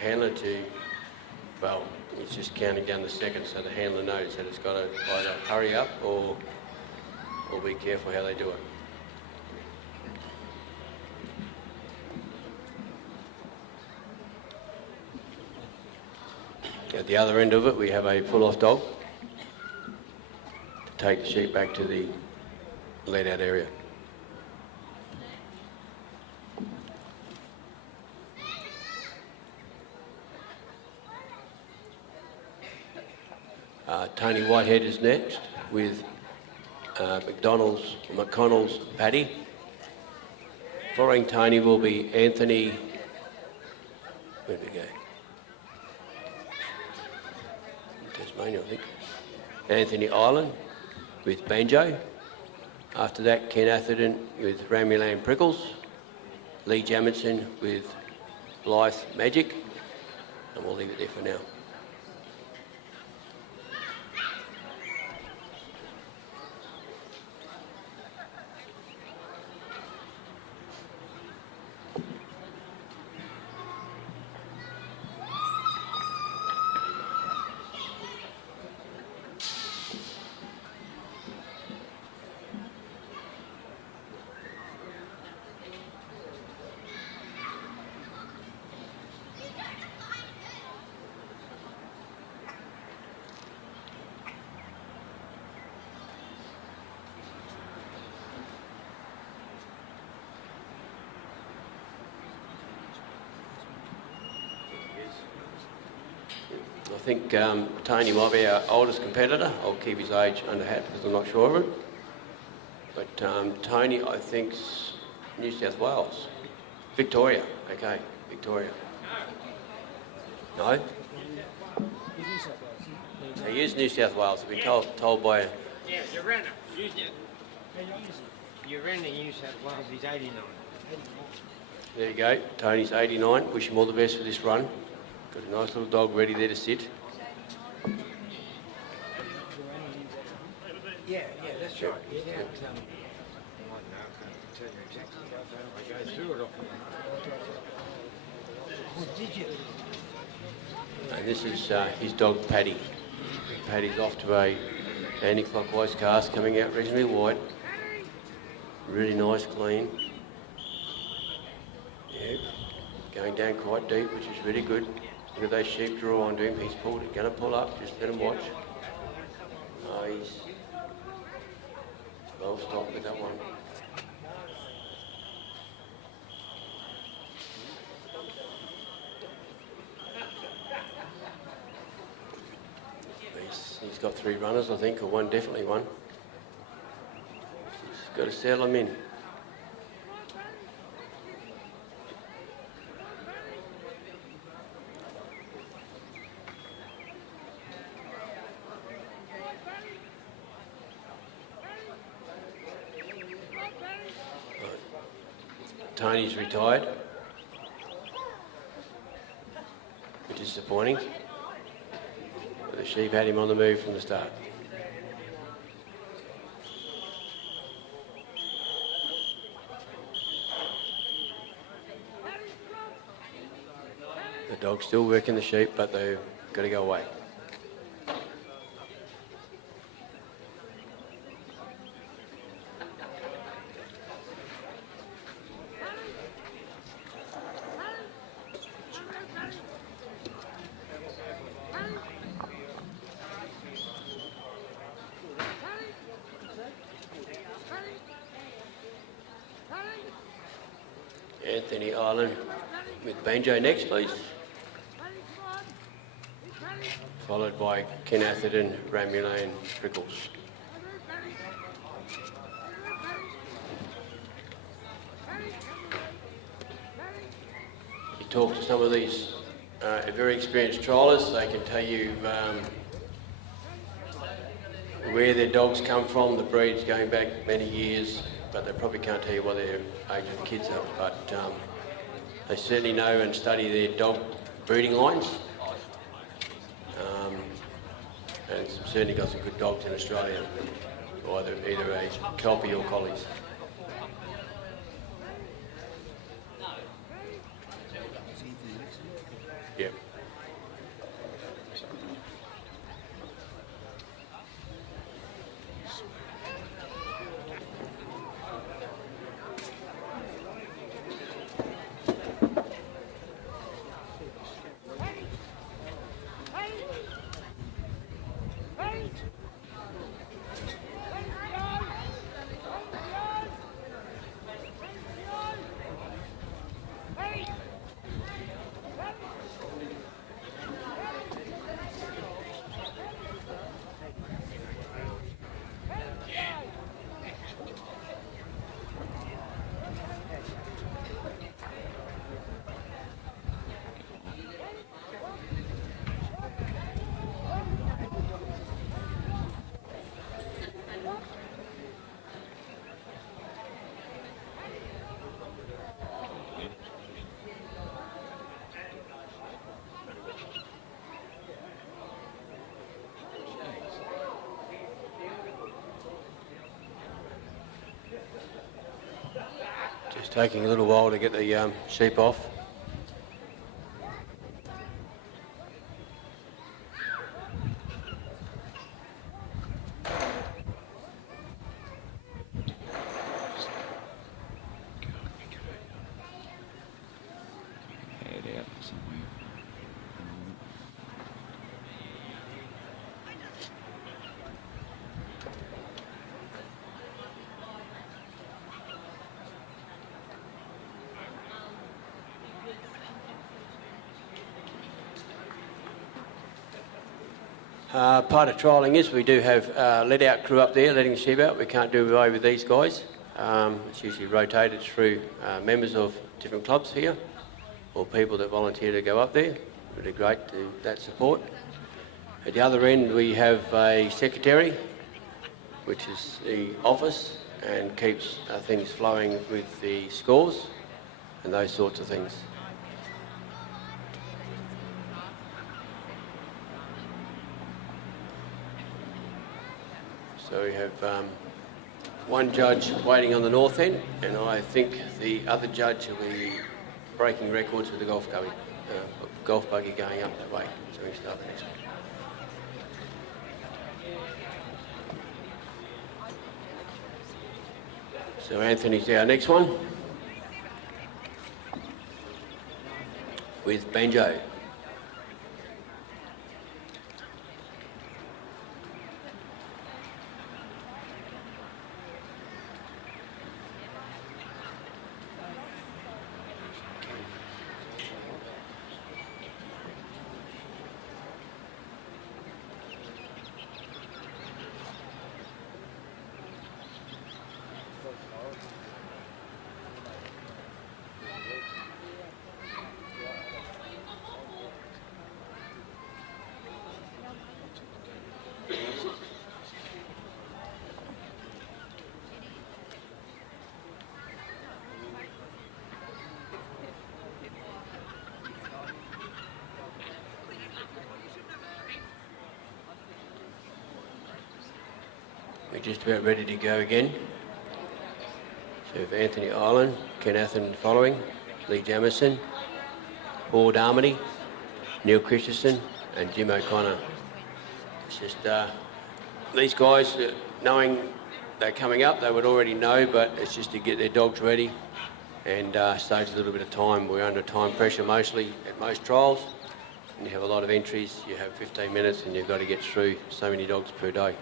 handler to, well, it's just counting down the seconds, so the handler knows that it's got to either hurry up or be careful how they do it. At the other end of it, we have a pull-off dog to take the sheep back to the let-out area. Tony Whitehead is next with McConnell's Paddy. Following Tony will be Anthony, where'd we go? Tasmania, I think. Anthony Island with Banjo. After that, Ken Atherton with Ramulan Prickles. Lee Jamison with Blythe Magic. And we'll leave it there for now. I think Tony might be our oldest competitor. I'll keep his age under hat because I'm not sure of it. But Tony, I think's New South Wales. Victoria, okay, Victoria. No? He is New South Wales. I've been told by... Yeah, you ran it. You ran in New South Wales, he's 89. There you go, Tony's 89. Wish him all the best for this run. Got a nice little dog ready there to sit. Yeah, that's right. He's out. I can't tell you exactly how far I go through it. Oh, did you? And this is his dog Paddy. Paddy's off to a anti-clockwise cast, coming out reasonably wide. Really nice, clean. Yep. Going down quite deep, which is really good. Look at those sheep draw onto him. He's going to pull up. Just let him watch. Oh, he's well stopped with that one. He's got 3 runners, I think, or one, definitely one. got to settle them in. Tony's retired. Bit disappointing. But the sheep had him on the move from the start. The dog's still working the sheep, but they've got to go away. Anthony Island with Banjo next, please. Followed by Ken Atherton, Ramulane, Trickles. You talk to some of these very experienced trialists, they can tell you where their dogs come from, the breeds going back many years, but they probably can't tell you what their age of the kids are. But they certainly know and study their dog breeding lines. And certainly got some good dogs in Australia, either a Kelpie or Collies. Yep. Just taking a little while to get the sheep off. Part of trialling is we do have let-out crew up there letting the sheep out. We can't do away with these guys. It's usually rotated through members of different clubs here or people that volunteer to go up there. Really great that support. At the other end we have a secretary, which is the office and keeps things flowing with the scores and those sorts of things. So we have one judge waiting on the north end, and I think the other judge will be breaking records with the golf buggy going up that way. So we can start the next one. So Anthony's our next one with Banjo. We're just about ready to go again. So we have Anthony Ireland, Ken Atherton following, Lee Jamison, Paul Darmody, Neil Christensen and Jim O'Connor. It's just these guys, knowing they're coming up, they would already know, but it's just to get their dogs ready and saves a little bit of time. We're under time pressure mostly at most trials. And you have a lot of entries, you have 15 minutes and you've got to get through so many dogs per day.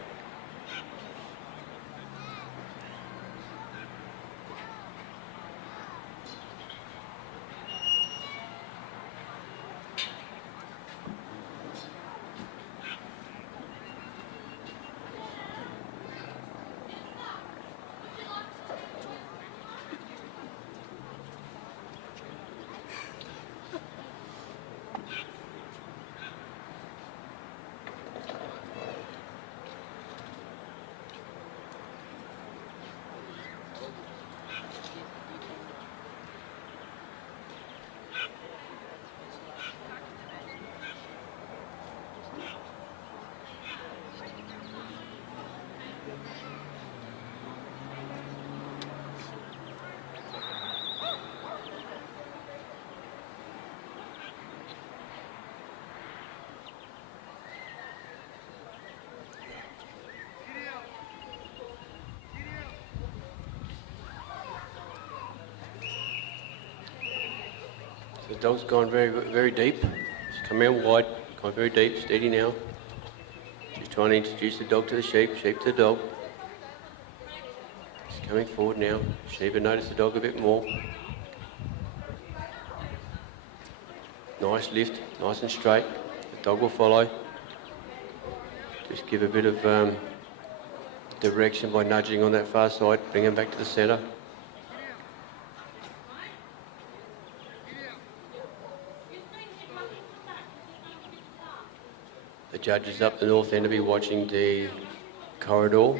The dog's gone very deep. He's come out wide, gone very deep, steady now. Just trying to introduce the dog to the sheep, sheep to the dog. He's coming forward now. Sheep will notice the dog a bit more. Nice lift, nice and straight. The dog will follow. Just give a bit of direction by nudging on that far side, bring him back to the centre. The judges up the north end will be watching the corridor.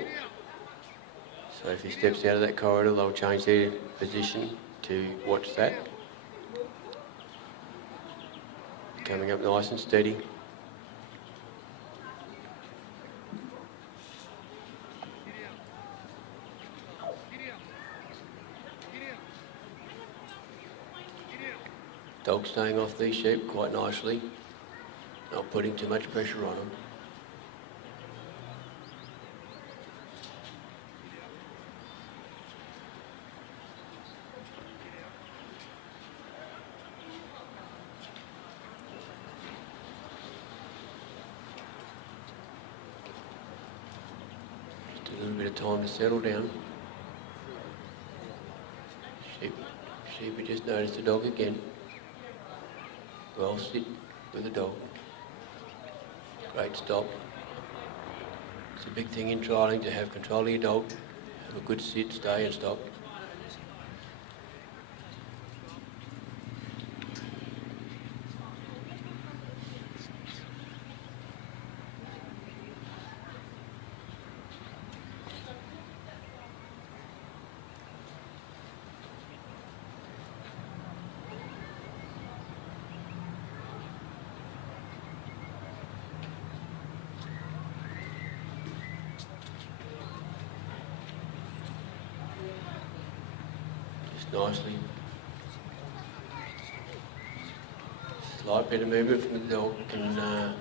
So if he steps out of that corridor, they'll change their position to watch that. Coming up nice and steady. Dog staying off these sheep quite nicely. Not putting too much pressure on them. Just a little bit of time to settle down. Sheep, we just noticed the dog again. Well sit with the dog. Great stop. It's a big thing in trialling to have control of your dog, have a good sit, stay and stop. Nicely. Slight bit of movement from the dog can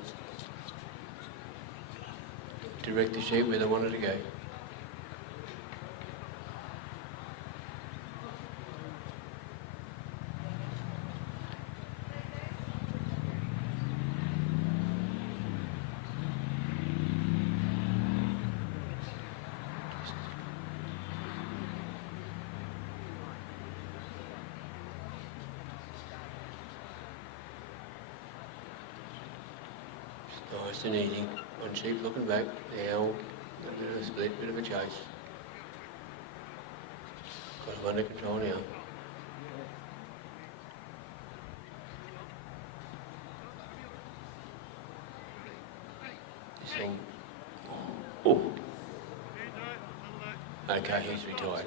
direct the sheep where they want it to go. Nice and easy. One sheep looking back, now a bit of a split, bit of a chase. Got him under control now. This thing. Oh. Okay, he's retired.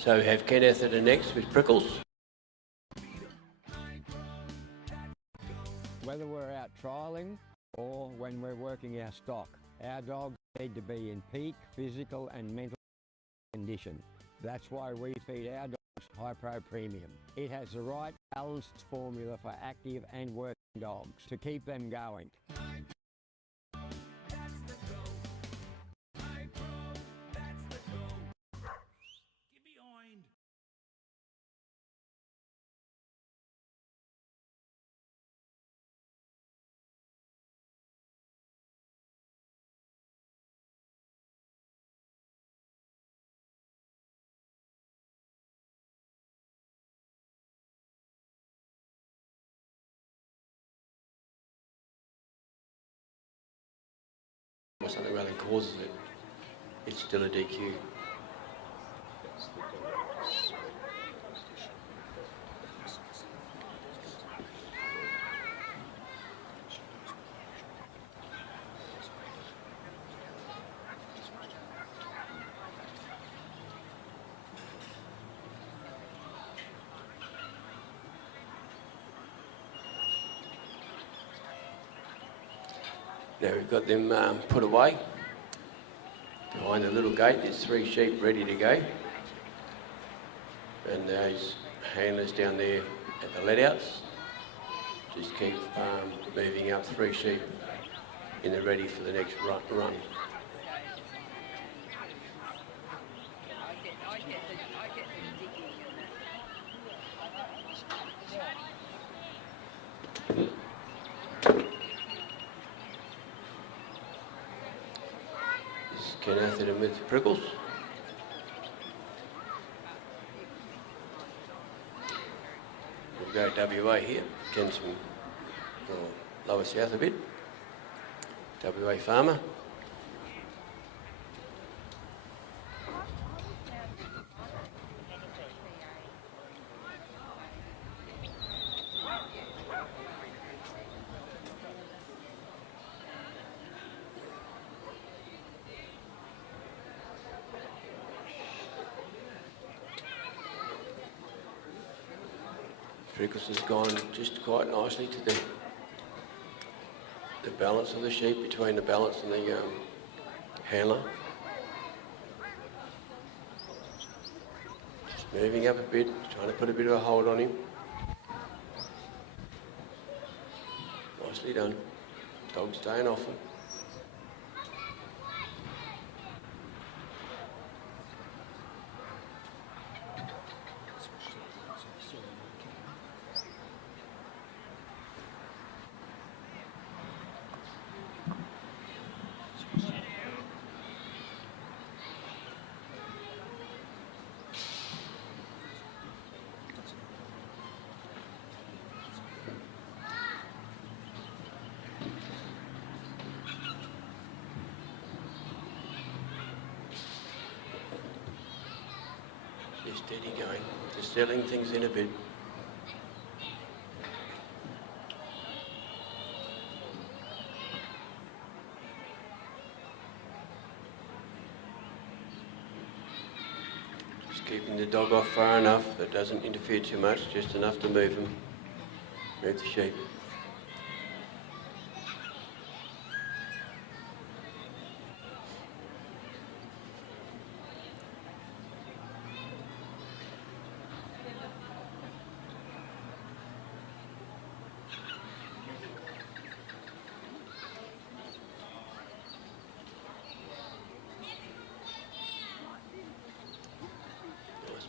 So we have Kenneth at the next with Prickles. Whether we're out trialling or when we're working our stock, our dogs need to be in peak physical and mental condition. That's why we feed our dogs High Pro Premium. It has the right balanced formula for active and working dogs to keep them going. Or something rather than causes it, it's still a DQ. Now we've got them put away. Behind the little gate there's 3 sheep ready to go. And those handlers down there at the let-outs just keep moving up 3 sheep in the ready for the next run. Kenneth and with Prickles. We'll go WA here, Kensington, lower south a bit. WA farmer. Prickles has gone just quite nicely to the balance of the sheep, between the balance and the handler. Just moving up a bit, trying to put a bit of a hold on him. Nicely done. Dog staying off him. Just steady going, just settling things in a bit. Just keeping the dog off far enough that doesn't interfere too much, just enough to move him, move the sheep.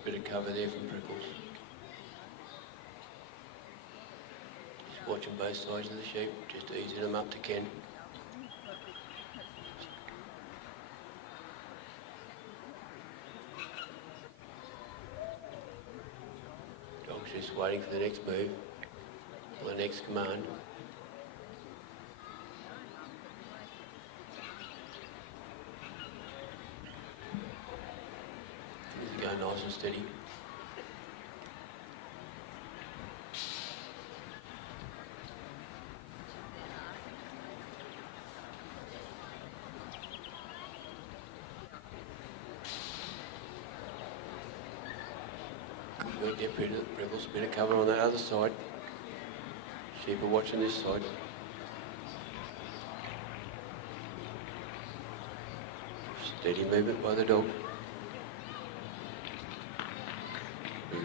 Bit of cover there from Prickles. Just watching both sides of the sheep, just easing them up to Ken. Dog's just waiting for the next move, or the next command. Going nice and steady. weak there, Prickles. A bit of cover on that other side. Sheep are watching this side. Steady movement by the dog.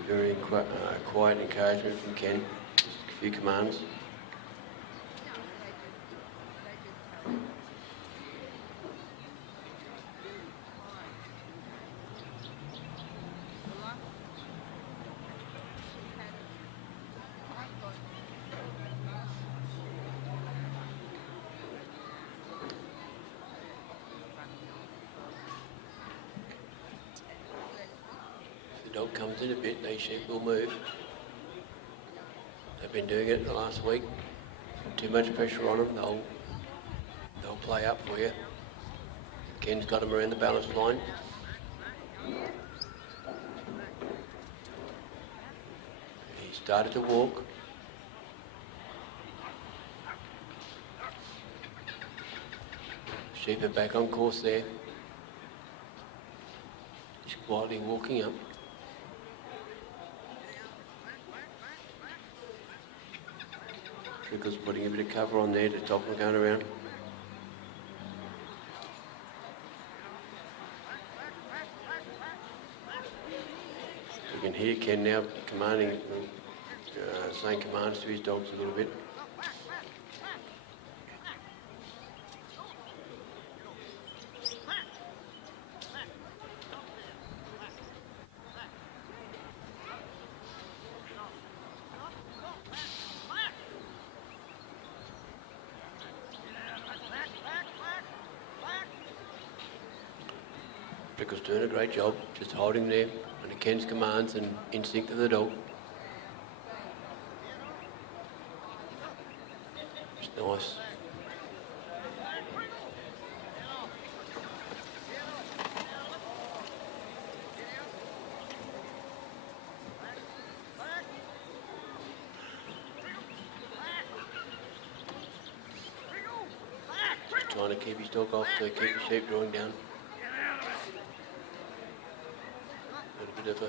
Very quiet encouragement from Ken. Just a few commands. Dog comes in a bit, these sheep will move. They've been doing it the last week. Too much pressure on them, they'll play up for you. Ken's got them around the balance line. He started to walk. Sheep are back on course there. He's quietly walking up. Trickle's putting a bit of cover on there to stop them going around. You can hear Ken now commanding, saying commands to his dogs a little bit. Prickle's doing a great job, just holding there under Ken's commands and instinct of the dog. It's nice. Just trying to keep his dog off to keep the sheep drawing down. A bit of a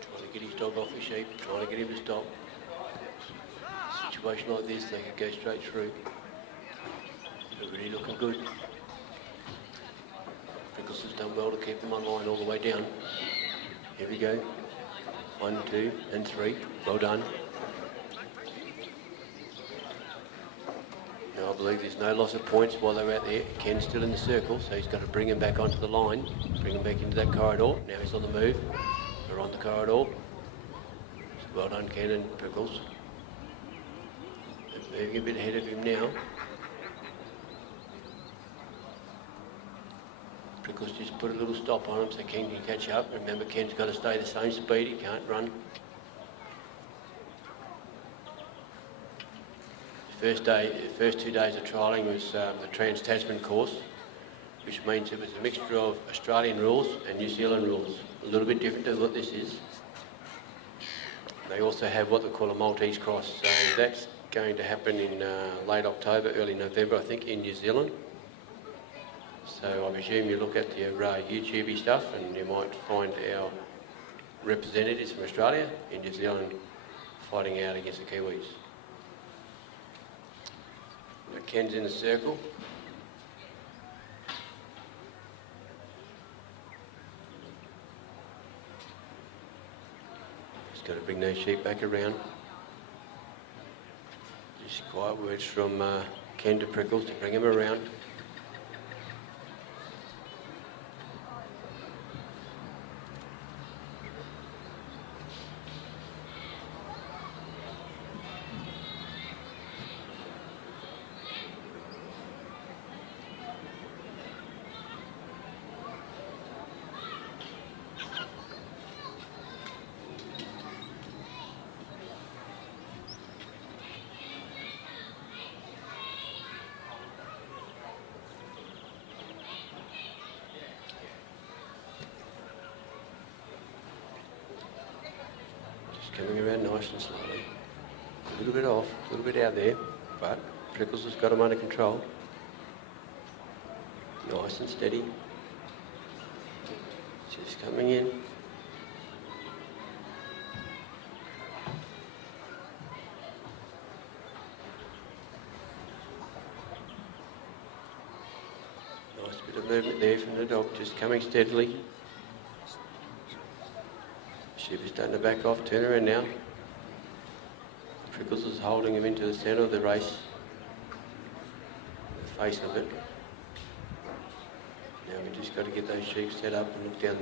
trying to get his dog off the sheep, trying to get him to stop. A situation like this, they could go straight through. They're really looking good. Prickles has done well to keep them on line all the way down. Here we go. 1, 2, and 3. Well done. I believe there's no loss of points while they're out there. Ken's still in the circle, so he's got to bring him back onto the line, bring him back into that corridor. Now he's on the move. They're on the corridor. So well done, Ken and Prickles. They're moving a bit ahead of him now. Prickles just put a little stop on him so Ken can catch up. Remember, Ken's got to stay the same speed. He can't run. The first 2 days of trialling was the Trans-Tasman course, which means it was a mixture of Australian rules and New Zealand rules. A little bit different to what this is. They also have what they call a Maltese cross, so that's going to happen in late October, early November, I think, in New Zealand. So I presume you look at your YouTube stuff and you might find our representatives from Australia in New Zealand fighting out against the Kiwis. Ken's in the circle. Just got to bring those sheep back around. Just quiet words from Ken to Prickles to bring him around. Coming around nice and slowly. A little bit off, a little bit out there, but Prickles has got him under control. Nice and steady. Just coming in. Nice bit of movement there from the dog, just coming steadily. Sheep is starting to back off, turn around now. Prickles is holding him into the centre of the race. The face of it. Now we just got to get those sheep set up and look down.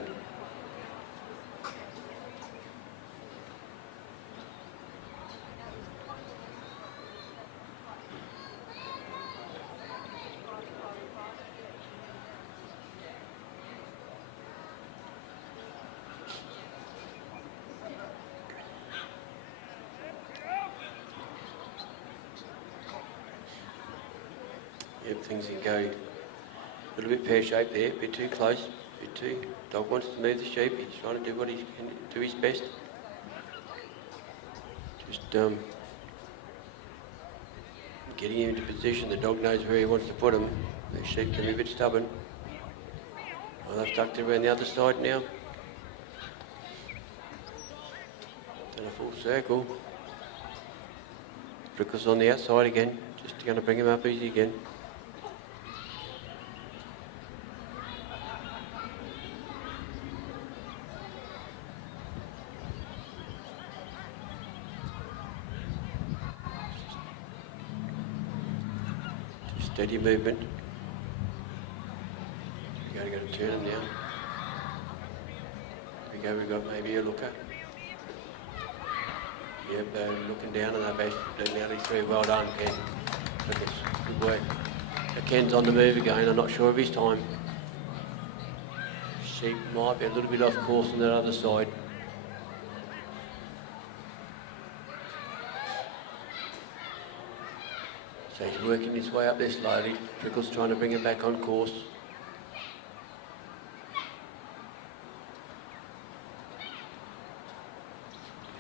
Yep, things can go a little bit pear-shaped there, a bit too close, a bit too... Dog wants to move the sheep, he's trying to do what he can do his best. Just getting him into position, the dog knows where he wants to put him. The sheep can be a bit stubborn. Well, they've tucked him around the other side now. Done a full circle. Prickles on the outside again, just going to bring him up easy again. Steady movement. We've got to turn him now. Here we go, we've got maybe a looker. Yep, they're looking down and they're nearly through. Well done, Ken. Good work. So Ken's on the move again, I'm not sure of his time. Sheep might be a little bit off course on that other side. So he's working his way up there slowly. Prickle's trying to bring him back on course.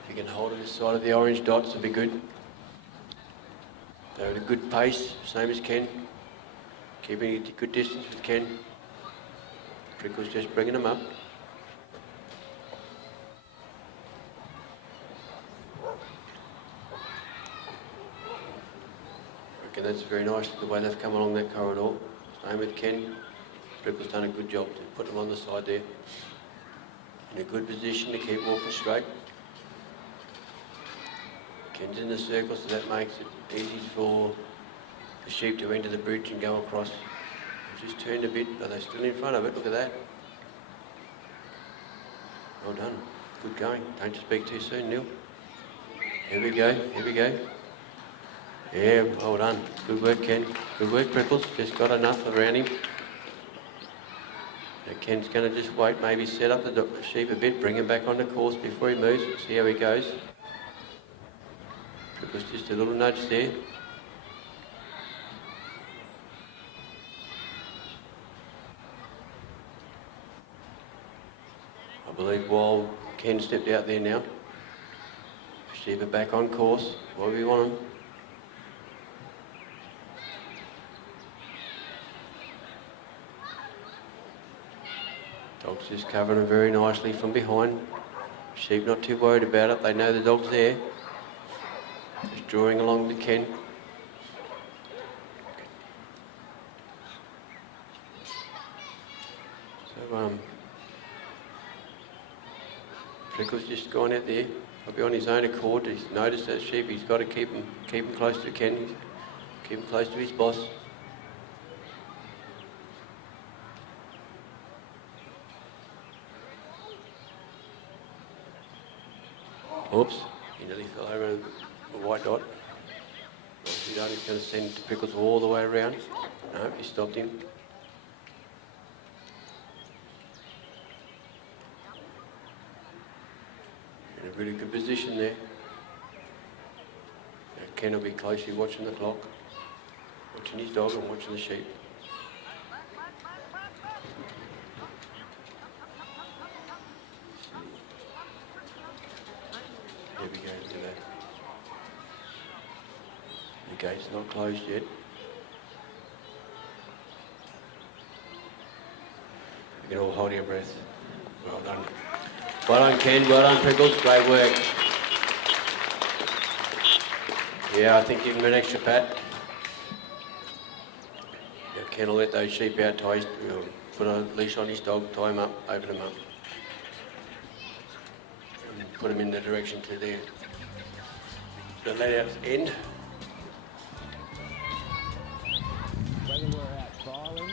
If he can hold it this side of the orange dots, it'll be good. They're at a good pace, same as Ken. Keeping a good distance with Ken. Prickle's just bringing him up. And that's very nice the way they've come along that corridor. Same with Ken. Prickle's done a good job to put them on the side there. In a good position to keep walking straight. Ken's in the circle, so that makes it easy for the sheep to enter the bridge and go across. They've just turned a bit, but they're still in front of it. Look at that. Well done. Good going. Don't speak too soon, Neil. Here we go. Here we go. Yeah, well done. Good work, Ken. Good work, Prickles. Just got enough around him. Now Ken's going to just wait, maybe set up the sheep a bit, bring him back on the course before he moves. See how he goes. Prickles just a little nudge there. I believe while Ken stepped out there now, sheep are back on course, where we want them. Dog's just covering them very nicely from behind. Sheep not too worried about it, they know the dog's there. Just drawing along to Ken. So Prickle's just gone out there. Probably on his own accord. He's noticed that sheep, he's got to keep him close to Ken. Keep him close to his boss. Oops, he nearly fell over a white dot. What's he done? He's going to send Prickles all the way around. No, he stopped him. In a really good position there. Now Ken will be closely watching the clock, watching his dog and watching the sheep. Here we go to that. The gate's not closed yet. You can all hold your breath. Well done. Well done, Ken. Well done, Prickles. Great work. Yeah, I think give him an extra pat. Yeah, Ken will let those sheep out, tie his, put a leash on his dog, tie him up, open him up. And put him in the direction to the let out end. Whether we're out trialling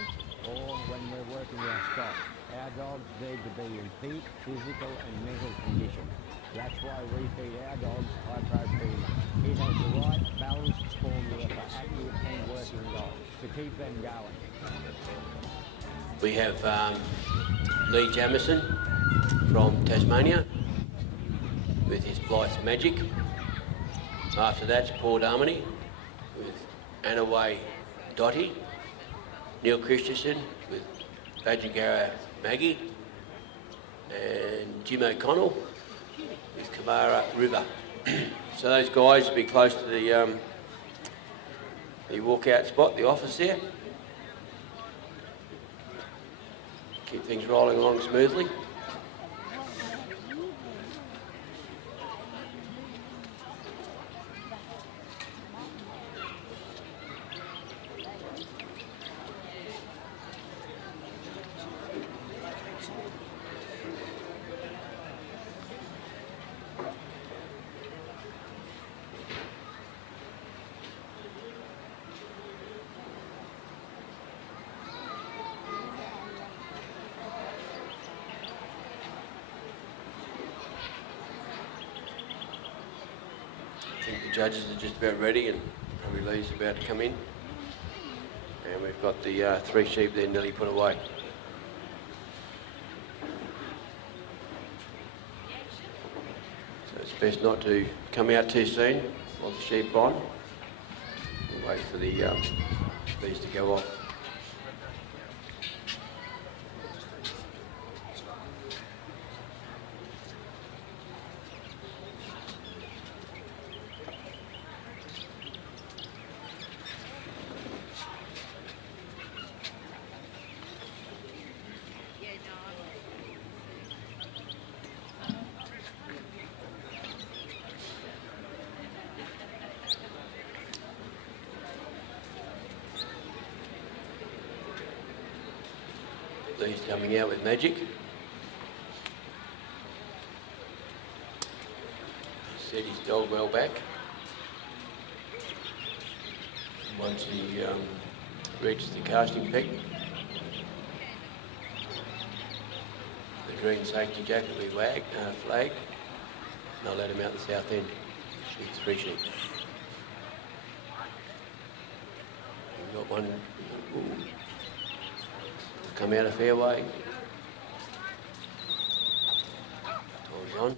or when we're working our stock, our dogs need to be in peak physical and mental condition. That's why we feed our dogs DogproPLUS. It has the right balanced formula for active and working dogs to keep them going. We have Lee Jamieson from Tasmania with his Blythe's Magic. After that's Paul Darmony with Anaway Dotty. Neil Christensen with Badgingara Maggie. And Jim O'Connell with Kamara River. So those guys will be close to the walkout spot, the office there. Keep things rolling along smoothly. I think the judges are just about ready and probably Lee's about to come in. And we've got the 3 sheep there nearly put away. So it's best not to come out too soon while the sheep on. We'll wait for the these to go off. Lee's coming out with Magic. Set his dog well back. Once he reaches the casting peak, the green safety jacket will be flagged, and I'll let him out the south end. She's 3 sheep. We've got one come out a fairway. Time's on.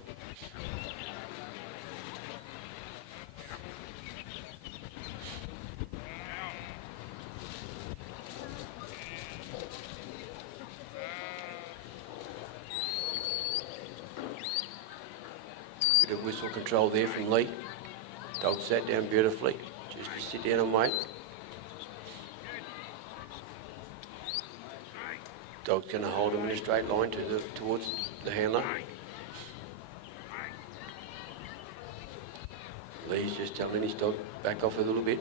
Bit of whistle control there from Lee. Dog sat down beautifully. Just to sit down and wait. Dog's going to hold him in a straight line towards the handler. Lee's just telling his dog back off a little bit.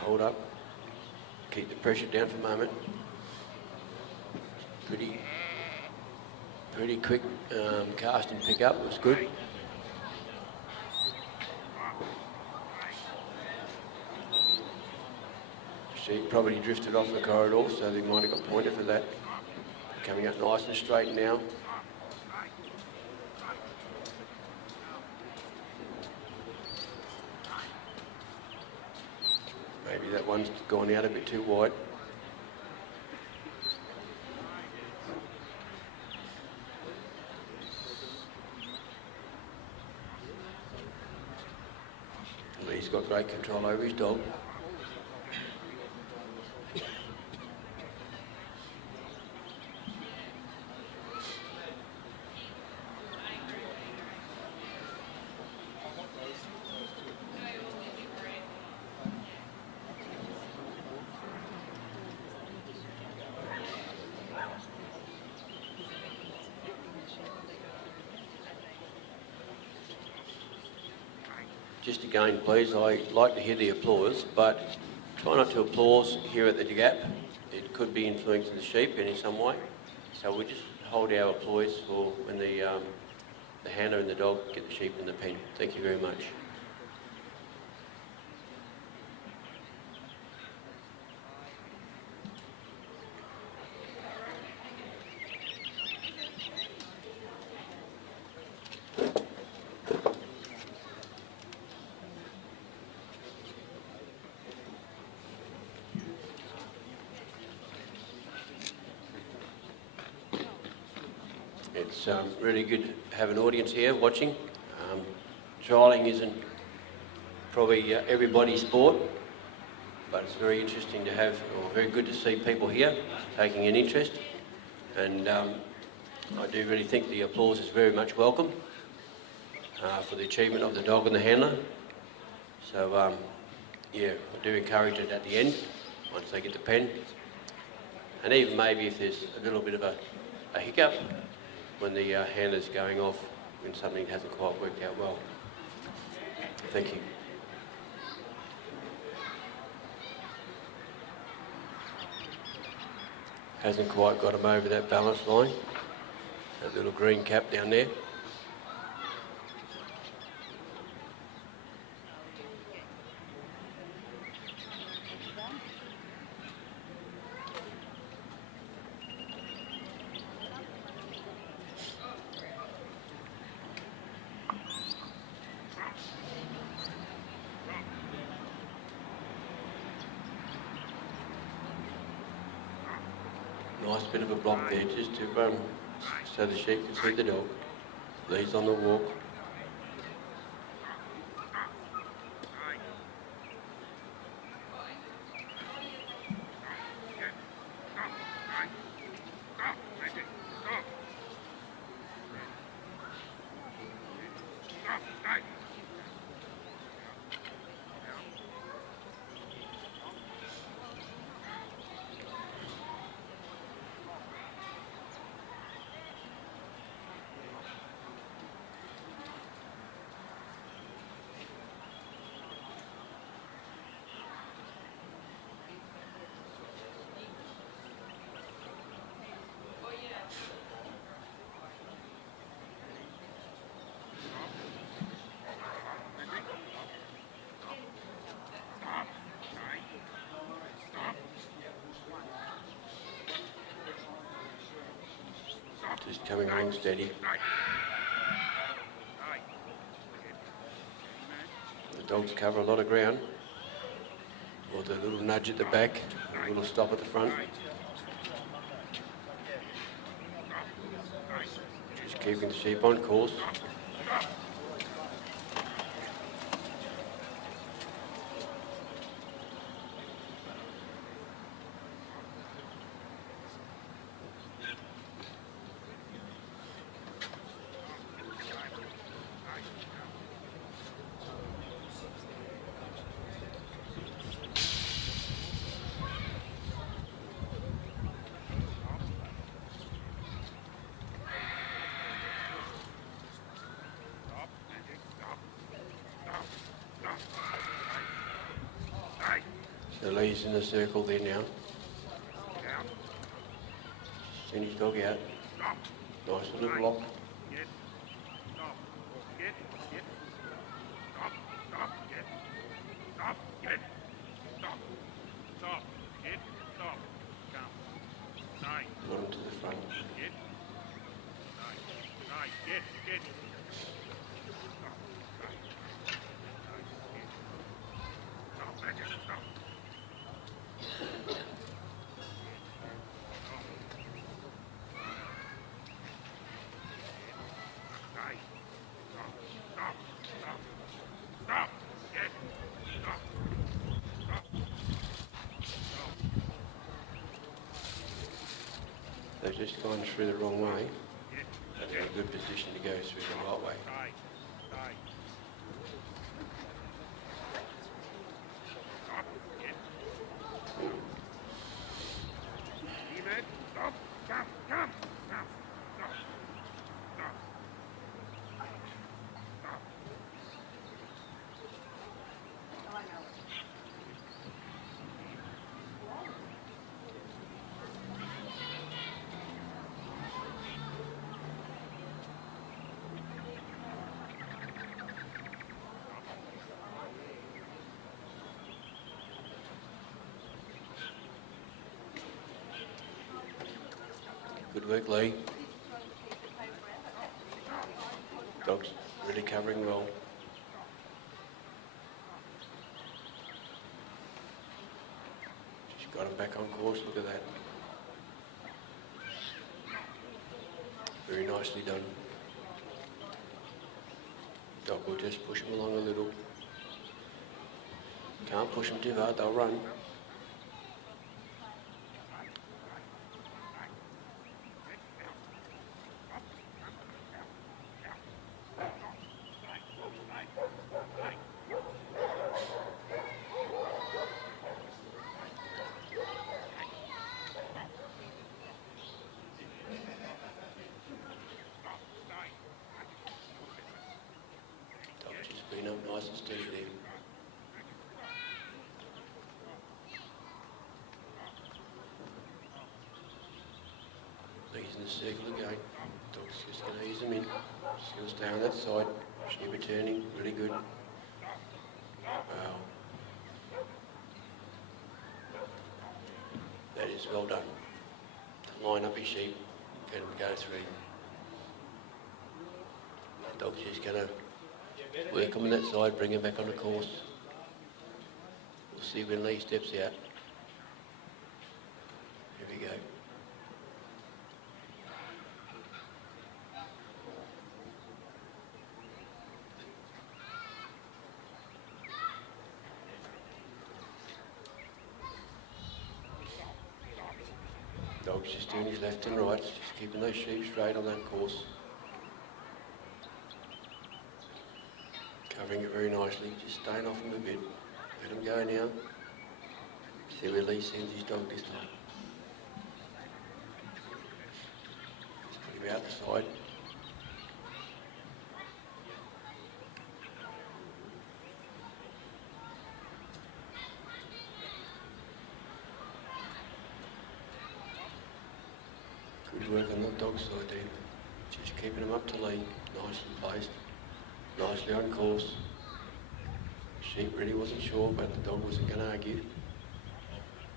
Hold up. Keep the pressure down for a moment. Pretty quick cast and pick up was good. She probably drifted off the corridor, so they might have got pointed for that. Coming up nice and straight now. Maybe that one's gone out a bit too wide. Lee's got great control over his dog. just again, please, I like to hear the applause, but try not to applause here at the gap. It could be influencing the sheep in some way. So we just hold our applause for when the handler and the dog get the sheep in the pen. Thank you very much. It's really good to have an audience here watching. Trialling isn't probably everybody's sport, but it's very interesting to have, or very good to see people here taking an interest. And I do really think the applause is very much welcome for the achievement of the dog and the handler. So yeah, I do encourage it at the end, once they get the pen. And even maybe if there's a little bit of a hiccup, when the handler's going off, when something hasn't quite worked out well. Thank you. Hasn't quite got him over that balance line. That little green cap down there. Nice bit of a block there, just to so the sheep can see the dog. Leads on the walk. Just coming along steady. The dogs cover a lot of ground. Or the little nudge at the back, a little stop at the front. Just keeping the sheep on course. So Lee's in the circle there now. Send his dog out. Nice little block. Got him to the front. They've just gone through the wrong way. That's a good position to go through the right way. Good work, Lee. Dog's really covering well. She's got him back on course, look at that. Very nicely done. Dog will just push him along a little. Can't push them too hard, they'll run. Dog's just been up nice and steady there. He's in the circle again. Dog's just going to ease him in. Just going to stay on that side. Sheep returning, really good. Wow. That is well done. Line up his sheep, get him to go through. The dog's just going to work him on that side, bring him back on the course. We'll see when Lee steps out. Here we go. Dog's just doing his left and right, just keeping those sheep straight on that course. Covering it very nicely, just staying off him a bit. Let him go now. See where Lee sends his dog this time. Just put him out the side. Good work on that dog side there. Just keeping him up to Lee, nicely placed, nicely on course. Sheep really wasn't sure, but the dog wasn't going to argue.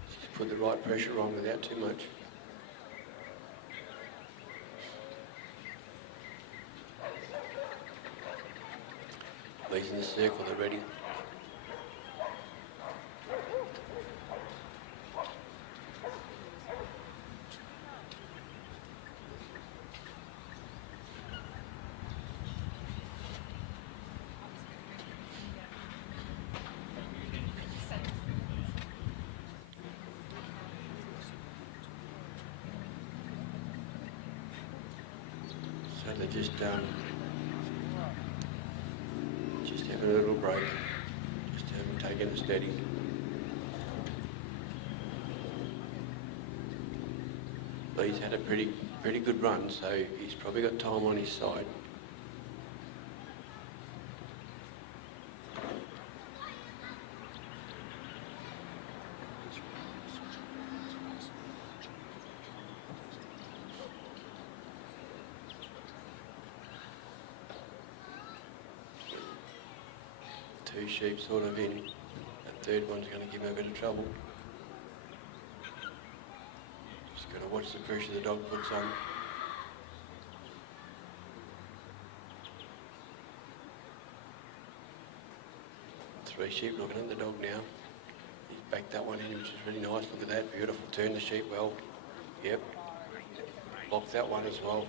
Just put the right pressure on without too much. Lee's in the circle, they're ready. So they're just having a little break, just having taken it steady. Lee's had a pretty good run, so he's probably got time on his side. Two sheep sort of in. That third one's going to give him a bit of trouble. Just got to watch the pressure the dog puts on. Three sheep looking at the dog now. He's backed that one in, which is really nice. Look at that, beautiful. Turned the sheep well. Yep. Blocked that one as well.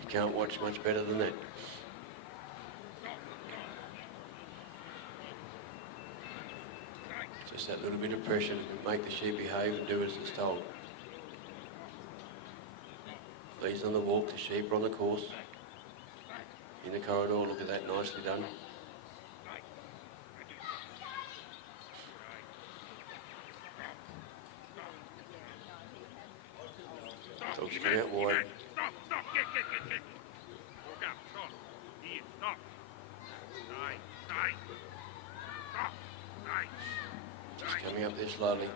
You can't watch much better than that. Just that little bit of pressure to make the sheep behave and do as it's told. Lee's on the walk, the sheep are on the course. In the corridor, look at that, nicely done. Dog's come out wide. Just coming up there slowly.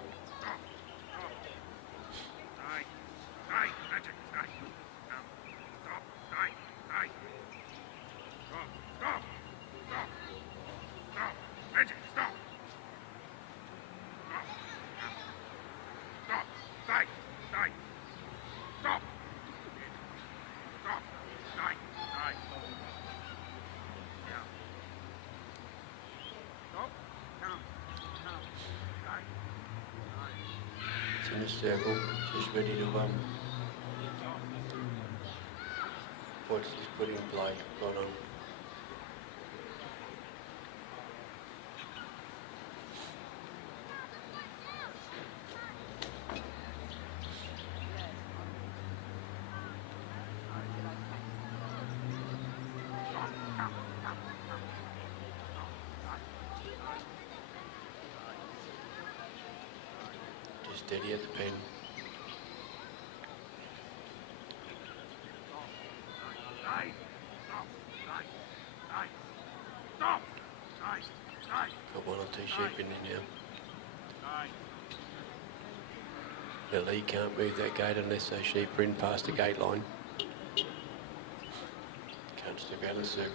in this circle, just ready to watch this put in play. Right on. Just steady at the pen. Got one or two sheep in there now. The lead can't move that gate unless those sheep are in past the gate line. Can't step out of the circle.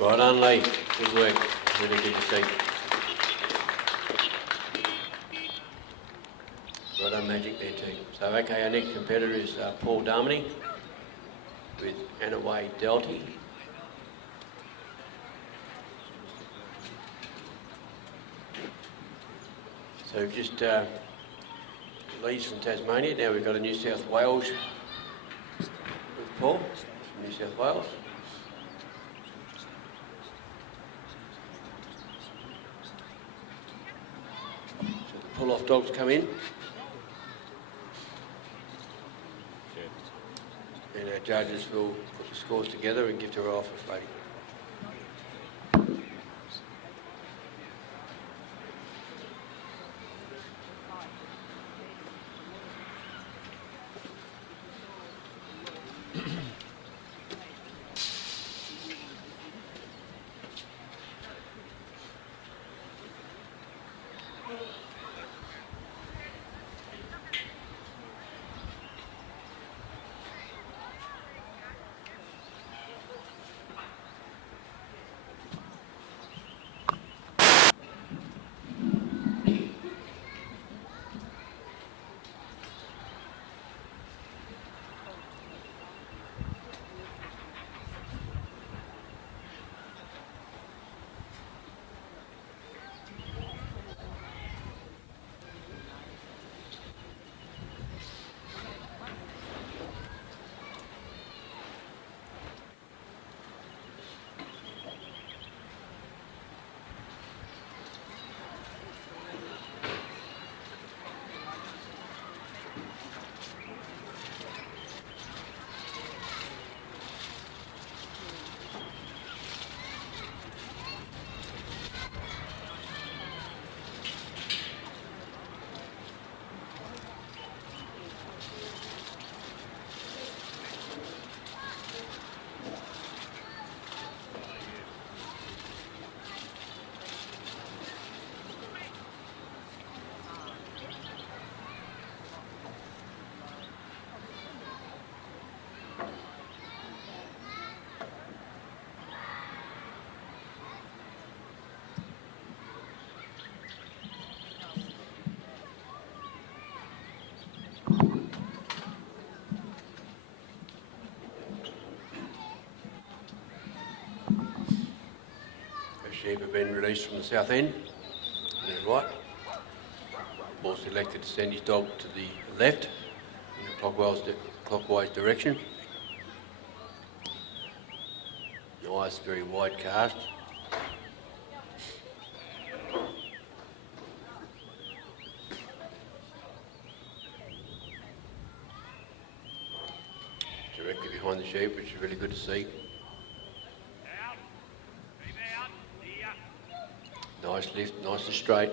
Right on, Lee. Good work. Really good to see. Right on, Magic there too. So, okay, our next competitor is Paul Darmany with Anaway Delty. So just Lee's from Tasmania. Now we've got a New South Wales with Paul from New South Wales. Pull-off dogs come in. And our judges will put the scores together and give to our office lady. Sheep have been released from the south end, and right. Horse elected to send his dog to the left in a clockwise direction. Nice, very wide cast. Directly behind the sheep, which is really good to see. Nice lift, nice and straight.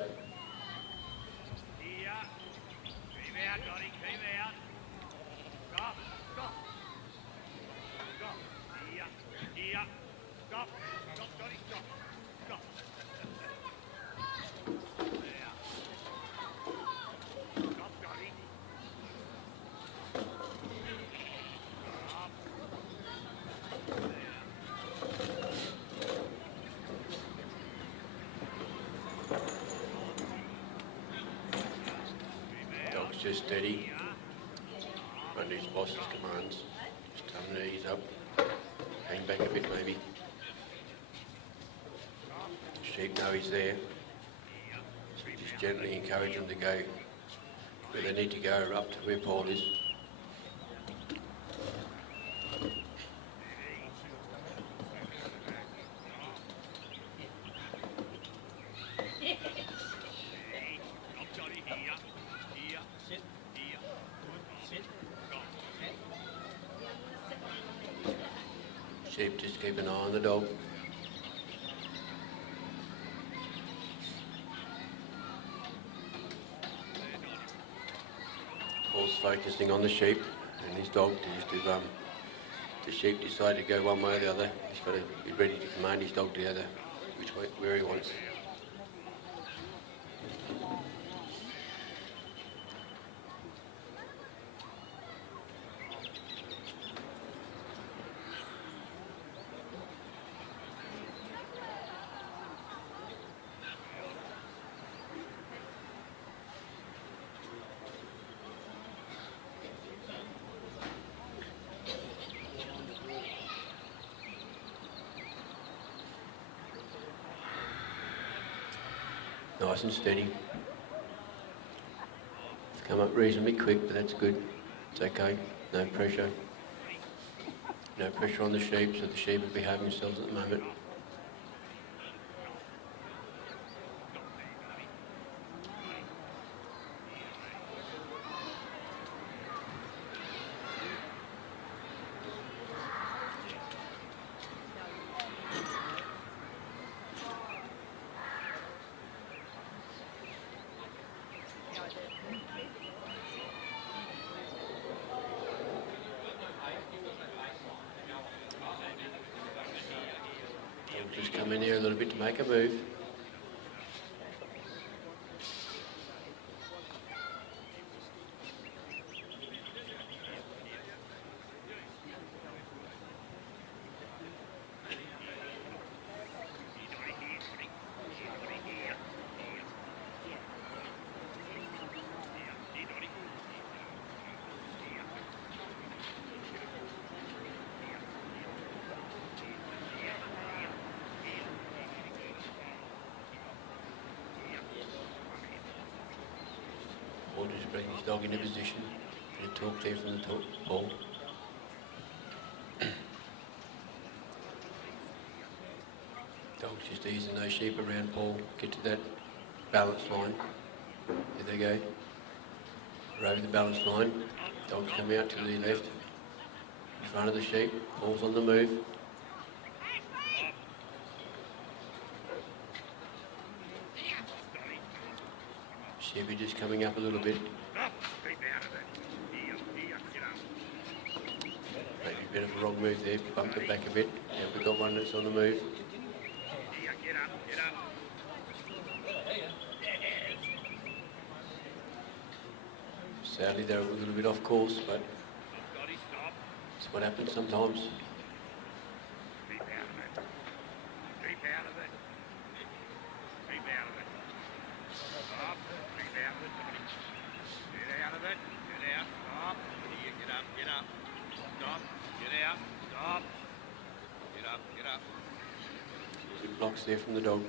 just steady. Under his boss's commands. Just tell him to ease up. Hang back a bit maybe. Sheep know he's there. So just gently encourage them to go where they need to go, up to where Paul is. Sheep, just keep an eye on the dog. Paul's focusing on the sheep and his dog. If the sheep decide to go one way or the other, he's got to be ready to command his dog to the other, which way, where he wants. Nice and steady. It's come up reasonably quick, but that's good. It's okay. No pressure. No pressure on the sheep, so the sheep are behaving themselves at the moment. Just come in here a little bit to make a move. Or just bring his dog into position. Bit of talk there from the ball. Dog's just easing those sheep around Paul. Get to that balance line. There they go. We're over the balance line. Dog's come out to the left. In front of the sheep. Paul's on the move. Sheep are just coming up a little bit. Maybe a bit of a wrong move there, bumped it back a bit. Now we've got one that's on the move. Sadly they're a little bit off course, but it's what happens sometimes. Good blocks there from the dog.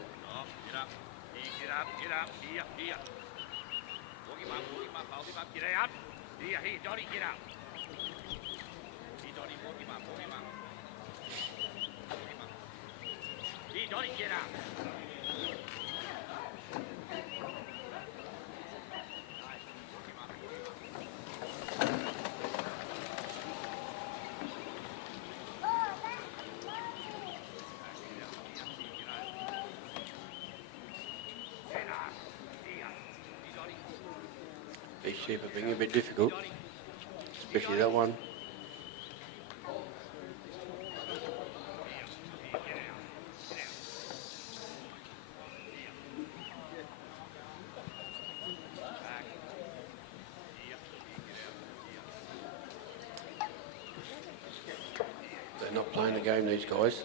These sheep are being a bit difficult, especially that one. They're not playing the game, these guys.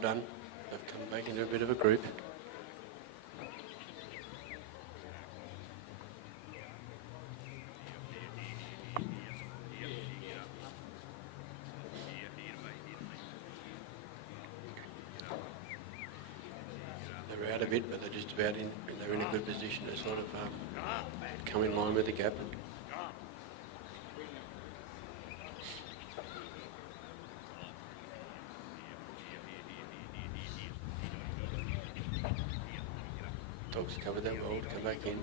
well done. They've come back into a bit of a group. They're out a bit, but they're just about in. They're in a good position to sort of come in line with the gap. Dogs covered that well to come back in.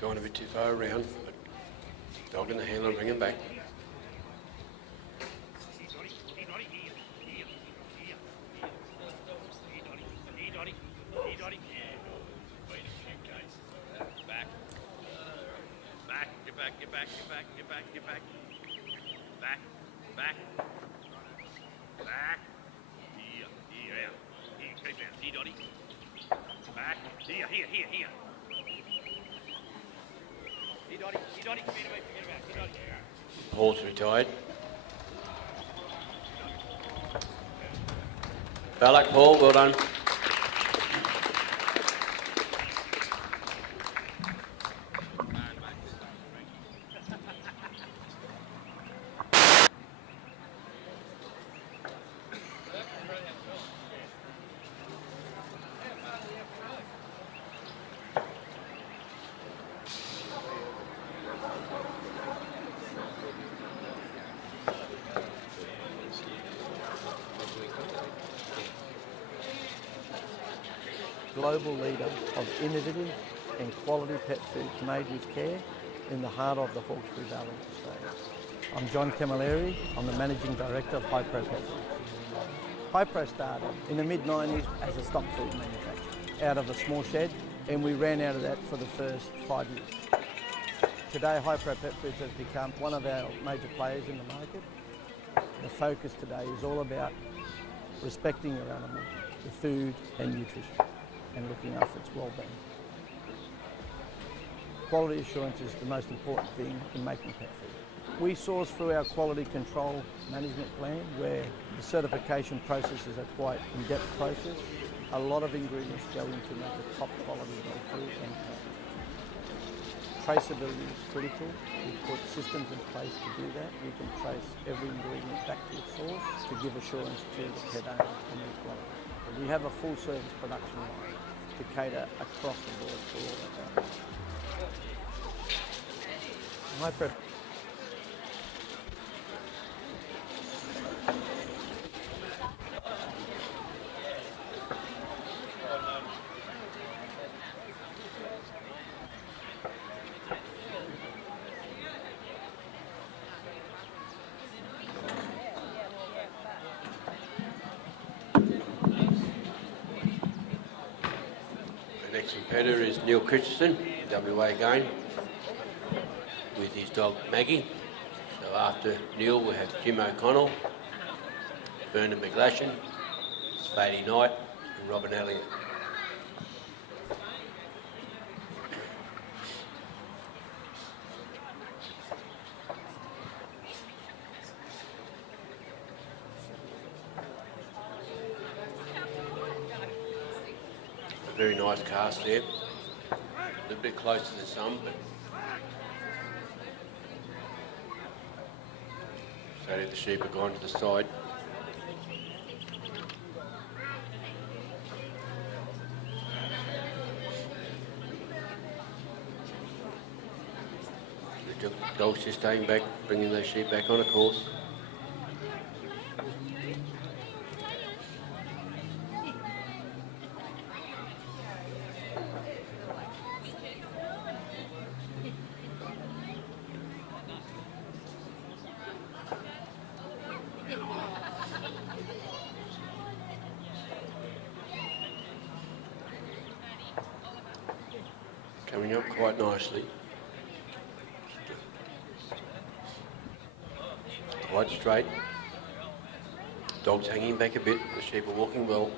Going a bit too far around, but dog in the handle and bring him back. Paul's retired. Ballack, Paul, well done. Global leader of innovative and quality pet foods made with care in the heart of the Hawkesbury Valley, Australia. I'm John Camilleri. I'm the Managing Director of Hypro Pet Foods. Hypro started in the mid-90s as a stock food manufacturer out of a small shed, and we ran out of that for the first 5 years. Today, Hypro Pet Foods has become one of our major players in the market. The focus today is all about respecting your animal, the food and nutrition, and looking after its well-being. Quality assurance is the most important thing in making pet food. We source through our quality control management plan, where the certification processes are quite in-depth process. A lot of ingredients go into make a top quality dog food and pet. Traceability is critical. We put systems in place to do that. We can trace every ingredient back to its source to give assurance to the pet owner on their quality. We have a full service production line to cater across the board for all of that. Hypro. Next competitor is Neil Christensen, WA again, with his dog Maggie. So after Neil we have Jim O'Connell, Vernon McGlashan, Spady Knight and Robin Elliott. Very nice cast there. A little bit closer than some, but so the sheep have gone to the side. The dog's just staying back, bringing those sheep back on a course. Coming up quite nicely. Quite straight. Dog's hanging back a bit. The sheep are walking well.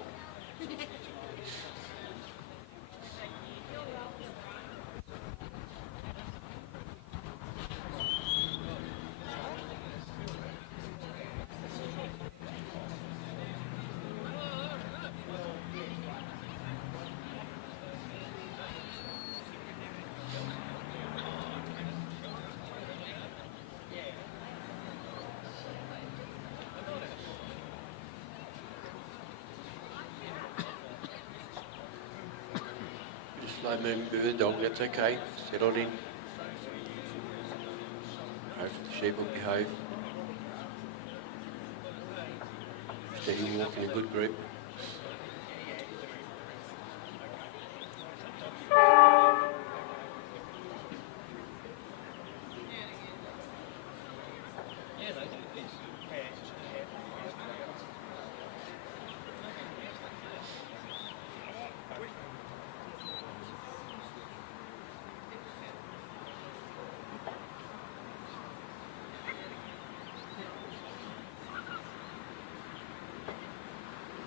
Slow movement with the dog, that's okay. Settled in. Hopefully the sheep will behave. Steady walk in a good group.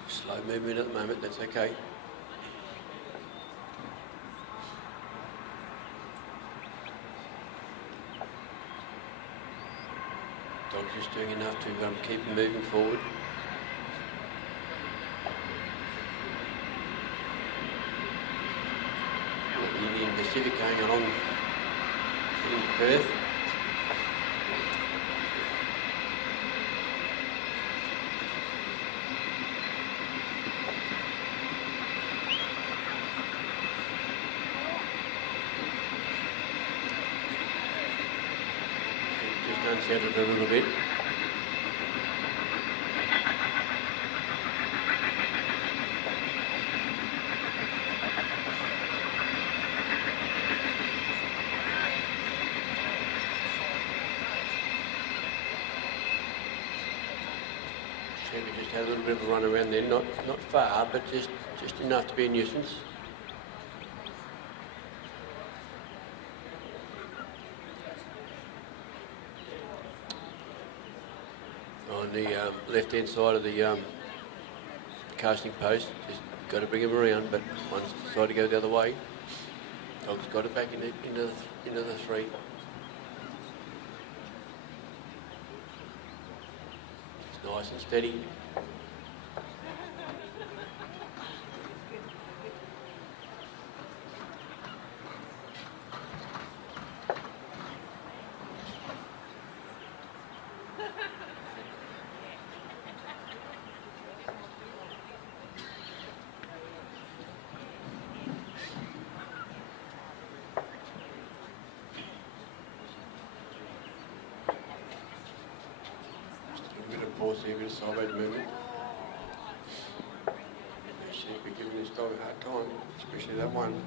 Slow movement at the moment, that's okay. Dog's just doing enough to keep him moving forward. Got the Indian Pacific going along heading to Perth. Unsettled a little bit. So we just had a little bit of a run around there, not far, but just enough to be a nuisance. On the left-hand side of the casting post, just got to bring him around, but one's decided to go the other way. Dog's got it back into the three. It's nice and steady. Pause here, a bit of sideways movement. The sheep are giving this dog a hard time, especially that one.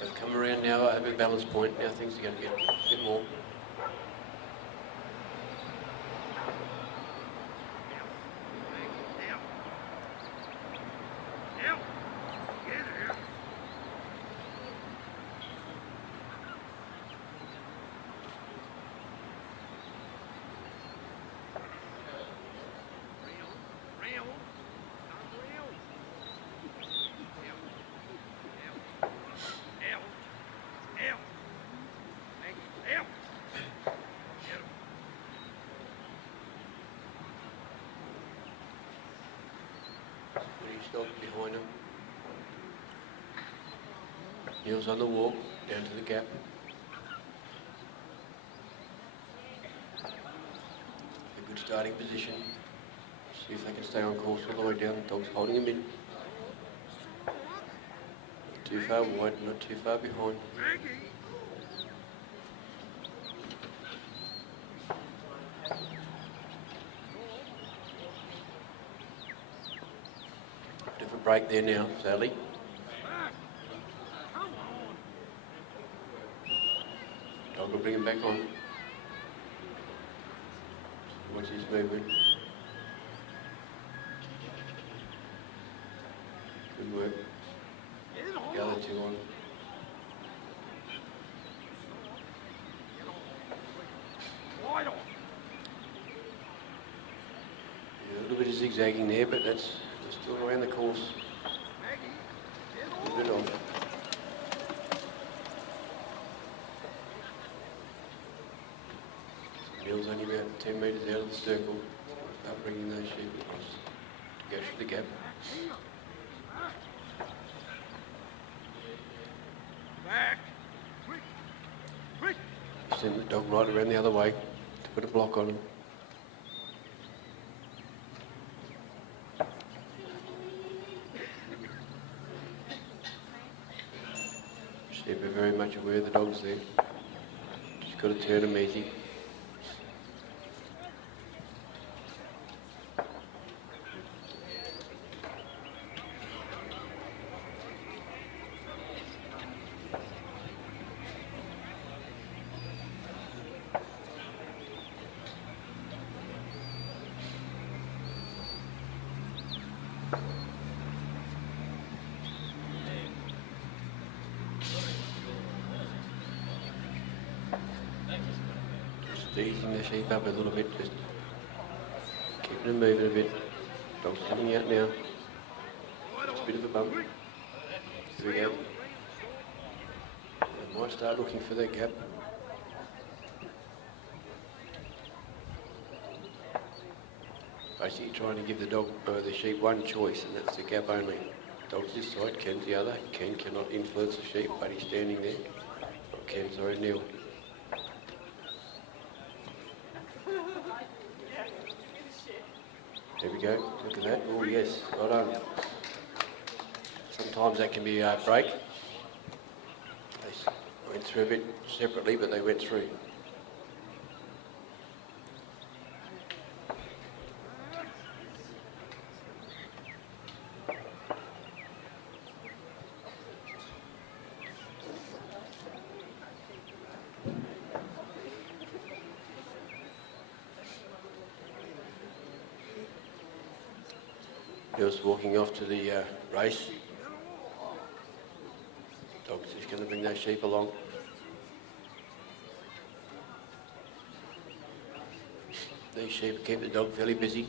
They've come around now at a balance point. Now things are going to get a bit more. Dog behind him. Neil's on the walk, down to the gap. A good starting position. See if they can stay on course all the way down. The dog's holding him in. Not too far wide, not too far behind. Bit of a break there now, Sally. Dog will bring him back on. Watch his movement. Good work. The other two on. Yeah, a little bit of zigzagging there, but that's still around the course. A little bit on. Neil's only about 10 metres out of the circle. Start bringing those sheep across to go through the gap. Send the dog right around the other way to put a block on him. Sheep are very much aware the dog's there. Just got to turn him easy. Easing the sheep up a little bit, just keeping them moving a bit. Dog's coming out now. It's a bit of a bump. Here we go. I might start looking for that gap. Basically trying to give the dog, the sheep one choice, and that's the gap only. Dog's this side, Ken's the other. Ken cannot influence the sheep, but he's standing there. Not Ken, sorry, Neil. There we go, look at that. Oh yes, well done. Sometimes that can be a break. They went through a bit separately, but they went through. Bill's walking off to the race. Dog's just going to bring those sheep along. These sheep keep the dog fairly busy.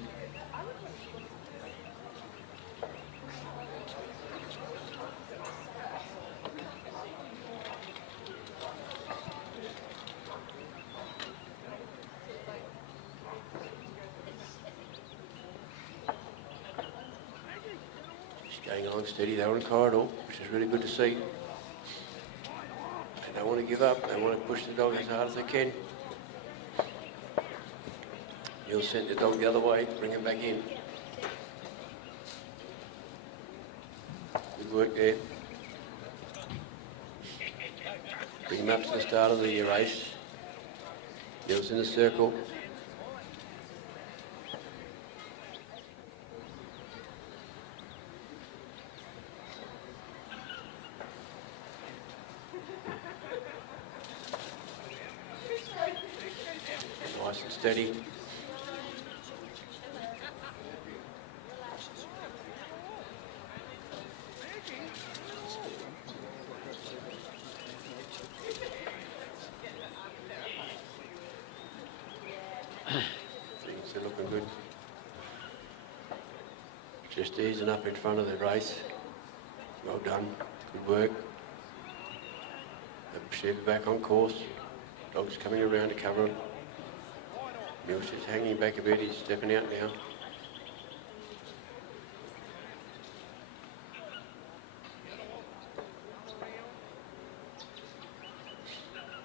Going along steady, they're on corridor, which is really good to see. They don't want to give up, they want to push the dog as hard as they can. You'll send the dog the other way, bring him back in. Good work there. Bring him up to the start of the race. Neil's in the circle. Nice and steady. Things are looking good. Just easing up in front of the race. Well done. Good work. The sheep are back on course. Dog's coming around to cover him. Mills is hanging back a bit, he's stepping out now.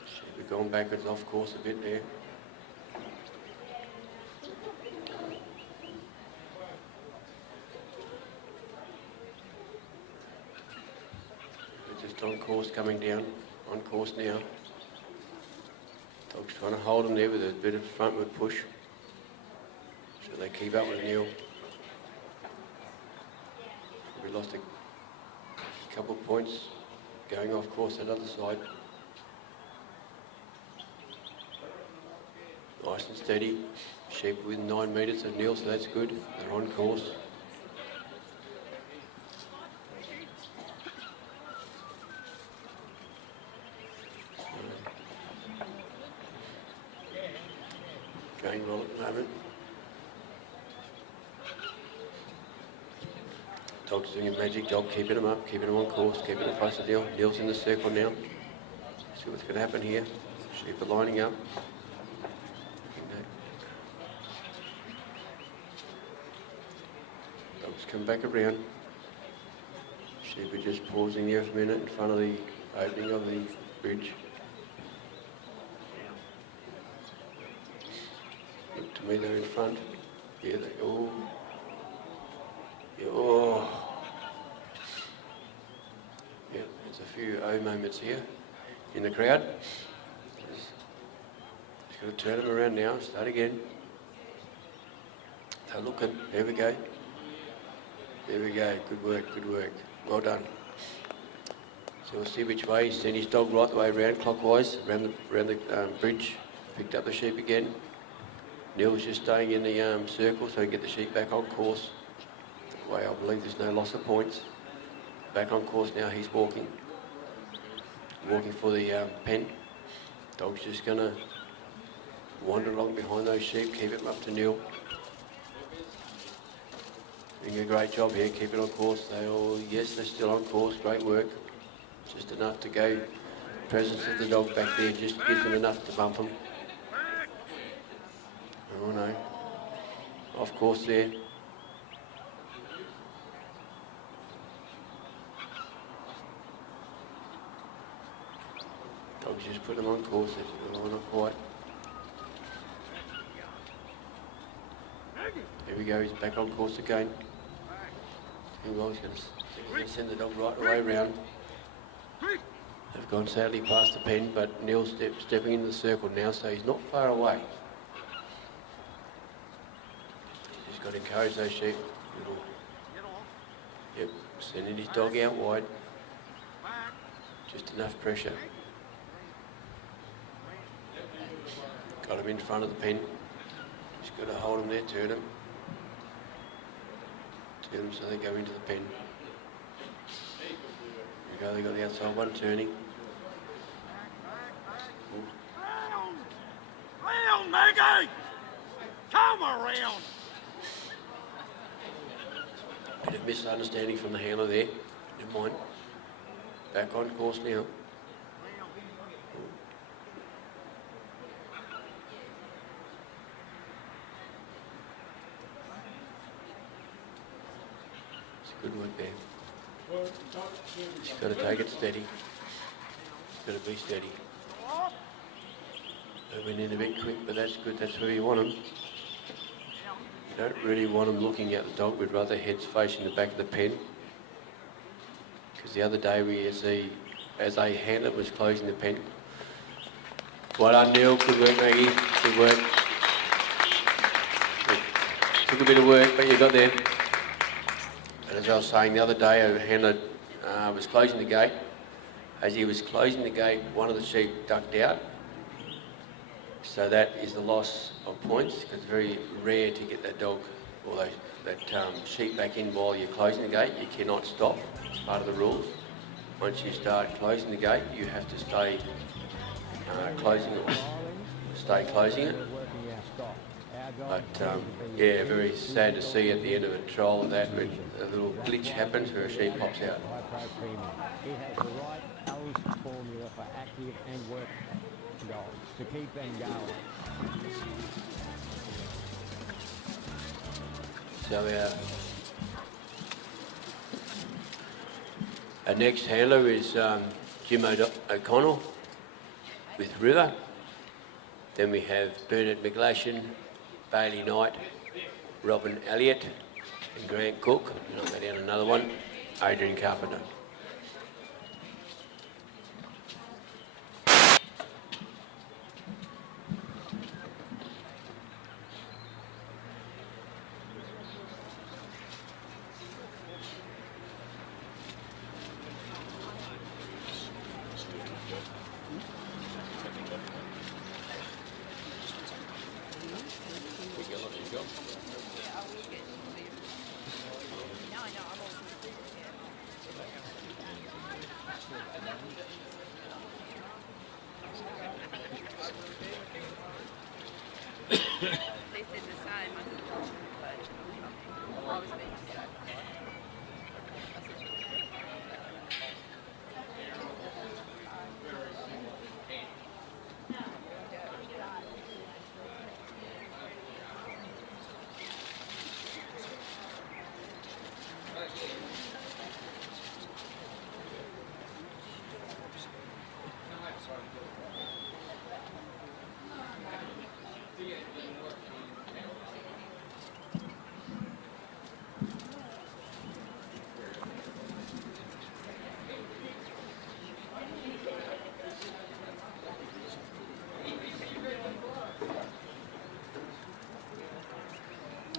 Sheep are going backwards off course a bit there. We're just on course coming down, on course now. Dog's trying to hold them there with a bit of frontward push, so they keep up with Neil. We lost a couple of points going off course that other side. Nice and steady. Sheep within 9 metres of Neil, so that's good. They're on course. Going well at the moment. Dog's doing a magic job, keeping them up, keeping them on course, keeping them close to Neil. Neil's in the circle now. See what's going to happen here. Sheep are lining up. Dog's come back around. Sheep are just pausing there for a minute in front of the opening of the bridge. To me, they're in front. Yeah, they go. Yeah, oh. Yeah, there's a few oh moments here in the crowd. Just got to turn them around now. Start again. They're looking. There we go. There we go. Good work. Good work. Well done. So we'll see which way. He's sent his dog right the way around, clockwise, around the bridge. Picked up the sheep again. Neil's just staying in the circle so he can get the sheep back on course. Way I believe there's no loss of points. Back on course now, he's walking. Walking for the pen. Dog's just going to wander along behind those sheep, keep him up to Neil. Doing a great job here, keep it on course. Yes, they're still on course, great work. Just enough to go. Presence of the dog back there just gives them enough to bump them. Oh no, off course there. Dog's just put them on course, they're not quite. Here we go, he's back on course again. Well, he's going to send the dog right the way around. They've gone sadly past the pen, but Neil's stepping into the circle now, so he's not far away. He's got to encourage those sheep. Yep, sending his dog out wide. Just enough pressure. Got him in front of the pen. Just got to hold him there, turn him. Turn them so they go into the pen. There we go, they got the outside one turning. Round, Maggie! Come around! Bit of misunderstanding from the handler there. Never mind. Back on course now. Good work there. Just got to take it steady. Just got to be steady. Moving in a bit quick, but that's good. That's where you want them. You don't really want them looking at the dog. We'd rather heads facing the back of the pen. Because the other day we see, as a handler was closing the pen. Well done, Neil. Good work, Maggie. Good work. Took a bit of work, but you got there. And as I was saying the other day, a handler was closing the gate. As he was closing the gate, one of the sheep ducked out. So that is the loss of points, because it's very rare to get that dog or that sheep back in while you're closing the gate. You cannot stop. It's part of the rules. Once you start closing the gate, you have to stay closing it. Stay closing it. But yeah, very sad to see at the end of a trial that when a little glitch happens where a sheep pops out. It has the right balanced formula for active and work dogs to keep them going. So our next handler is Jim O'Connell with River. Then we have Bernard McGlashan, Bailey Knight, Robin Elliott and Grant Cook. And I'll go down another one, Adrian Carpenter.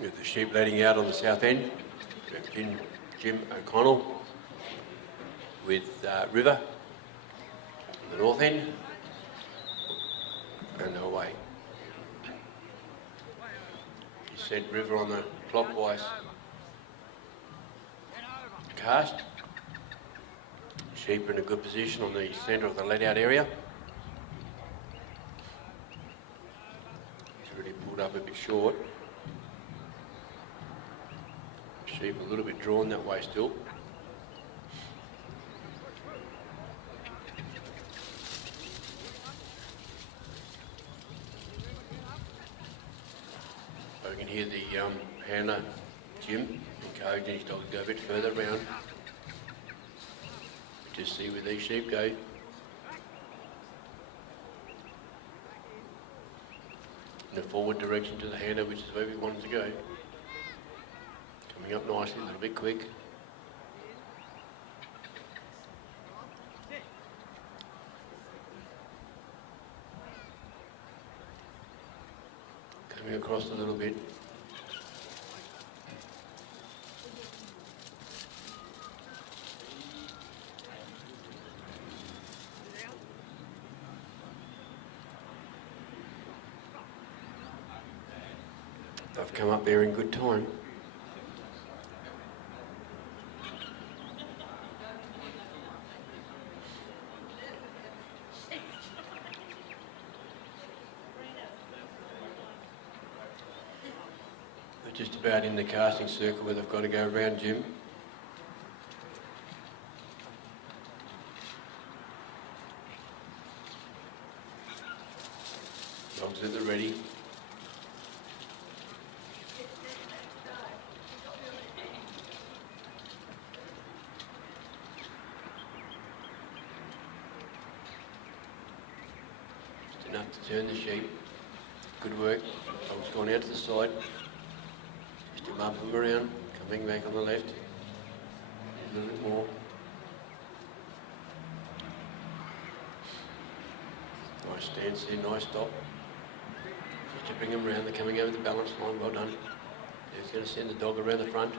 With the sheep leading out on the south end, we have Jim O'Connell with River on the north end, and away. He sent River on the clockwise cast. Sheep are in a good position on the centre of the let out area. He's already pulled up a bit short. Sheep a little bit drawn that way still. I can hear the handler, Jim, encouraging his dog to go a bit further round. Just see where these sheep go. In the forward direction to the handler, which is where we wanted to go. Coming up nicely, a little bit quick. Coming across a little bit. They've come up there in good time. They're just about in the casting circle where they've got to go around Jim. Dogs at the ready. Enough to turn the sheep. Good work. Dog's gone out to the side. Just him up and around. Coming back on the left. A little bit more. Nice stance there, nice stop. Just to bring them round. They're coming over the balance line. Well done. He's going to send the dog around the front.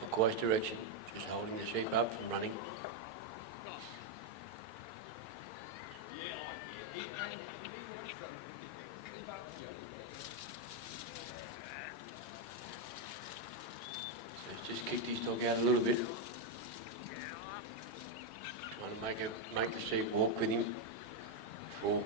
Clockwise direction. Just holding the sheep up from running. Just kicked his dog out a little bit. Trying to make the sheep walk with him before.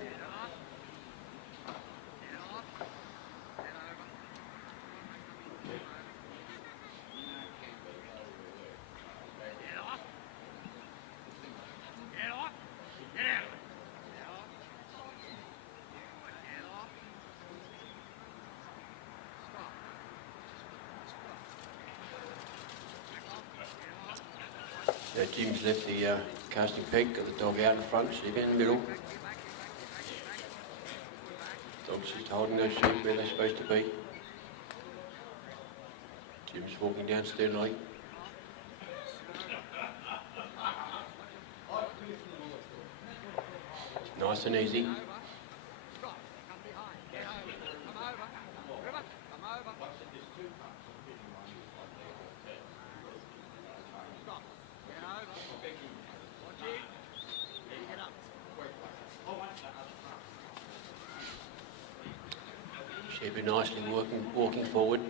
Now Jim's left the casting peg, got the dog out in front, sheep in the middle. Dog's just holding those sheep where they're supposed to be. Jim's walking down sternly. Nice and easy. She'll be nicely walking forward.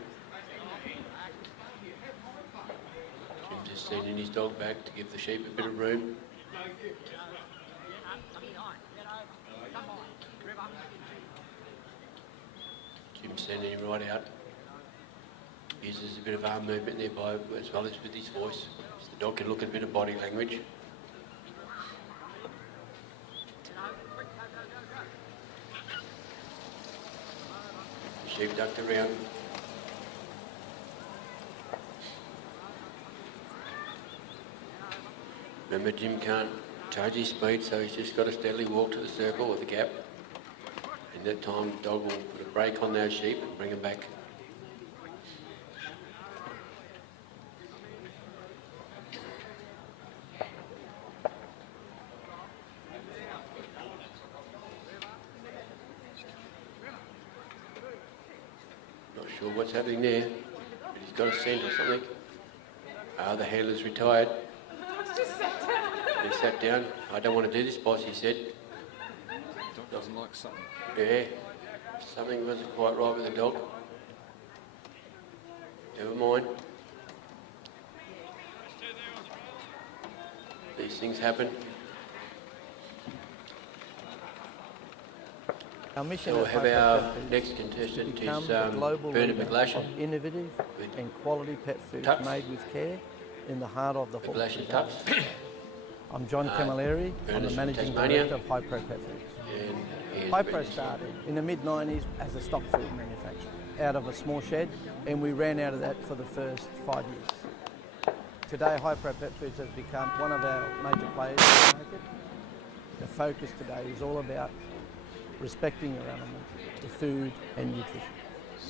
Jim's just sending his dog back to give the sheep a bit of room. Jim's sending him right out. Uses a bit of arm movement nearby as well as with his voice. So the dog can look at a bit of body language. Sheep ducked around. Remember, Jim can't charge his speed, so he's just got to steadily walk to the circle or the gap. In that time, the dog will put a brake on those sheep and bring them back. Not sure what's happening there, but he's got a scent or something. The handler's retired. He sat down. I don't want to do this, boss, he said. The dog doesn't like something. Yeah, something wasn't quite right with the dog. Never mind. These things happen. Our mission So we'll at have Hyper our Pet Foods next is contestant to become is the global Bernard leader McGlashan. of innovative and quality pet foods Tups. made with care in the heart of the McGlashan Hawkesbury Tups. Valley. I'm John Camilleri. I'm the Bernard's from managing Tasmania. director of Hypro Pet Foods. And here's Hypro Bernard's. started in the mid-90s as a stock food manufacturer out of a small shed, and we ran out of that for the first 5 years. Today, Hypro Pet Foods has become one of our major players in the market. The focus today is all about respecting your animal, the food and nutrition,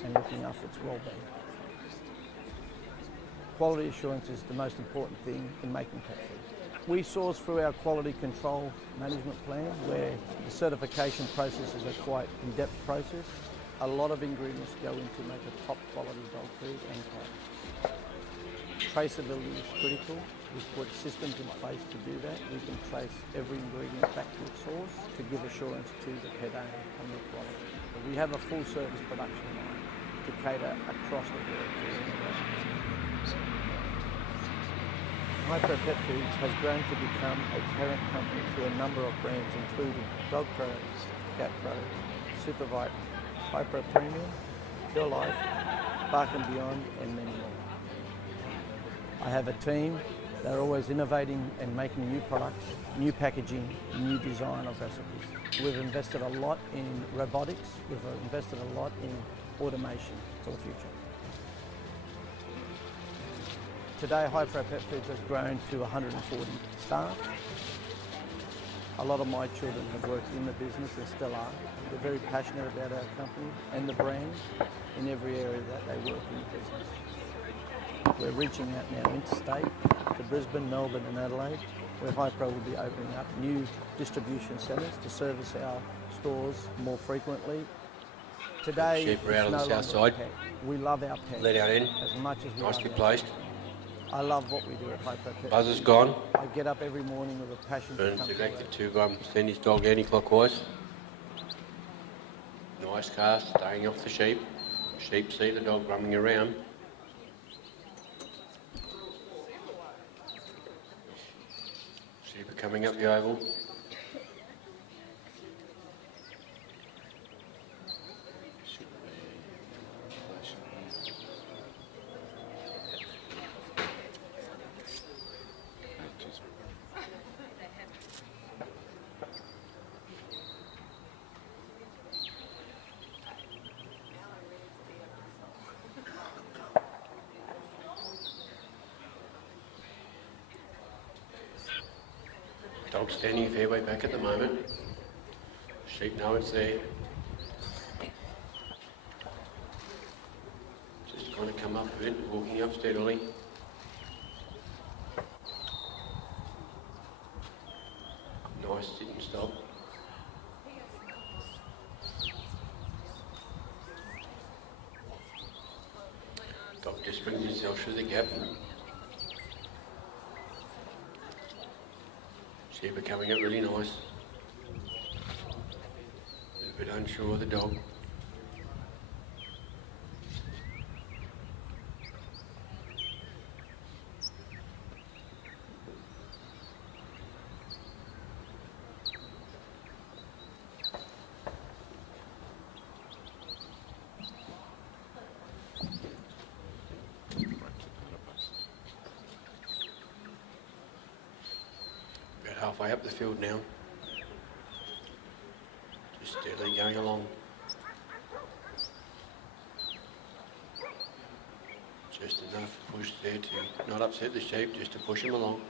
and looking after its well-being. Quality assurance is the most important thing in making pet food. We source through our quality control management plan, where the certification processes are quite in-depth process. A lot of ingredients go into make a top quality dog food and product. Traceability is critical. We put systems in place to do that. We can trace every ingredient back to its source to give assurance to the pet owner on the quality. But we have a full service production line to cater across the world. Hypro Pet Foods has grown to become a parent company to a number of brands including DogPro, CatPro, Supervite, Hypro Premium, Pure Life, Bark and Beyond, and many more. I have a team. They're always innovating and making new products, new packaging, new design of recipes. We've invested a lot in robotics. We've invested a lot in automation for the future. Today, Hypro Pet Foods has grown to 140 staff. A lot of my children have worked in the business and still are. They're very passionate about our company and the brand in every area that they work in the business. We're reaching out now interstate to Brisbane, Melbourne and Adelaide, where Hypro will be opening up new distribution centres to service our stores more frequently. Today, Sheep are out on it's the no south longer side. a pet. We love our pets Let out in. as much as we Nicely love our placed. pets. I love what we do at Hypro Pet Buzzer's Foods. gone. I get up every morning with a passion to Bernard's come to elected work. to send his dog anti-clockwise. Nice cast, staying off the sheep. Sheep see the dog roaming around. Sheep are coming up the oval. Dog standing a fair way back at the moment. Sheep know it's there. Just going to come up a bit, walking up steadily. Nice sit and stop. Dog just brings himself through the gap. Sheep are coming up really nice. A bit unsure of the dog. halfway up the field now. Just steadily going along. Just enough push there to not upset the sheep, just to push him along.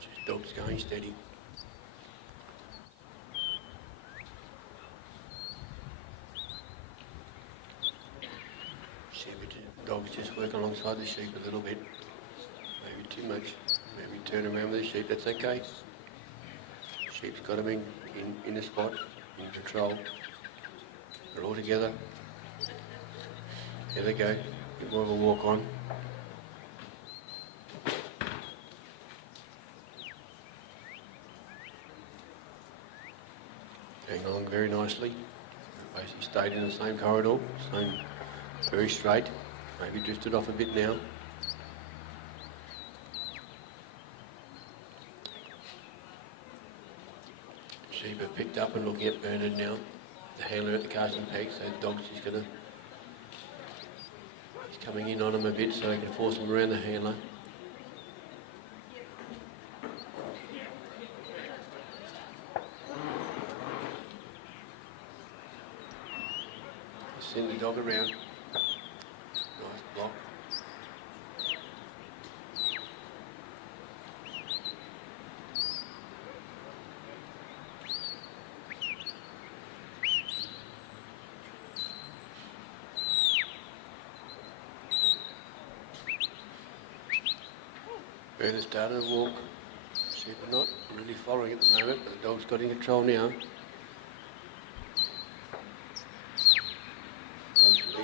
Just dog's going steady. Dog's just work alongside the sheep a little bit. Maybe too much. Maybe turn around with the sheep, that's okay. Sheep's got them in the spot, in control. They're all together. There they go. Bit more of a walk on. Going along very nicely. Basically stayed in the same corridor, very straight. Maybe drifted off a bit now. Sheep are picked up and looking at Bernard now. The handler at the casting peg, so the dog's just he's coming in on him a bit so he can force him around the handler. Send the dog around. Nice block. Bernard started to walk. Sheep are not really following at the moment, but the dog's got in control now.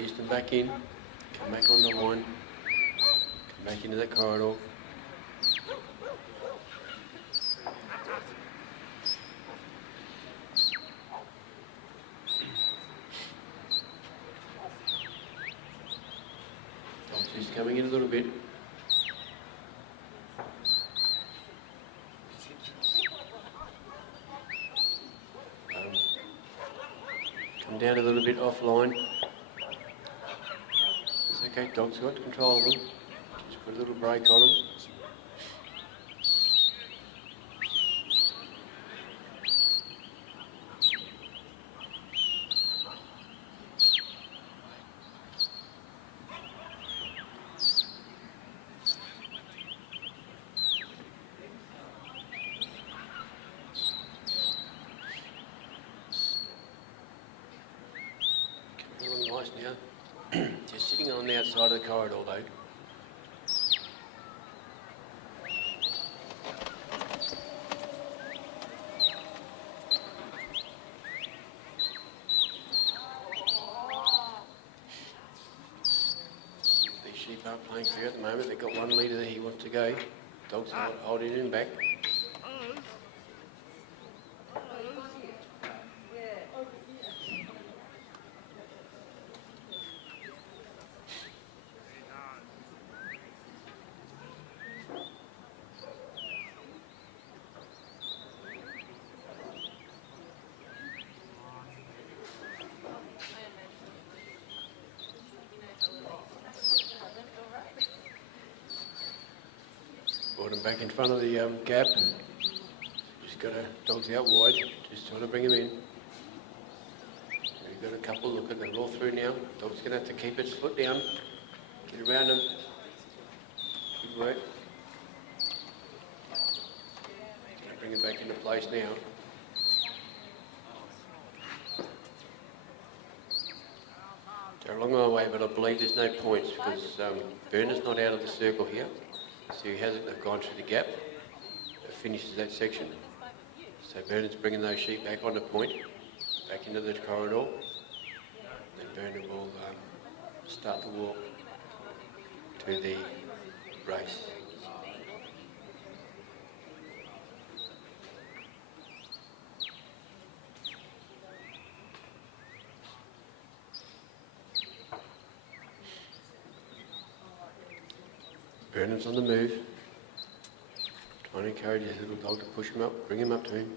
Ease them back in, come back on the line, come back into that corridor. Dog's just coming in a little bit. Come down a little bit offline. Okay, dog's got control of them. Just put a little brake on them. Coming along nice now. Just sitting on the outside of the corridor though. These sheep aren't playing fair at the moment. They've got one leader that he wants to go. Dog's holding him back. Brought him back in front of the gap. Just got a dog's out wide, just trying to bring him in. We've got a couple, look at them all through now. Dog's going to have to keep its foot down, get around him. Good work. Gonna bring him back into place now. They're a long way away, but I believe there's no points because Bernard's not out of the circle here. So he hasn't gone through the gap. It finishes that section. So Bernard's bringing those sheep back on the point, back into the corridor. Then Bernard will start the walk to the race. Bernard's on the move, trying to encourage his little dog to push him up, bring him up to him.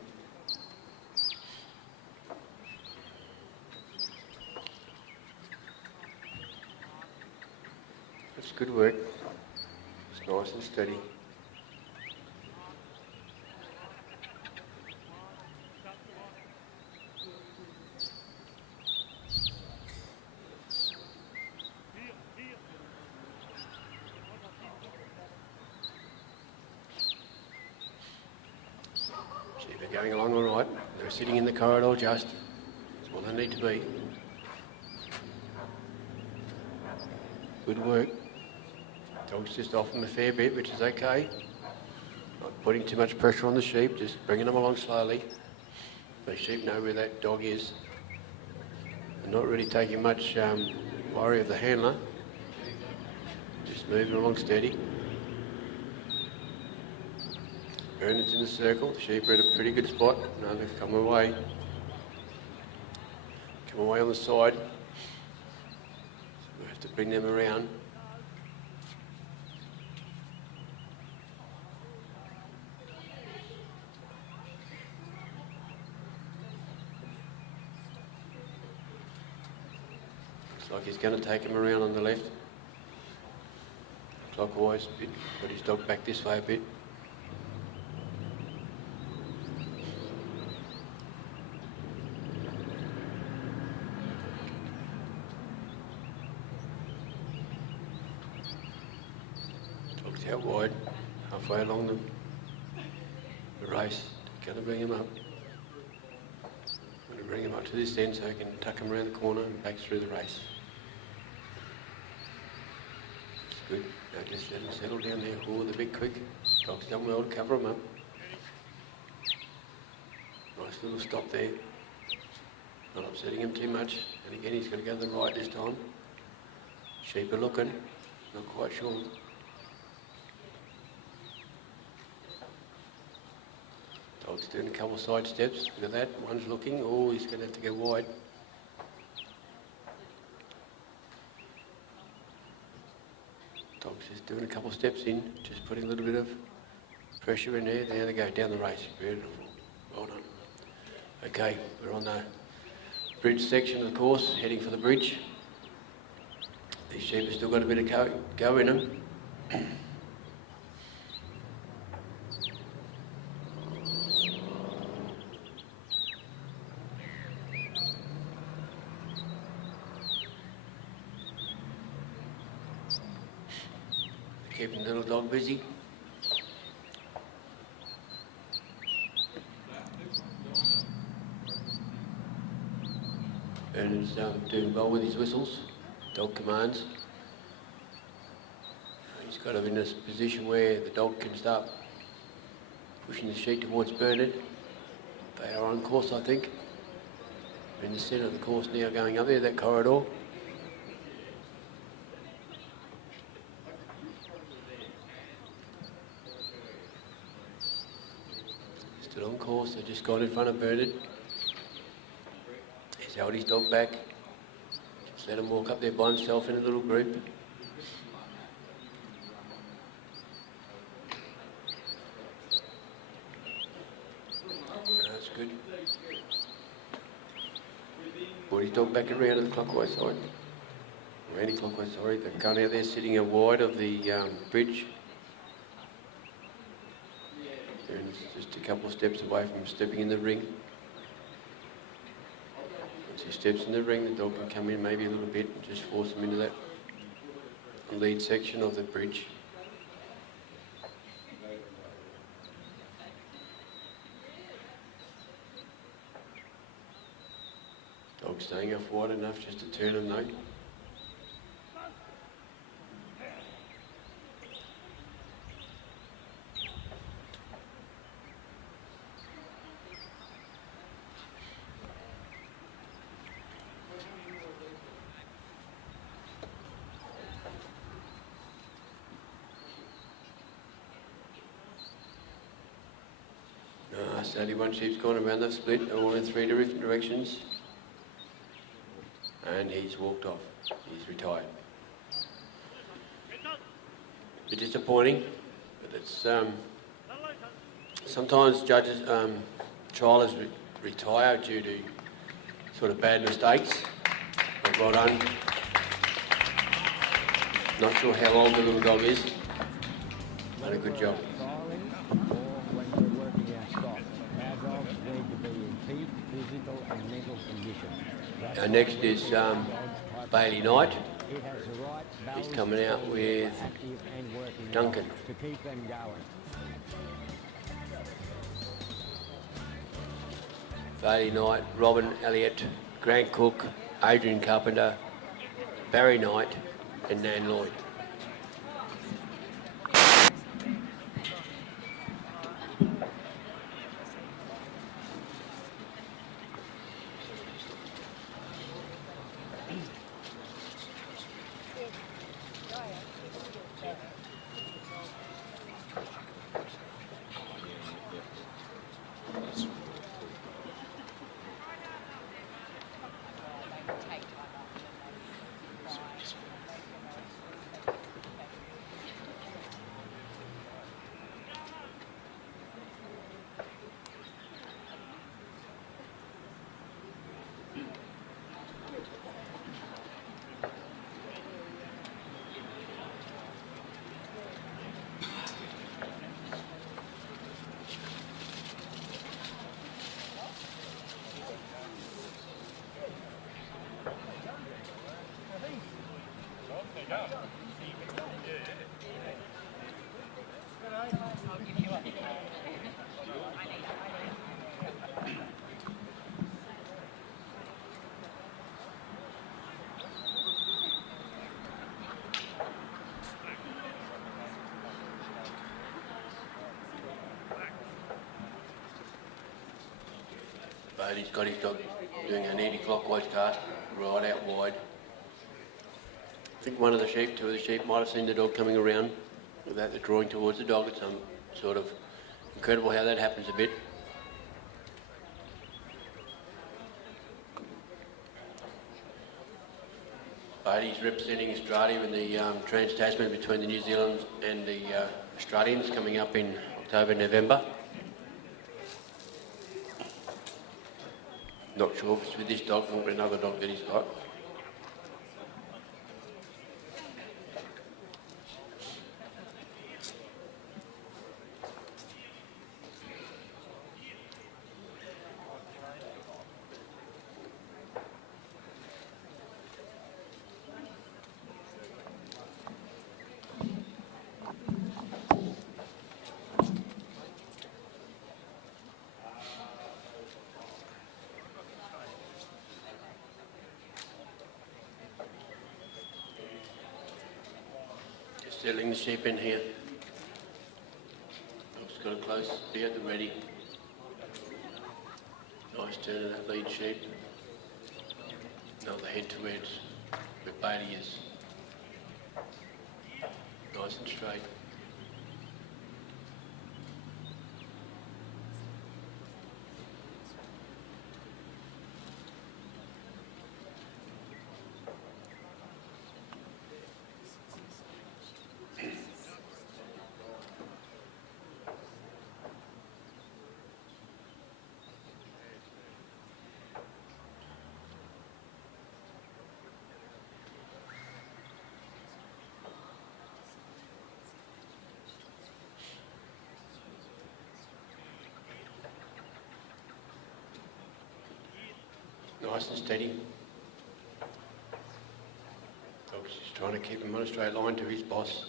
good work. It's nice and steady. Sheep are going along all right. They're sitting in the corridor just. That's what they need to be. Good work. Dog's just off them a fair bit, which is okay. Not putting too much pressure on the sheep, just bringing them along slowly. The sheep know where that dog is. And not really taking much worry of the handler. Just moving along steady. Bernard's in the circle. The sheep are at a pretty good spot. No, they've come away. Come away on the side. We have to bring them around. Looks like he's going to take him around on the left. Clockwise a bit. Put his dog back this way a bit. Out wide, halfway along the race. Going to bring him up. Going to bring him up to this end so he can tuck him around the corner and back through the race. It's good. Now just let him settle down there. Oh, they're a bit quick. Dog's done well to cover him up. Nice little stop there. Not upsetting him too much. And again, he's going to go to the right this time. Sheep are looking. Not quite sure. Dog's doing a couple of side steps. Look at that. One's looking. Oh, he's going to have to go wide. Dog's just doing a couple of steps in, just putting a little bit of pressure in there. There they go, down the race. Beautiful. Well done. Okay, we're on the bridge section of the course, heading for the bridge. These sheep have still got a bit of go in them. Keeping the little dog busy. Bernard's doing well with his whistles, dog commands. He's got him in a position where the dog can start pushing the sheep towards Bernard. They are on course, I think. We're in the centre of the course now, going up there, that corridor. Still on course, they just got in front of Bernard. He's held his dog back. Just let him walk up there by himself in a little group. That's good. Brought his dog back around to the clockwise side. Or anti-clockwise, sorry. They're going out there sitting out wide of the bridge. And just a couple of steps away from stepping in the ring. Once he steps in the ring, the dog can come in maybe a little bit and just force him into that lead section of the bridge. Dog staying off wide enough just to turn him though. Sadly, one sheep's gone around that split, all in 3 different directions. And he's walked off. He's retired. A bit disappointing, but it's sometimes judges, trialers retire due to sort of bad mistakes. But well done. Not sure how old the little dog is. Done a good job. When we're working our stock, our dogs need to be in peak physical and mental condition. Our next is Bailey Knight. It has the right He's balance coming out for with active and working Duncan. dogs to keep them going. Bailey Knight, Robin Elliott, Grant Cook, Adrian Carpenter, Barry Knight and Nan Lloyd. Bailey's got his dog doing an anti-clockwise cast right out wide. I think one of the sheep, two of the sheep, might have seen the dog coming around without the drawing towards the dog. It's sort of incredible how that happens a bit. Bailey's representing Australia in the Trans-Tasman between the New Zealanders and the Australians coming up in October, November. Not sure if it's with this dog or with another dog that he's got. Settling the sheep in here. Dog's got a close be at the ready. Nice turn of that lead sheep. Another head to head where Bailey is. Nice and straight. Nice and steady. Dog's just trying to keep him on a straight line to his boss.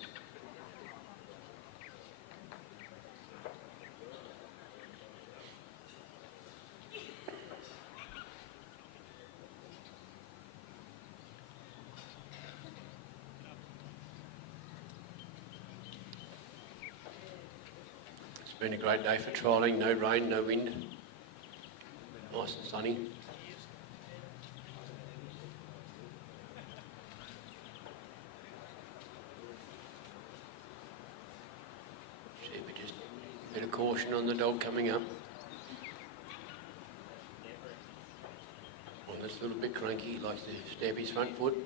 It's been a great day for trialling, no rain, no wind. Nice and sunny. Bit of caution on the dog coming up. One that's a little bit cranky, he likes to stamp his front foot.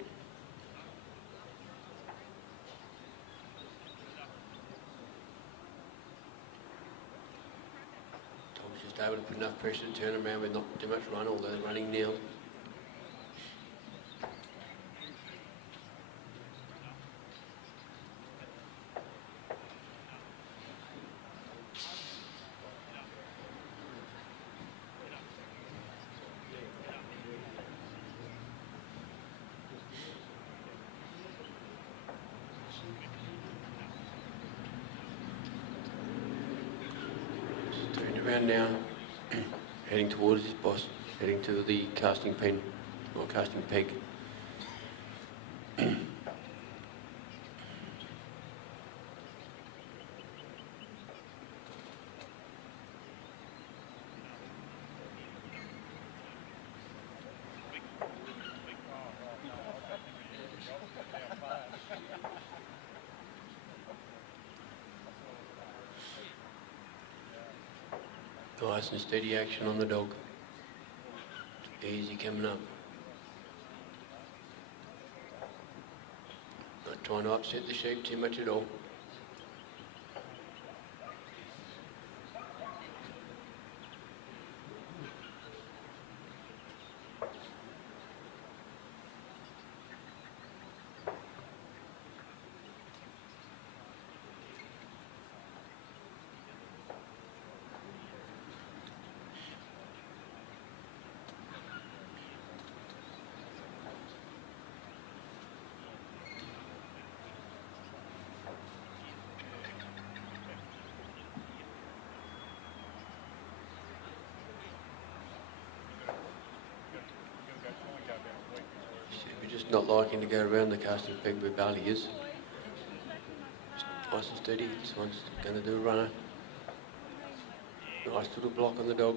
Dog's just able to put enough pressure to turn him around with not too much run, although they're running now. around now, heading towards his boss, heading to the casting pen or casting peg. Nice and steady action on the dog. Easy coming up. Not trying to upset the sheep too much at all. Just not liking to go around the casting peg where Barley is. Just nice and steady. This one's going to do a runner. Nice little block on the dog.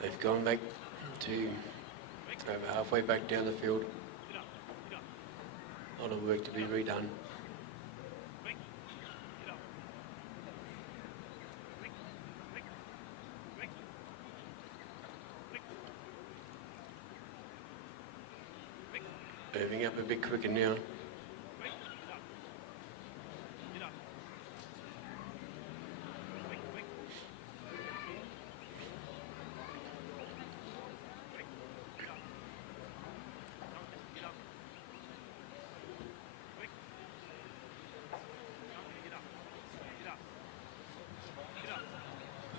They've gone back to over halfway back down the field. A lot of work to be redone. Moving up a bit quicker now.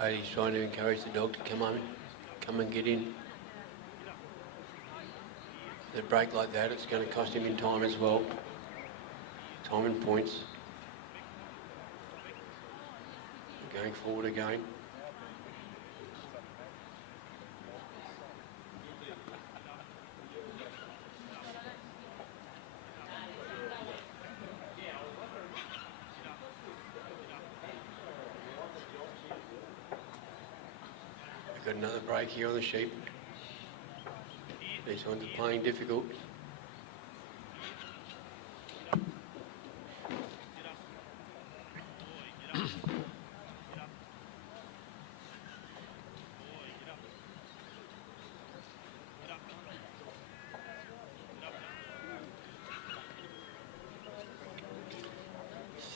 He's trying to encourage the dog to come and get in. With a break like that, it's going to cost him in time as well. Time and points. Going forward again. Got another break here on the sheep. These ones are playing difficult.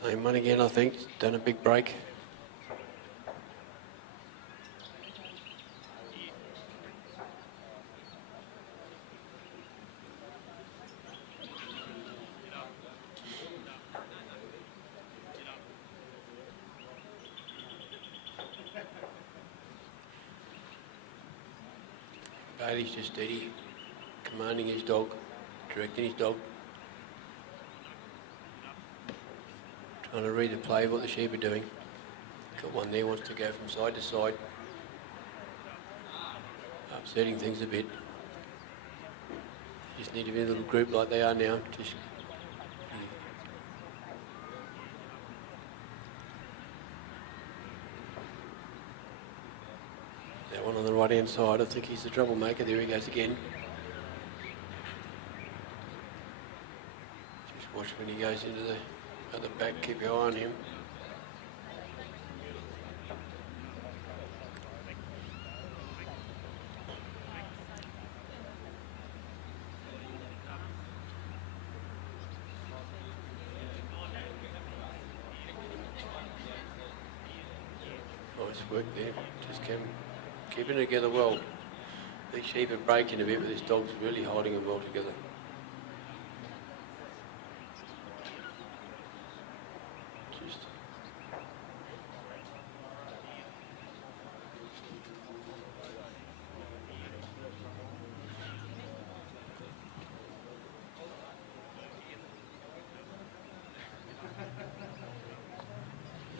Same one again, I think. Done a big break. Bailey's just steady, commanding his dog, directing his dog. Trying to read the play of what the sheep are doing. Got one there, wants to go from side to side. Upsetting things a bit. Just need to be in a little group like they are now. Just that one on the right hand side, I think he's the troublemaker. There he goes again. Just watch when he goes into the other back, keep your eye on him. Nice work there, just keeping it together well. These sheep are breaking a bit, but this dog's really holding them well together.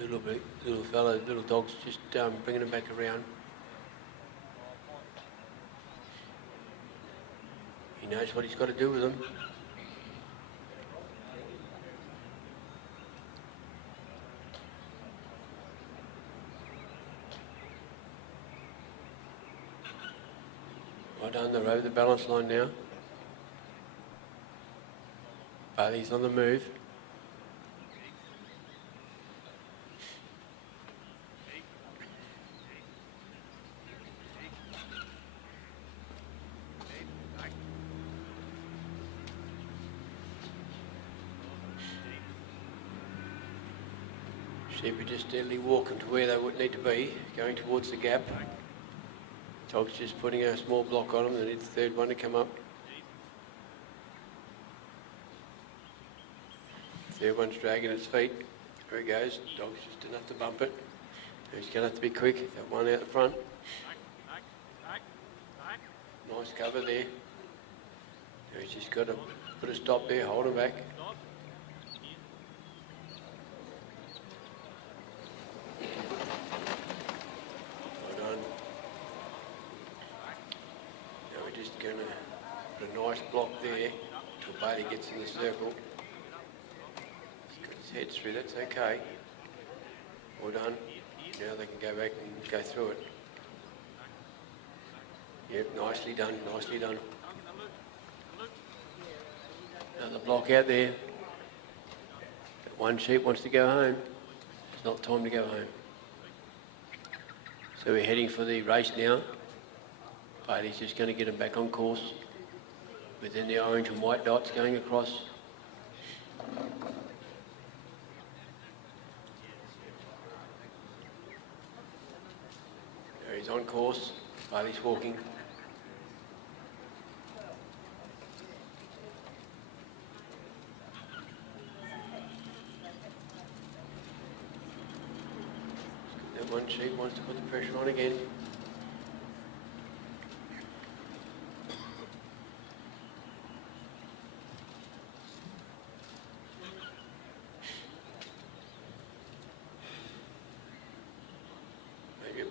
little fella, little dog's just bringing him back around. He knows what he's got to do with them. Well done, they're over the balance line now. Bailey's on the move. Sheep are just steadily walking to where they would need to be, going towards the gap. Dog's just putting a small block on them, they need the third one to come up. Third one's dragging its feet. There he goes, dog's just enough to bump it. He's going to have to be quick, that one out the front. Nice cover there. He's just got to put a stop there, hold him back. Going to put a nice block there until Bailey gets in the circle. He's got his head through, that's okay. Well done. Now they can go back and go through it. Yep, nicely done, nicely done. Another block out there. That one sheep wants to go home. It's not time to go home. So we're heading for the race now. Bailey's just going to get him back on course within the orange and white dots going across. There he's on course. Bailey's walking. That one sheep wants to put the pressure on again.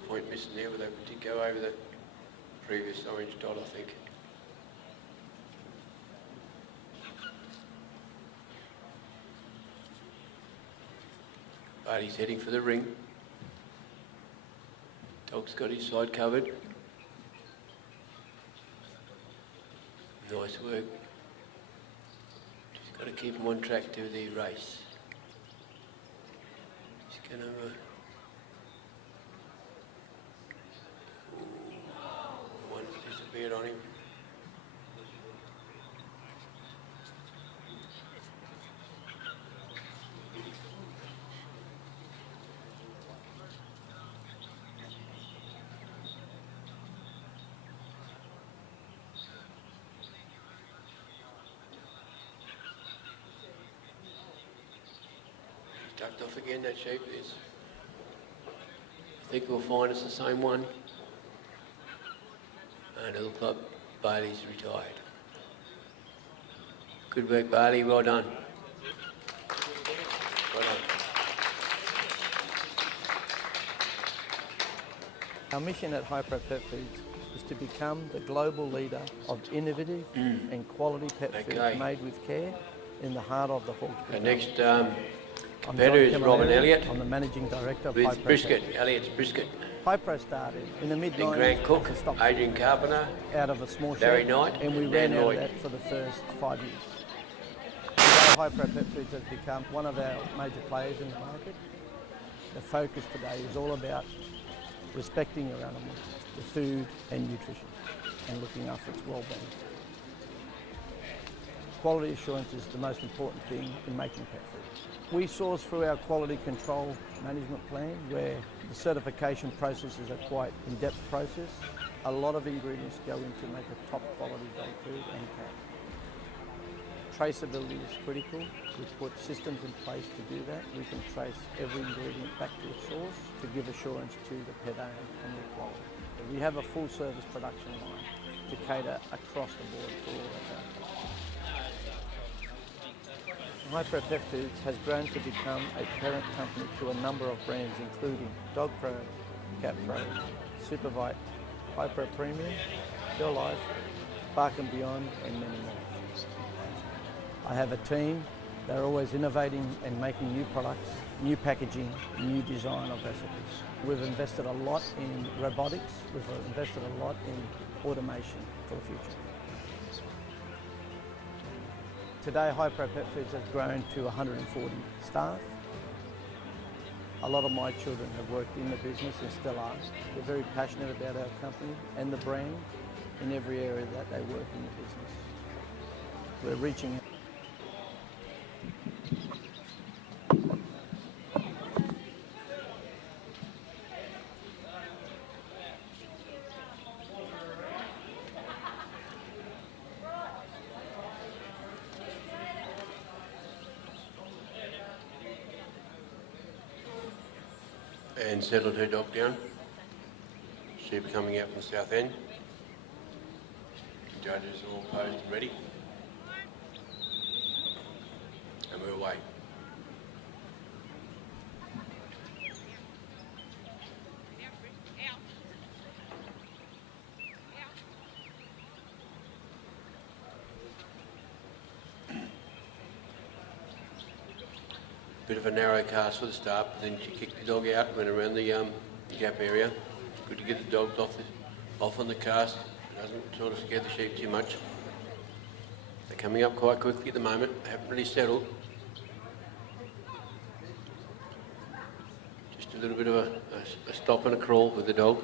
Point missing there, but they did go over the previous orange dot, I think. But he's heading for the ring. Dog's got his side covered. Nice work. Just got to keep him on track to the race. Just going to... disappeared on him. He's ducked off again, that sheep is. I think we'll find it's the same one. And it looks like Bailey's retired. Good work, Bailey. Well done. Well done. Our mission at Hypro Pet Foods is to become the global leader of innovative and quality pet foods made with care in the heart of the Hawkesbury. The next competitor is Robin Elliott. I'm the Managing Director of with Hypro Brisket, Elliott's Brisket. Hypro started in the mid-90s. Grant Cook, Adrian Carpenter, out of a small Larry shop, Knight, and we Dan ran out of Lloyd. that for the first 5 years. Today, Hypro Pet Foods has become one of our major players in the market. The focus today is all about respecting your animal, the food and nutrition, and looking after its well-being. Quality assurance is the most important thing in making pet food. We source through our quality control management plan, where the certification process is a quite in-depth process. A lot of ingredients go into make a top quality dog food and cat. Traceability is critical. We put systems in place to do that. We can trace every ingredient back to its source to give assurance to the pet owner on the quality. We have a full service production line to cater across the board for all of our customers. Hypro Pet Foods has grown to become a parent company to a number of brands including DogPro, CatPro, Supervite, Hypro Premium, Pure Life, Bark and Beyond, and many more. I have a team. They're always innovating and making new products, new packaging, new design of recipes. We've invested a lot in robotics. We've invested a lot in automation for the future. Today, Hypro Pet Foods has grown to 140 staff. A lot of my children have worked in the business and still are. They're very passionate about our company and the brand in every area that they work in the business. We're reaching out. And settled her dog down. Sheep coming out from the south end. Judges all posed and ready. And we're away. Bit of a narrow cast for the start, but then she kicked the dog out, went around the gap area. Good to get the dogs off on the cast. It doesn't sort of scare the sheep too much. They're coming up quite quickly at the moment. They haven't really settled. Just a little bit of a stop and a crawl with the dog.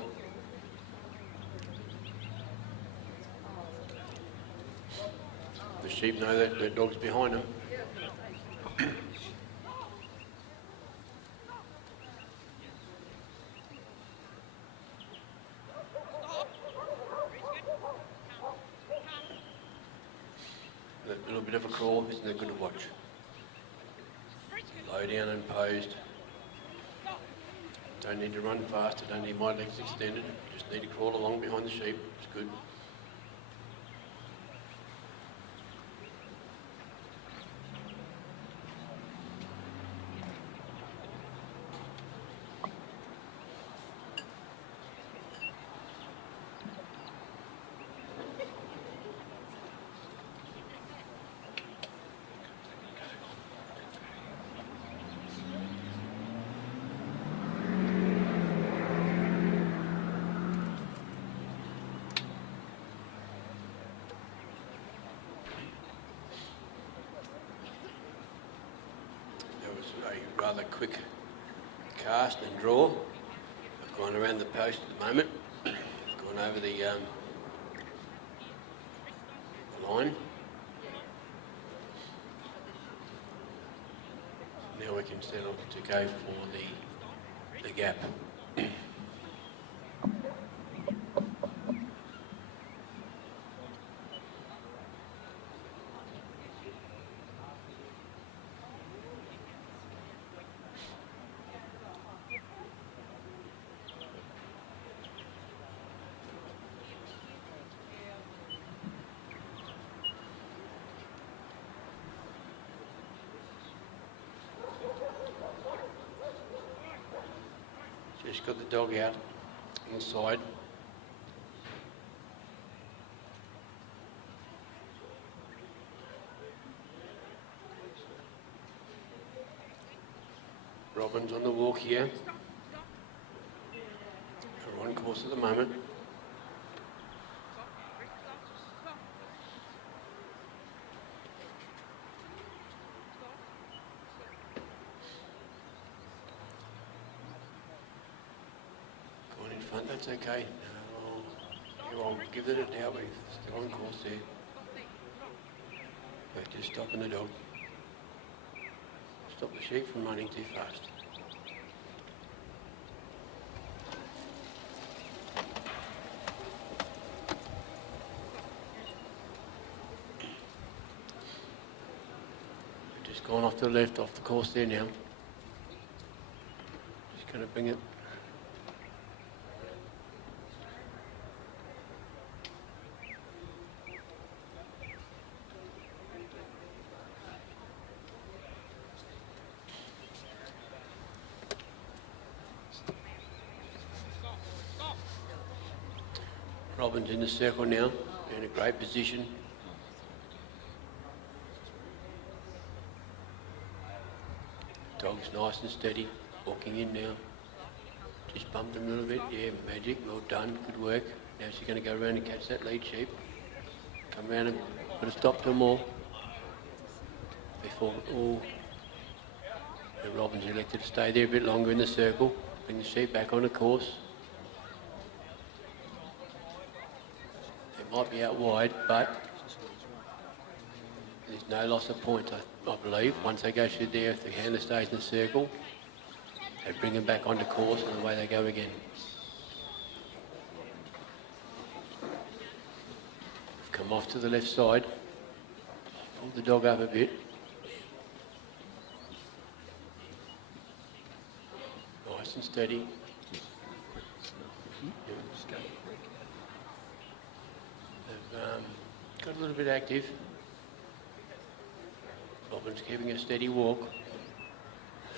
The sheep know that the dog's behind them. A little bit of a crawl, isn't it good to watch? Low down and posed. Don't need to run fast, I don't need my legs extended. Just need to crawl along behind the sheep, it's good. A rather quick cast and draw. I've gone around the post at the moment, gone over the line. Now we can settle to go for the gap. Just got the dog out on the side. Robin's on the walk here. We're on course at the moment. That's okay. I'll give it a doubt. We're still on course there. We're just stopping the dog. Stop the sheep from running too fast. We're just going off to the left, off the course there now. Just going to bring it. Robin's in the circle now, in a great position. Dog's nice and steady, walking in now. Just bumped him a little bit, yeah, magic, well done, good work. Now she's going to go around and catch that lead sheep. Come around and put a stop to them all. Before, the Robin's elected to stay there a bit longer in the circle, bring the sheep back on the course. They might be out wide, but there's no loss of points, I believe. Once they go through there, if the handler stays in the circle, they bring them back onto course and away they go again. They've come off to the left side, pull the dog up a bit. Nice and steady. They've got a little bit active. Robin's keeping a steady walk.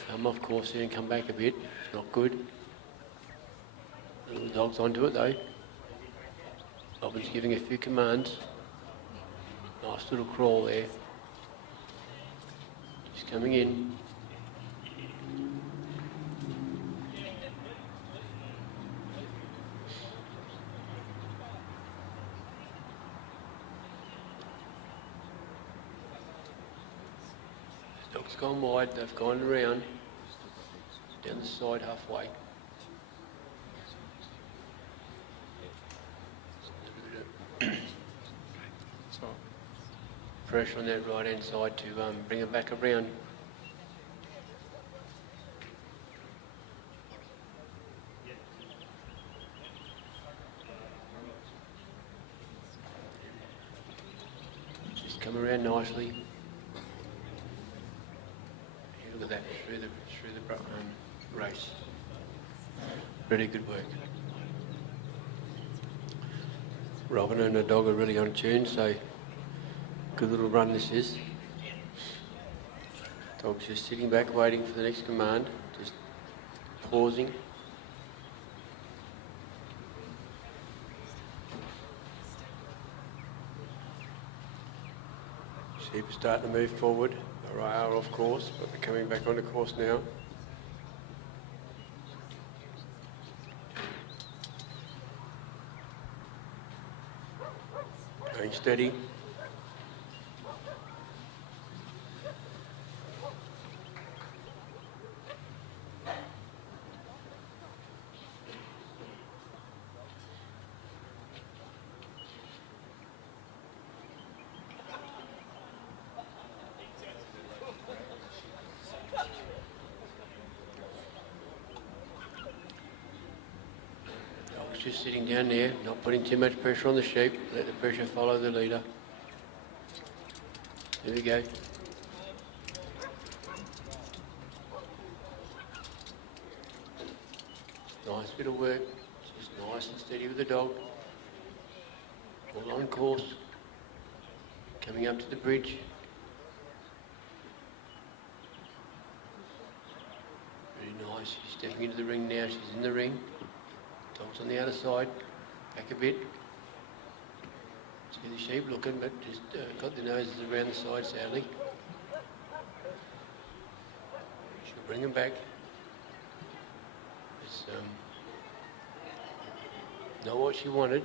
Come off course here and come back a bit. It's not good. The dog's onto it though. Robin's giving a few commands. Nice little crawl there. He's coming in. The dog's gone wide, they've gone around. Down the side halfway. Pressure on that right hand side to bring it back around. Just come around nicely. Yeah, look at that, through the race. Really good work. Robin and the dog are really on tune, so good little run this is. Dog's just sitting back waiting for the next command, just pausing. Sheep are starting to move forward. They are off course, but they're coming back onto course now. Going steady. Just sitting down there, not putting too much pressure on the sheep. Let the pressure follow the leader. There we go. Nice bit of work. Just nice and steady with the dog. All on course. Coming up to the bridge. Very nice. She's stepping into the ring now. She's in the ring. Dog's on the outer side, back a bit. See the sheep looking, but just got the noses around the side, sadly. She'll bring them back. It's not what she wanted.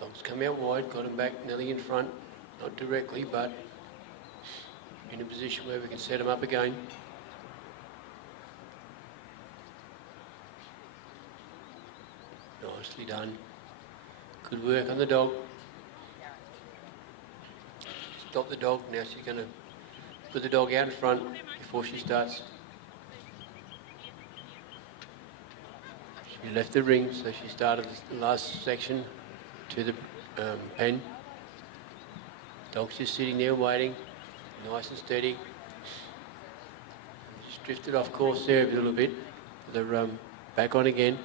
Dog's come out wide, got him back nearly in front, not directly, but in a position where we can set him up again. Nicely done. Good work on the dog. Stop the dog. Now she's going to put the dog out in front before she starts. She left the ring, so she started the last section to the pen. Dog's just sitting there waiting, nice and steady. Just drifted off course there a little bit. They're back on again.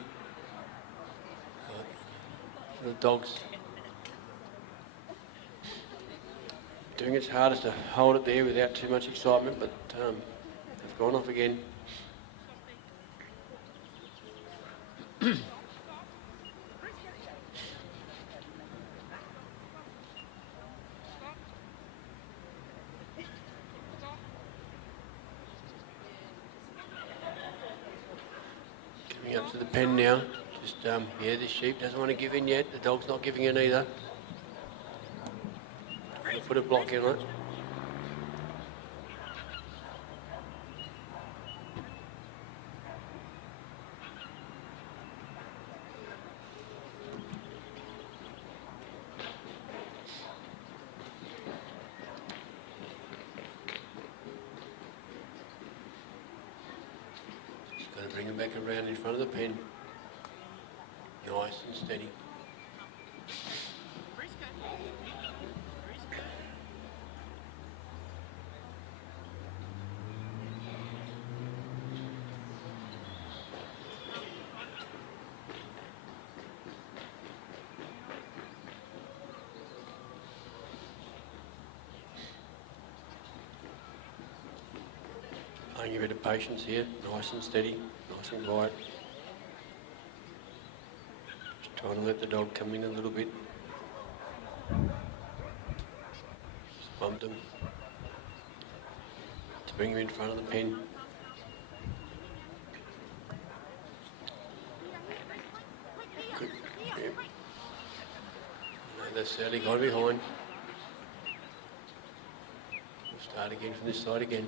The dog's doing its hardest to hold it there without too much excitement, but they've gone off again. Back to the pen now. Just, yeah, this sheep doesn't want to give in yet. The dog's not giving in either. I'll put a block in it. Just got to bring him back around in front of the pen. Nice and steady. Playing a bit of patience here, nice and steady, nice and quiet. Just trying to let the dog come in a little bit. Just bumped him to bring him in front of the pen. Good. Yep. No, that's certainly got behind. We'll start again from this side again.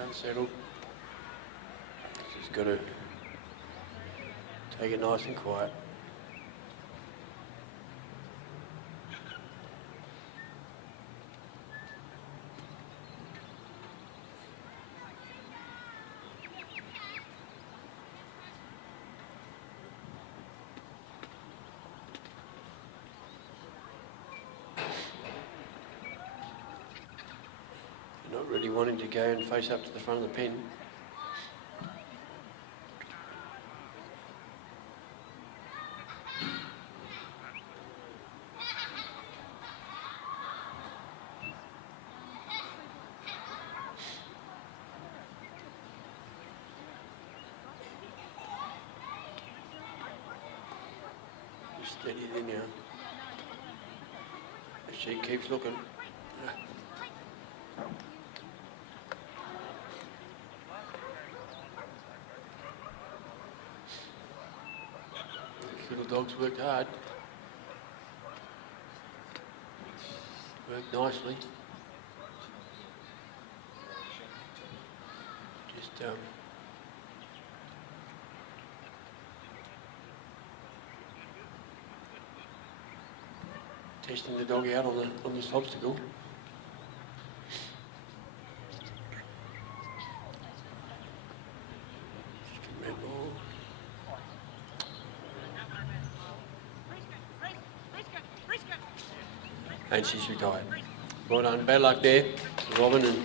Unsettled. Just got to take it nice and quiet. Not really wanting to go and face up to the front of the pen. Just steady there now. The sheep keeps looking. Little dog's worked hard. Worked nicely. Just testing the dog out on this obstacle. And she's retired. Well done. Bad luck there, Robin. And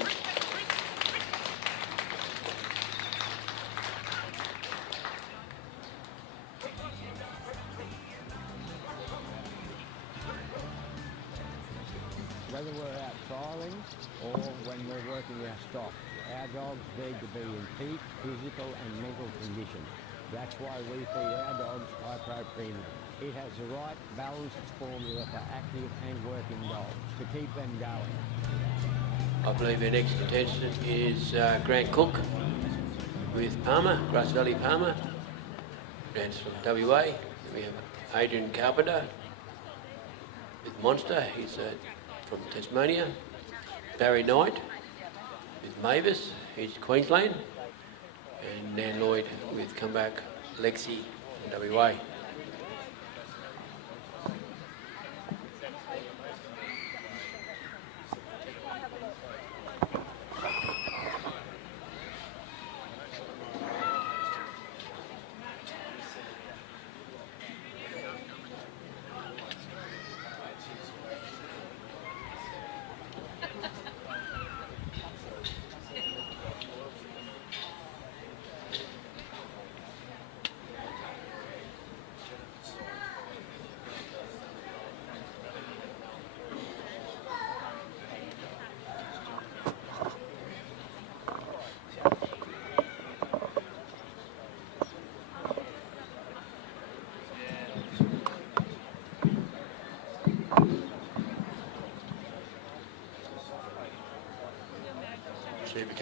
whether we're out trialling or when we're working our stock, our dogs need to be in peak physical and mental condition. That's why we feed our dogs High-Pro Premium. It has the right balanced formula for active and working dogs to keep them going. I believe our next contestant is Grant Cook with Palmer, Grass Valley Palmer. Grant's from WA. Then we have Adrian Carpenter with Monster. He's from Tasmania. Barry Knight with Mavis. He's Queensland. And Nan Lloyd with Comeback Lexi from WA.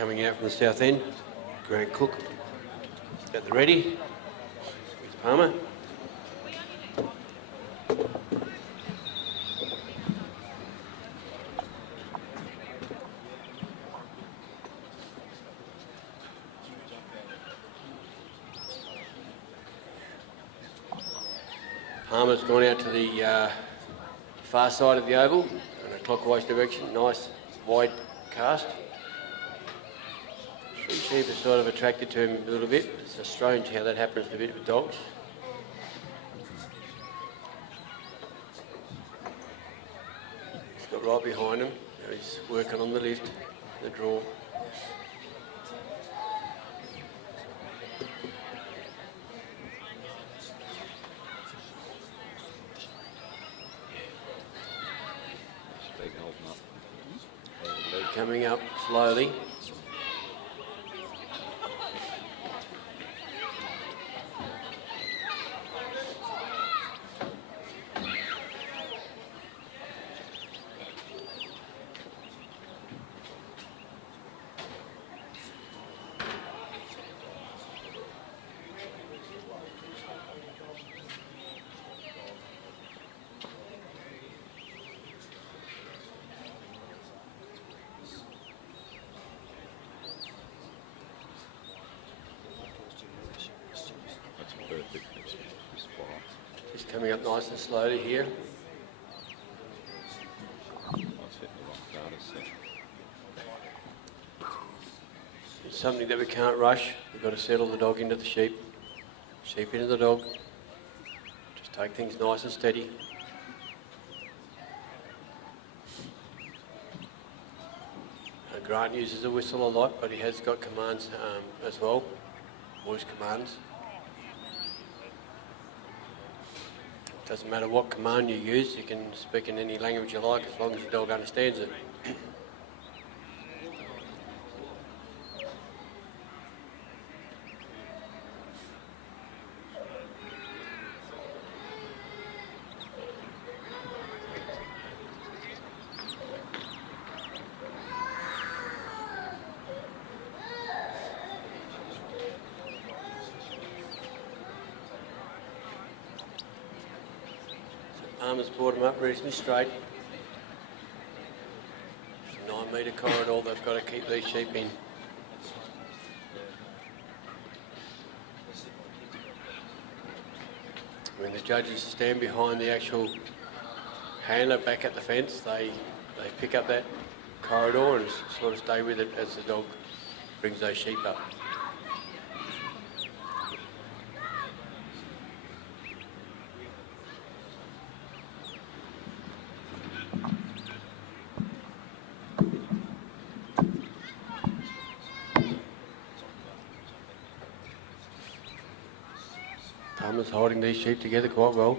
coming out from the south end. Grant Cook at the ready. Here's Palmer. Palmer's gone out to the far side of the oval in a clockwise direction. Nice wide cast. Sheep is sort of attracted to him a little bit. It's strange how that happens a bit with dogs. He's got right behind him. Now he's working on the lift, the draw. Coming up slowly. Perfect. He's coming up nice and slowly here. It's something that we can't rush. We've got to settle the dog into the sheep. Sheep into the dog. Just take things nice and steady. Grant uses a whistle a lot, but he has got commands as well, voice commands. Doesn't matter what command you use, you can speak in any language you like as long as your dog understands it. Palmer's brought him up reasonably straight. It's a 9 metre corridor they've got to keep these sheep in. When the judges stand behind the actual handler back at the fence, they pick up that corridor and sort of stay with it as the dog brings those sheep up. Palmer's holding these sheep together quite well.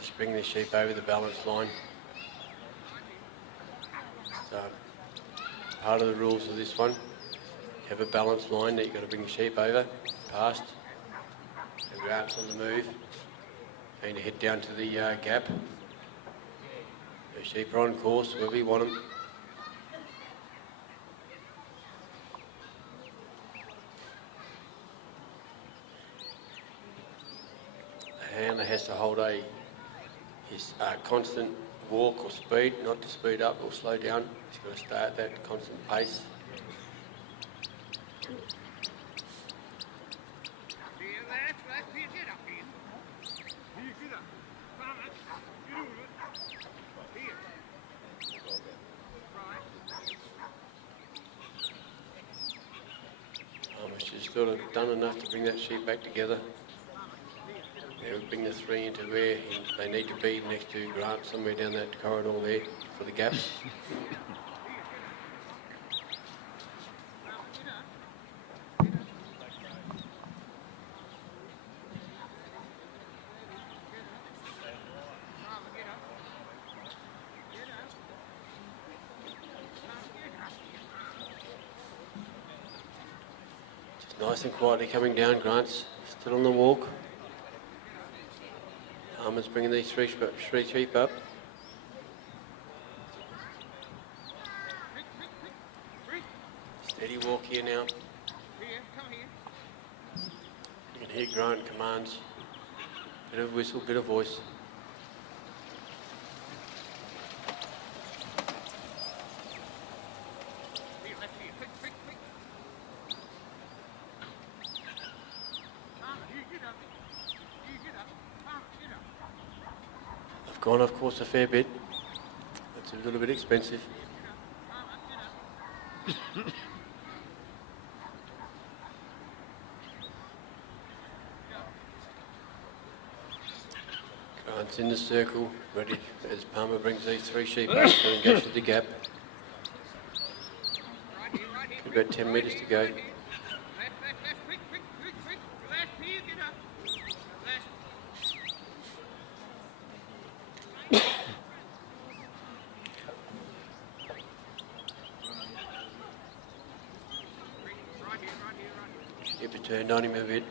Just bring the sheep over the balance line. So, part of the rules of this one, you have a balance line that you've got to bring the sheep over, past, have your arms on the move, and you head down to the gap. The sheep are on course wherever you want them. The handler has to hold his constant walk or speed, not to speed up or slow down. He's got to stay at that constant pace. sort of done enough to bring that sheep back together. Yeah, we bring the three into where they need to be next to Grant, somewhere down that corridor there for the gap. Just nice and quietly coming down. Grant's still on the walk. Palmer's bringing these three sheep up. Steady walk here now. You can hear Grant commands. Bit of whistle, bit of voice. I've gone, of course, a fair bit. It's a little bit expensive. Grant's in the circle, ready as Palmer brings these three sheep up to engage with the gap. About 10 metres to go. Sheep have turned on him a bit.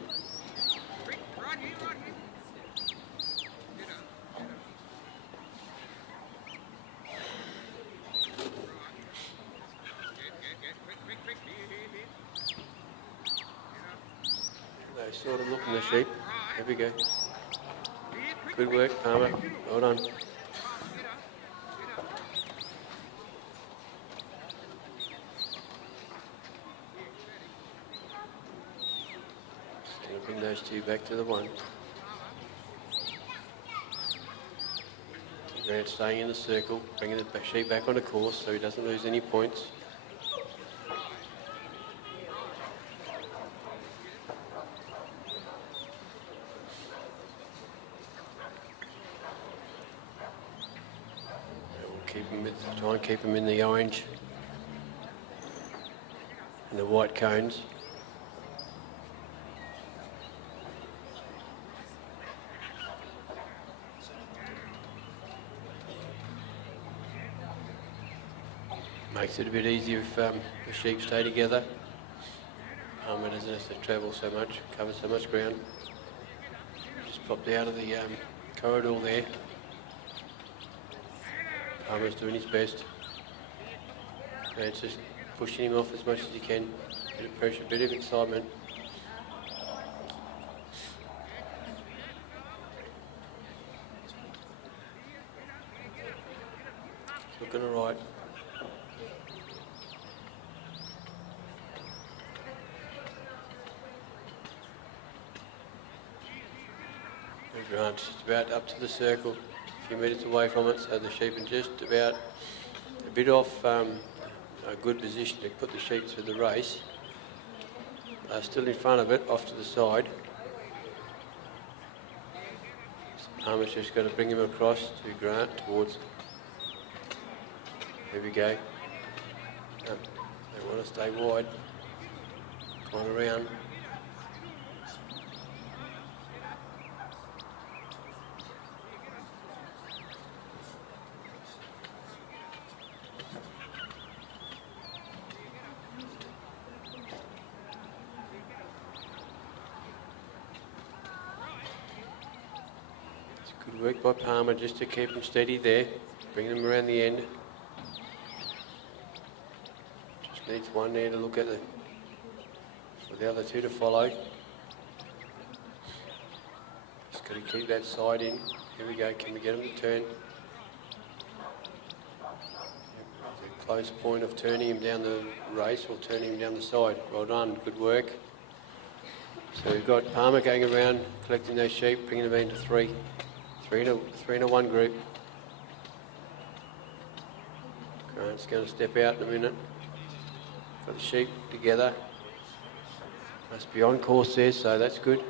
They sort of looking the sheep. Here we go. Good work, Palmer. Well done. Just going to bring those two back to the one. Grant staying in the circle, bringing the sheep back on the course so he doesn't lose any points. Try and keep them in the orange and the white cones. Makes it a bit easier if the sheep stay together. It doesn't have to travel so much, cover so much ground. Just popped out of the corridor there. Palmer's doing his best. Grant's just pushing him off as much as he can. Bit of pressure, bit of excitement. It's looking all right. Grant's just about up to the circle. Few metres away from it, so the sheep are just about a bit off a good position to put the sheep through the race. Still in front of it, off to the side. So Palmer's just got to bring him across to Grant towards. Here we go. They want to stay wide. Come on around. Good work by Palmer just to keep them steady there, bring them around the end. Just needs one there to look at for the other two to follow. Just got to keep that side in. Here we go, can we get them to turn? The close point of turning him down the race or turning him down the side. Well done, good work. So we've got Palmer going around, collecting those sheep, bringing them into three in a one group. Grant's going to step out in a minute. Got the sheep together. Must be on course there, so that's good.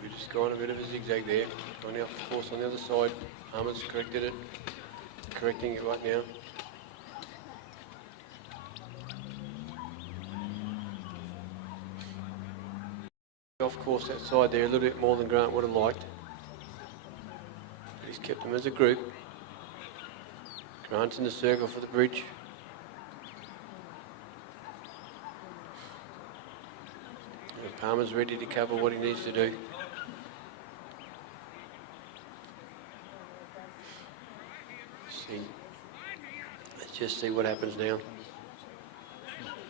We've just gone a bit of a zigzag there, gone out the course on the other side. Armour's corrected it, correcting it right now. Off course that side there a little bit more than Grant would have liked. But he's kept them as a group. Grant's in the circle for the bridge. And Palmer's ready to cover what he needs to do. Let's just see what happens now.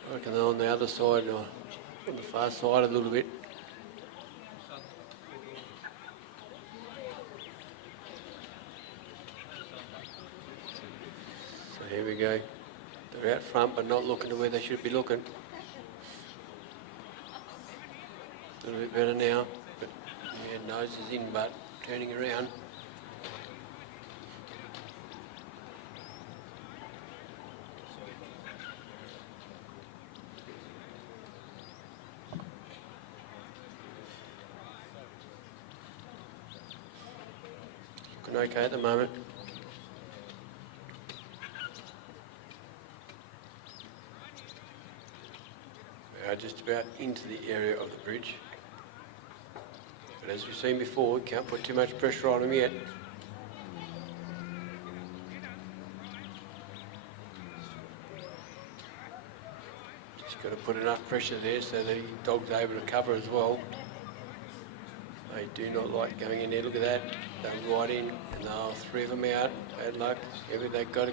I reckon they're on the other side, or on the far side a little bit. So here we go. They're out front but not looking to where they should be looking. A little bit better now, but yeah, nose is in but turning around. Looking okay at the moment. We are just about into the area of the bridge. But as we've seen before, we can't put too much pressure on them yet. Just got to put enough pressure there so the dog's able to cover as well. They do not like going in there. Look at that. They're right in, and now 3 of them out. Bad luck. Yeah, but they've got a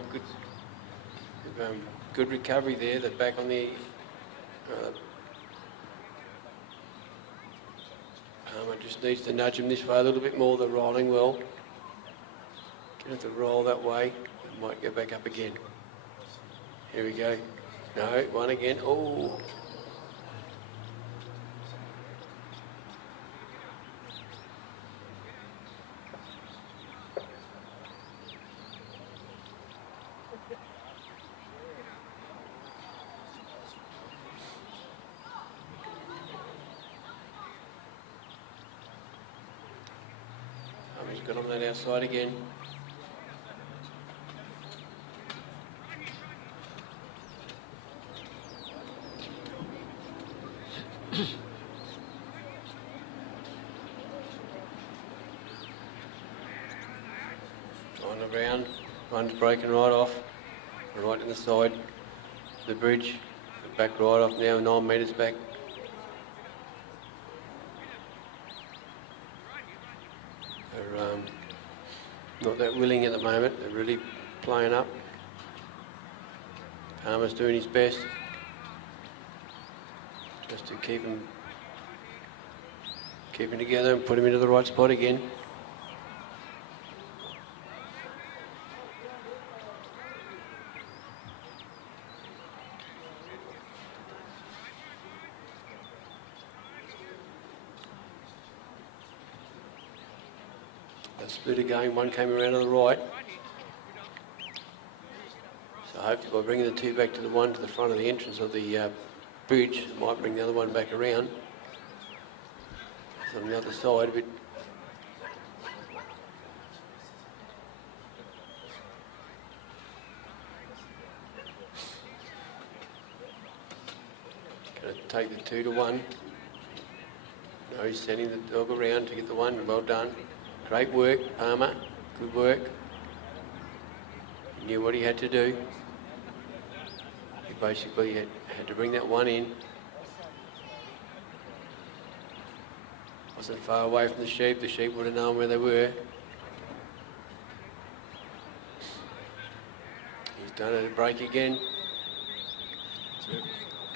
good recovery there. They're back on the. Palmer just needs to nudge them this way a little bit more. They're rolling well. Get it to roll that way. It might go back up again. Here we go. No, one again. Oh. He's got on that outside again. On the ground, one's broken right off, right in the side, the bridge, back right off now, 9 metres back. They're not that willing at the moment. They're really playing up. Palmer's doing his best just to keep them together and put him into the right spot again. Split again, one came around to the right. So hopefully by bringing the 2 back to the one to the front of the entrance of the bridge, it might bring the other one back around. It's on the other side a bit. Going to take the 2 to 1. No, he's sending the dog around to get the 1. Well done. Great work, Palmer. Good work. He knew what he had to do. He basically had to bring that 1 in. Wasn't far away from the sheep. The sheep would have known where they were. He's done it at break again.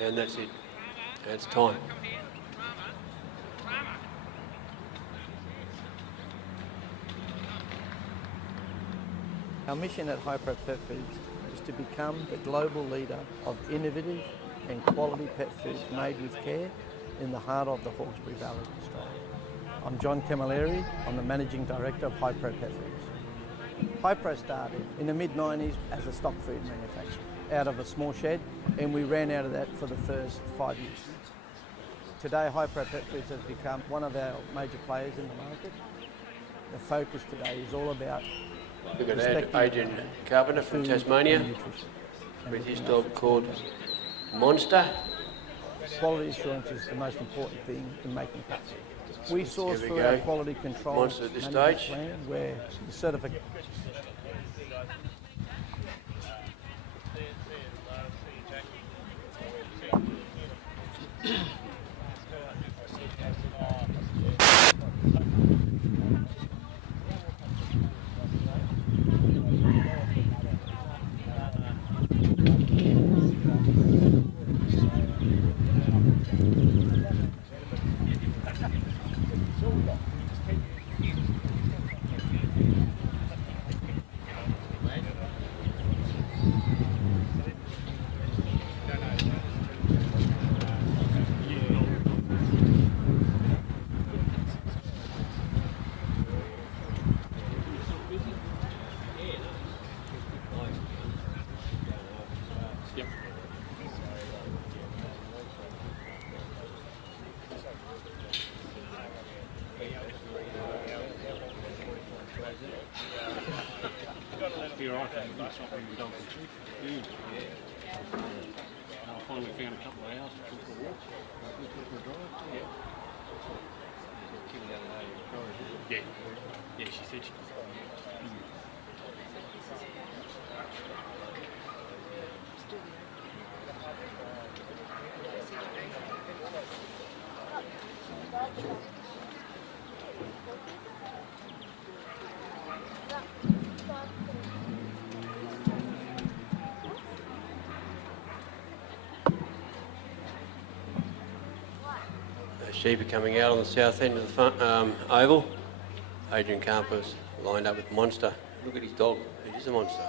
And that's it. That's time. Our mission at Hypro Pet Foods is to become the global leader of innovative and quality pet foods made with care in the heart of the Hawkesbury Valley, Australia. I'm John Camilleri. I'm the Managing Director of Hypro Pet Foods. Hypro started in the mid-90s as a stock food manufacturer out of a small shed, and we ran out of that for the first 5 years. Today, Hypro Pet Foods has become one of our major players in the market. The focus today is all about We've got Adrian Carpenter from Tasmania with his dog called Monster. Quality assurance is the most important thing in making pets. We source Here we through our go. quality control Monster at this management stage. plan where the certificate. You're right, I finally found a couple of hours to go for a walk. For a drive. Yeah. Yeah, she said she was. Sheep are coming out on the south end of the front, oval. Adrian Carpenter's lined up with Monster. Look at his dog. He is a monster.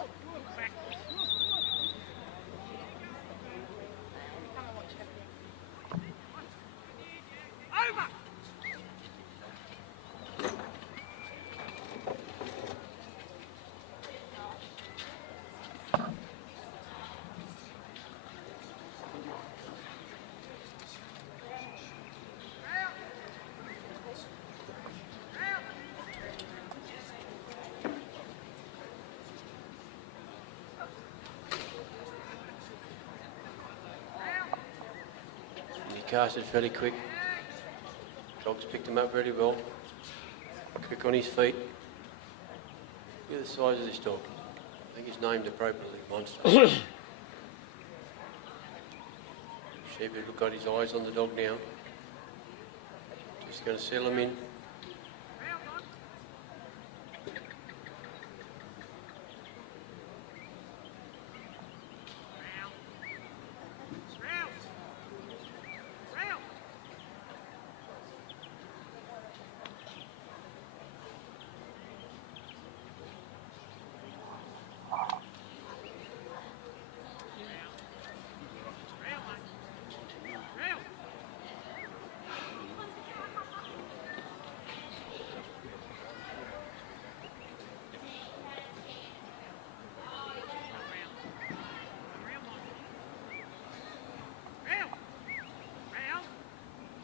He casted fairly quick. Dog's picked him up really well. Quick on his feet. Look at the size of this dog. I think he's named appropriately, Monster. Sheep has got his eyes on the dog now. Just going to settle him in.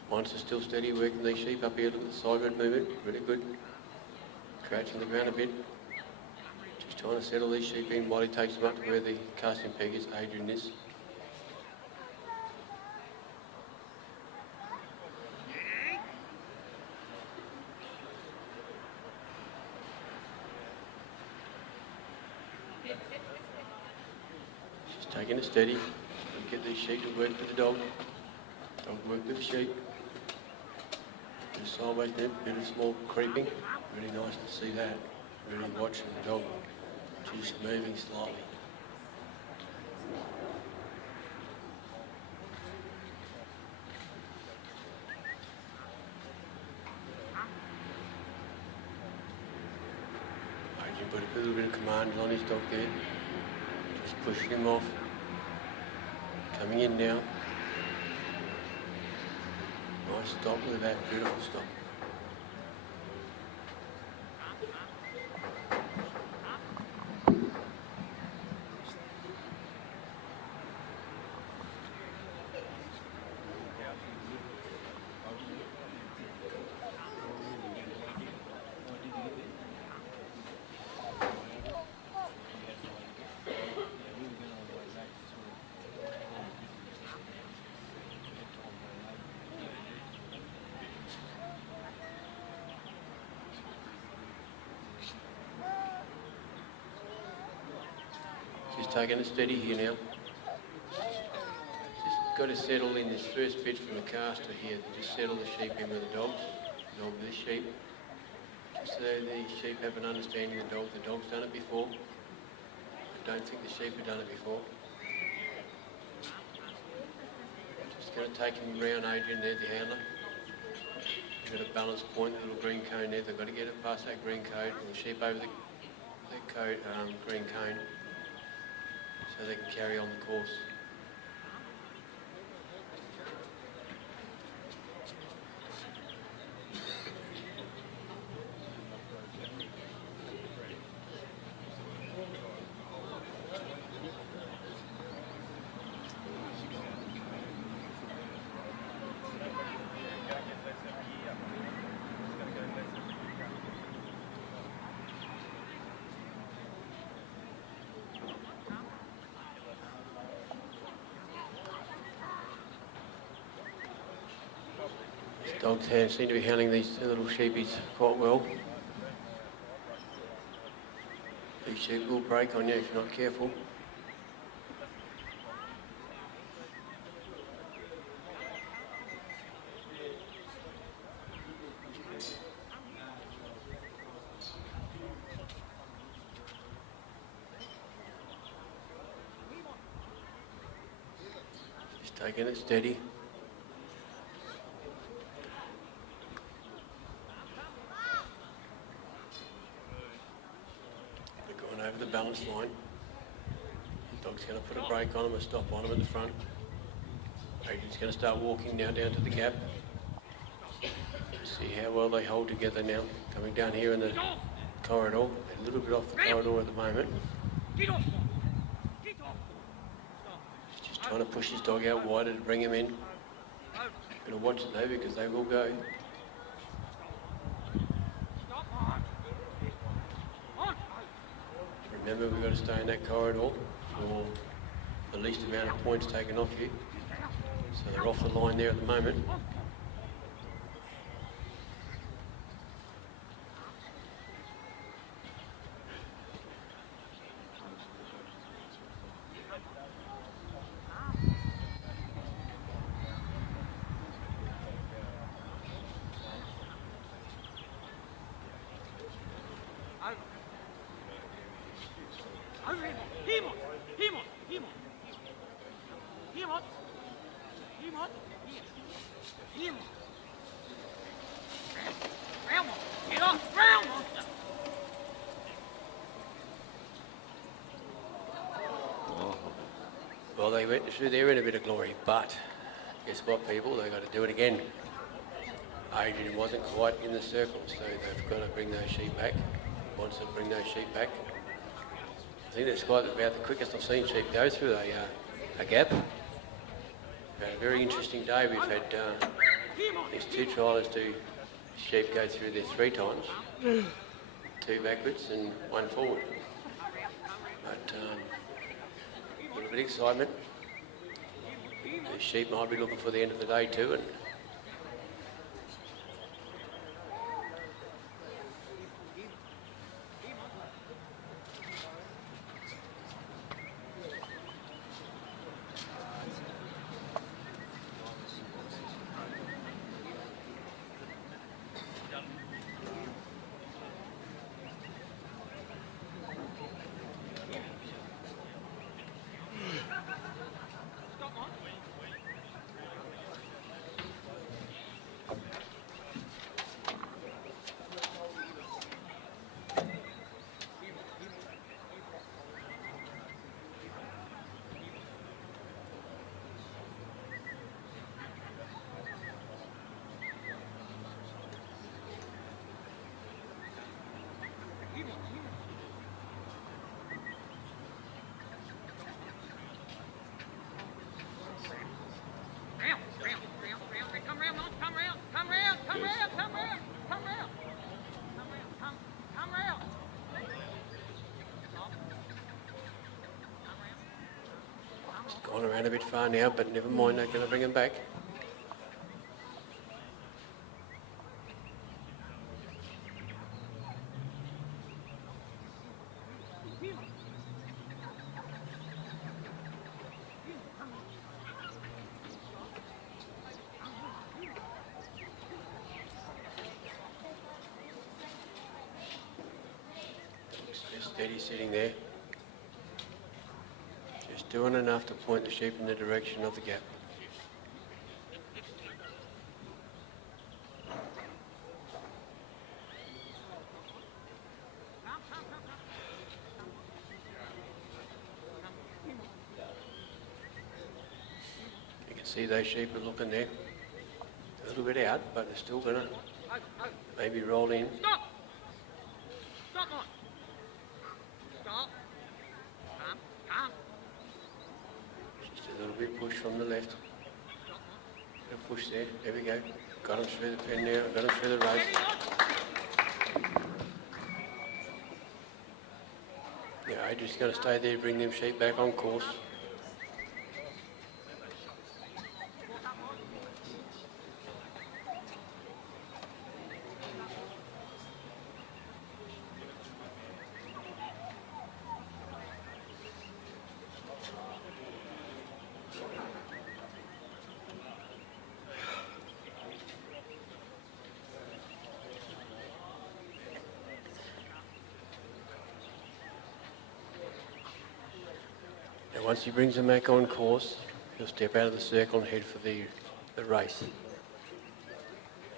Monster's still steady, working these sheep up here. Look at the sideward movement, really good. Crouching the ground a bit. Just trying to settle these sheep in while he takes them up to where the casting peg is. Adrian is. Just taking it steady. Get these sheep to work with the dog. Dog work with the sheep. Bit of sideways movement, bit of small creeping. Really nice to see that. Really watching the dog just moving slightly. can put a little bit of command on his dog there. Just pushing him off. Coming in now. Nice stop with that, beautiful stop. Just taking it steady here now. Just got to settle in this first bit from the caster here. Just settle the sheep in with the dogs, dog with the sheep. Just so the sheep have an understanding of the dog. The dog's done it before. I don't think the sheep have done it before. Just going to take him around Adrian there, the handler. Got a balance point, the little green cone there. They've got to get it past that green cone and the sheep over the green cone, so they can carry on the course. Dogs seem to be handling these little sheepies quite well. These sheep will break on you if you're not careful. Just taking it steady. Over the balance line. The dog's going to put a brake on him, a stop on him at the front. Adrian's going to start walking now down to the gap. See how well they hold together now. Coming down here in the corridor, a little bit off the corridor at the moment. He's just trying to push his dog out wider to bring him in. Got to watch it though because they will go. Remember, we've got to stay in that corridor for the least amount of points taken off you. So they're off the line there at the moment. Well, they went through there in a bit of glory, but guess what, people? They've got to do it again. Adrian wasn't quite in the circle, so they've got to bring those sheep back. Wants to bring those sheep back. I think that's quite about the quickest I've seen sheep go through a gap. We've had a very interesting day. We've had these two triallers do sheep go through there 3 times, 2 backwards and 1 forward. But a little bit of excitement. The sheep might be looking for the end of the day too, and Gone around a bit far now, but never mind, they're going to bring him back. Just steady sitting there. Just doing enough to point the sheep in the direction of the gap. You can see those sheep are looking there. A little bit out, but they're still going to maybe roll in. Stop! Stop, Mike! Stop! Calm. Just a little bit push from the left. A push there. There we go. Got him through the pen now. Got him through the race. Yeah, Adrian's going to stay there, bring them sheep back on course. Now once he brings them back on course, he'll step out of the circle and head for the race.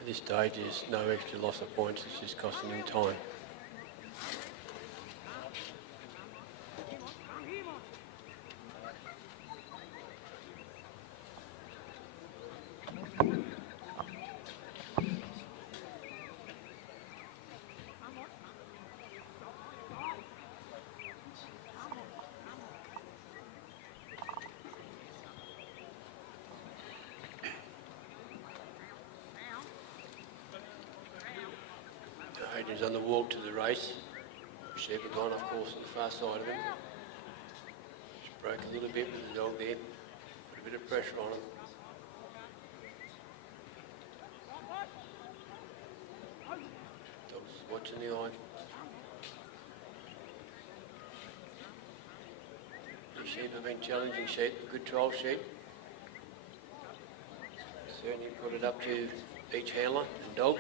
At this stage, there's no extra loss of points, it's just costing him time. Adrian's on the walk to the race. Sheep have gone off course on the far side of him. Just broke a little bit with the dog there. Put a bit of pressure on him. Dog's watching the eye. These sheep have been challenging sheep, good trial sheep. Certainly put it up to each handler and dog.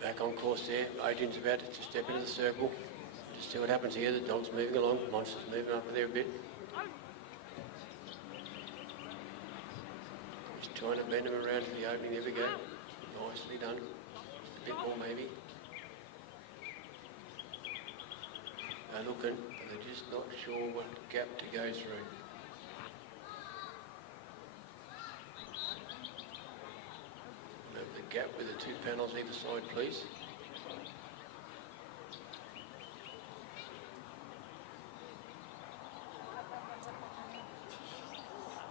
Back on course there. Adrian's about to step into the circle. Just see what happens here. The dog's moving along. Monster's moving up there a bit. Just trying to bend him around to the opening. There we go. Nicely done. A bit more maybe. They're looking, but they're just not sure what gap to go through. The gap with the two panels either side, please.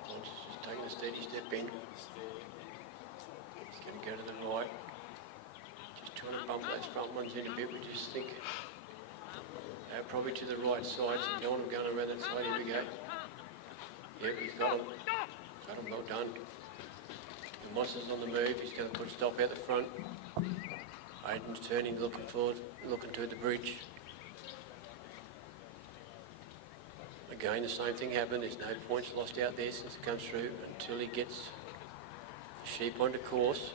Just taking a steady step in. It's going to go to the right. Just trying to bump those front ones in a bit. We just think probably to the right side. So you don't want them going around that side. Here we go. Yep, he's got them. Got them, well done. The Monster's on the move, he's going to put a stop out the front. Aiden's turning, looking forward, looking to the bridge. Again, the same thing happened, there's no points lost out there since it comes through until he gets the sheep onto course.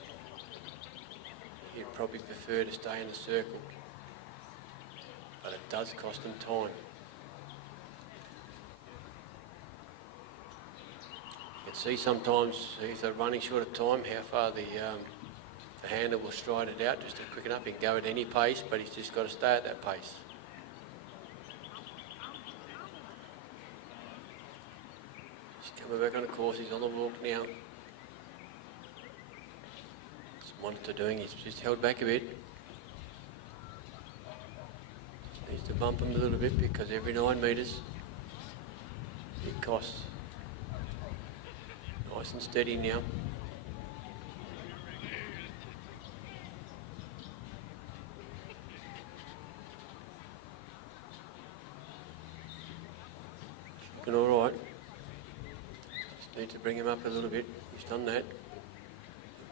He'd probably prefer to stay in the circle, but it does cost him time. You can see sometimes if they're running short of time how far the handler will stride it out just to quicken up. He can go at any pace, but he's just got to stay at that pace. He's coming back on the course, he's on the walk now. What's Monster doing? He's just held back a bit. Needs to bump him a little bit because every 9 metres it costs. Nice and steady now. Looking all right. Just need to bring him up a little bit. He's done that.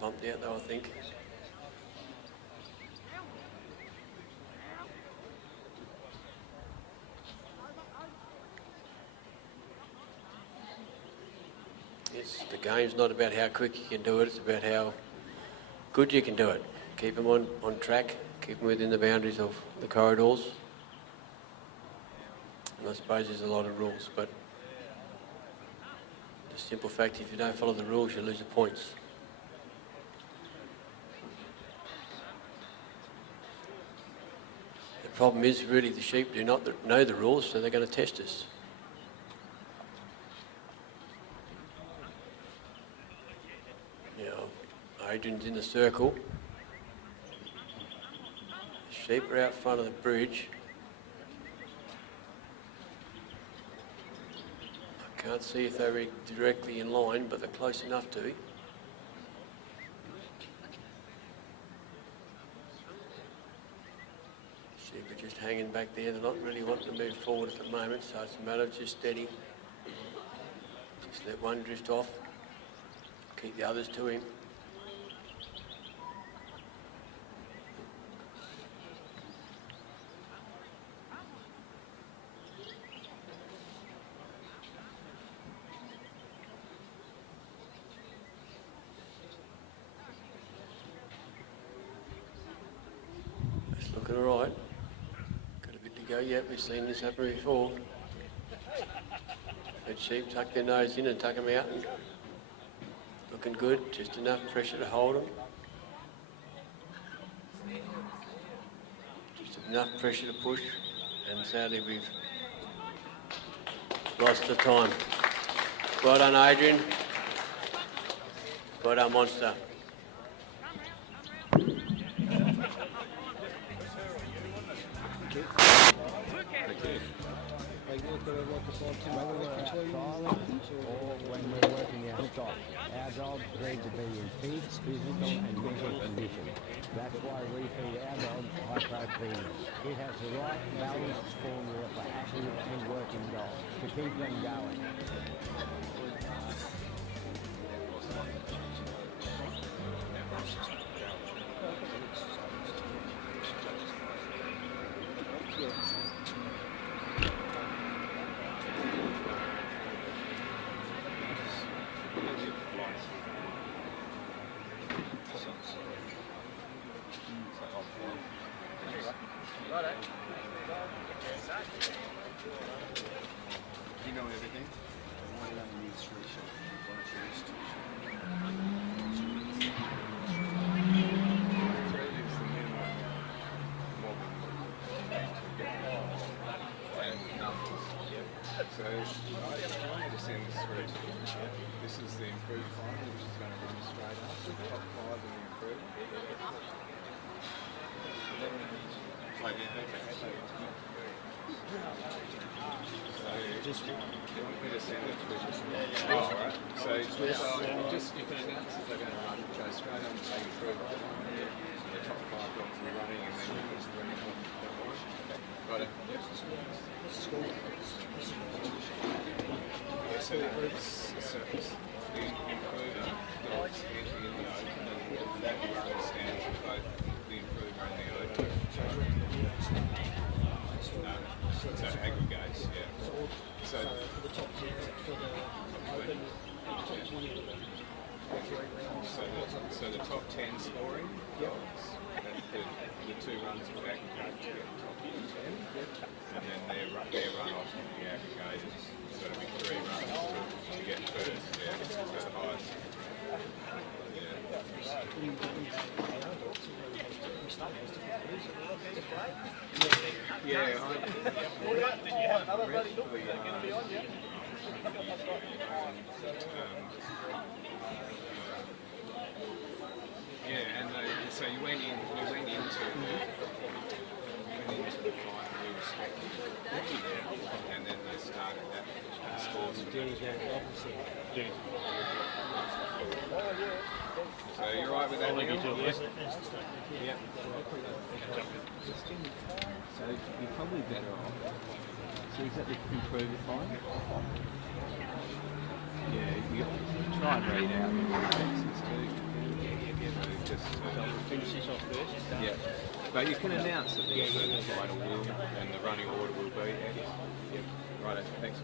Bumped out though, I think. The game's not about how quick you can do it, it's about how good you can do it. Keep them on track, keep them within the boundaries of the corridors. And I suppose there's a lot of rules, but the simple fact, if you don't follow the rules, you lose the points. The problem is really the sheep do not know the rules, so they're going to test us. Adrian's in the circle. The sheep are out front of the bridge. I can't see if they're directly in line, but they're close enough to. Sheep are just hanging back there. They're not really wanting to move forward at the moment, so it's a matter of just steady. Just let one drift off. Keep the others to him. Looking all right. Got a bit to go yet. We've seen this happen before. Let sheep tuck their nose in and tuck them out. And looking good. Just enough pressure to hold them. Just enough pressure to push. And sadly we've lost the time. Well done, Adrian. Well done, Monster. When we're working our stock, our dogs need to be in peak physical and mental condition. That's why we feed our dogs high-pro premium. It has the right balanced formula for active and working dogs to keep them going. You know everything? So I understand this through. This is the improved final, which is going to run straight after the top 5 and the improved. Just you want me to send it to you? Alright. So just you can announce that they're going to run, go straight on and take it through. The top 5 dogs will be running and then you just running on. Got it? Yep. So it's a surface. The improver dogs entering in the open and that run stands for both the improver and the open. So aggregates, yeah. So the top 10 for the open, top 20. So the top 10 scoring dogs, the 2 runs will aggregate to get the top 10, and then their run off will be aggregated. So it'll be 3 runs to get first, yeah. So the highest. Yeah, and so we went into the final, we respected and then they started that scores. So you're right with that? Yep. So you're probably better off. So Is that to improve the fine? Yeah, you try and read out the texts too. Just finish this off first. Yeah. But you can announce that the final will and the running order will be. Yep. Right. Thanks.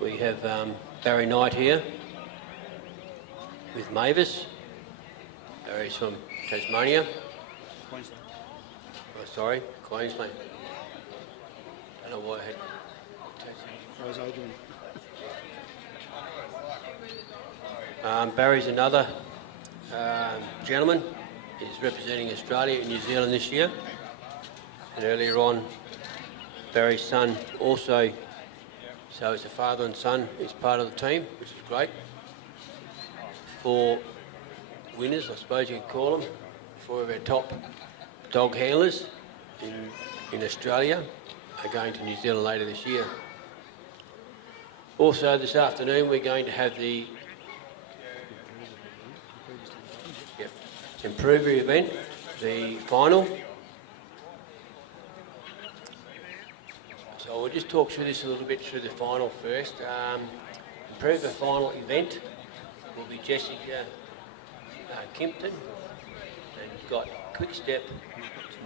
We have Barry Knight here with Mavis. Barry's from Tasmania. Queensland. Oh, sorry, Queensland. I don't know why I had Barry's another gentleman. He's representing Australia and New Zealand this year. And earlier on, Barry's son also, so it's a father and son, is part of the team, which is great. 4 winners, I suppose you could call them, 4 of our top dog handlers in Australia are going to New Zealand later this year. Also this afternoon we're going to have the Improver event, the final. So we'll just talk through this a little bit through the final first. Improver final event will be Jessica Kimpton, and you've got Quick Step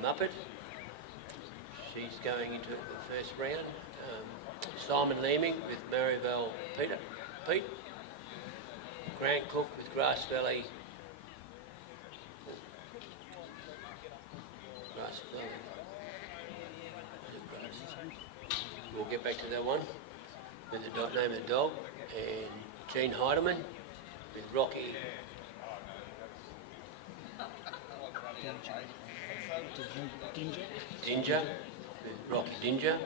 Muppet. She's going into the first round. Simon Leeming with Maryvale Pete. Grant Cook with Grass Valley. We'll get back to that one with the name of the dog. And Gene Heidemann with Rocky Dinger with Rocky Dinger,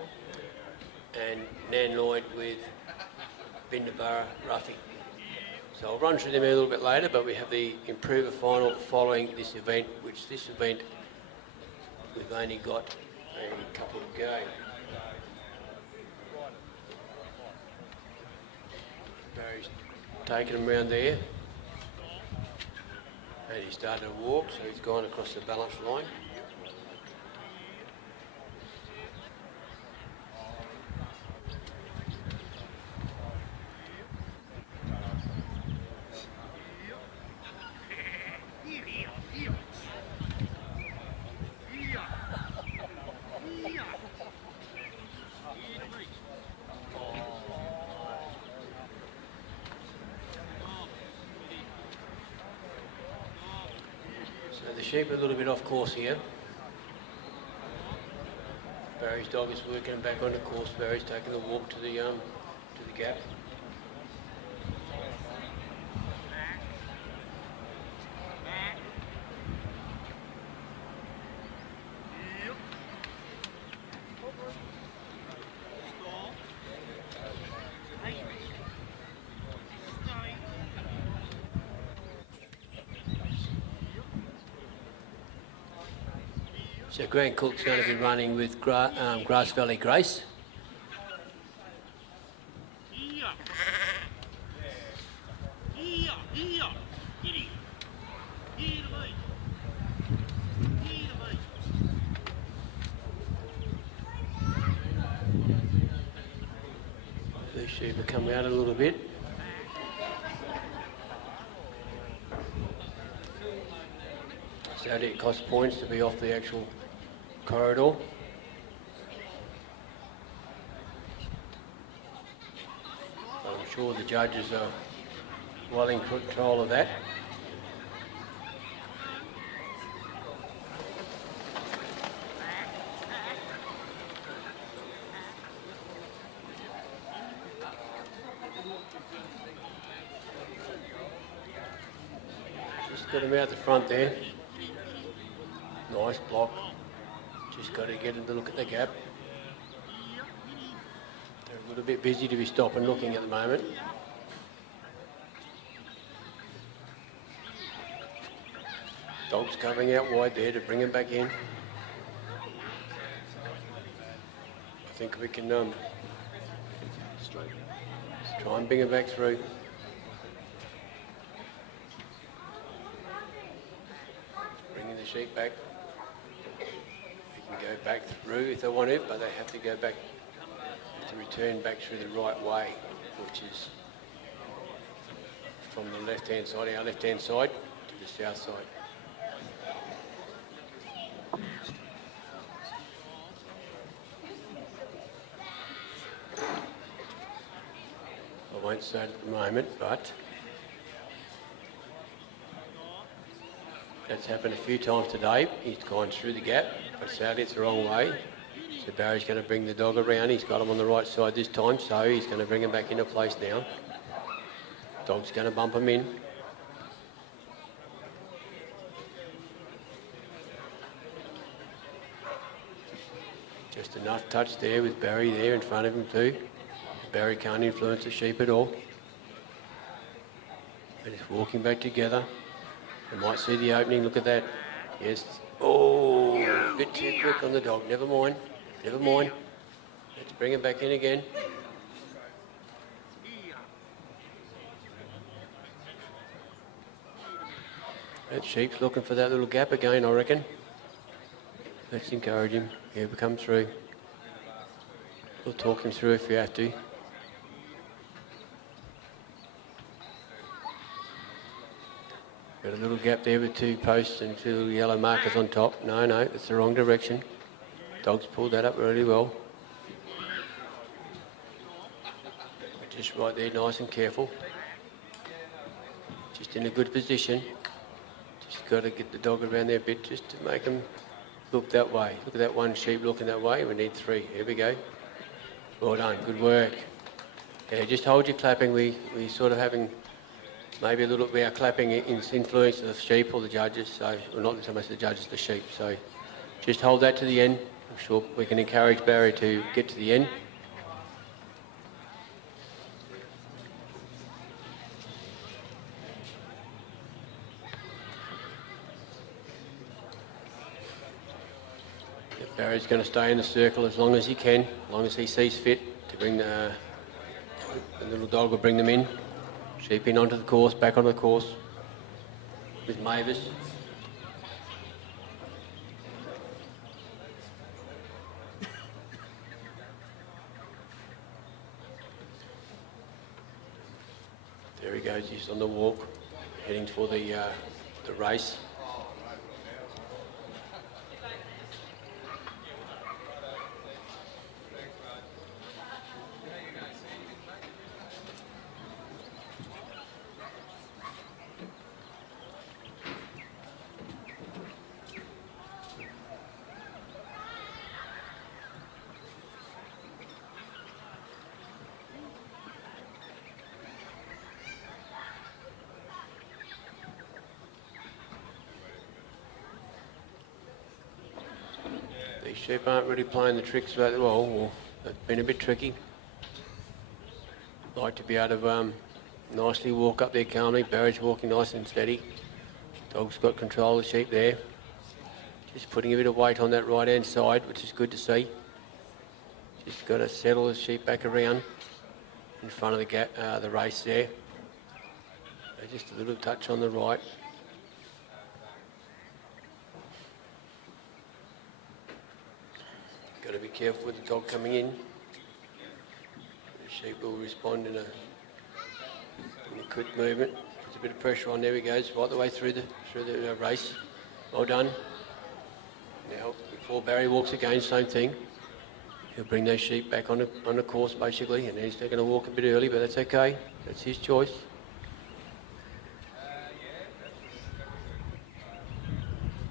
and Nan Lloyd with Bindabara Ruffy. So I'll run through them a little bit later, but we have the Improver final following this event, which this event we've only got a couple to go. Barry's taken him around there, and he started to walk, so he's gone across the balance line. Sheep a little bit off course here. Barry's dog is working back on the course. Barry's taking a walk to the gap. So Grant Cook's going to be running with Grass Valley Grace. The sheep will come out a little bit. So it costs points to be off the actual corridor. I'm sure the judges are well in control of that. Just got him out the front there. Nice block. Just got to get him to look at the gap. They're a little bit busy to be stopping looking at the moment. Dog's covering out wide there to bring him back in. I think we can try and bring him back through. Bringing the sheep back. They can go back through if they want to, but they have to go back to return back through the right way, which is from the left-hand side, our left-hand side, to the south side. I won't say it at the moment, but that's happened a few times today. He's gone through the gap, but sadly it's the wrong way. So Barry's going to bring the dog around. He's got him on the right side this time, so he's going to bring him back into place now. Dog's going to bump him in. Just enough touch there with Barry there in front of him too. Barry can't influence the sheep at all. They're just walking back together. They might see the opening, look at that. Yes. Oh, a bit too quick on the dog. Never mind. Never mind. Let's bring him back in again. That sheep's looking for that little gap again, I reckon. Let's encourage him. He'll come through. We'll talk him through if we have to. Got a little gap there with 2 posts and 2 little yellow markers on top. No, that's the wrong direction. Dog's pulled that up really well. Just right there, nice and careful. Just in a good position. Just got to get the dog around there a bit just to make him look that way. Look at that one sheep looking that way. We need 3. Here we go. Well done. Good work. Yeah, just hold your clapping. We sort of having maybe a little bit our clapping influence the sheep or the judges. So, well, not so much the judges, the sheep. So just hold that to the end. I'm sure we can encourage Barry to get to the end. Barry's going to stay in the circle as long as he can, as long as he sees fit to bring the little dog will bring them in. Sheep in onto the course, back onto the course with Mavis. There he goes, he's on the walk, heading for the race. These sheep aren't really playing the tricks very well, or they've been a bit tricky. Like to be able to nicely walk up there calmly. Barry's walking nice and steady. Dog's got control of the sheep there. Just putting a bit of weight on that right hand side, which is good to see. Just got to settle the sheep back around in front of the gap, the race there. So just a little touch on the right. Got to be careful with the dog coming in. The sheep will respond in a quick movement. There's a bit of pressure on. There he goes, right the way through the race. Well done. Now, before Barry walks again, same thing. He'll bring those sheep back on the course basically, and he's going to walk a bit early, but that's okay. That's his choice.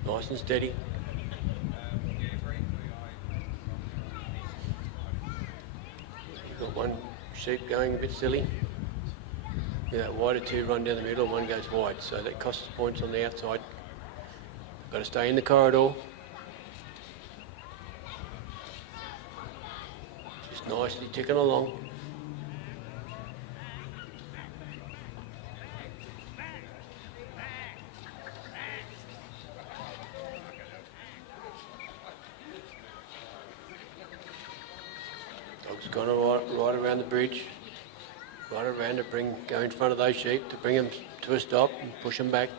Nice and steady. Got one sheep going a bit silly. Yeah, that wider 2 run down the middle, and one goes wide, so that costs points on the outside. Got to stay in the corridor. Just nicely ticking along. Dog's gone right around the bridge, right around to go in front of those sheep to bring them to a stop and push them back.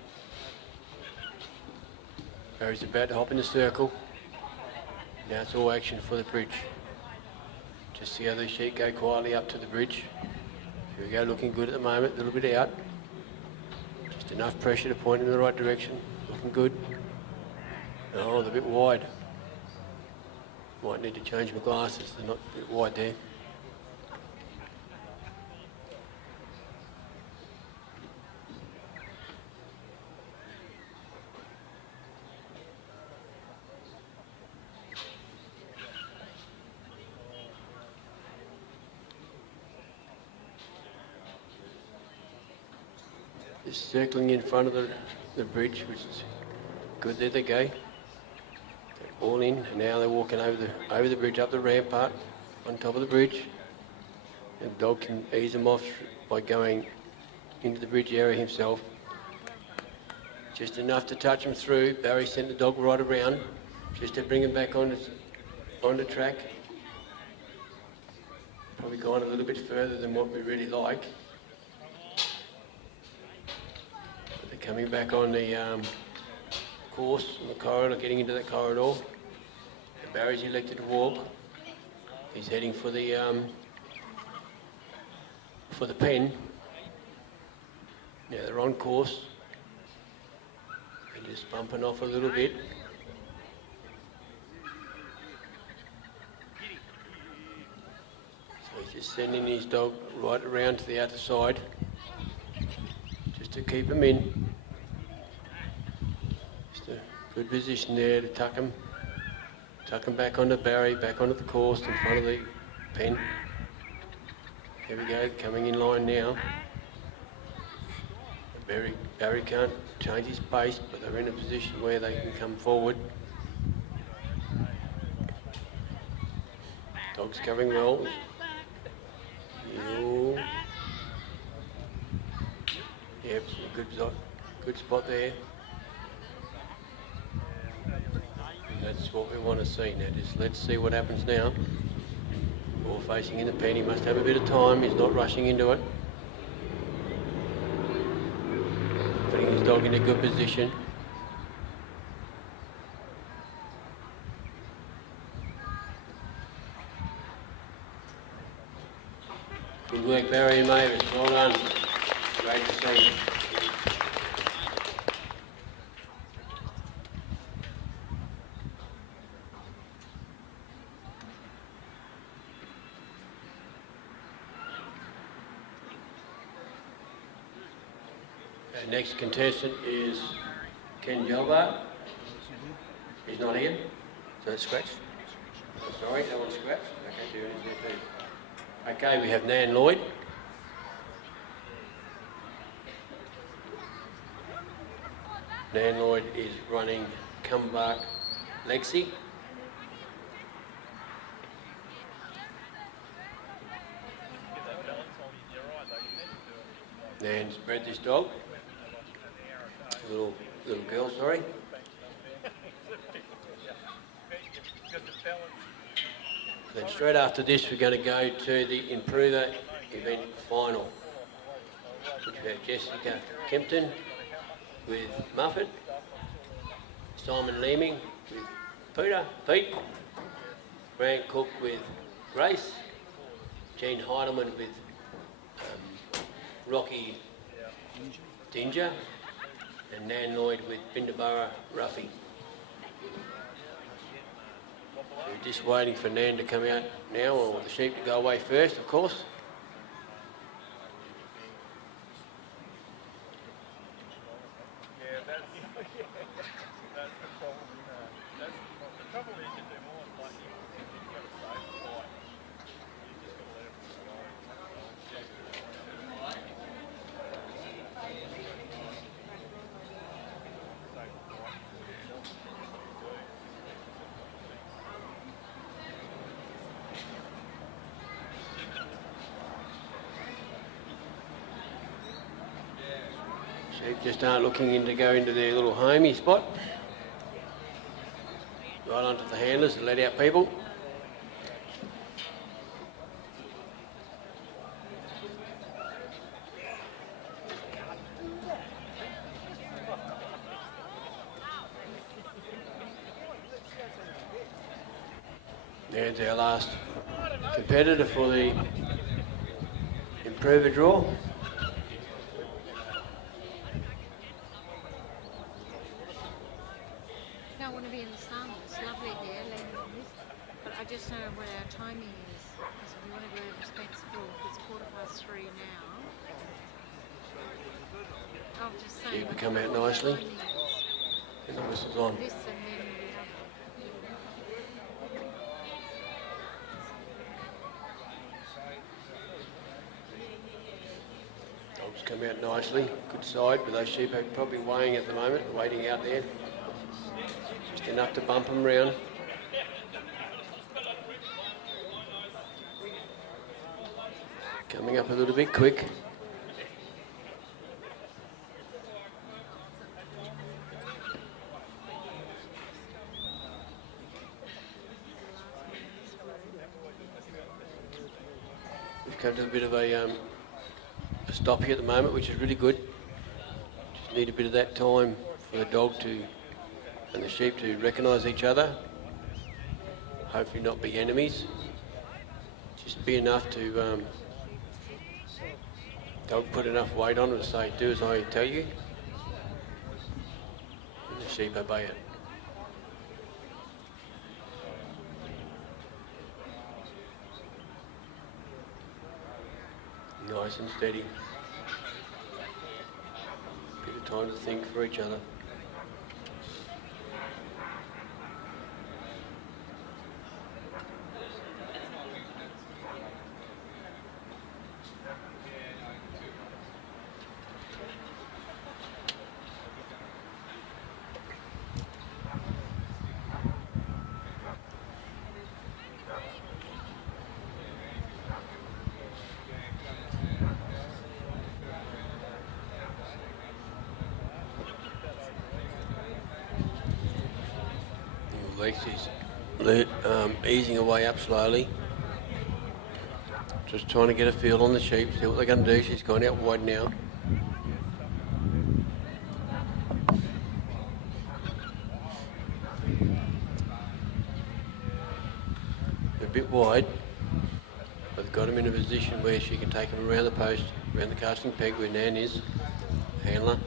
Barry's about to hop in the circle. Now it's all action for the bridge. Just see how these sheep go quietly up to the bridge. Here we go, looking good at the moment, a little bit out. Just enough pressure to point in the right direction, looking good. Oh, they're a bit wide. Might need to change my glasses, they're not a bit wide there. Just circling in front of the bridge, which is good. There they go. All in, and now they're walking over the bridge, up the rampart, on top of the bridge. And the dog can ease them off by going into the bridge area himself. Just enough to touch them through. Barry sent the dog right around, just to bring him back on the track. Probably gone a little bit further than what we really like. But they're coming back on the course, on the corridor, getting into that corridor. Barry's elected to walk. He's heading for the pen. Now they're on course. They're just bumping off a little bit. So he's just sending his dog right around to the outer side, just to keep him in. Just a good position there to tuck him. Tuck him back onto Barry, back onto the course in front of the pen. Here we go, coming in line now. Barry can't change his pace, but they're in a position where they can come forward. Dog's covering well. Yep, good spot there. That's what we want to see now. Just let's see what happens now. All facing in the pen. He must have a bit of time. He's not rushing into it. Putting his dog in a good position. Good work, Barry and Mavis. Well done. Great to see. Next contestant is Ken Gelbart. He's not here. So that's scratch. Oh, sorry, that one's scratch. Okay, there it is there too. Okay, we have Nan Lloyd. Nan Lloyd is running Comeback Lexi. Nan's bred this dog. Little girl, sorry. Then straight after this, we're going to go to the Improver event final, which we have Jessica Kempton with Muffet, Simon Leeming with Pete, Grant Cook with Grace, Jean Heidelman with Rocky Dinger, and Nan Lloyd with Bindabara Ruffy. We're just waiting for Nan to come out now, or the sheep to go away first, of course. Sheep just aren't looking in to go into their little homey spot. Right onto the handlers to let out people. There's our last competitor for the improver draw. Don't want to be in the sun. It's lovely here, laying on this. But I just know what our timing is. Because we want to go responsible. It's 3:15 now. I'll just say. Sheep come out nicely. And the whistle's on. This and then we have. Dogs come out nicely. Good side, but those sheep are probably weighing at the moment, waiting out there. Just enough to bump them round. Coming up a little bit quick. We've come to a bit of a stop here at the moment, which is really good. Just need a bit of that time for the dog and the sheep to recognise each other. Hopefully not be enemies. Just be enough to dog put enough weight on it to say, do as I tell you. And the sheep obey it. Nice and steady. Bit of time to think for each other. He's easing away up slowly. Just trying to get a feel on the sheep, see what they're going to do. She's gone out wide now. A bit wide, but they've got him in a position where she can take him around the post, around the casting peg where Nan is, handler.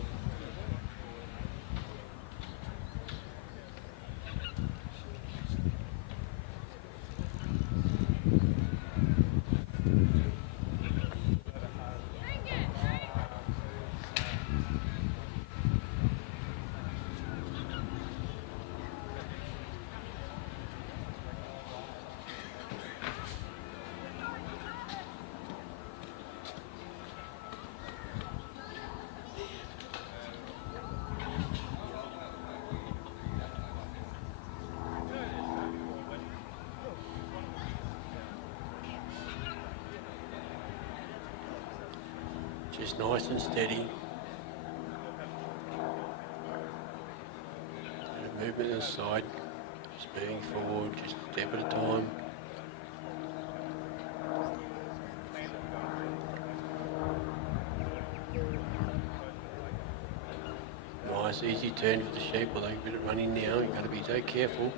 Just nice and steady. Bit of movement to the side. Just moving forward, just a step at a time. Nice easy turn for the sheep, although you've been running now, you've got to be so careful.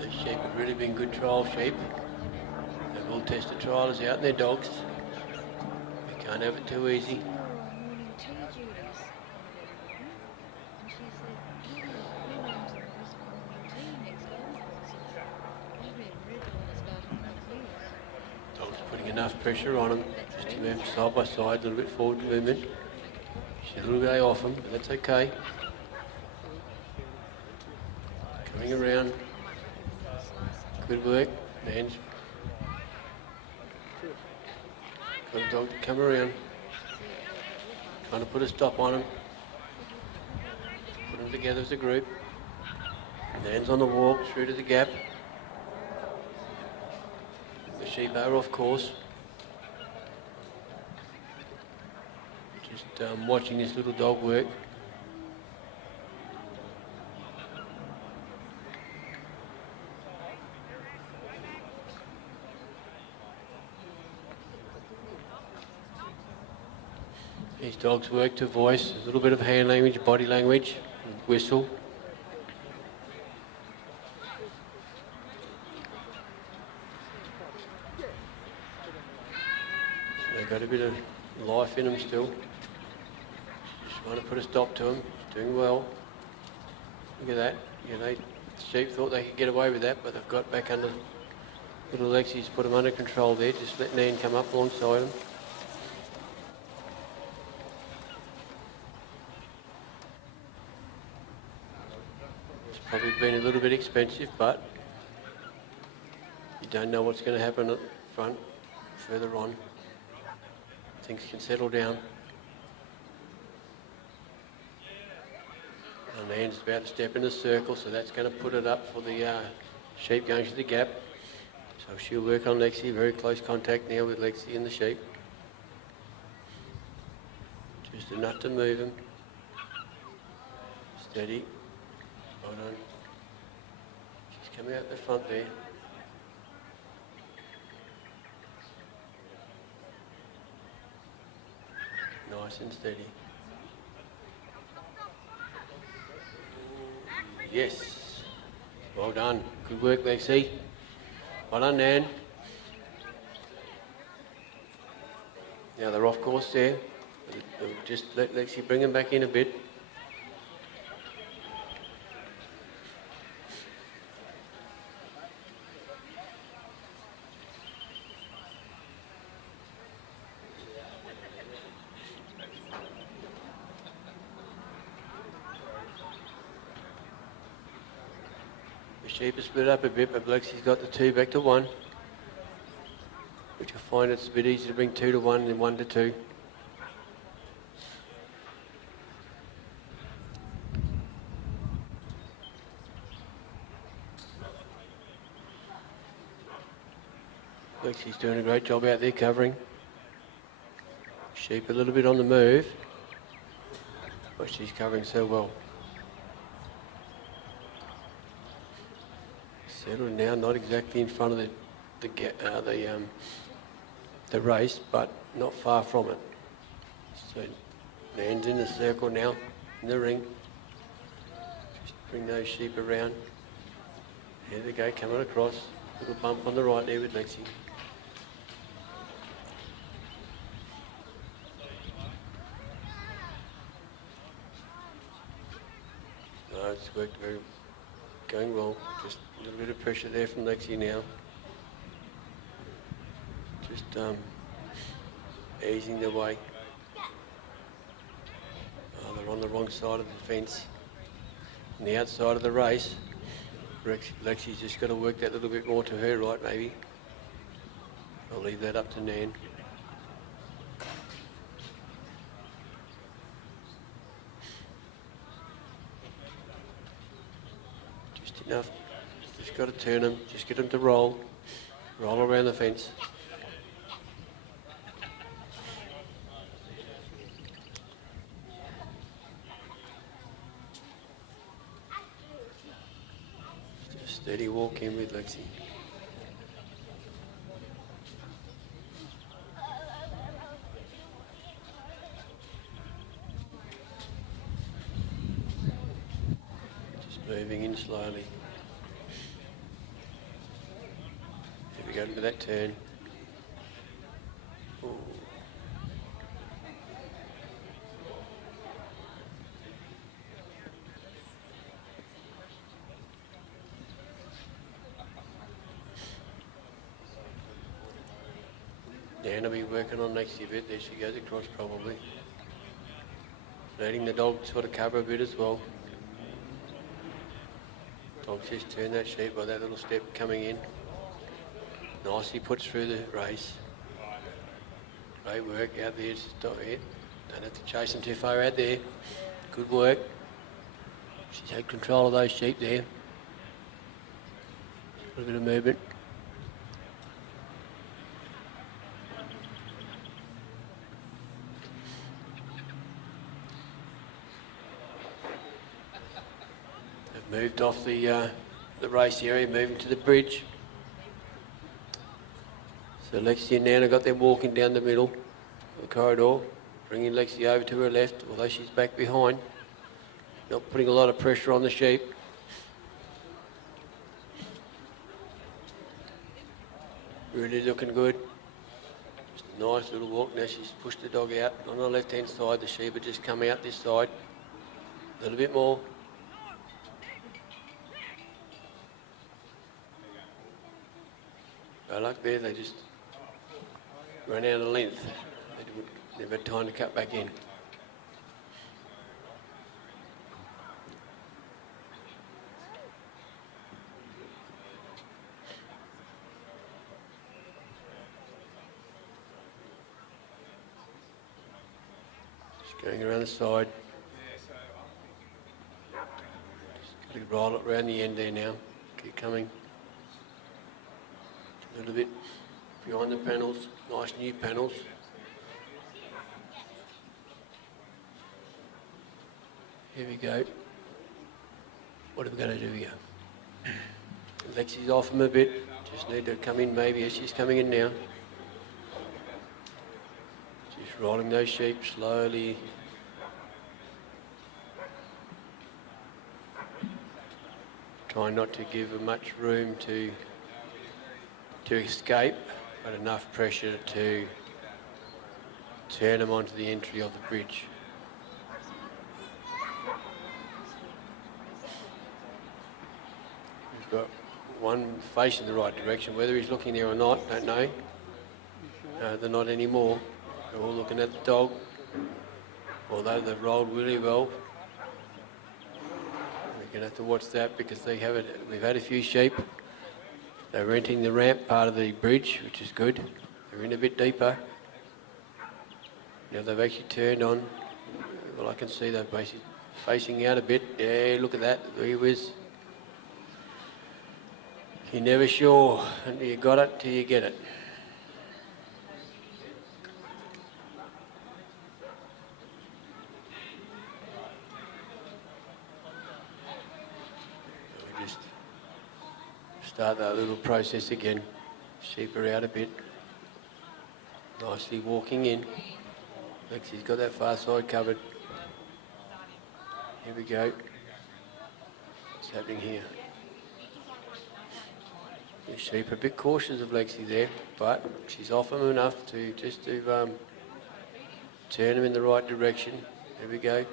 The sheep have really been good trial sheep. They've all tested trialers out and their dogs. We can't have it too easy. Dog's putting enough pressure on them just to move side by side, a little bit forward movement. She's a little bit off them, but that's okay. Coming around. Good work. Man's got the dog to come around. Trying to put a stop on him. Put them together as a group. Nan's on the walk through to the gap. The sheep are off course. Just watching this little dog work. These dogs work to voice, a little bit of hand language, body language, and whistle. They've got a bit of life in them still. Just want to put a stop to them. It's doing well. Look at that. You know, the sheep thought they could get away with that, but they've got back under. Little Lexi's put them under control there. Just let Nan come up alongside them. It's probably been a little bit expensive, but you don't know what's going to happen at the front further on. Things can settle down. And Nan's about to step in the circle, so that's going to put it up for the sheep going to the gap. So she'll work on Lexi, very close contact now with Lexi and the sheep. Just enough to move him. Steady. Hold on. She's coming out the front there. Nice and steady. Yes. Well done. Good work, Lexi. Well done, Nan. Now they're off course there. Just let Lexi bring them back in a bit. The sheep are split up a bit, but Lexi's got the 2 back to 1. Which I find it's a bit easier to bring 2 to 1 than 1 to 2. Lexi's doing a great job out there covering. Sheep a little bit on the move, but she's covering so well. Settled now, not exactly in front of the race, but not far from it. So Nan's in the circle now, in the ring. Just bring those sheep around. Here they go, coming across. Little bump on the right there with Lexi. No, it's worked going well. Just a little bit of pressure there from Lexi now. Just easing their way. Oh, they're on the wrong side of the fence. On the outside of the race, Lexi's just got to work that little bit more to her right, maybe. I'll leave that up to Nan. Just enough. Just got to turn them. Just get them to roll. Roll around the fence. Just a steady walk in with Lexi. Just moving in slowly. Here we go into that turn. Ooh. Dan will be working on Lexi a bit. There she goes across probably. Letting the dog sort of cover a bit as well. Dog's just turned that sheep by that little step coming in. Nicely puts through the race. Great work out there. Stop it. Don't have to chase them too far out there. Good work. She's had control of those sheep there. A little bit of movement. They've moved off the race area, moving to the bridge. So Lexi and Nan have got them walking down the middle of the corridor, bringing Lexi over to her left, although she's back behind. Not putting a lot of pressure on the sheep. Really looking good. Just Nice little walk. Now she's pushed the dog out on the left-hand side. The sheep had just come out this side. A little bit more. No luck there. They just ran out of length. They never had time to cut back in. Going around the side. Just got to roll it around the end there now. Keep coming. A little bit behind the panels. Nice new panels. Here we go. What are we going to do here? Lexi's off him a bit. Just need to come in maybe as she's coming in now. Just rolling those sheep slowly. Trying not to give her much room to escape, but enough pressure to turn them onto the entry of the bridge. We've got one facing the right direction. Whether he's looking there or not, don't know. They're not anymore. They're all looking at the dog, although they've rolled really well. We're going to have to watch that because we've had a few sheep. They're entering the ramp part of the bridge, which is good. They're in a bit deeper. Now they've actually turned on. Well, I can see they're basically facing out a bit. Yeah, look at that. There he was. You're never sure until you got it till you get it. Start that little process again. Sheep her out a bit. Nicely walking in. Lexi's got that far side covered. Here we go. What's happening here? The sheep are a bit cautious of Lexi there, but she's off them enough to turn them in the right direction. Here we go.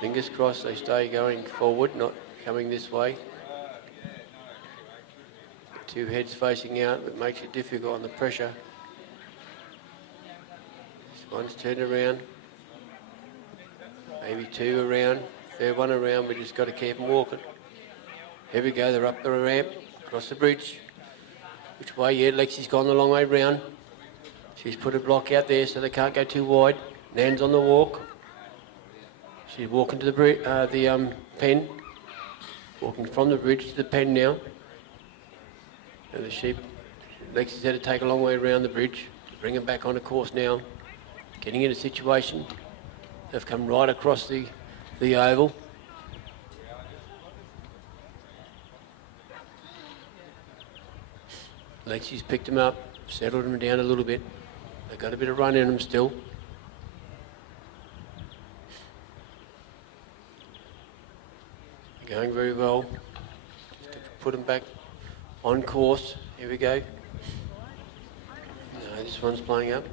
Fingers crossed they stay going forward, not coming this way. Two heads facing out, that makes it difficult on the pressure. This one's turned around. Maybe two around. Third one around, we just got to keep them walking. Here we go, they're up the ramp, across the bridge. Which way? Yeah, Lexi's gone the long way round. She's put a block out there so they can't go too wide. Nan's on the walk. She's walking to the pen. Walking from the bridge to the pen now. And the sheep, Lexi's had to take a long way around the bridge to bring them back on the course now. Getting in a situation. They've come right across the oval. Lexi's picked them up, settled them down a little bit. They've got a bit of run in them still. Going very well. Just to put them back on course. Here we go. No, this one's playing up.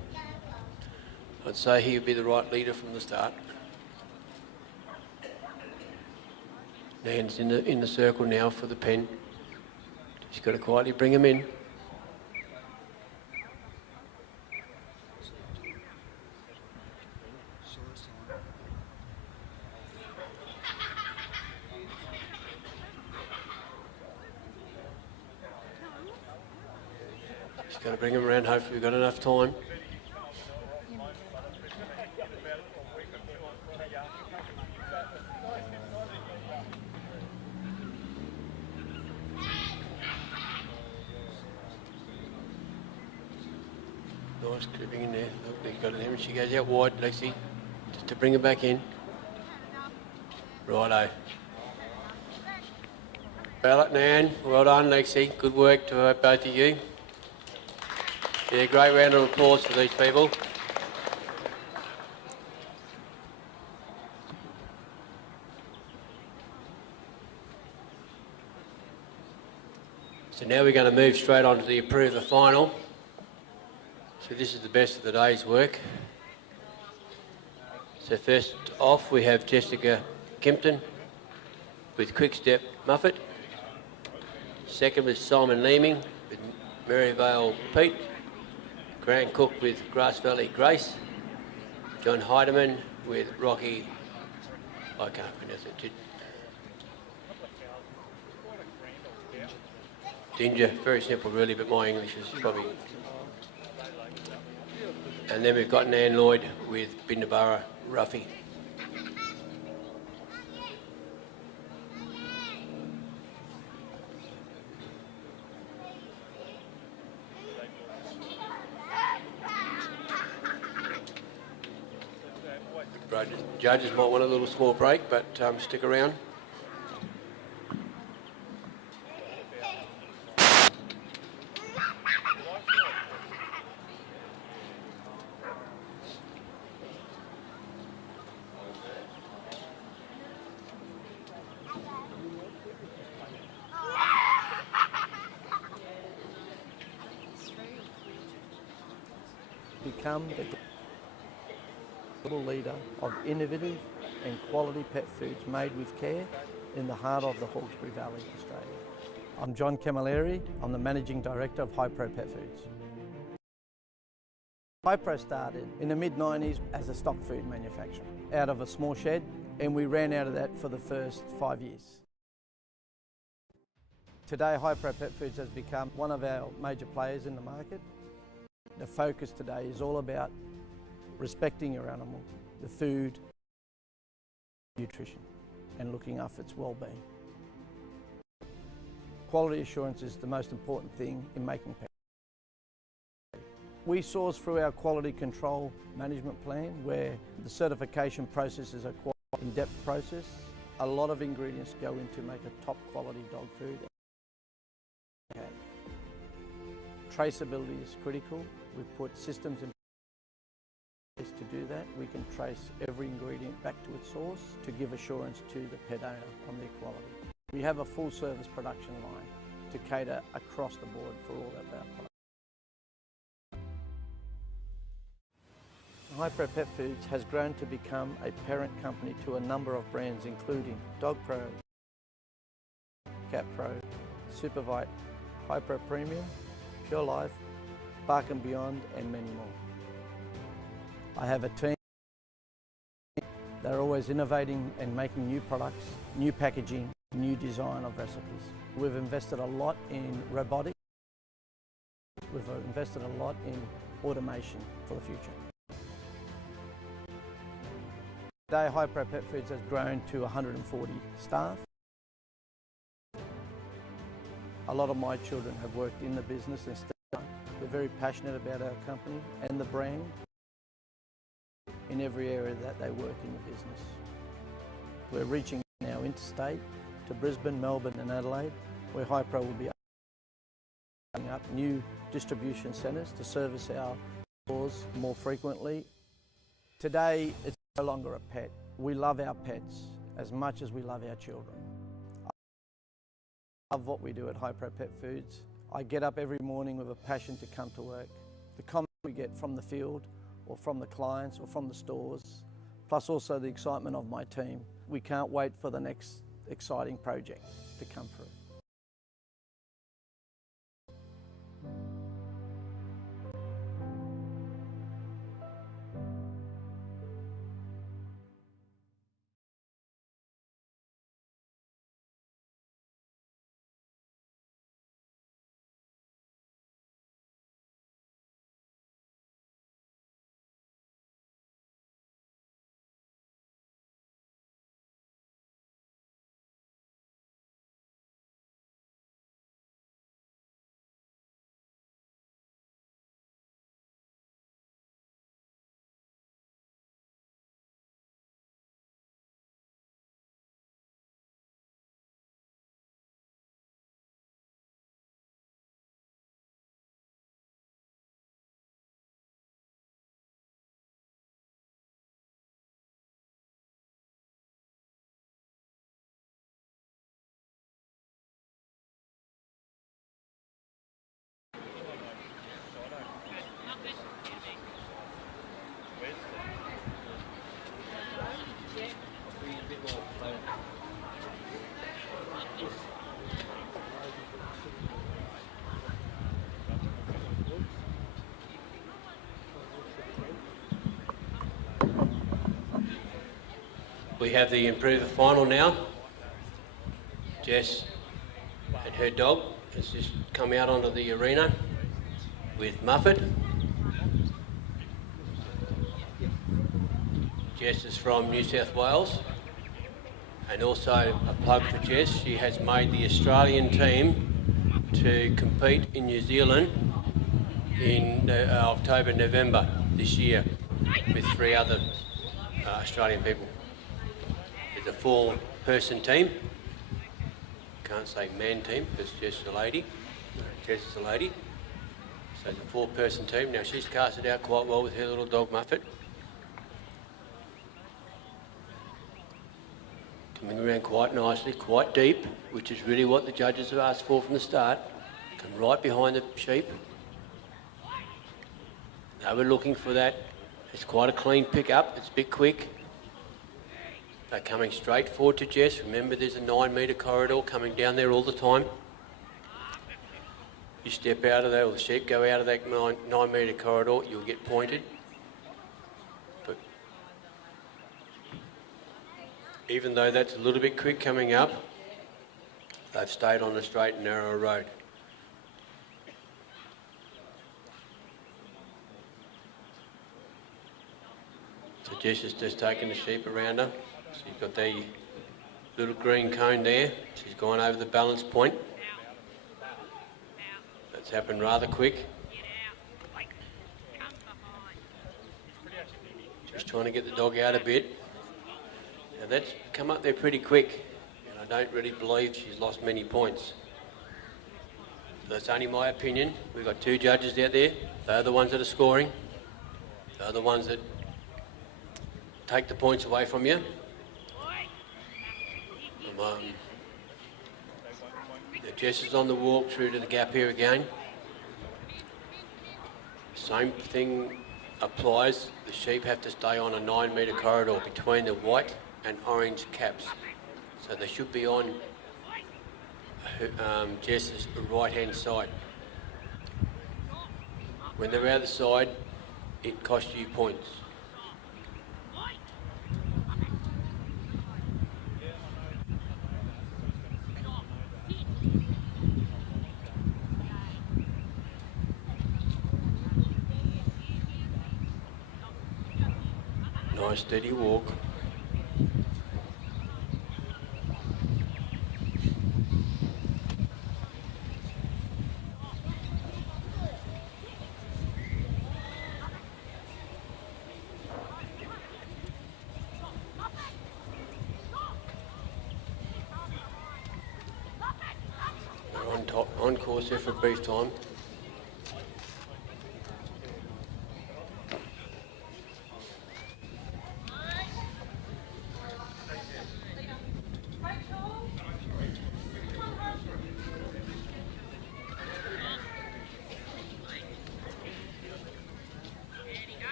I'd say he would be the right leader from the start. Nan's in the circle now for the pen. She's got to quietly bring him in. Got to bring him around, hopefully we've got enough time. Nice creeping in there. Look, they've got it there and she goes out wide, Lexi, just to bring her back in. Righto. Ballot, Nan. Well done, Lexi. Good work to both of you. Yeah, great round of applause for these people. So now we're going to move straight on to the approver final. So this is the best of the day's work. So first off we have Jessica Kimpton with Quickstep Muffet. Second was Simon Leeming with Maryvale Pete. Grant Cook with Grass Valley Grace. John Heidemann with Rocky, I can't pronounce it. Ginger, very simple really, but my English is probably... And then we've got Nan Lloyd with Bindabara Ruffy. Judges might want a little small break, but stick around. Become the global leader of innovative and quality pet foods made with care in the heart of the Hawkesbury Valley, Australia. I'm John Camilleri. I'm the Managing Director of Hypro Pet Foods. Hypro started in the mid-90s as a stock food manufacturer out of a small shed, and we ran out of that for the first 5 years. Today, Hypro Pet Foods has become one of our major players in the market. The focus today is all about respecting your animal, the food, nutrition, and looking after its well-being. Quality assurance is the most important thing in making pet food. We source through our quality control management plan, where the certification process is a quite in-depth process. A lot of ingredients go into make a top quality dog food. Traceability is critical. We've put systems in place to do that. We can trace every ingredient back to its source to give assurance to the pet owner on their quality. We have a full service production line to cater across the board for all of our products. Hypro Pet Foods has grown to become a parent company to a number of brands including DogPro, CatPro, Supervite, Hypro Premium, Pure Life, Bark and Beyond, and many more. I have a team. They're always innovating and making new products, new packaging, new design of recipes. We've invested a lot in robotics. We've invested a lot in automation for the future. Today, Hypro Pet Foods has grown to 140 staff. A lot of my children have worked in the business and still we're very passionate about our company and the brand in every area that they work in the business. We're reaching now interstate to Brisbane, Melbourne and Adelaide, where Hypro will be opening up new distribution centres to service our stores more frequently. Today, it's no longer a pet. We love our pets as much as we love our children. I love what we do at Hypro Pet Foods. I get up every morning with a passion to come to work. The comments we get from the field or from the clients or from the stores, plus also the excitement of my team. We can't wait for the next exciting project to come through. We have the improver final now. Jess and her dog has just come out onto the arena with Muffet. Jess is from New South Wales, and also a plug for Jess. She has made the Australian team to compete in New Zealand in October, November this year with 3 other Australian people. It's a 4-person team. Can't say man team because Jess is a lady. Jess is a lady. So it's a 4-person team. Now she's cast it out quite well with her little dog Muffet. Coming around quite nicely, quite deep, which is really what the judges have asked for from the start. Come right behind the sheep. They were looking for that. It's quite a clean pick-up. It's a bit quick. They're coming straight forward to Jess. Remember, there's a 9-metre corridor coming down there all the time. You step out of that, or the sheep go out of that 9-metre corridor, you'll get pointed. But even though that's a little bit quick coming up, they've stayed on a straight and narrow road. So Jess has just taken the sheep around her. She's got the little green cone there. She's gone over the balance point. That's happened rather quick. Just trying to get the dog out a bit. Now that's come up there pretty quick, and I don't really believe she's lost many points. That's only my opinion. We've got 2 judges out there. They're the ones that are scoring. They're the ones that take the points away from you. Jess is on the walk through to the gap here again. Same thing applies. The sheep have to stay on a 9-metre corridor between the white and orange caps. So they should be on Jess's right-hand side. When they're out the side, it costs you points. Nice steady walk. On course here for brief time.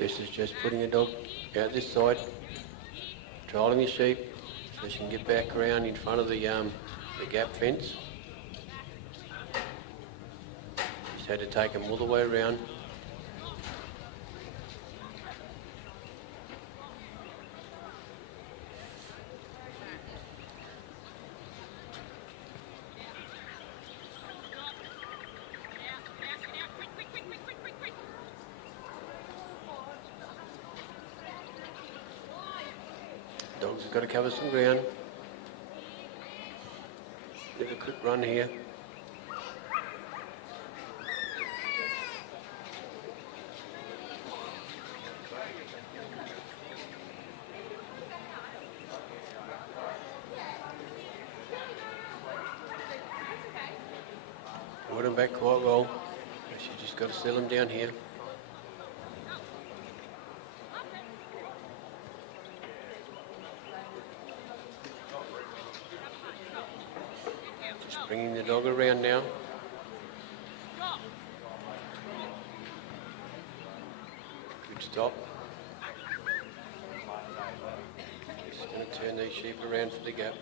Jess is just putting the dog out this side, trialling the sheep so she can get back around in front of the gap fence. Just had to take them all the way around. Dogs have got to cover some ground. Get a quick run here. Put them back quite well. She's just got to settle them down here. Bringing the dog around now. Good stop. Just going to turn these sheep around for the gap.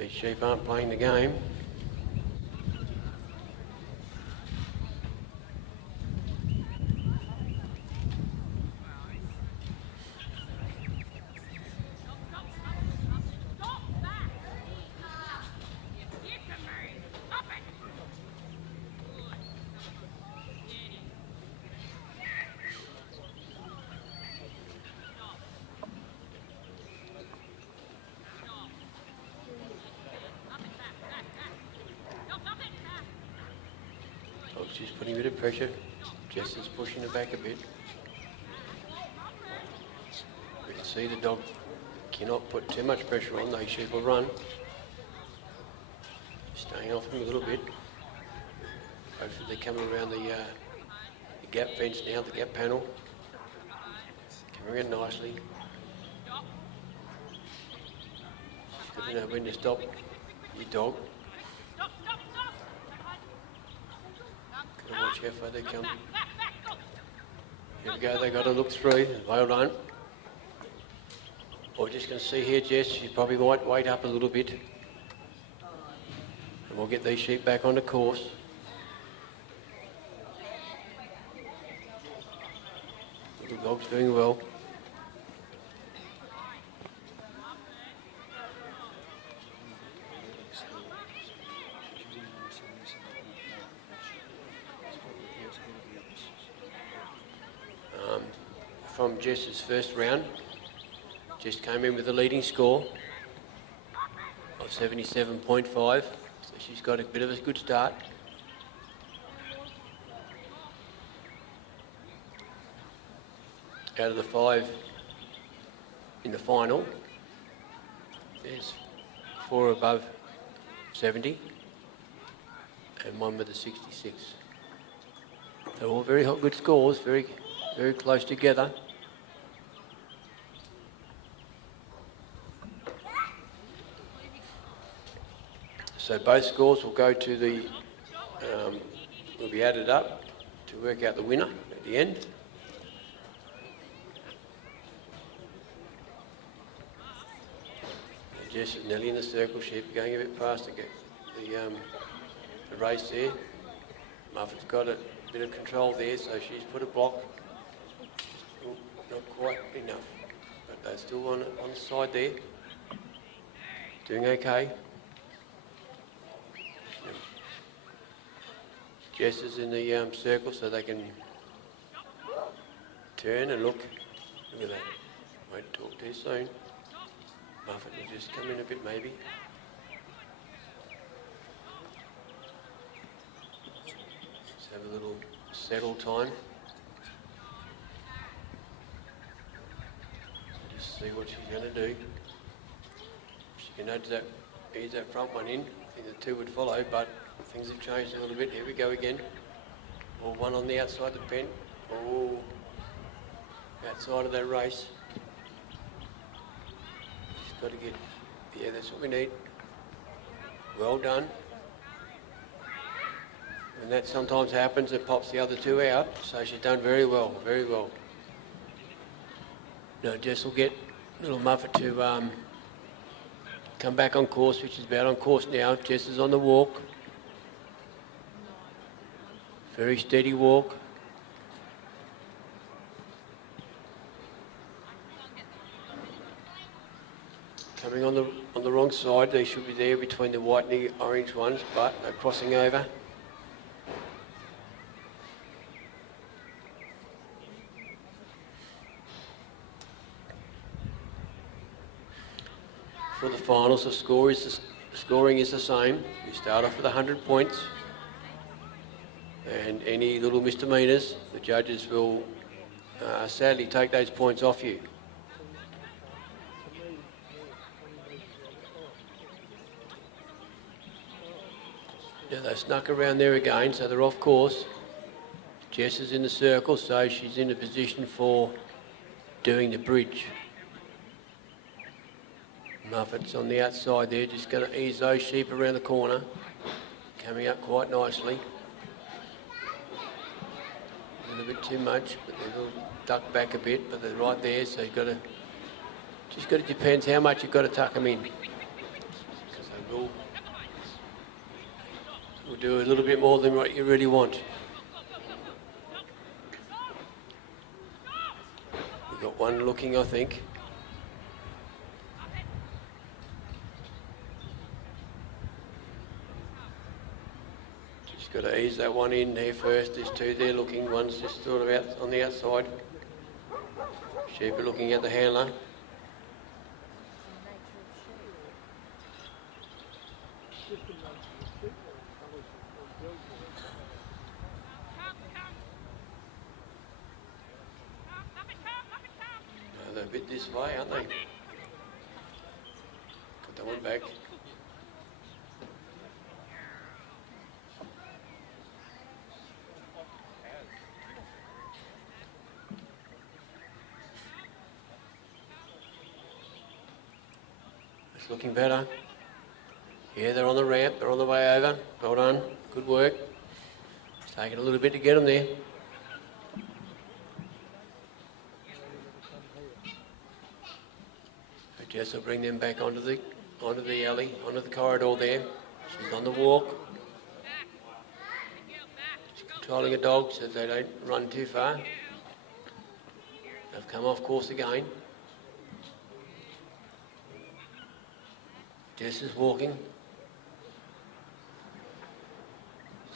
These sheep aren't playing the game. Oh, she's putting a bit of pressure. Jess is pushing her back a bit. We can see the dog cannot put too much pressure on, those sheep will run. Staying off him a little bit. Hopefully they're coming around the gap fence now, the gap panel. Coming in nicely. She's got to know when to stop your dog. Gotta watch how far they come. Here we go, they got to look through. Well done. We're just going to see here, Jess, you probably might wait up a little bit. And we'll get these sheep back on the course. The dog's doing well. From Jess's first round, Jess came in with a leading score of 77.5, so she's got a bit of a good start. Out of the 5 in the final, there's 4 above 70 and 1 with a 66. They're all very good scores, very close together. So both scores will go to the, will be added up to work out the winner at the end. Jess is nearly in the circle, sheep going a bit past to get the race there. Muffet's got a bit of control there, so she's put a block. Still not quite enough, but they're still on the side there. Doing okay. Jess is in the circle so they can turn and look. Look at that. Won't talk too soon. Muffet will just come in a bit maybe. Let's have a little settle time. Just see what she's going to do. She can ease that front one in. I think the 2 would follow, but things have changed a little bit. Here we go again. Or 1 on the outside the pen. Oh, outside of that race. She's got to get, yeah, that's what we need. Well done. And that sometimes happens, it pops the other 2 out, so she's done very well, very well. Now Jess will get little Muffet to come back on course, which is about on course now. Jess is on the walk. Very steady walk. Coming on the wrong side, they should be there between the white and the orange ones, but they're crossing over. For the finals, the scoring is the same. You start off with 100 points, and any little misdemeanours, the judges will sadly take those points off you. Now they snuck around there again, so they're off course. Jess is in the circle, so she's in a position for doing the bridge. Muffet's on the outside there, just going to ease those sheep around the corner. Coming up quite nicely. A little bit too much, but they'll duck back a bit, but they're right there, so you've got to, depends how much you've got to tuck them in. Because they will do a little bit more than what you really want. We've got one looking, I think. Just got to ease that one in there first. There's two there looking. One's just sort of out on the outside. Sheep are looking at the handler. They're a bit this way, aren't they? Put that one back. It's looking better. Yeah, they're on the ramp. They're on the way over. Well done. Good work. It's taken a little bit to get them there. Jess will bring them back onto the alley, onto the corridor there. She's on the walk. She's controlling a dog so they don't run too far. They've come off course again. Jess is walking.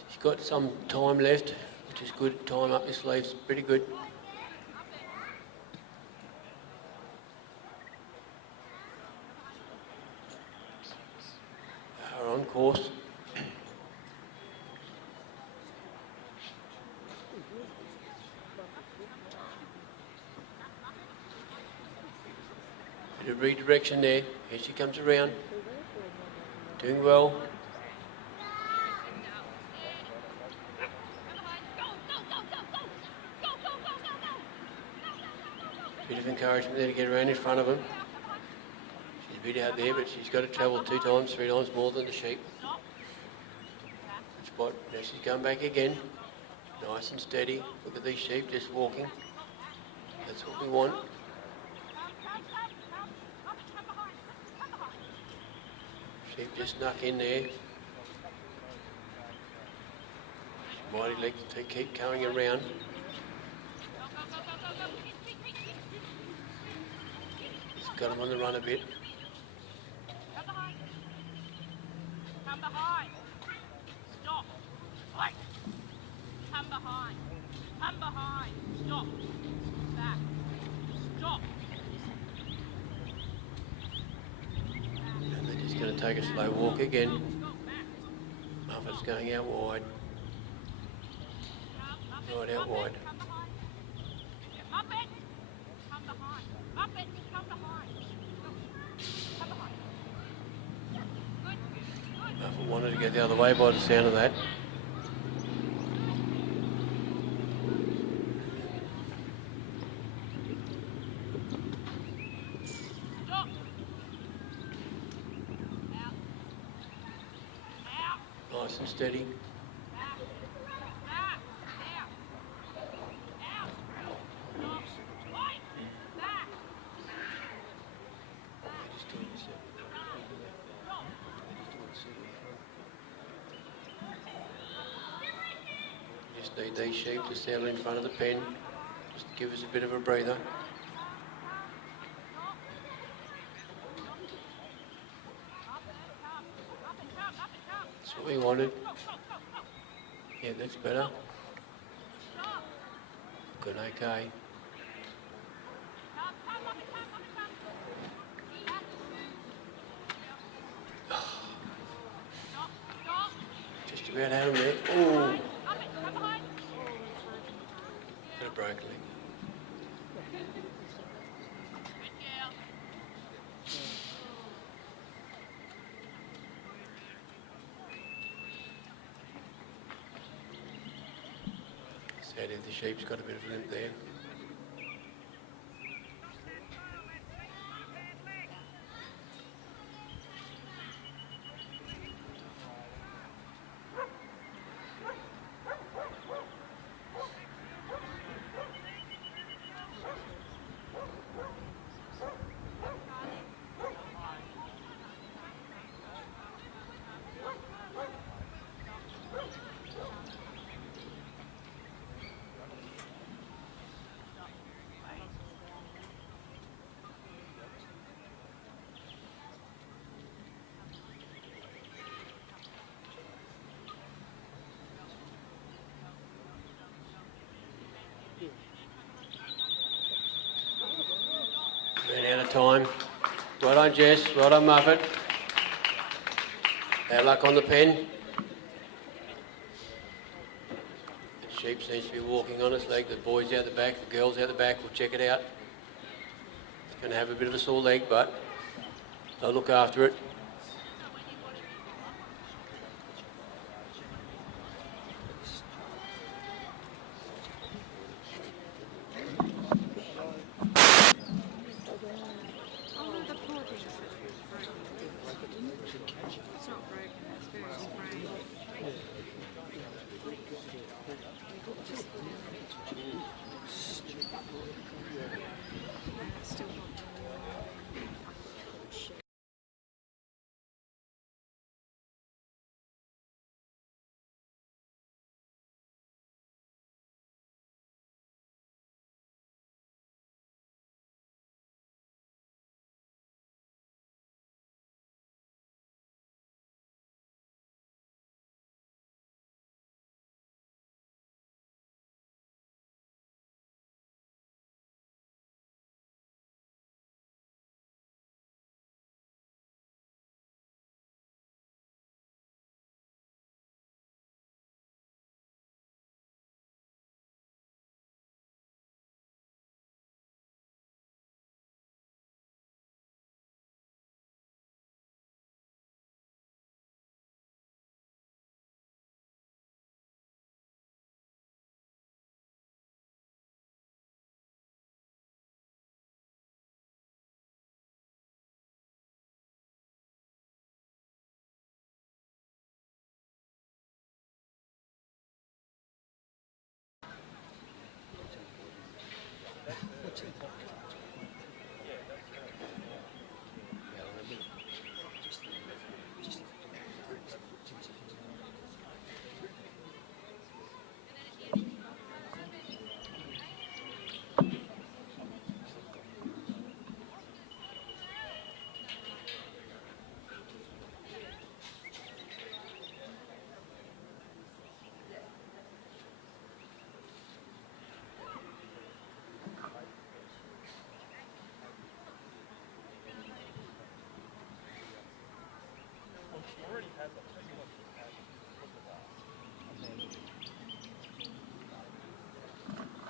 She's got some time left, which is good. Time up your sleeves, pretty good. On course. Bit of redirection there. Here she comes around. Doing well. Bit of encouragement there to get around in front of him. Bit out there, but she's got to travel 2 times, 3 times more than the sheep. Spot. Now she's going back again. Nice and steady. Look at these sheep just walking. That's what we want. Sheep just snuck in there. Mighty legs to keep going around. It's got them on the run a bit. Come behind. Stop. Wait. Come behind. Come behind. Stop. Back. Stop. And they're just going to take a slow walk again. Muffet's going out wide. Right out wide. Up it. Come behind. Up it. Come behind. Come behind. Muffet wanted to go the other way by the sound of that. Stop. Nice and steady. Just need these sheep to settle in front of the pen, just to give us a bit of a breather. That's what we wanted. Yeah, that's better. Good, okay. Just about had him there. Oh! Got a broken leg. Sadly, the sheep's got a bit of limp there. time. Well done, Jess. Well done, Muffet. Bad luck on the pen. The sheep seems to be walking on its leg. The boys out the back, the girls out the back. We'll check it out. It's going to have a bit of a sore leg, but they'll look after it. It's not broken, it's very sprained. Still not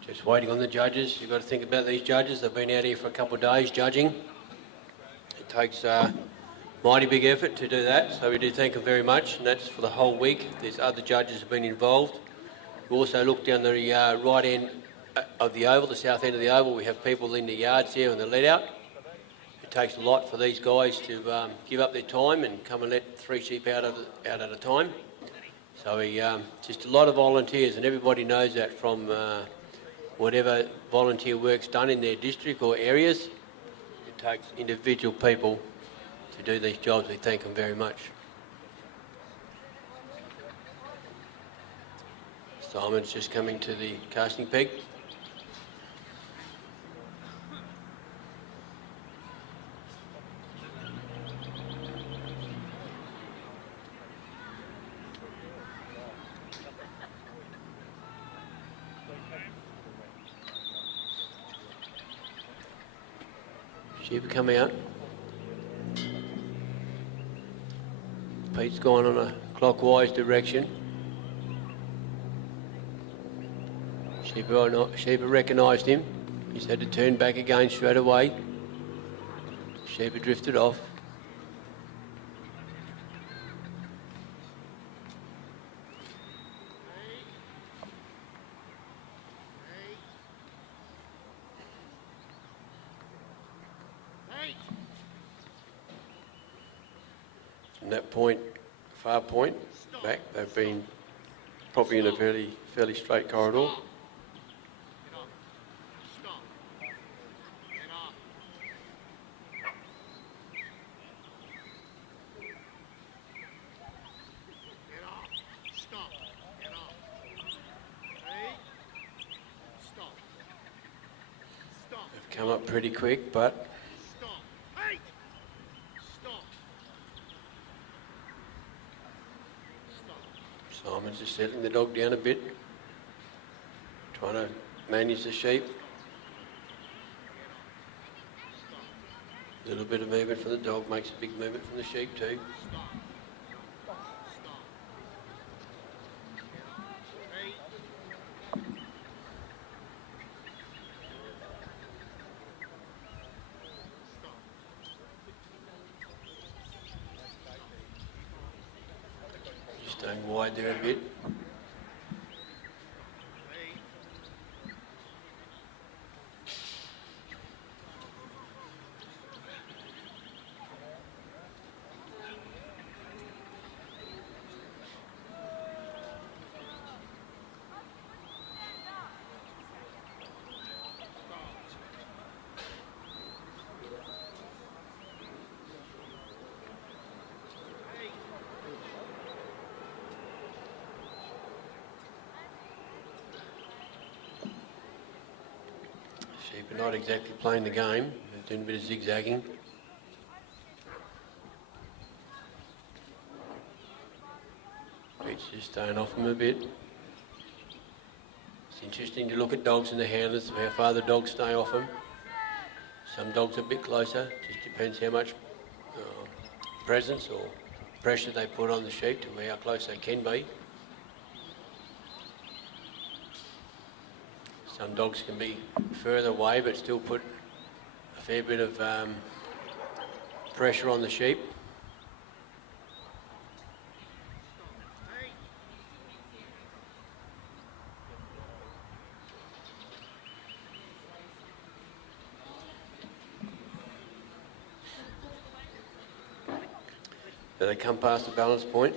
Just waiting on the judges. You've got to think about these judges. They've been out here for a couple of days judging. It takes mighty big effort to do that, so we do thank them very much, and that's for the whole week. There's other judges have been involved. We also look down the right end of the oval, the south end of the oval. We have people in the yards here and the let out. It takes a lot for these guys to give up their time and come and let 3 sheep out at a time. So just a lot of volunteers, and everybody knows that from whatever volunteer work's done in their district or areas. It takes individual people to do these jobs. We thank them very much. Simon's just coming to the casting peg. Sheep come out. Pete's gone on a clockwise direction. Sheep recognised him. He's had to turn back again straight away. Sheep drifted off. From that point, far point, back, they've been probably in a fairly straight corridor. They've come up pretty quick, but Simon's just settling the dog down a bit, trying to manage the sheep. little bit of movement from the dog makes a big movement from the sheep too. Just staying wide there a bit. Sheep are not exactly playing the game, they're doing a bit of zigzagging. Pete's just staying off them a bit. It's interesting to look at dogs and the handlers, how far the dogs stay off them. Some dogs are a bit closer, just depends how much presence or pressure they put on the sheep to how close they can be. Some dogs can be further away but still put a fair bit of pressure on the sheep. So they come past the balance point.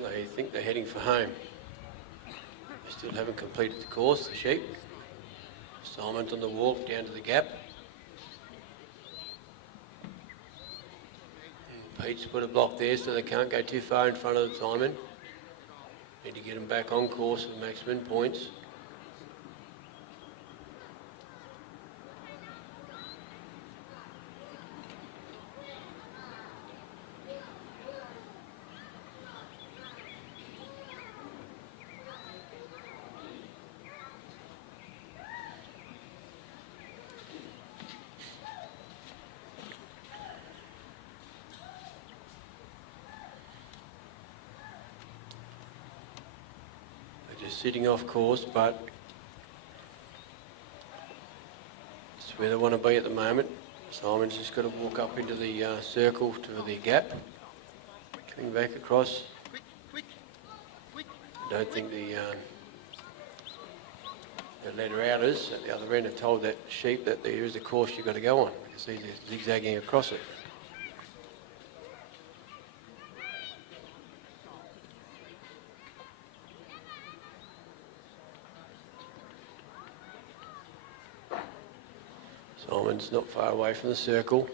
They think they're heading for home. They still haven't completed the course, the sheep. Simon's on the walk down to the gap. And Pete's put a block there so they can't go too far in front of Simon. Need to get them back on course with maximum points. Just sitting off course, but it's where they want to be at the moment. Simon's just got to walk up into the circle to the gap, coming back across. I don't think the ladder outers at the other end have told that sheep that there is a course you've got to go on, because they're zigzagging across it. Simon's not far away from the circle.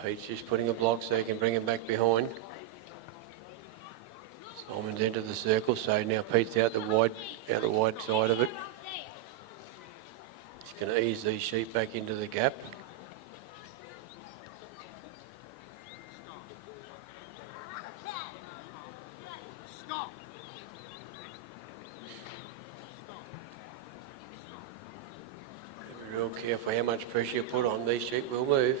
Pete's just putting a block so he can bring him back behind. Simon's entered the circle, so now Pete's out the wide side of it. He's going to ease these sheep back into the gap. Real careful how much pressure you put on, these sheep will move.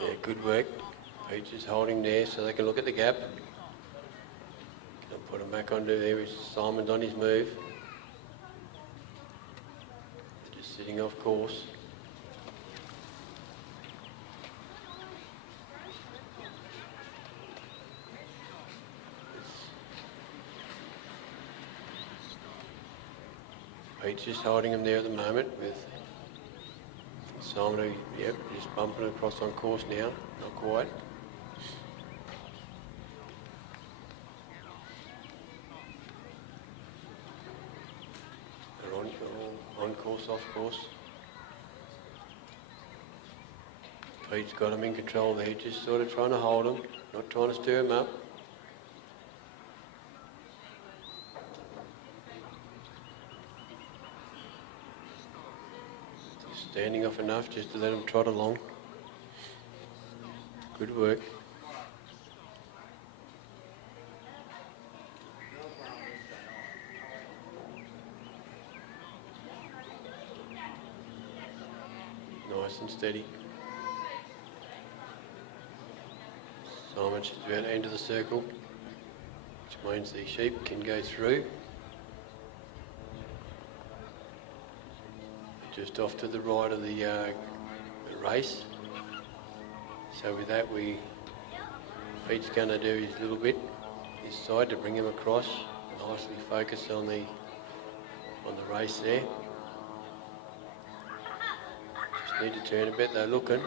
Yeah, good work. Pete's just holding there so they can look at the gap. I'll put him back onto there. Simon's on his move. Just sitting off course. Pete's just holding him there at the moment with Simon, yep, just bumping across on course now, not quite. on course, off course. Pete's got him in control there, just sort of trying to hold him, not trying to stir him up. Just standing off enough just to let him trot along. Good work. Nice and steady. Simon's just about to enter the circle, which means the sheep can go through. Just off to the right of the race. So with that, Pete's going to do his little bit, his side to bring him across. Nicely focus on the race there. Just need to turn a bit. They're looking.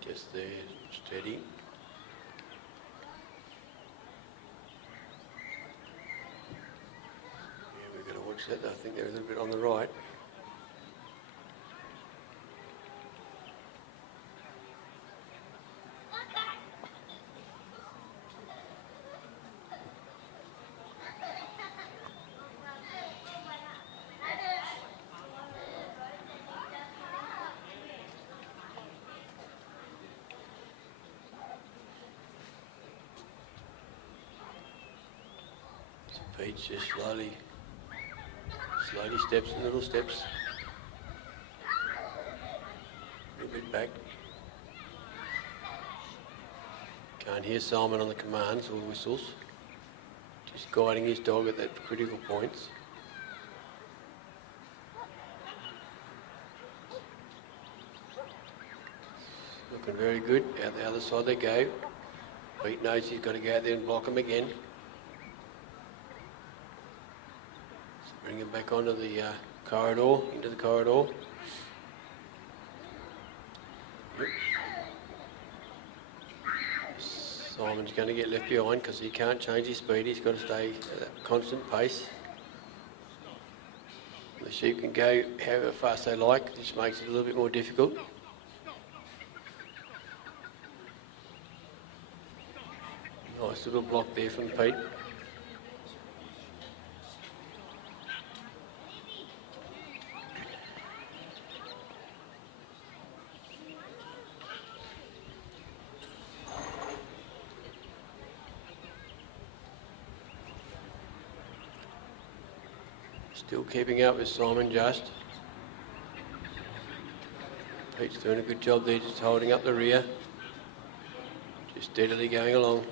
Just there, steady. Yeah, we've got to watch that. I think they're a little bit on the right. Pete's just slowly steps and little steps. A little bit back. Can't hear Simon on the commands or whistles. Just guiding his dog at that critical points. Looking very good. Out the other side they go. Pete knows he's got to go out there and block him again. Bring him back onto the corridor, into the corridor. Yep. Simon's going to get left behind because he can't change his speed. He's got to stay at that constant pace. The sheep can go however fast they like, which makes it a little bit more difficult. Nice little block there from Pete. Still keeping up with Simon just. Pete's doing a good job there, just holding up the rear. Just steadily going along.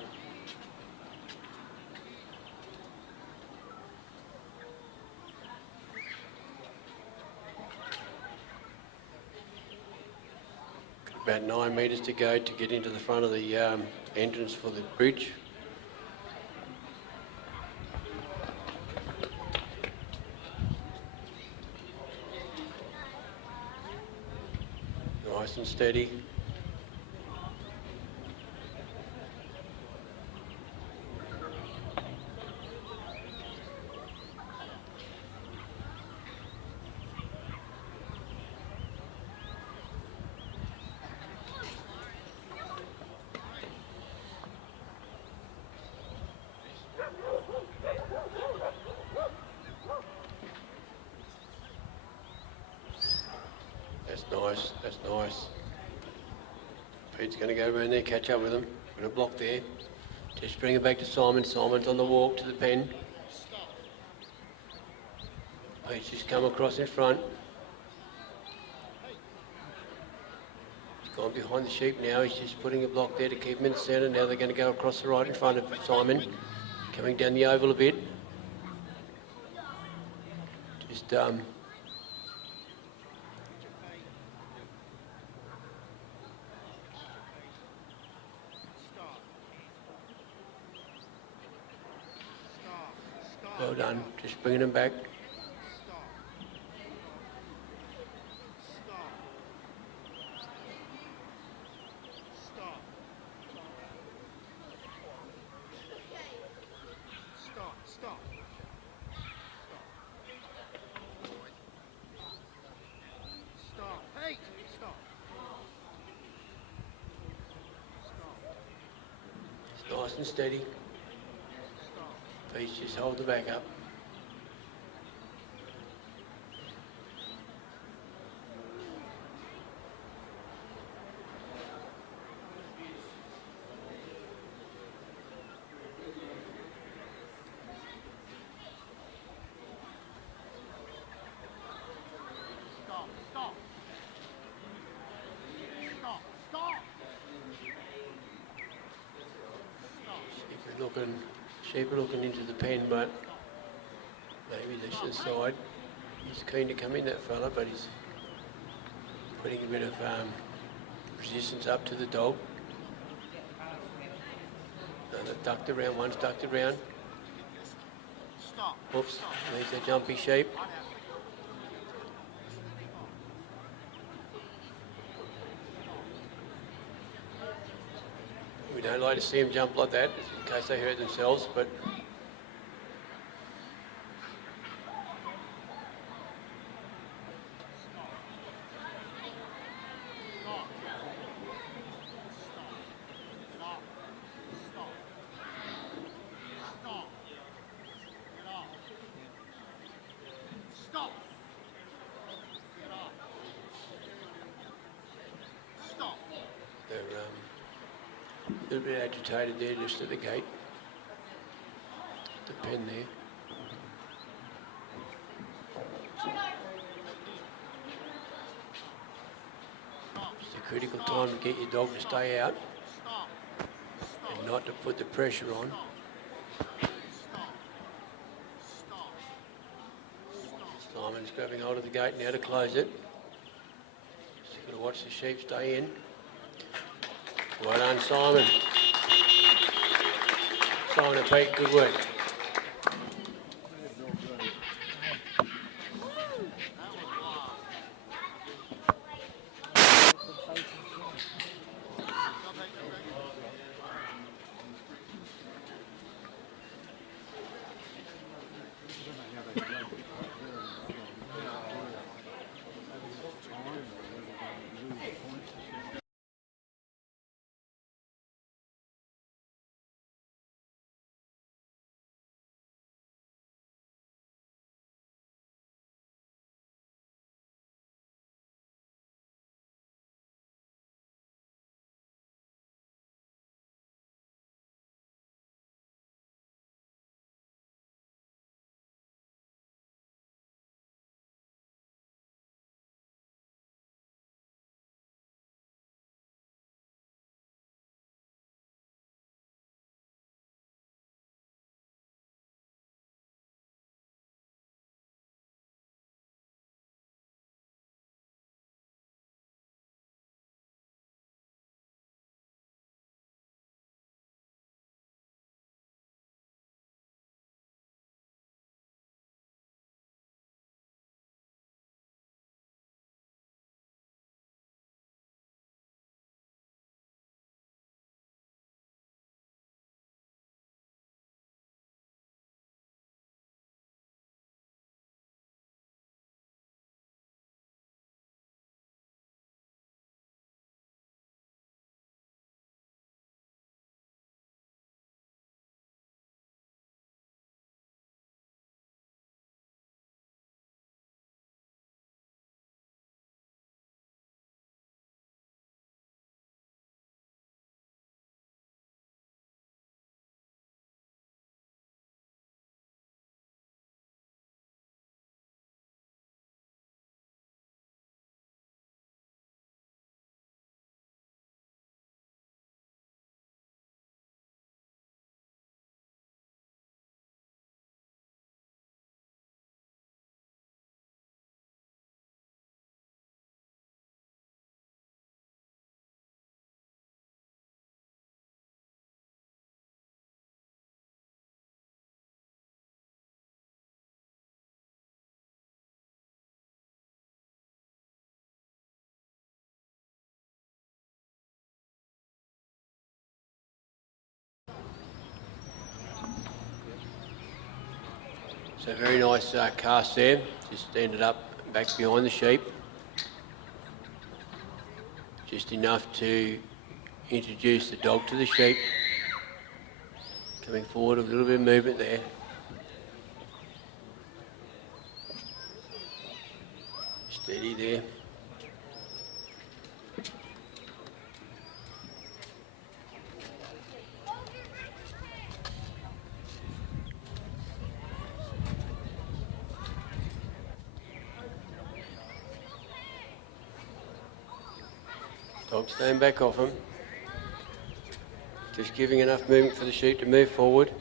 About 9 metres to go to get into the front of the entrance for the bridge. Nice and steady. That's nice. Pete's going to go around there, catch up with him. Got a block there. Just bring it back to Simon. Simon's on the walk to the pen. Pete's just come across in front. He's gone behind the sheep now. He's just putting a block there to keep him in the centre. Now they're going to go across the right in front of Simon. Coming down the oval a bit. Just well done, just bringing them back. Nice and steady. Please just hold the back up. Sheep are looking into the pen, but maybe this is the side. He's keen to come in, that fella, but he's putting a bit of resistance up to the dog. Another ducked around, one's ducked around. Oops, there's a jumpy sheep. We don't like to see them jump like that, in case they hurt themselves, but a little bit agitated there just at the gate. The pen there. It's a critical time to get your dog to stay out and not to put the pressure on. Simon's grabbing hold of the gate now to close it. Just got to watch the sheep stay in. Well done, Simon. Simon and Pete, good work. So very nice cast there, just ended up back behind the sheep. Just enough to introduce the dog to the sheep. Coming forward, a little bit of movement there. Steady there. Dog staying back off him. Just giving enough movement for the sheep to move forward.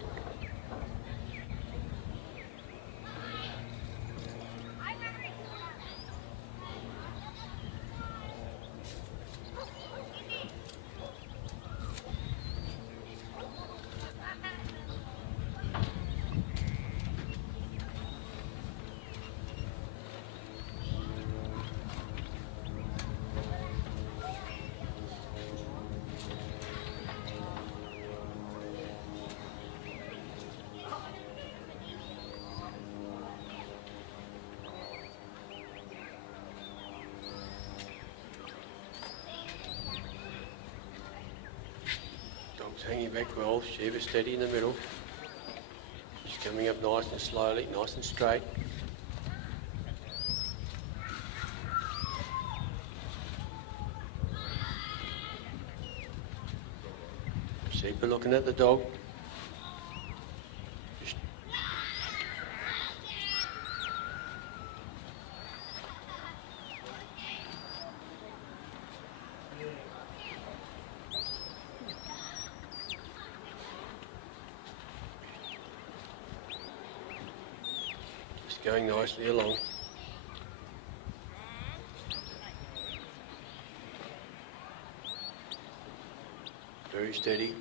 Hanging back well, sheep is steady in the middle. Just coming up nice and slowly, nice and straight. Sheep are looking at the dog. Going nicely along. Very steady.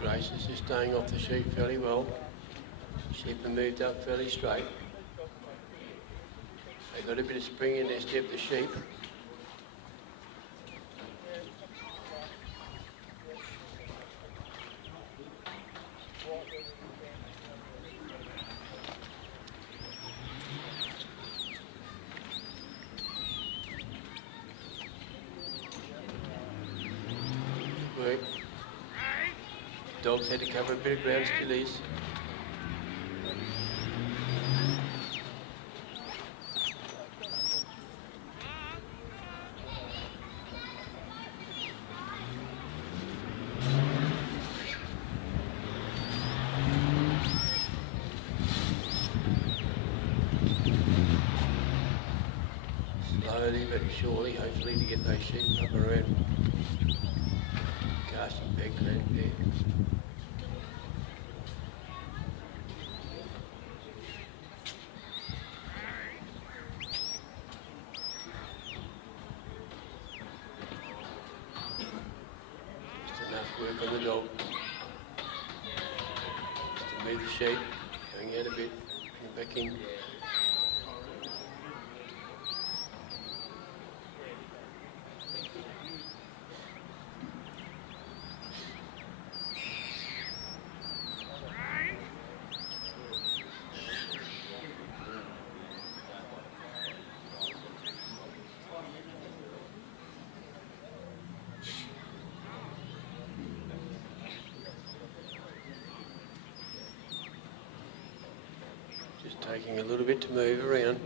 Grace is just staying off the sheep fairly well. Sheep have moved up fairly straight. They've got a bit of spring in their step, the sheep. Work. Dogs had to cover a bit of ground, still is. Slowly but surely, hopefully, to get those sheep up and around. Casting back land there. Just enough work on the dog. Just to move the sheep, going out a bit, bring it back in. Just taking a little bit to move around.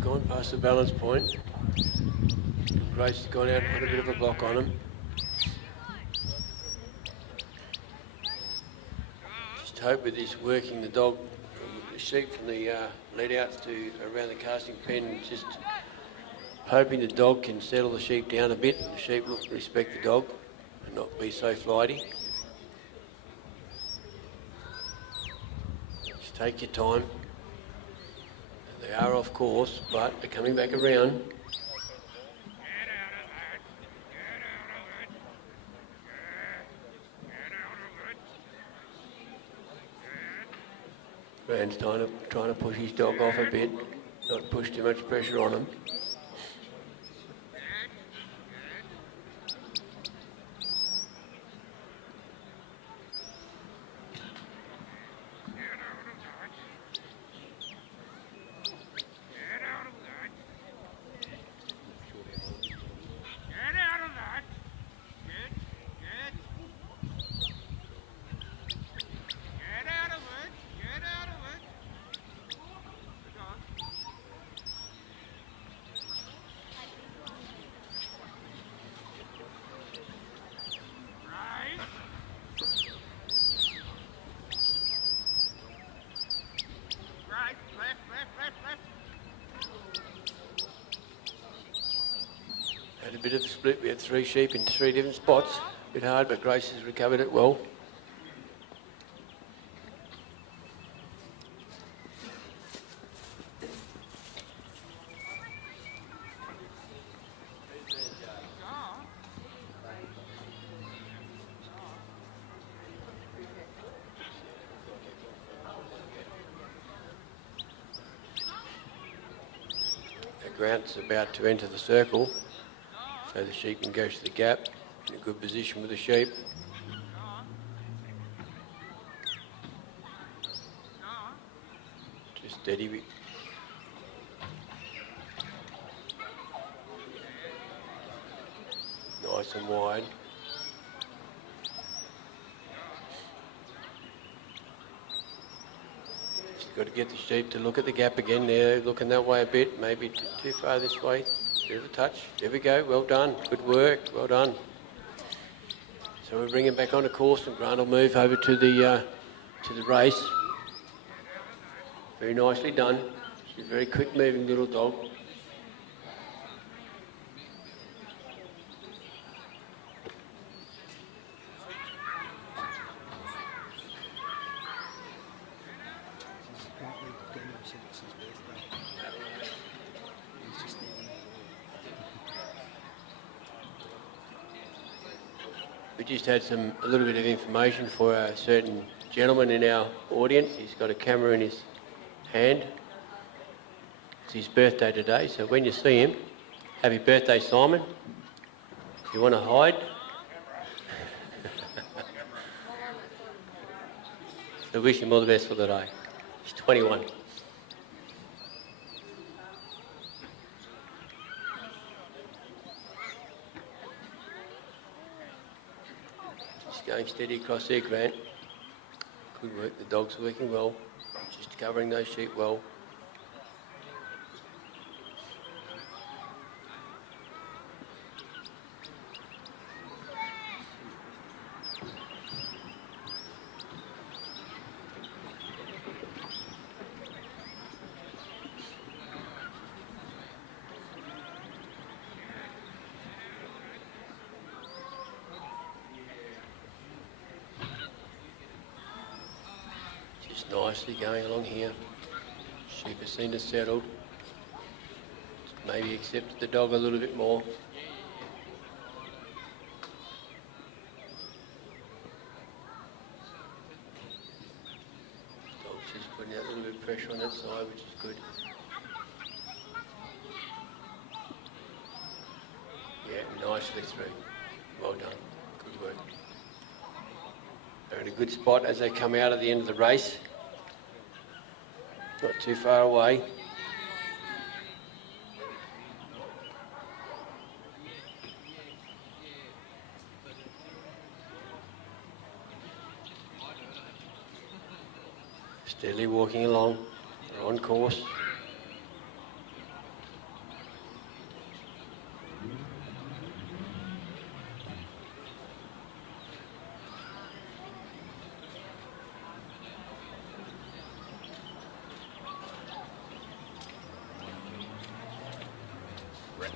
Gone past the balance point. Grace has gone out and put a bit of a block on him. Just hope with this working the dog sheep from the lead outs to around the casting pen, just hoping the dog can settle the sheep down a bit. The sheep respect the dog and not be so flighty. Just take your time. They are off course, but they're coming back around. Grant's trying to push his dog off a bit, not push too much pressure on him. Had a bit of a split. We had 3 sheep in 3 different spots. A bit hard, but Grace has recovered it well. Grant's about to enter the circle, so the sheep can go to the gap in a good position with the sheep. Just steady. Nice and wide. Got to get the sheep to look at the gap again. They're looking that way a bit, maybe too far this way. Bit of a touch. There we go. Well done. Good work. Well done. So we're bringing back onto course, and Grant will move over to the race. Very nicely done. She's a very quick moving little dog. We just had a little bit of information for a certain gentleman in our audience. He's got a camera in his hand. It's his birthday today, so when you see him, happy birthday, Simon. If you want to hide. So wish him all the best for the day. He's 21. Going steady across there, Grant. Good work. The dog's working well. Just covering those sheep well. Nicely going along here. Sheep has seen us settled. Maybe accepted the dog a little bit more. Dog's just putting out a little bit of pressure on that side, which is good. Yeah, nicely through. Well done. Good work. They're in a good spot as they come out at the end of the race. Not too far away. Steadily walking along. They're on course.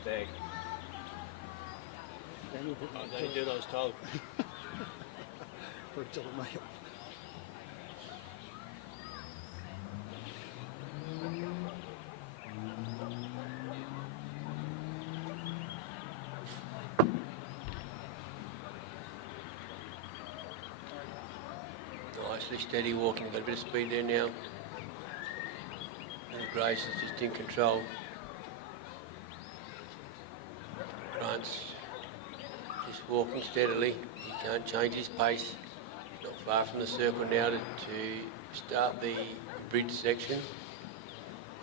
Sheepdog. Daniel, I don't do those told. for a little male. Nicely steady walking, got a bit of speed there now. And Grace is just in control. Grant's just walking steadily. He can't change his pace. Not far from the circle now to start the bridge section.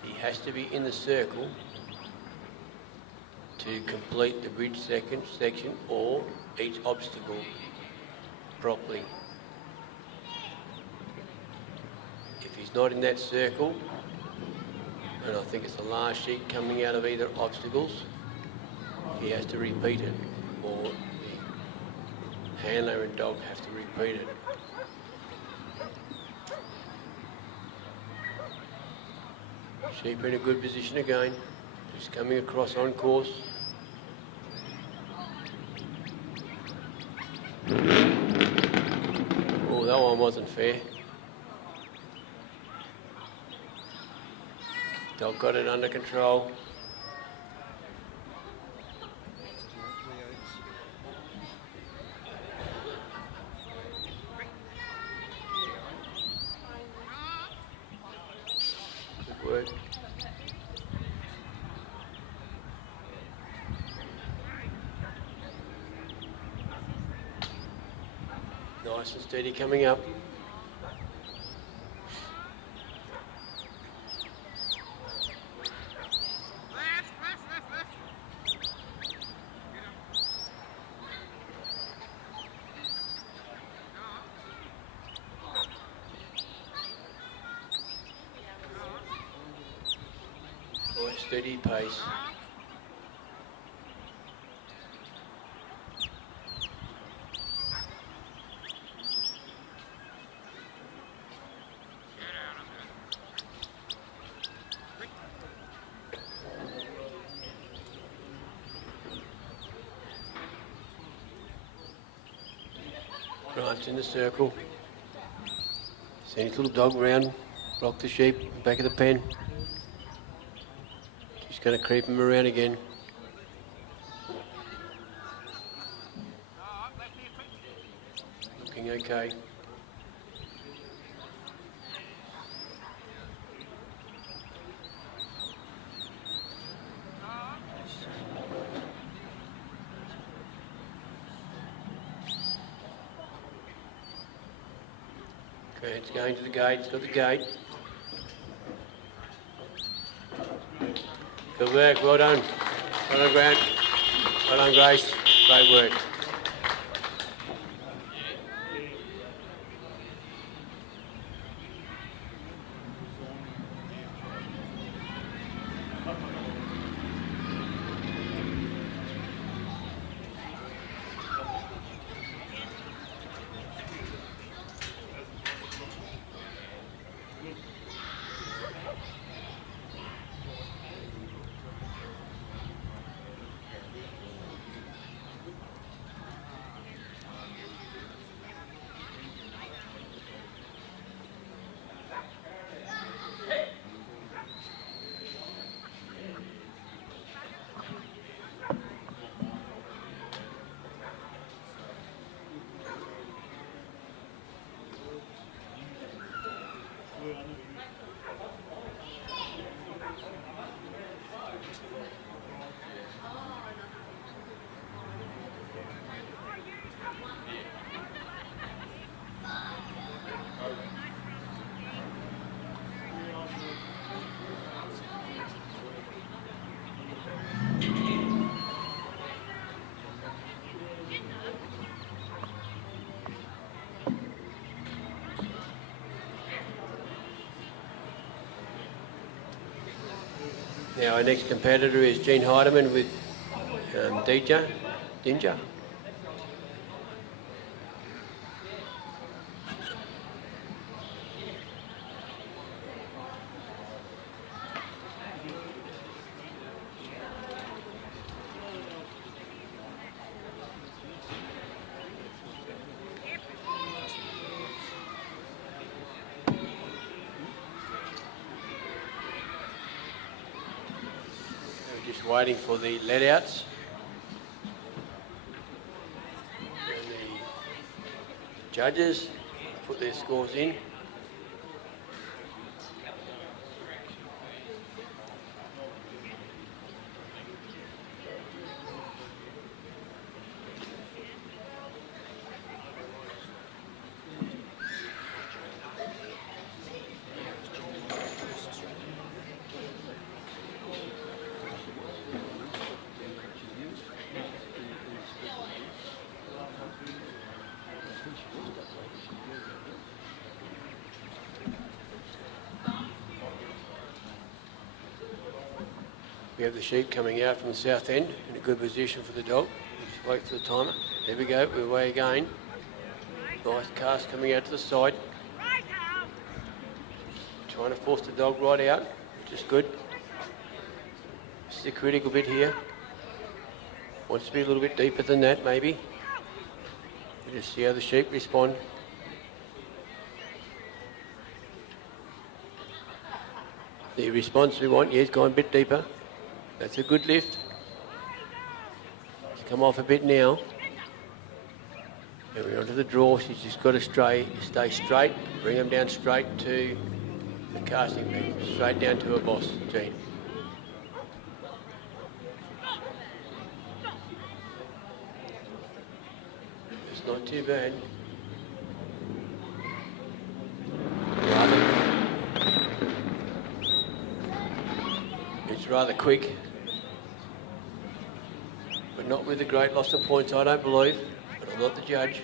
He has to be in the circle to complete the bridge section or each obstacle properly. If he's not in that circle, and I think it's the last sheep coming out of either obstacles, he has to repeat it, or the handler and dog have to repeat it. Sheep in a good position again, just coming across on course. Oh, that one wasn't fair. Dog got it under control. Good work. Nice and steady coming up. Nice steady pace. Grant's in the circle. Send his little dog round, block the sheep, back of the pen. She's going to creep him around again. Looking okay. Okay, it's going to the gate, it's got the gate. Good work, well done. Well done, Grant. Well done, Grace. Great work. Now our next competitor is Gene Heidemann with Ginger. waiting for the let-outs. And the judges put their scores in. We have the sheep coming out from the south end in a good position for the dog. Just wait for the timer. There we go, we're away again. Nice cast coming out to the side. Trying to force the dog right out, which is good. This is the critical bit here. Wants to be a little bit deeper than that, maybe. We just see how the sheep respond. The response we want, yeah, it's gone a bit deeper. That's a good lift. She's come off a bit now. And we're onto the draw. She's just got to stay straight, bring them down straight to the casting pen, straight down to her boss, Jean. It's not too bad. It's rather quick, but not with a great loss of points, I don't believe, but I'm not the judge.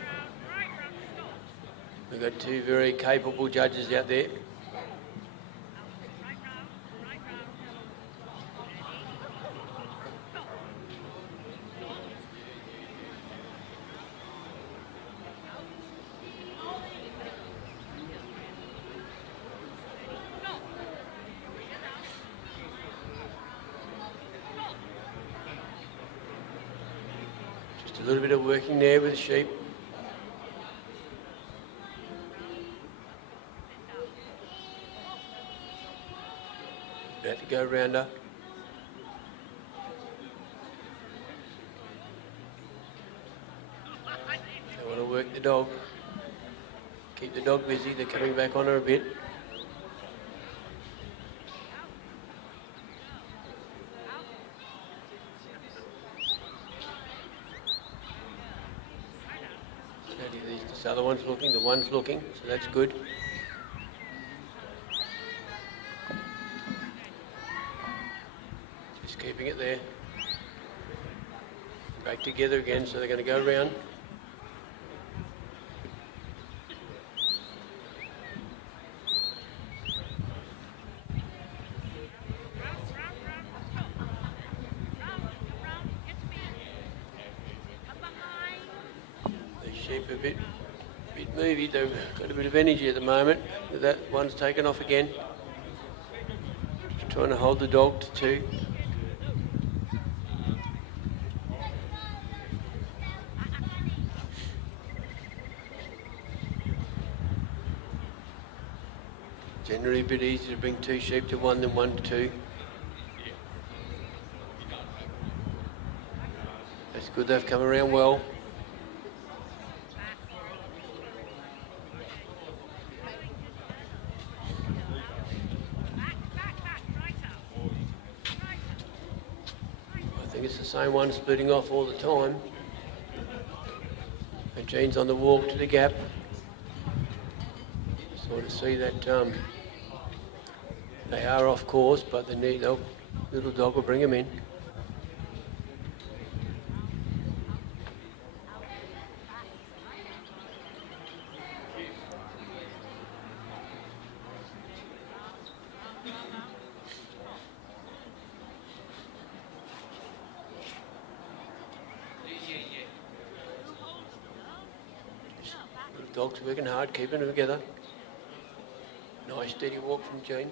We've got two very capable judges out there. Just a little bit of working there with the sheep. About to go round her. They want to work the dog. Keep the dog busy. They're coming back on her a bit. This other one's looking, the one's looking, so that's good. Just keeping it there. Back together again, so they're going to go round. The sheep are a bit movie, they've got a bit of energy at the moment. That one's taken off again. Just trying to hold the dog to 2. Generally a bit easier to bring 2 sheep to 1 than 1 to 2. That's good, they've come around well. I think it's the same one splitting off all the time. And Jean's on the walk to the gap. Sort of see that they are off course, but the little dog will bring them in. Dogs working hard, keeping them together. Nice steady walk from Jean.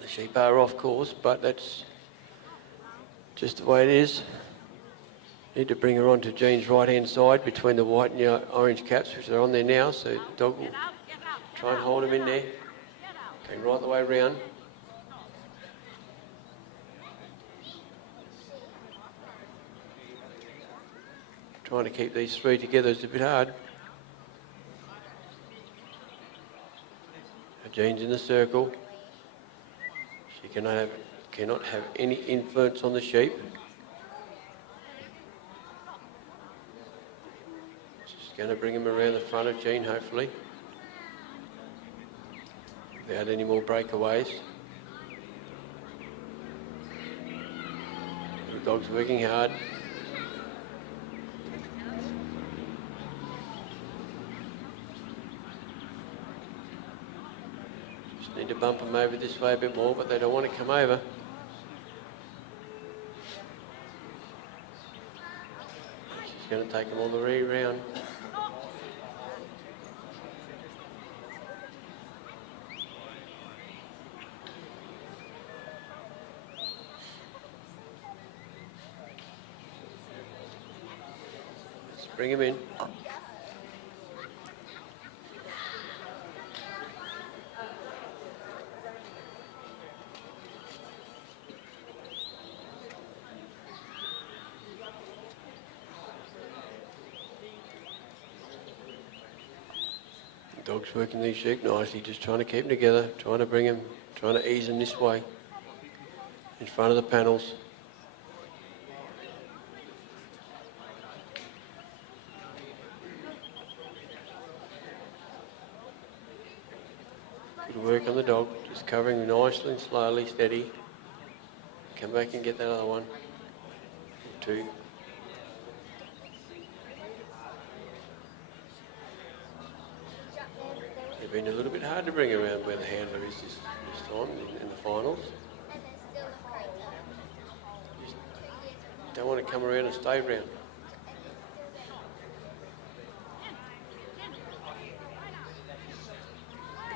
The Sheep are off course, but that's just the way it is. Need to bring her onto Jean's right-hand side between the white and the orange caps, which are on there now, so the dog will try and hold him in there. Going right the way round. Trying to keep these three together is a bit hard. Jean's in the circle. She cannot have any influence on the sheep. She's going to bring him around the front of Jean, hopefully, without any more breakaways. The dog's working hard. Need to bump them over this way a bit more, but they don't want to come over. She's going to take them all the way round. Let's bring him in. Dog's working these sheep nicely, just trying to keep them together, trying to bring them, trying to ease them this way, in front of the panels. Good work on the dog, just covering nicely and slowly, steady. Come back and get that other one, or two. Been a little bit hard to bring around where the handler is this time in the finals. Just don't want to come around and stay around.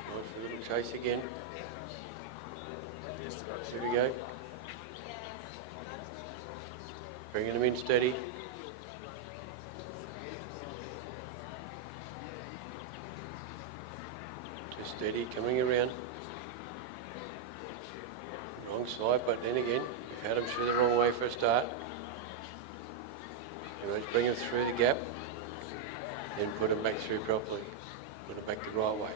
Going for a little chase again. Here we go. Bringing them in steady. Steady, coming around. Wrong side, but then again, you've had them through the wrong way for a start. Anyways, bring them through the gap, then put them back through properly. Put them back the right way.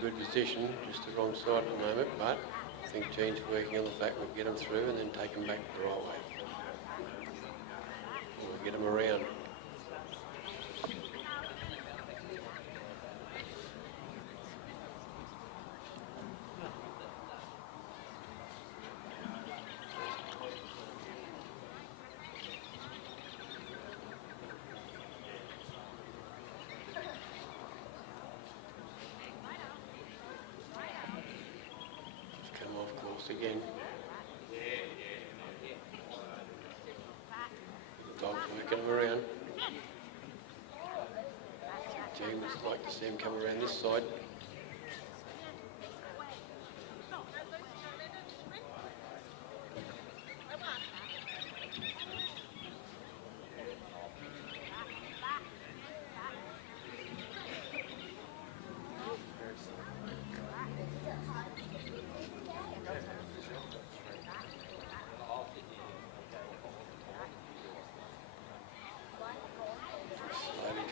Good position, just the wrong side at the moment, but I think Jean's working on the fact we'll get them through and then take them back the right way. We'll get them around. Again. The dog's working them around. Jane would like to see him come around this side.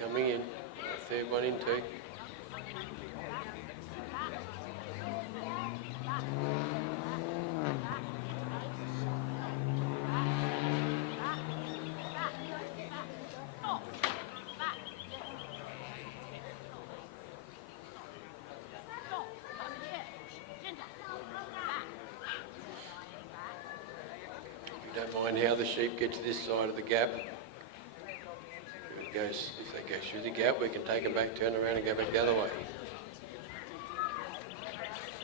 Coming in, third one into. You don't mind how the sheep get to this side of the gap. they go through the gap, we can take them back, turn around and go back the other way.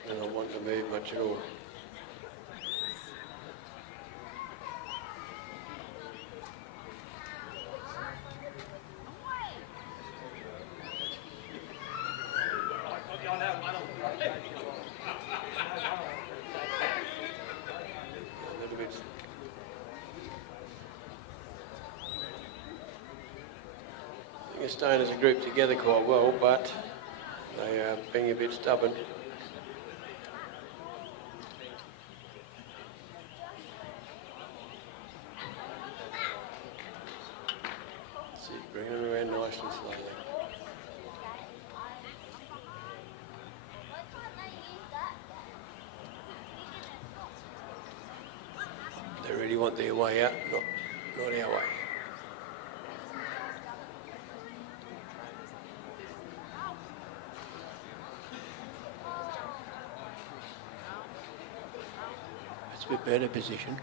They're not wanting to move much at all. They're staying as a group together quite well, but they are being a bit stubborn. See, bring them around nice and slowly. They really want their way out, not our way. It's a bit better position.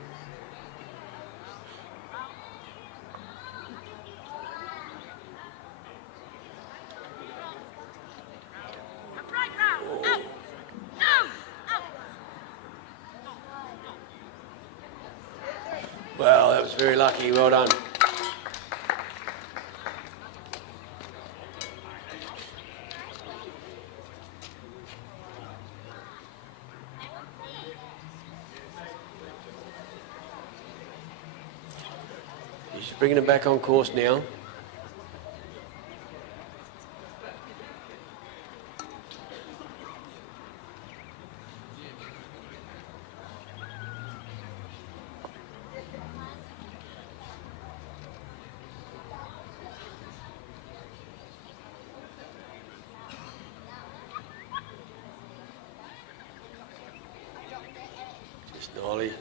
Well, that was very lucky. Well done. He's bringing them back on course now.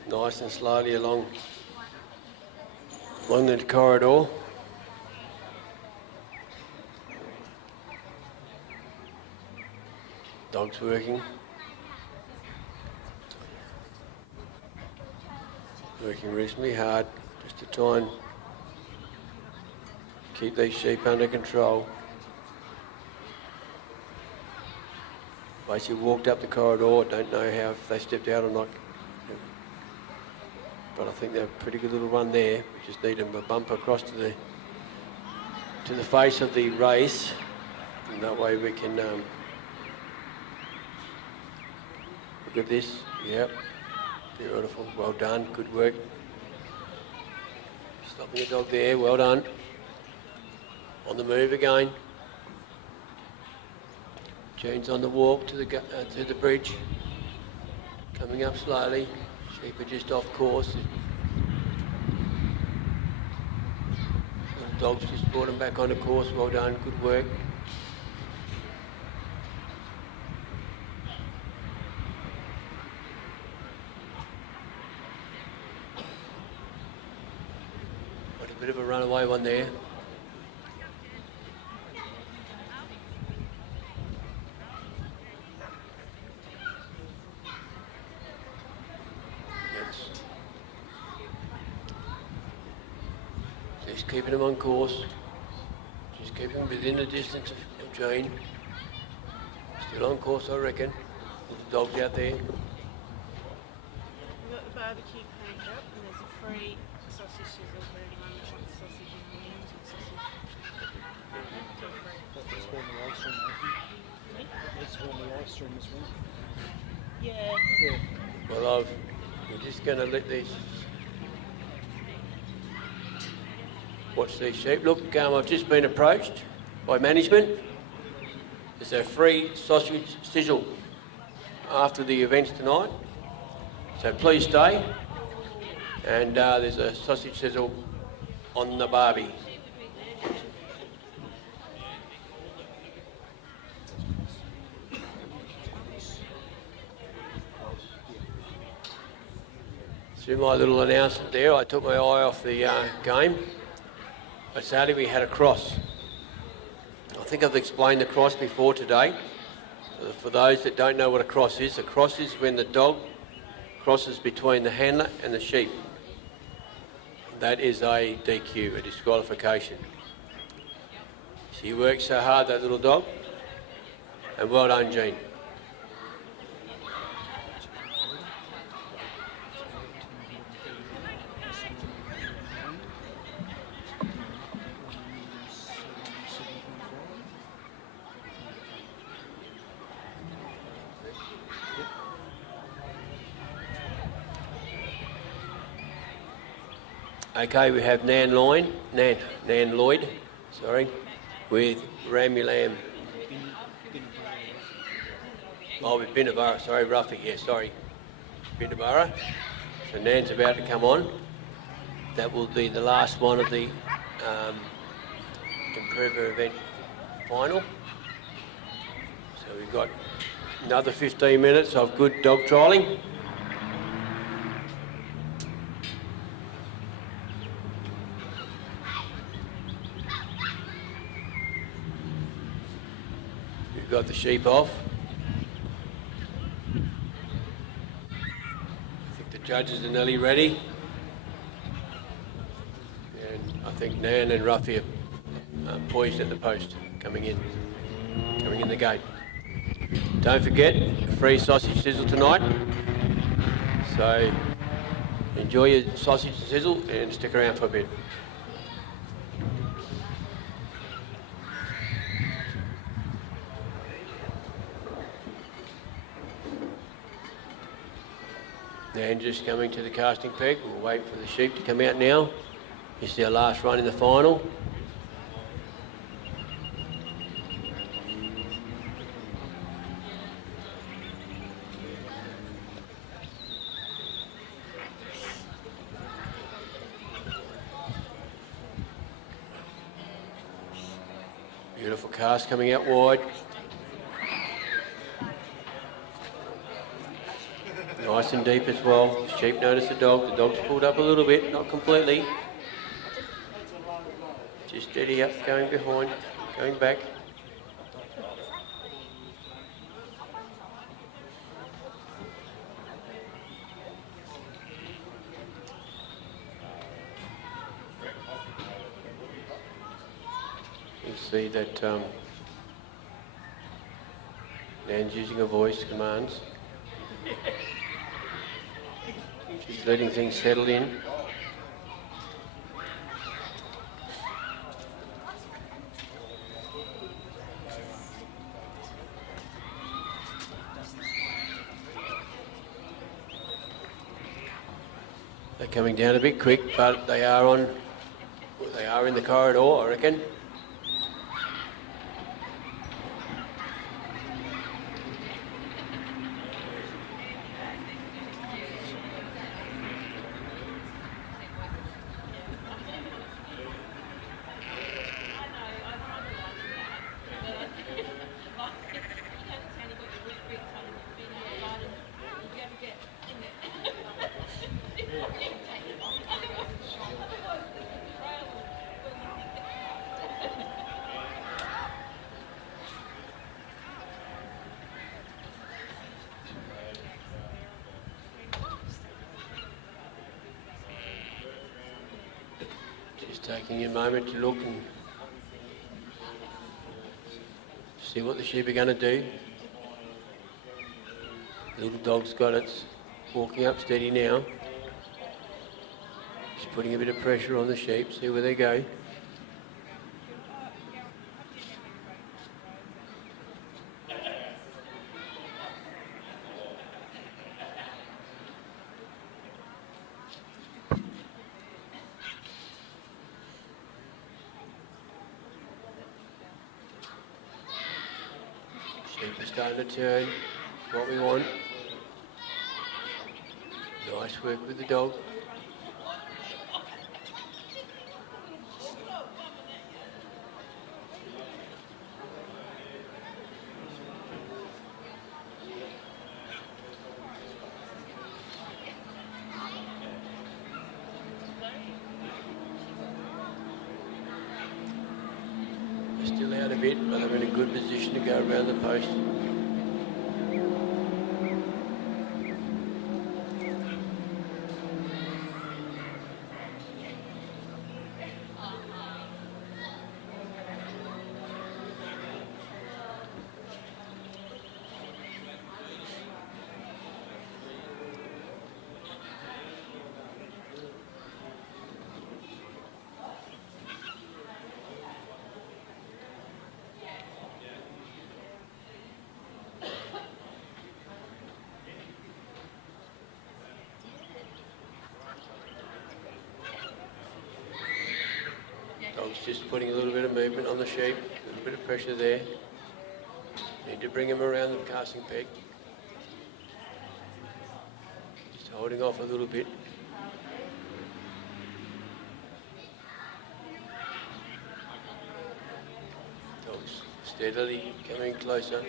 Nice and slowly along the corridor. Dog's working. Working reasonably hard just to try and keep these sheep under control. Basically walked up the corridor, don't know how if they stepped out or not. But I think they're a pretty good little run there. We just need them to bump across to the face of the race, and that way we can look at this. Yep, beautiful. Well done. Good work. Stopping the dog there. Well done. On the move again. June's on the walk to the bridge. Coming up slowly. Sheep are just off course. The dog's just brought them back onto course. Well done, good work. Got a bit of a runaway one there. Just keeping them on course. Just keeping them within the distance of Jane. Still on course, I reckon. With the dogs out there. We've got the barbecue cranked up, and there's a free sausage sizzle for anyone that wants sausage and wings and sausage. That's when the ice cream, that's when the ice cream as well. Yeah. Well, we're just going to let these. Watch these sheep. Look, I've just been approached by management. There's a free sausage sizzle after the events tonight. So please stay. And there's a sausage sizzle on the barbie. Through my little announcement there, I took my eye off the game. But sadly we had a cross. I think I've explained the cross before today. For those that don't know what a cross is when the dog crosses between the handler and the sheep. That is a DQ, a disqualification. She works so hard, that little dog. And well done, Jean. Okay, we have Nan Lloyd, sorry, with Rammy Lamb. Oh, with Binabara, sorry, Ruffy, yeah, sorry. Binabara. So Nan's about to come on. That will be the last one of the Improver event final. So we've got another 15 minutes of good dog trialling. We've got the sheep off. I think the judges are nearly ready. And I think Nan and Ruffy are poised at the post, coming in the gate. Don't forget, free sausage sizzle tonight. So enjoy your sausage sizzle and stick around for a bit. Nan just coming to the casting peg. We'll wait for the sheep to come out now. This is our last run in the final. Beautiful cast coming out wide. Nice and deep as well. Sheep notice the dog. The dog's pulled up a little bit, not completely. Just steady up, going behind, going back. You see that Nan's using a voice commands. She's letting things settle in. They're coming down a bit quick, but they are in the corridor, I reckon. Taking a moment to look and see what the sheep are going to do. The little dog's got it, walking up steady now. Just putting a bit of pressure on the sheep, see where they go. Starting to turn, what we want. Nice work with the dog. They're still out a bit, but they're in a good position to go around the post. He's just putting a little bit of movement on the sheep, a little bit of pressure there. Need to bring him around the casting peg. Just holding off a little bit. Dog's steadily coming closer.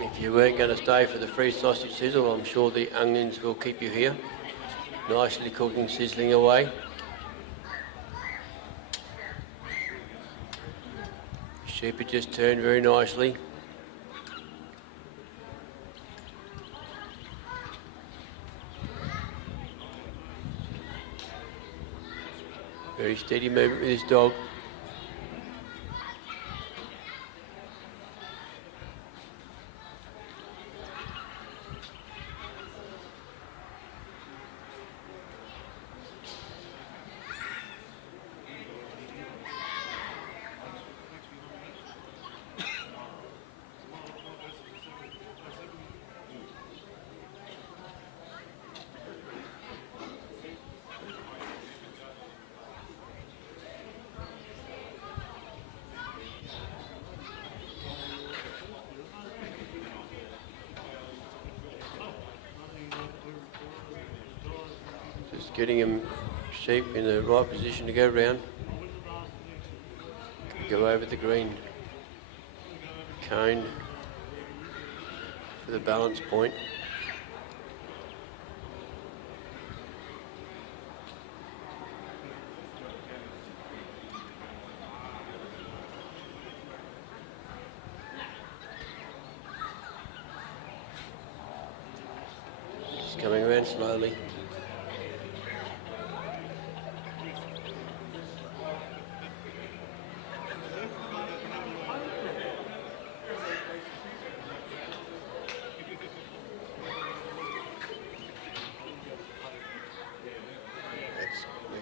If you weren't going to stay for the free sausage sizzle, I'm sure the onions will keep you here. Nicely cooking, sizzling away. Sheep had just turned very nicely. Very steady movement with this dog. Getting him sheep in the right position to go round. Go over the green cone for the balance point. Just coming around slowly.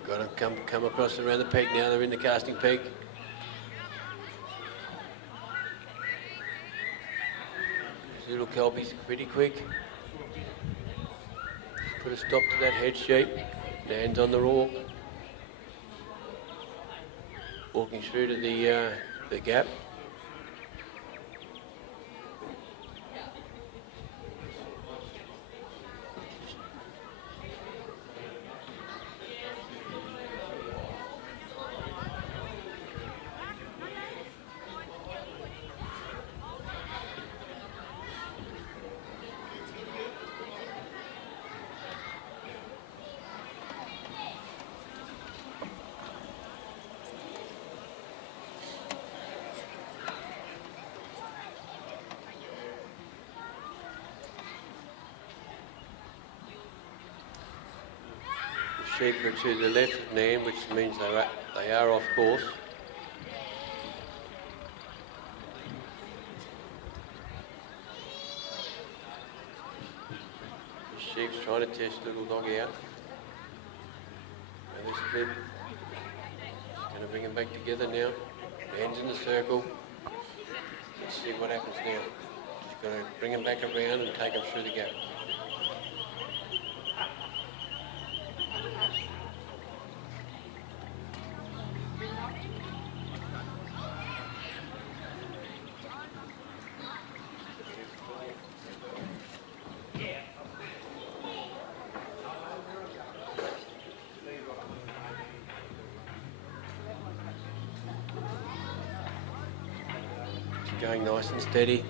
Got to come across around the peg now. They're in the casting peg. This little kelpie's pretty quick. Put a stop to that head sheep. Lands on the walk. Walking through to the gap. Sheep are to the left of Nam, which means they are off course. The sheep's trying to test little dog out. And this bit, going to bring him back together now. Hands in the circle. Let's see what happens now. He's got to bring him back around and take him through the gap. Going nice and steady.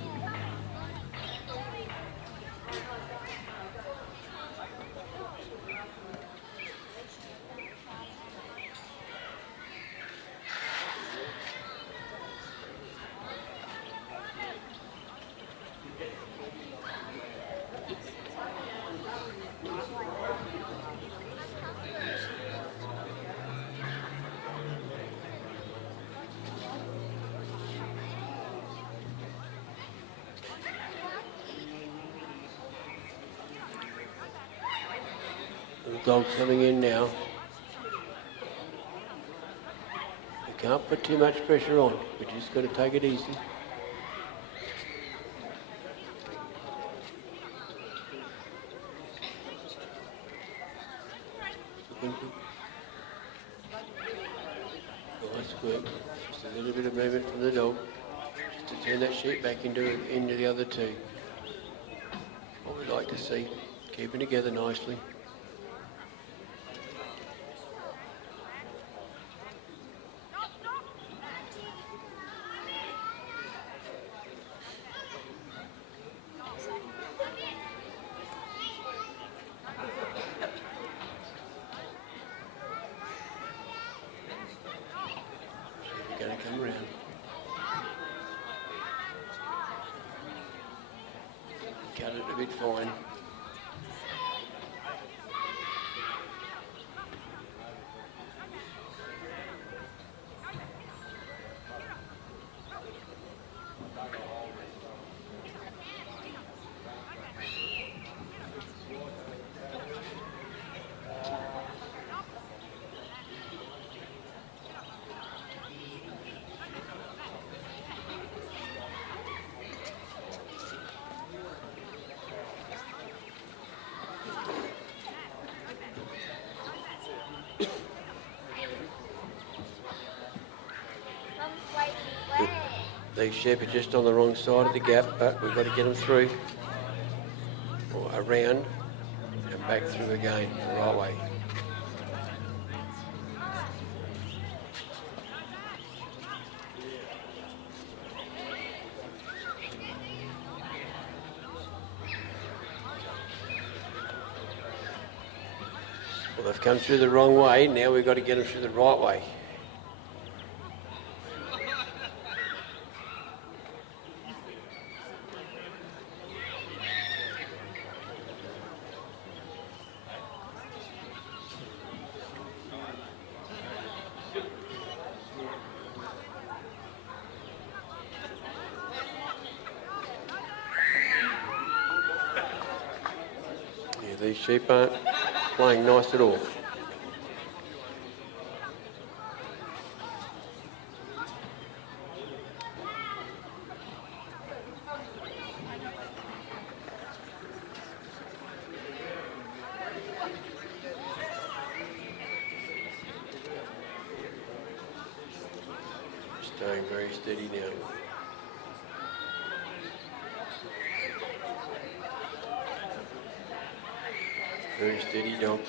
Dog's coming in now. You can't put too much pressure on. We just got to take it easy. Nice work. Just a little bit of movement from the dog. Just to turn that sheep back into the other two. What we'd like to see. Keeping together nicely. We're going to come around. Cut it a bit fine. These sheep are just on the wrong side of the gap, but we've got to get them through, or around, and back through again the right way. Well, they've come through the wrong way, now we've got to get them through the right way. These sheep aren't playing nice at all. Staying very steady now. Very steady dog.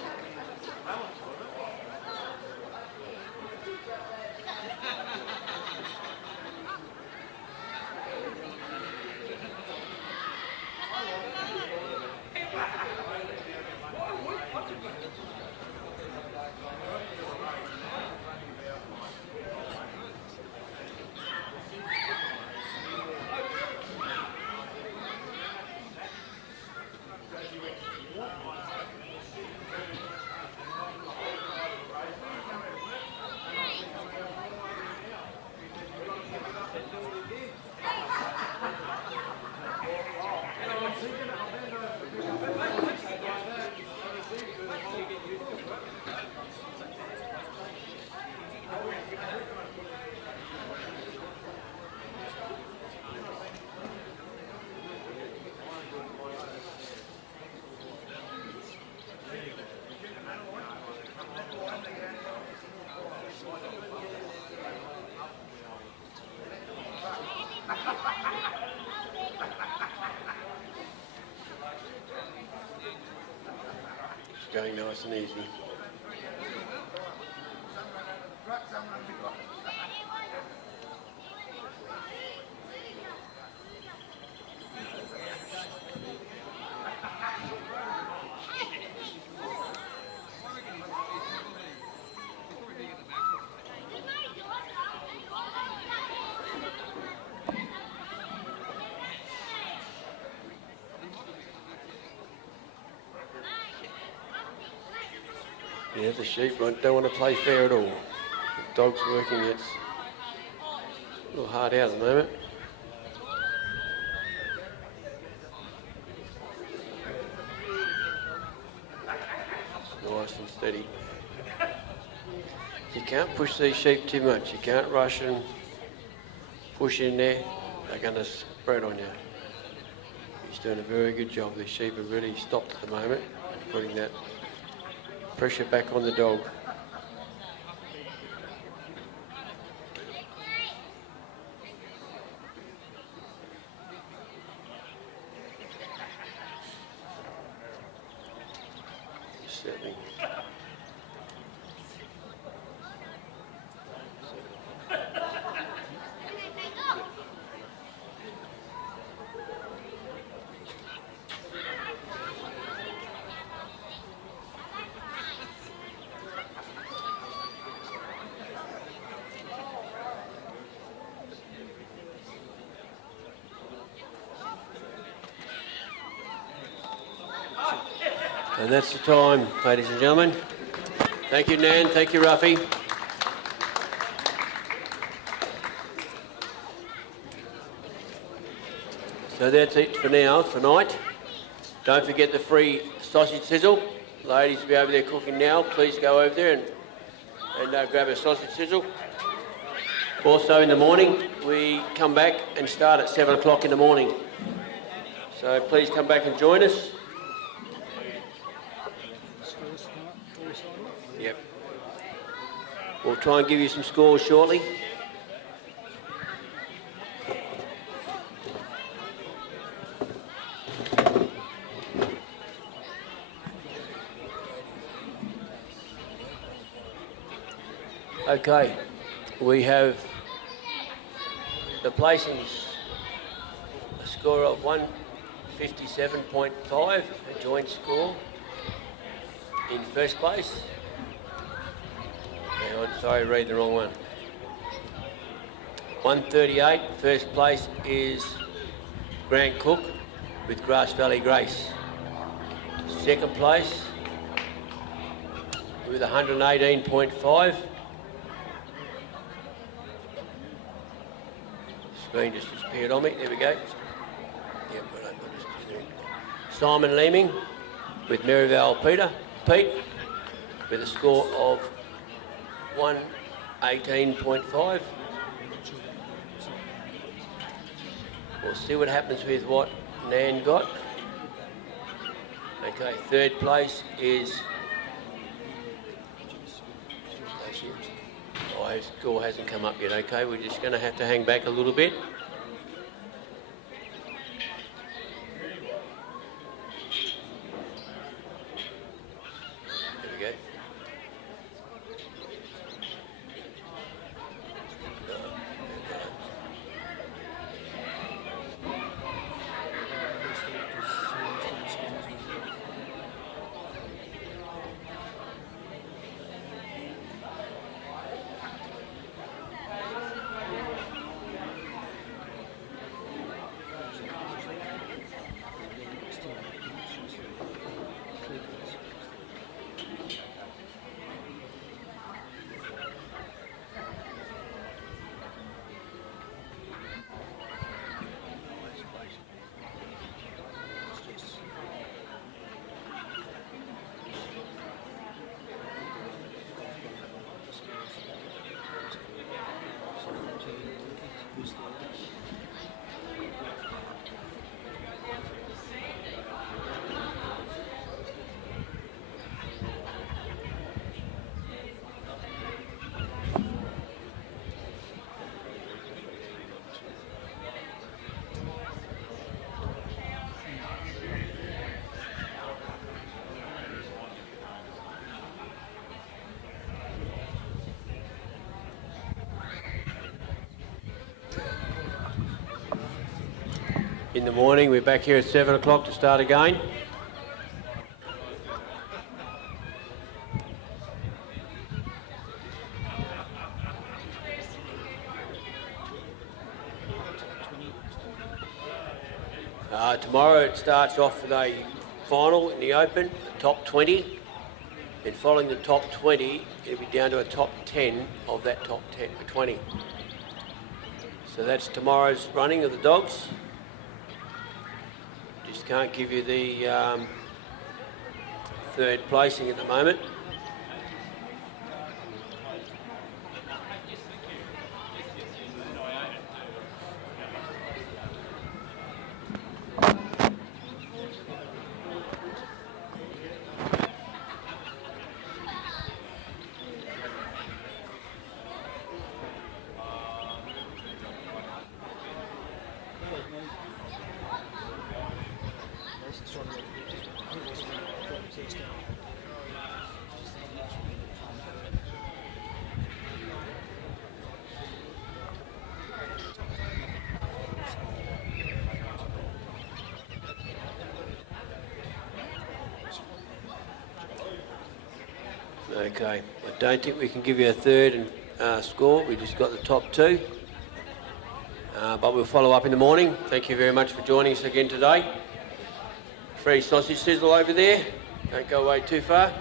Going nice and easy. Yeah, the sheep don't want to play fair at all. The dog's working, it's a little hard out at the moment. nice and steady. You can't push these sheep too much. You can't rush and push in there. They're going to spread on you. He's doing a very good job. These sheep are really stopped at the moment, putting that pressure back on the dog. Certainly. And that's the time, ladies and gentlemen. Thank you, Nan. Thank you, Ruffy. So that's it for now, tonight. Don't forget the free sausage sizzle. Ladies will be over there cooking now. Please go over there and grab a sausage sizzle. Also in the morning, we come back and start at 7 o'clock in the morning. So please come back and join us. Yep. We'll try and give you some scores shortly. Okay, we have the placings, a score of 157.5, a joint score in first place. Hang on, sorry, read the wrong one. 138, first place is Grant Cook with Grass Valley Grace. Second place with 118.5. Screen just disappeared on me, there we go. Yep, right, Simon Leeming with Maryvale Pete with a score of 118.5. We'll see what happens with what Nan got. Okay, third place is... Oh, his score hasn't come up yet. Okay, we're just going to have to hang back a little bit. There we go. In the morning, we're back here at 7 o'clock to start again. Tomorrow it starts off with a final in the Open, top 20. Then following the top 20, it'll be down to a top 10 of that top 10 for 20. So that's tomorrow's running of the dogs. Just can't give you the third placing at the moment. Okay, I don't think we can give you a third score. We just got the top two. But we'll follow up in the morning. Thank you very much for joining us again today. Free sausage sizzle over there. Don't go away too far.